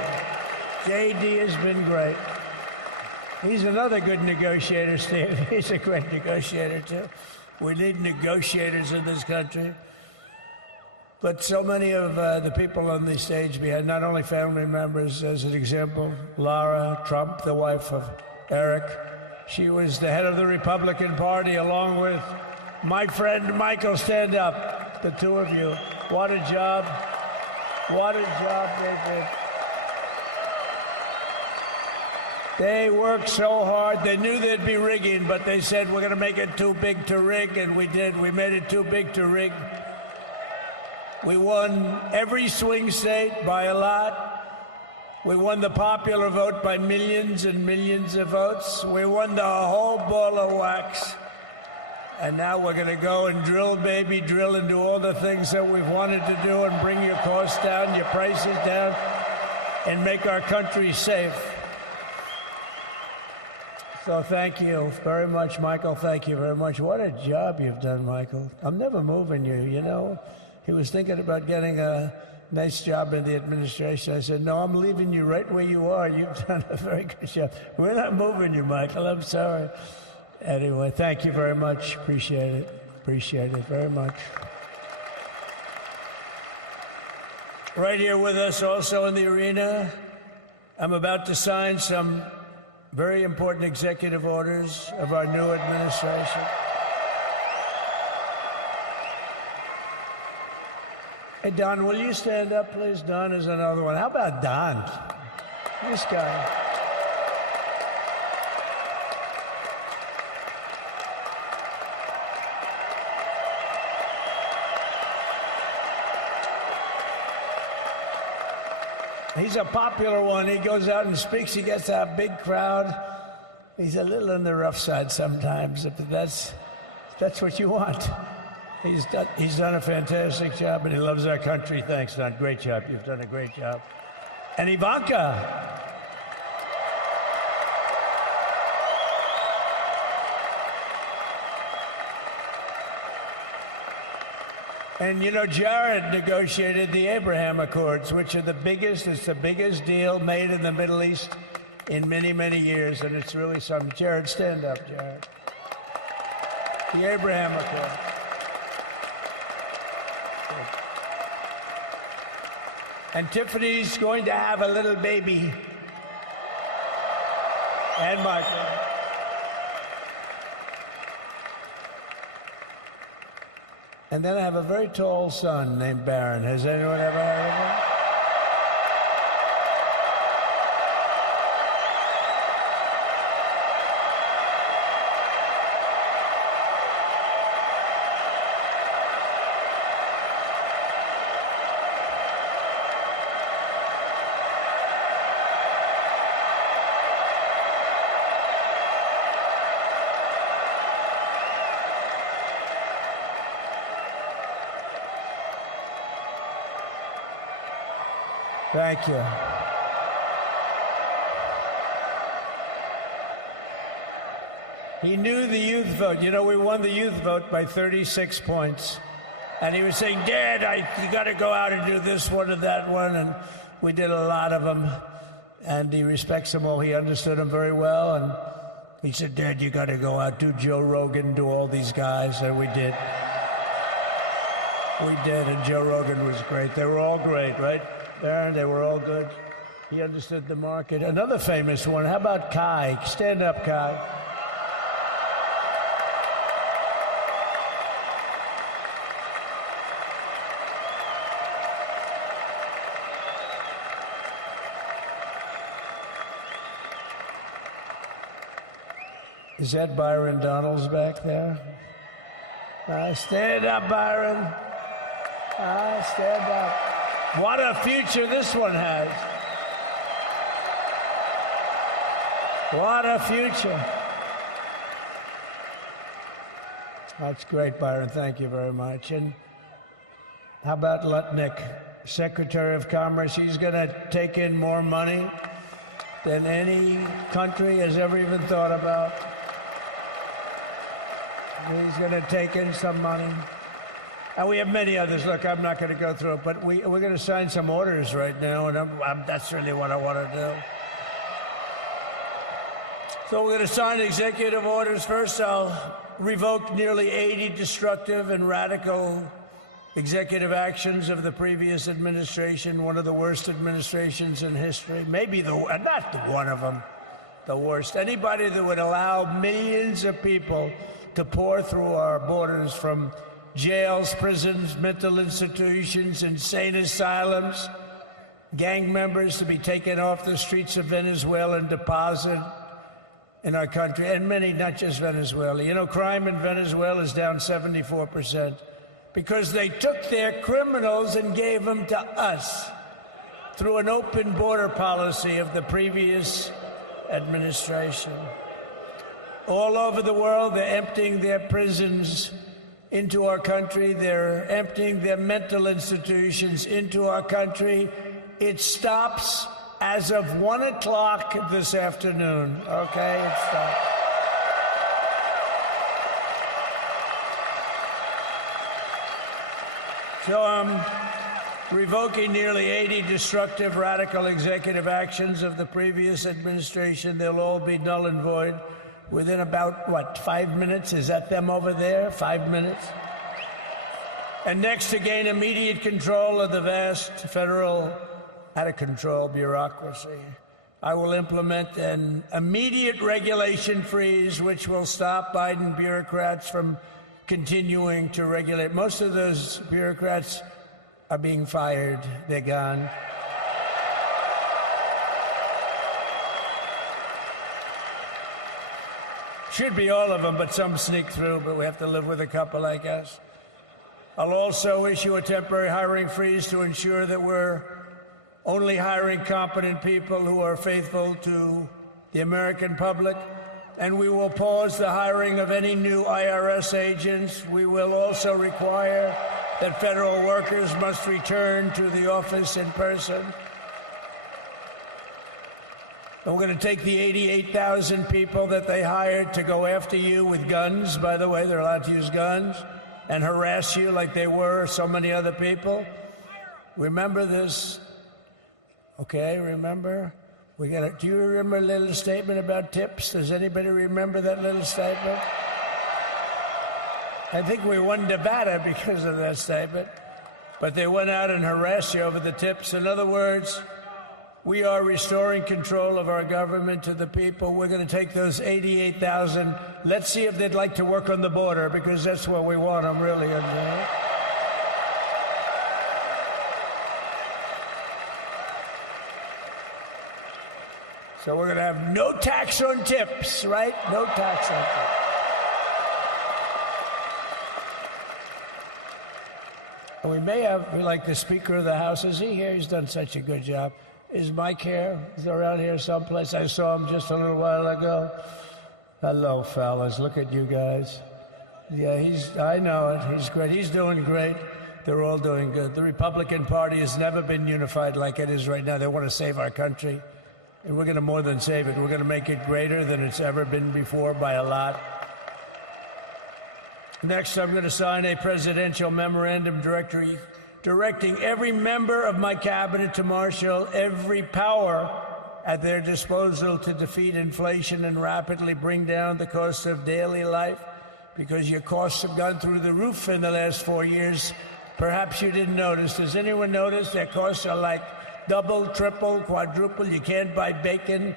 JD has been great. He's another good negotiator, Steve. He's a great negotiator, too. We need negotiators in this country. But so many of the people on the stage behind, not only family members, as an example, Lara Trump, the wife of Eric. She was the head of the Republican Party, along with my friend Michael. Stand up, the two of you. What a job. What a job they did. They worked so hard. They knew there'd be rigging, but they said, we're going to make it too big to rig, and we did. We made it too big to rig. We won every swing state by a lot. We won the popular vote by millions and millions of votes. We won the whole ball of wax. And now we're going to go and drill, baby, drill, and do all the things that we've wanted to do and bring your costs down, your prices down, and make our country safe. So thank you very much, Michael. Thank you very much. What a job you've done, Michael. I'm never moving you, you know. He was thinking about getting a nice job in the administration. I said, no, I'm leaving you right where you are. You've done a very good job. We're not moving you, Michael. I'm sorry. Anyway, thank you very much. Appreciate it. Appreciate it very much. Right here with us also in the arena, I'm about to sign some very important executive orders of our new administration. Hey, Don, will you stand up, please? Don is another one. How about Don? This guy. He's a popular one. He goes out and speaks. He gets a big crowd. He's a little on the rough side sometimes, but that's what you want. He's done a fantastic job, and he loves our country. Thanks, Don. Great job. You've done a great job. And Ivanka. And, you know, Jared negotiated the Abraham Accords, which are the biggest deal made in the Middle East in many, many years, and it's really something. Jared, stand up, Jared. The Abraham Accords. And Tiffany's going to have a little baby. And Michael. And then I have a very tall son named Barron. Has anyone ever heard of him? Thank you. He knew the youth vote. You know, we won the youth vote by 36 points. And he was saying, Dad, you got to go out and do this one and that one. And we did a lot of them. And he respects them all. He understood them very well. And he said, Dad, you got to go out, do Joe Rogan, do all these guys. And we did. We did. And Joe Rogan was great. They were all great, right? They were all good. He understood the market. Another famous one. How about Kai? Stand up, Kai. Is that Byron Donalds back there? Stand up, Byron. Stand up. What a future this one has. What a future. That's great, Byron. Thank you very much. And how about Lutnick, Secretary of Commerce? He's going to take in more money than any country has ever even thought about. He's going to take in some money. And we have many others. Look, I'm not going to go through it, but we're going to sign some orders right now, and that's really what I want to do. So we're going to sign executive orders. First, I'll revoke nearly 80 destructive and radical executive actions of the previous administration, one of the worst administrations in history. Maybe not one of them, the worst. Anybody that would allow millions of people to pour through our borders from jails, prisons, mental institutions, insane asylums, gang members to be taken off the streets of Venezuela and deposited in our country, and many, not just Venezuela. You know, crime in Venezuela is down 74% because they took their criminals and gave them to us through an open border policy of the previous administration. All over the world, they're emptying their prisons into our country. They're emptying their mental institutions into our country. It stops as of 1 o'clock this afternoon, okay? It stops. So I'm revoking nearly 80 destructive, radical executive actions of the previous administration. They'll all be null and void within about, 5 minutes? Is that them over there? 5 minutes? And next, to gain immediate control of the vast federal out-of-control bureaucracy, I will implement an immediate regulation freeze which will stop Biden bureaucrats from continuing to regulate. Most of those bureaucrats are being fired. They're gone. Should be all of them, but some sneak through, but we have to live with a couple, I guess. I'll also issue a temporary hiring freeze to ensure that we're only hiring competent people who are faithful to the American public, and we will pause the hiring of any new IRS agents. We will also require that federal workers must return to the office in person. And we're going to take the 88,000 people that they hired to go after you with guns. By the way, they're allowed to use guns and harass you like they were so many other people. Remember this. Okay, remember? Do you remember a little statement about tips? Does anybody remember that little statement? I think we won Nevada because of that statement. But they went out and harassed you over the tips. In other words, we are restoring control of our government to the people. We're going to take those 88,000. Let's see if they'd like to work on the border, because that's where we want them, really. So we're going to have no tax on tips, right? No tax on tips. And we may have, like the Speaker of the House, is he here? He's done such a good job. Is Mike here? Is he around here someplace? I saw him just a little while ago. Hello, fellas. Look at you guys. Yeah, I know it. He's great. He's doing great. They're all doing good. The Republican Party has never been unified like it is right now. They want to save our country. And we're going to more than save it. We're going to make it greater than it's ever been before by a lot. Next, I'm going to sign a presidential memorandum directing every member of my cabinet to marshal every power at their disposal to defeat inflation and rapidly bring down the cost of daily life, because your costs have gone through the roof in the last 4 years. Perhaps you didn't notice. Does anyone notice their costs are like double, triple, quadruple? You can't buy bacon.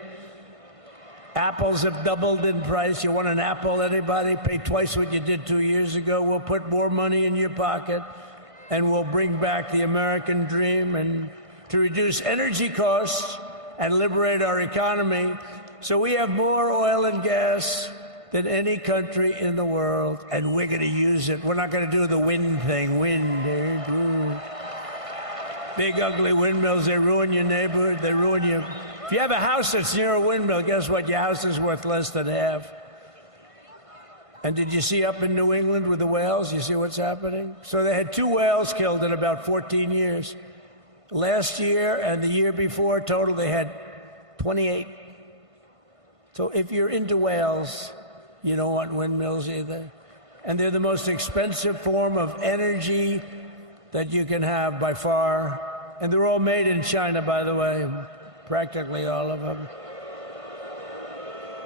Apples have doubled in price. You want an apple, anybody? Pay twice what you did 2 years ago. We'll put more money in your pocket, and we'll bring back the American dream and to reduce energy costs and liberate our economy. So we have more oil and gas than any country in the world, and we're going to use it. We're not going to do the wind thing. Big, ugly windmills, they ruin your neighborhood. They ruin you. If you have a house that's near a windmill, guess what? Your house is worth less than half. And did you see up in New England with the whales? You see what's happening? So they had 2 whales killed in about 14 years. Last year and the year before, total, they had 28. So if you're into whales, you don't want windmills either. and they're the most expensive form of energy that you can have by far. And they're all made in China, by the way, practically all of them.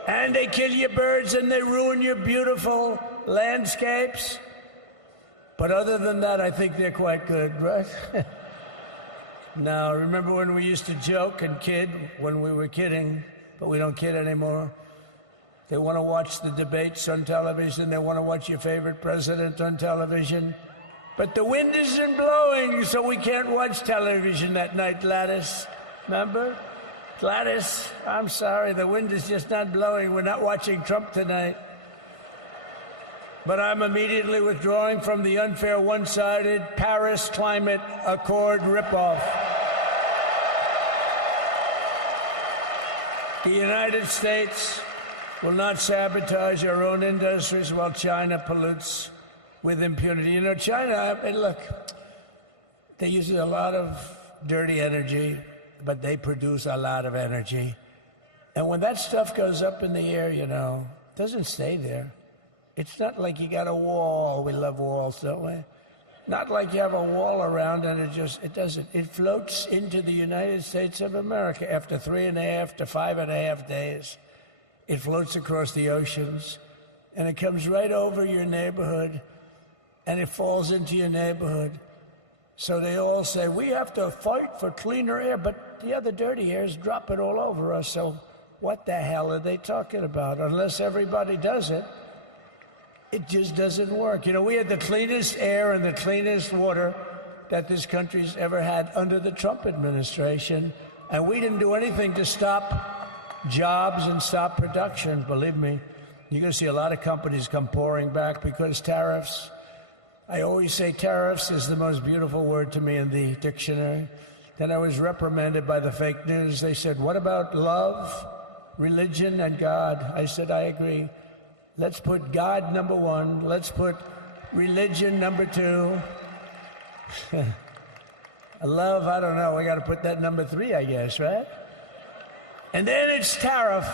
And they kill your birds and they ruin your beautiful landscapes. But other than that, I think they're quite good, right? Now, remember when we used to joke and kid when we were kidding, but we don't kid anymore? They want to watch the debates on television. They want to watch your favorite president on television. But the wind isn't blowing, so we can't watch television that night, Gladys. Remember? Gladys, I'm sorry, the wind is just not blowing. We're not watching Trump tonight. But I'm immediately withdrawing from the unfair, one-sided Paris Climate Accord ripoff. The United States will not sabotage our own industries while China pollutes with impunity. You know, China, look, they use a lot of dirty energy, but they produce a lot of energy. And when that stuff goes up in the air, you know, it doesn't stay there. It's not like you got a wall. We love walls, don't we? Not like you have a wall around and it doesn't. It floats into the United States of America after 3.5 to 5.5 days. It floats across the oceans and it comes right over your neighborhood and it falls into your neighborhood. So they all say, we have to fight for cleaner air, but the other dirty air is dropping all over us. So what the hell are they talking about? Unless everybody does it, it just doesn't work. You know, we had the cleanest air and the cleanest water that this country's ever had under the Trump administration, and we didn't do anything to stop jobs and stop production. Believe me, you're going to see a lot of companies come pouring back because tariffs. I always say tariffs is the most beautiful word to me in the dictionary. Then I was reprimanded by the fake news. They said, what about love, religion, and God? I said, I agree. Let's put God number one. Let's put religion number two. Love, I don't know. We got to put that number 3, I guess, right? And then it's tariff.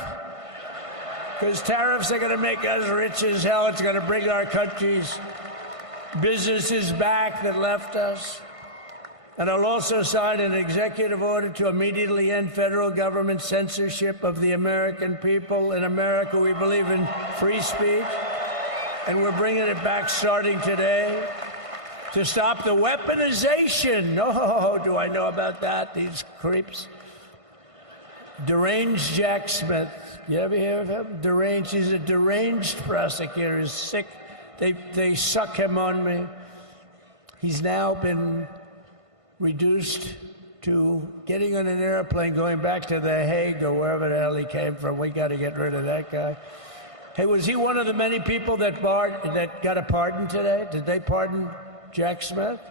Because tariffs are going to make us rich as hell. It's going to bring our country's businesses back that left us. And I'll also sign an executive order to immediately end federal government censorship of the American people. In America, we believe in free speech, and we're bringing it back starting today to stop the weaponization. Oh, do I know about that, these creeps? Deranged Jack Smith. You ever hear of him? Deranged. He's a deranged prosecutor. He's sick. They suck him on me. He's now been reduced to getting on an airplane, going back to The Hague or wherever the hell he came from. We got to get rid of that guy. Hey, was he one of the many people that got a pardon today? Did they pardon Jack Smith?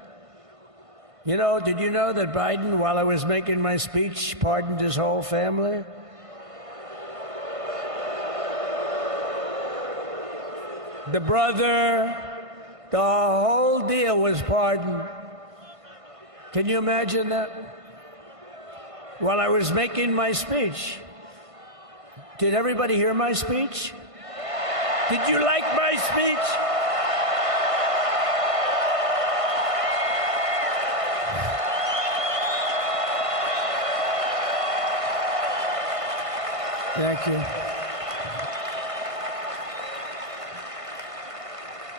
You know, did you know that Biden, while I was making my speech, pardoned his whole family? The brother, the whole deal was pardoned. Can you imagine that? While I was making my speech. Did everybody hear my speech? Did you like my speech? Thank you.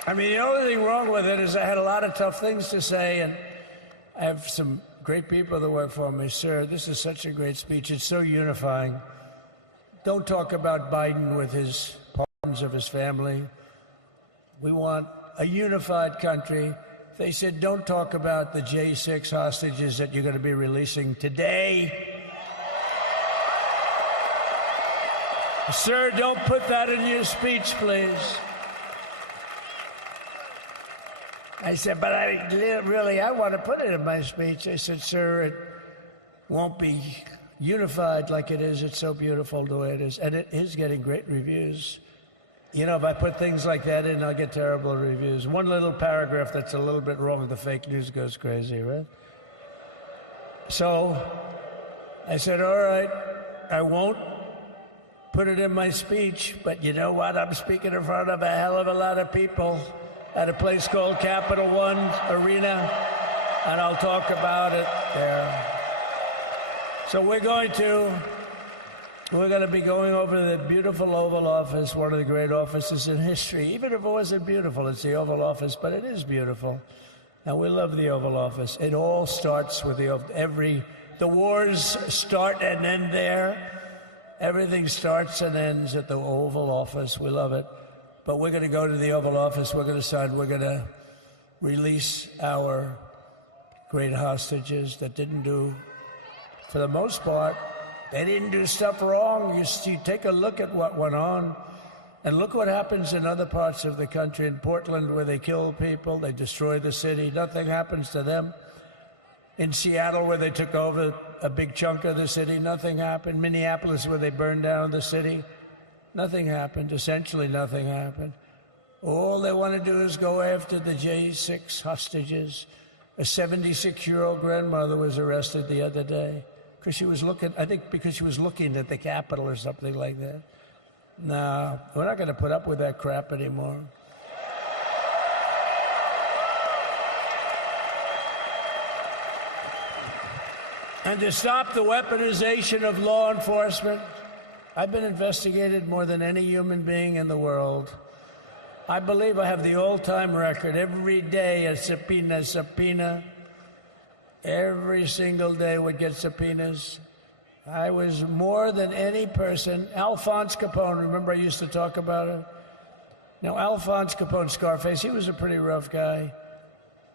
I mean, the only thing wrong with it is I had a lot of tough things to say, and I have some great people that work for me. Sir, this is such a great speech. It's so unifying. Don't talk about Biden with his pardons of his family. We want a unified country. They said, don't talk about the J6 hostages that you're going to be releasing today. Sir, don't put that in your speech, please. I said, but I want to put it in my speech. I said, sir, it won't be unified like it is. It's so beautiful the way it is. And it is getting great reviews. You know, if I put things like that in, I'll get terrible reviews. One little paragraph that's a little bit wrong, the fake news goes crazy, right? So I said, all right, I won't put it in my speech, but you know what? I'm speaking in front of a hell of a lot of people at a place called Capital One Arena, and I'll talk about it there. So we're going to be going over the beautiful Oval Office, one of the great offices in history. Even if it wasn't beautiful, it's the Oval Office, but it is beautiful. And we love the Oval Office. It all starts with the wars start and end there. Everything starts and ends at the Oval Office. We love it. But we're going to go to the Oval Office. We're going to release our great hostages that didn't do, for the most part, they didn't do stuff wrong. You take a look at what went on, and look what happens in other parts of the country. In Portland, where they kill people, they destroy the city, nothing happens to them. In Seattle, where they took over a big chunk of the city, nothing happened. Minneapolis, where they burned down the city, nothing happened. Essentially nothing happened. All they want to do is go after the J6 hostages. A 76-year-old grandmother was arrested the other day because she was looking, I think because she was looking at the Capitol or something like that. No, we're not going to put up with that crap anymore. And to stop the weaponization of law enforcement, I've been investigated more than any human being in the world. I believe I have the all-time record. Every day a subpoena. Every single day would get subpoenas. I was more than any person. Alphonse Capone, remember I used to talk about it? Now, Alphonse Capone, Scarface, he was a pretty rough guy.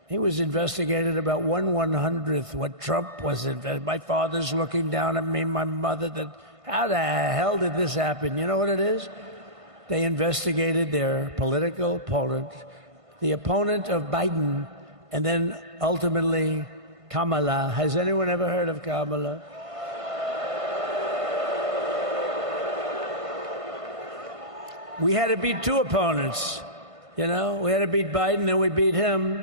He was investigated about 1/100th what Trump was investigated. My father's looking down at me, my mother. How the hell did this happen? You know what it is? They investigated their political opponent, the opponent of Biden, and then ultimately Kamala. Has anyone ever heard of Kamala? We had to beat two opponents. You know, we had to beat Biden, then we beat him.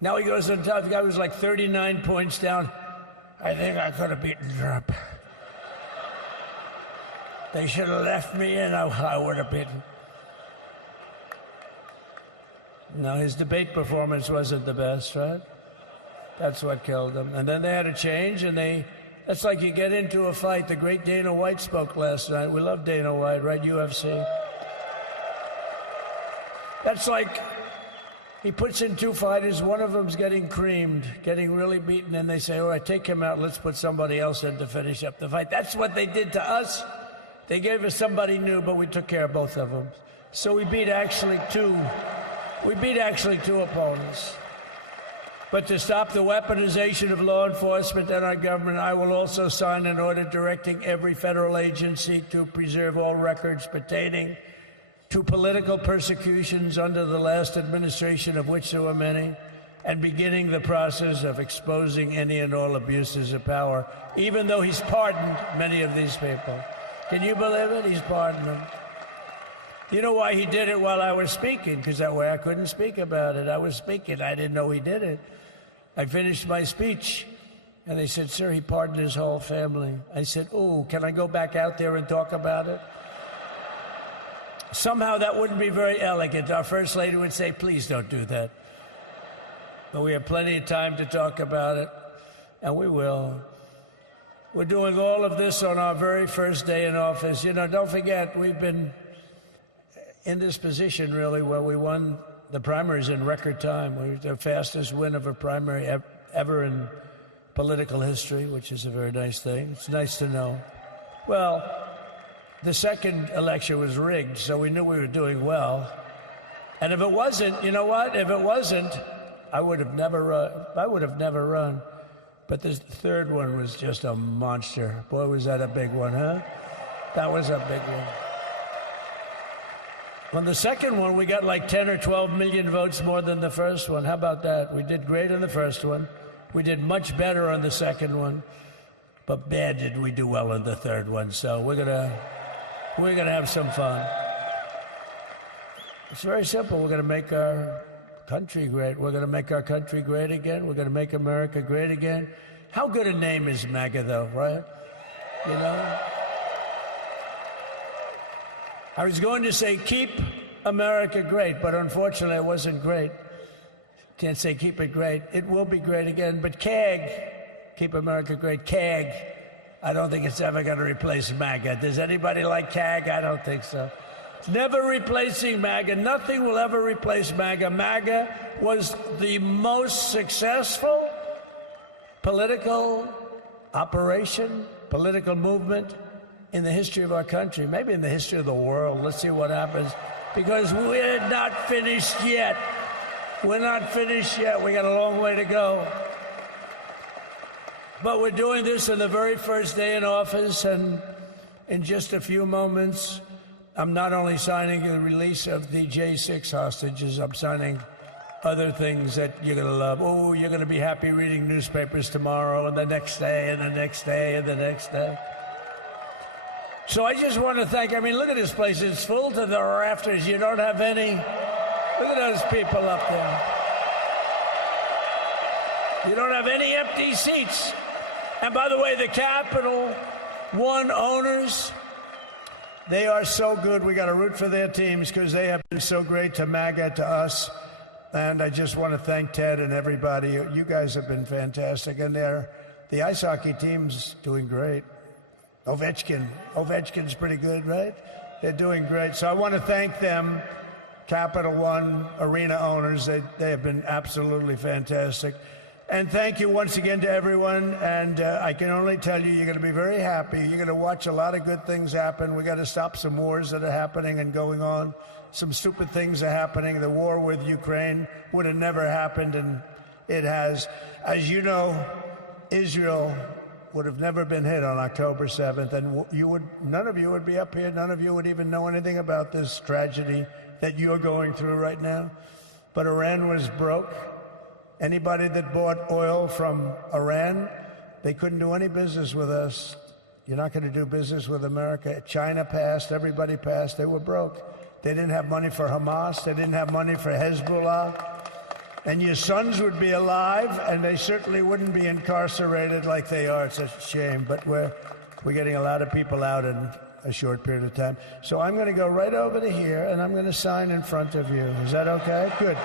Now he goes on top. The guy was like 39 points down. I think I could have beaten Trump. They should have left me in. I would have beaten. No, his debate performance wasn't the best, right? That's what killed him. And then they had a change, and that's like you get into a fight. The great Dana White spoke last night. We love Dana White, right? UFC. That's like he puts in two fighters. One of them's getting creamed, getting really beaten, and they say, all right, take him out. Let's put somebody else in to finish up the fight. That's what they did to us. They gave us somebody new, but we took care of both of them. So we beat actually two opponents. But to stop the weaponization of law enforcement and our government, I will also sign an order directing every federal agency to preserve all records pertaining to political persecutions under the last administration, of which there were many, and beginning the process of exposing any and all abuses of power, even though he's pardoned many of these people. Can you believe it? He's pardoned them. You know why he did it while I was speaking? Because that way I couldn't speak about it. I was speaking. I didn't know he did it. I finished my speech, and they said, sir, he pardoned his whole family. I said, oh, can I go back out there and talk about it? Somehow that wouldn't be very elegant. Our First Lady would say, please don't do that. But we have plenty of time to talk about it, and we will. We're doing all of this on our very first day in office. You know, don't forget, we've been in this position, really, where we won the primaries in record time. We're the fastest win of a primary ever in political history, which is a very nice thing. It's nice to know. Well, the second election was rigged, so we knew we were doing well. And if it wasn't, you know what? If it wasn't, I would have never run. But this third one was just a monster. Boy, was that a big one, huh? That was a big one. On the second one, we got like 10 or 12 million votes more than the first one. How about that? We did great on the first one. We did much better on the second one. But bad did we do well on the third one. So we're gonna have some fun. It's very simple. We're gonna make our country great. We're gonna make our country great again. We're gonna make America great again. How good a name is MAGA, though, right? You know? I was going to say keep America great, but unfortunately it wasn't great. Can't say keep it great. It will be great again, but CAG, keep America great, CAG, I don't think it's ever going to replace MAGA. Does anybody like CAG? I don't think so. It's never replacing MAGA. Nothing will ever replace MAGA. MAGA was the most successful political operation, political movement in the history of our country, maybe in the history of the world. Let's see what happens, because we're not finished yet. We're not finished yet. We got a long way to go. But we're doing this on the very first day in office, and in just a few moments, I'm not only signing the release of the J6 hostages, I'm signing other things that you're going to love. Oh, you're going to be happy reading newspapers tomorrow, and the next day, and the next day, and the next day. So I just want to thank, I mean, look at this place. It's full to the rafters. You don't have any. Look at those people up there. You don't have any empty seats. And by the way, the Capital One owners, they are so good. We got to root for their teams because they have been so great to MAGA, to us. And I just want to thank Ted and everybody. You guys have been fantastic. And the ice hockey team's doing great. Ovechkin's pretty good, right? They're doing great. So I want to thank them, Capital One arena owners. They have been absolutely fantastic. And thank you once again to everyone. And I can only tell you, you're going to be very happy. You're going to watch a lot of good things happen. We got to stop some wars that are happening and going on. Some stupid things are happening. The war with Ukraine would have never happened, and it has. As you know, Israel would have never been hit on October 7th, and none of you would be up here. None of you would even know anything about this tragedy that you're going through right now. But Iran was broke. Anybody that bought oil from Iran, they couldn't do any business with us. You're not going to do business with America. China passed. Everybody passed. They were broke. They didn't have money for Hamas. They didn't have money for Hezbollah. And your sons would be alive, and they certainly wouldn't be incarcerated like they are. It's a shame, but we're getting a lot of people out in a short period of time. So I'm going to go right over to here, and I'm going to sign in front of you. Is that okay? Good.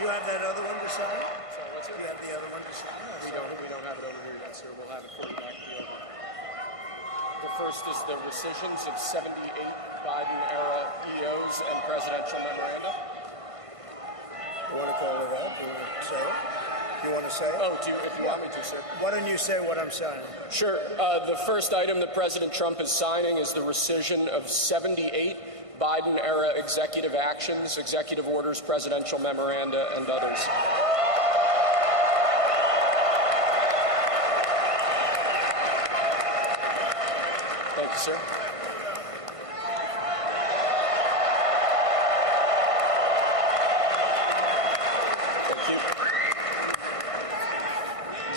You have that other one to sign? Sorry, what's it? You have the other one to sign? We don't have it over here yet, sir. We'll have it for you back here. The first is the rescissions of 78 Biden-era EOs and presidential memoranda. You want to call it out? Do you want to say it? You want to say it? Oh, if you want me to, sir. Why don't you say what I'm signing? Sure. The first item that President Trump is signing is the rescission of 78 Biden-era executive actions, executive orders, presidential memoranda, and others. Thank you, sir.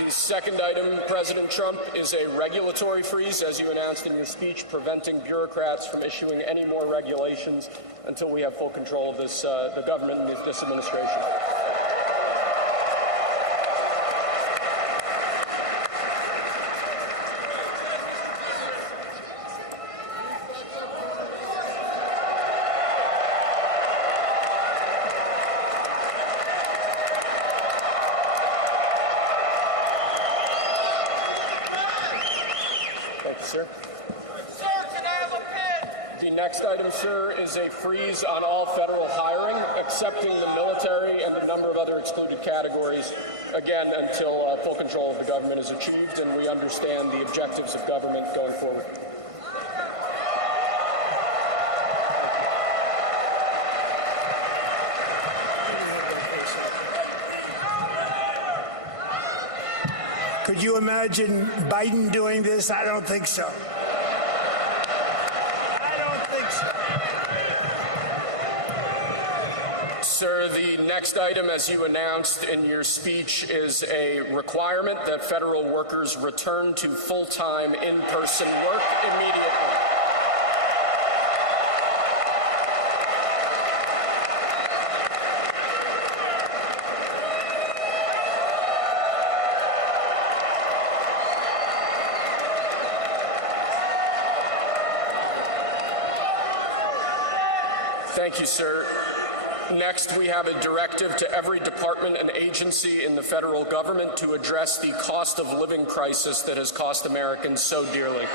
The second item, President Trump, is a regulatory freeze, as you announced in your speech, preventing bureaucrats from issuing any more regulations until we have full control of this, the government and this administration. The next item, sir, is a freeze on all federal hiring, excepting the military and a number of other excluded categories, again, until full control of the government is achieved and we understand the objectives of government going forward. Could you imagine Biden doing this? I don't think so. Sir, the next item, as you announced in your speech, is a requirement that federal workers return to full-time in-person work immediately. Thank you, sir. Next, we have a directive to every department and agency in the federal government to address the cost of living crisis that has cost Americans so dearly.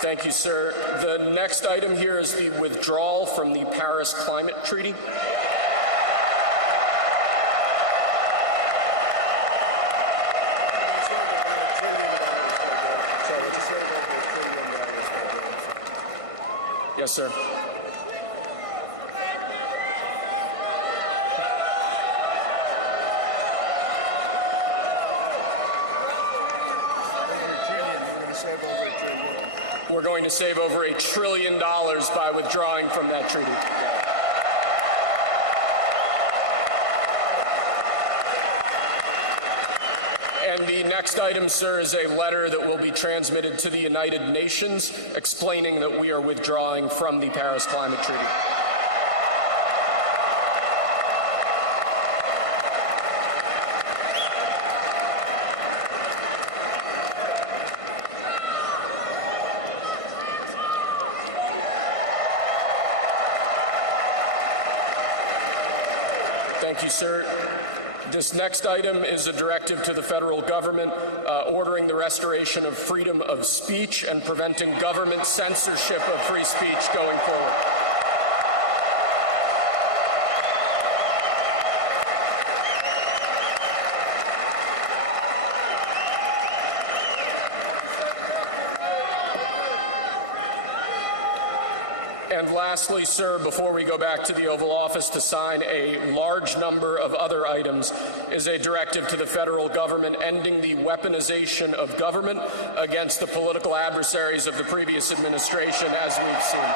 Thank you, sir. The next item here is the withdrawal from the Paris Climate Treaty. Yes, sir. We're going to save over $1 trillion by withdrawing from that treaty. And the next item, sir, is a letter that will be transmitted to the United Nations explaining that we are withdrawing from the Paris Climate Treaty. Thank you, sir. This next item is a directive to the federal government ordering the restoration of freedom of speech and preventing government censorship of free speech going forward. And lastly, sir, before we go back to the Oval Office to sign a large number of other items, is a directive to the federal government ending the weaponization of government against the political adversaries of the previous administration, as we've seen.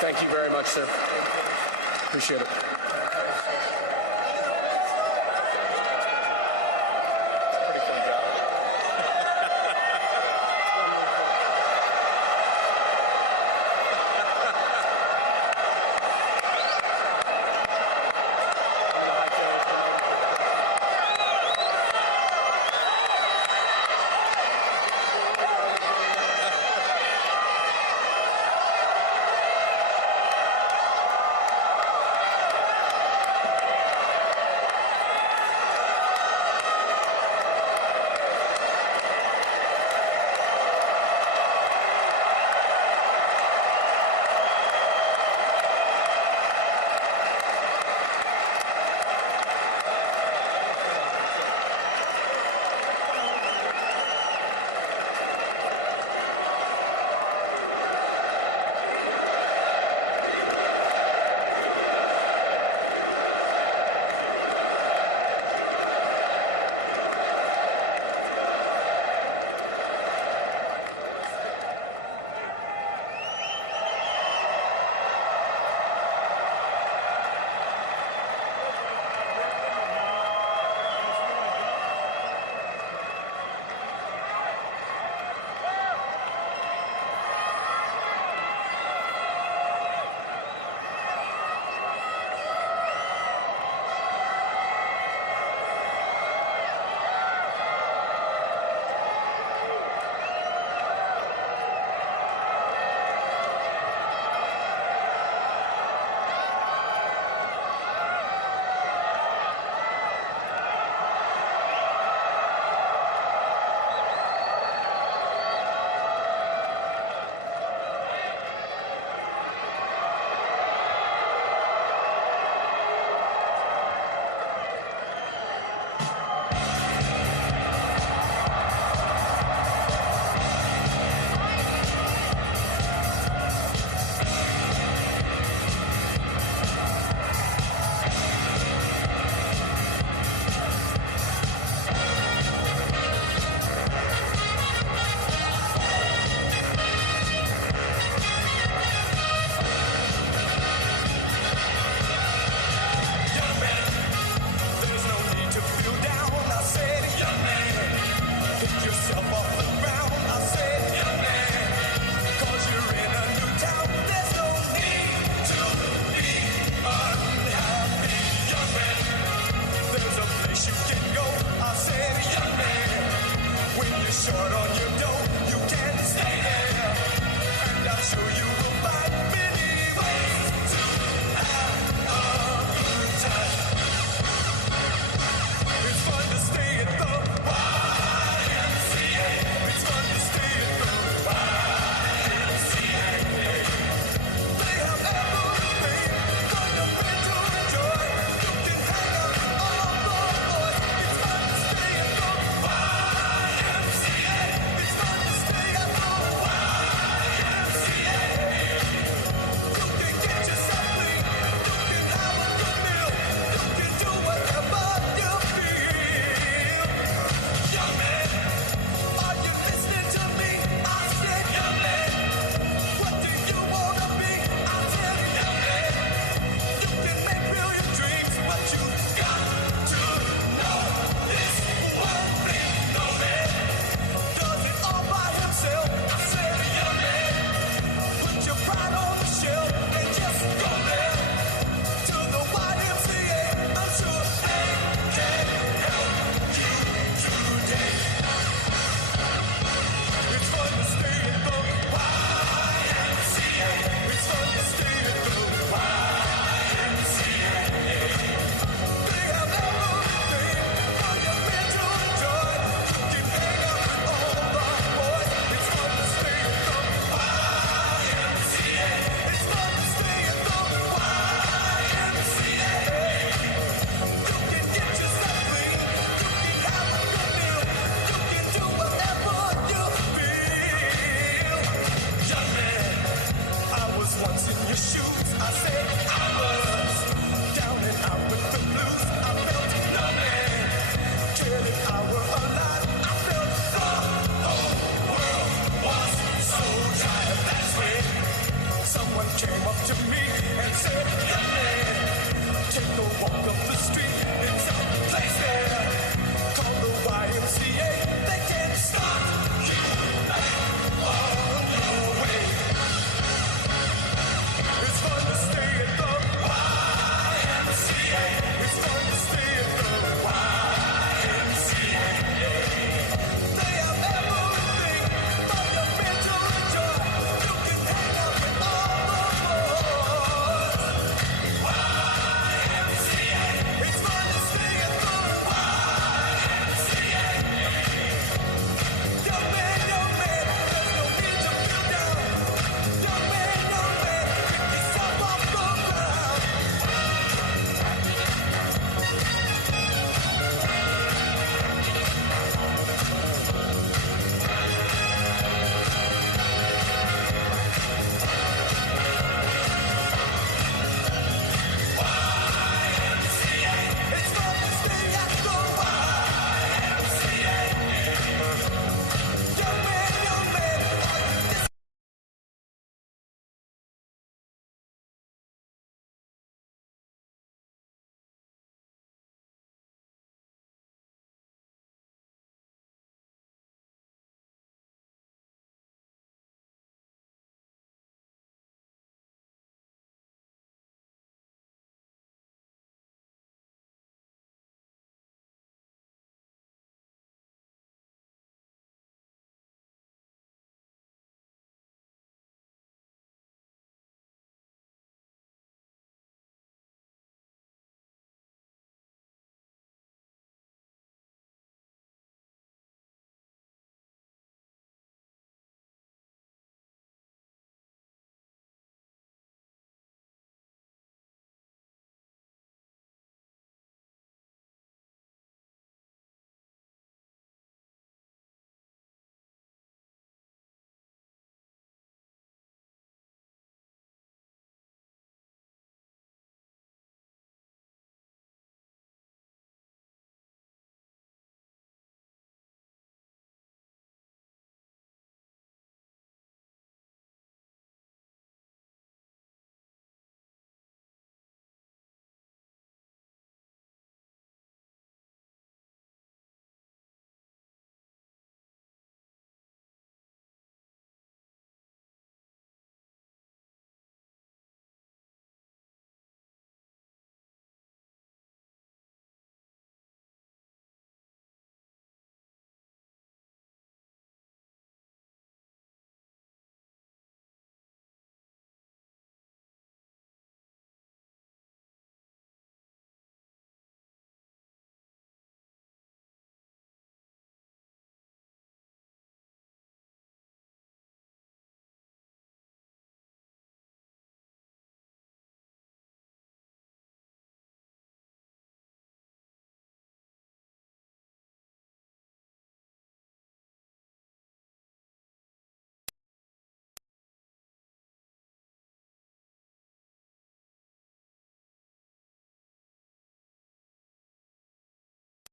Thank you very much, sir. Appreciate it.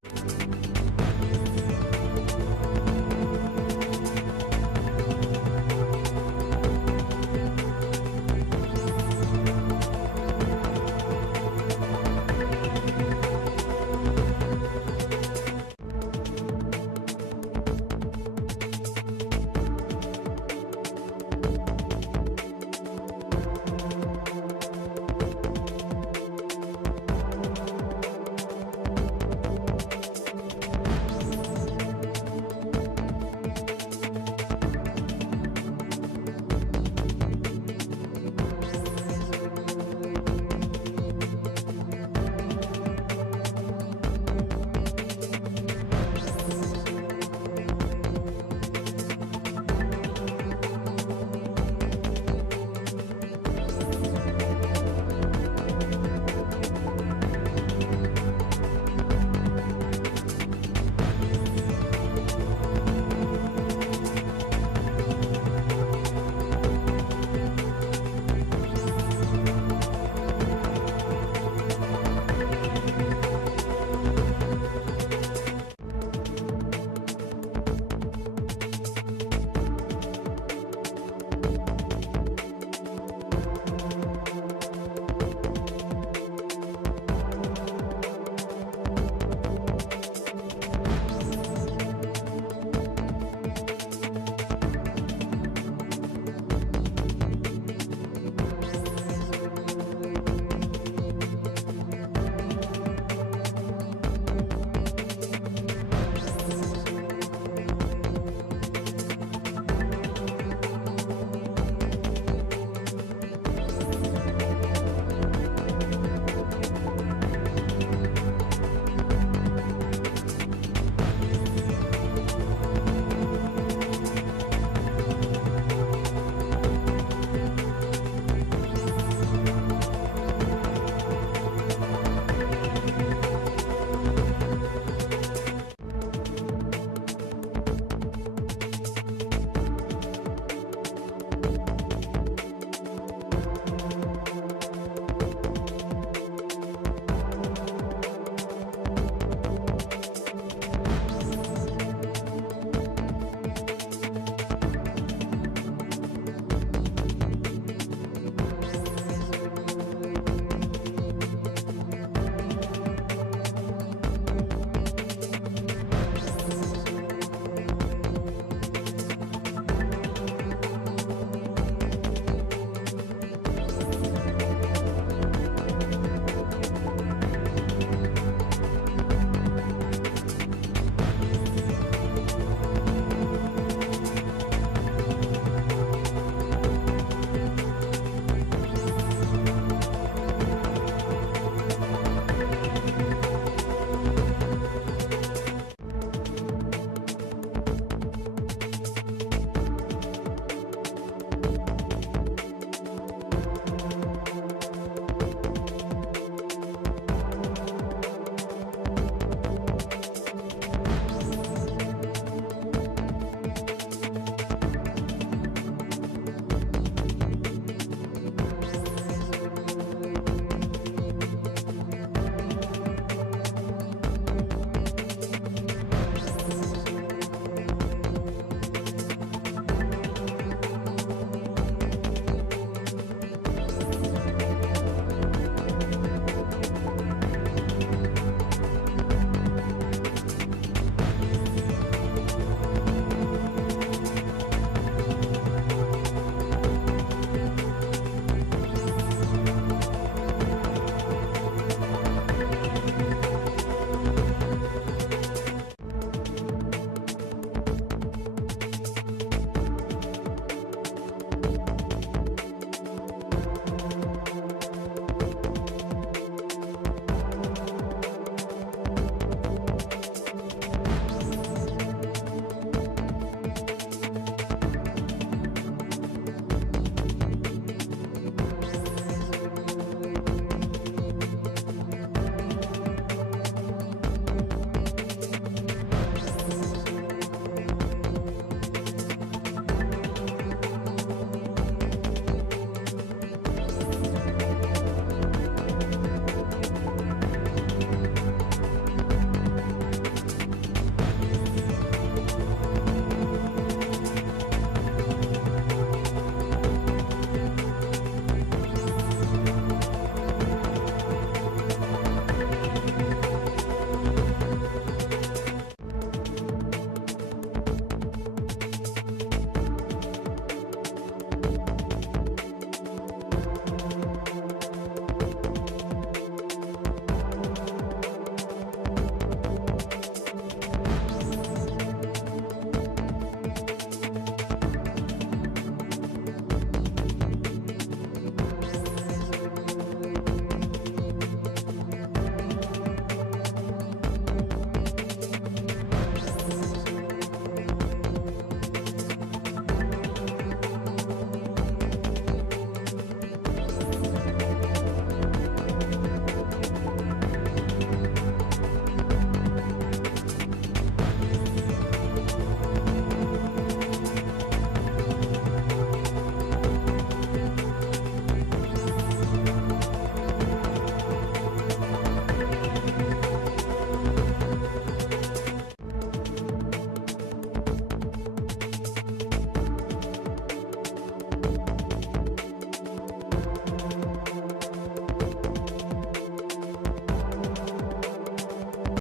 Thank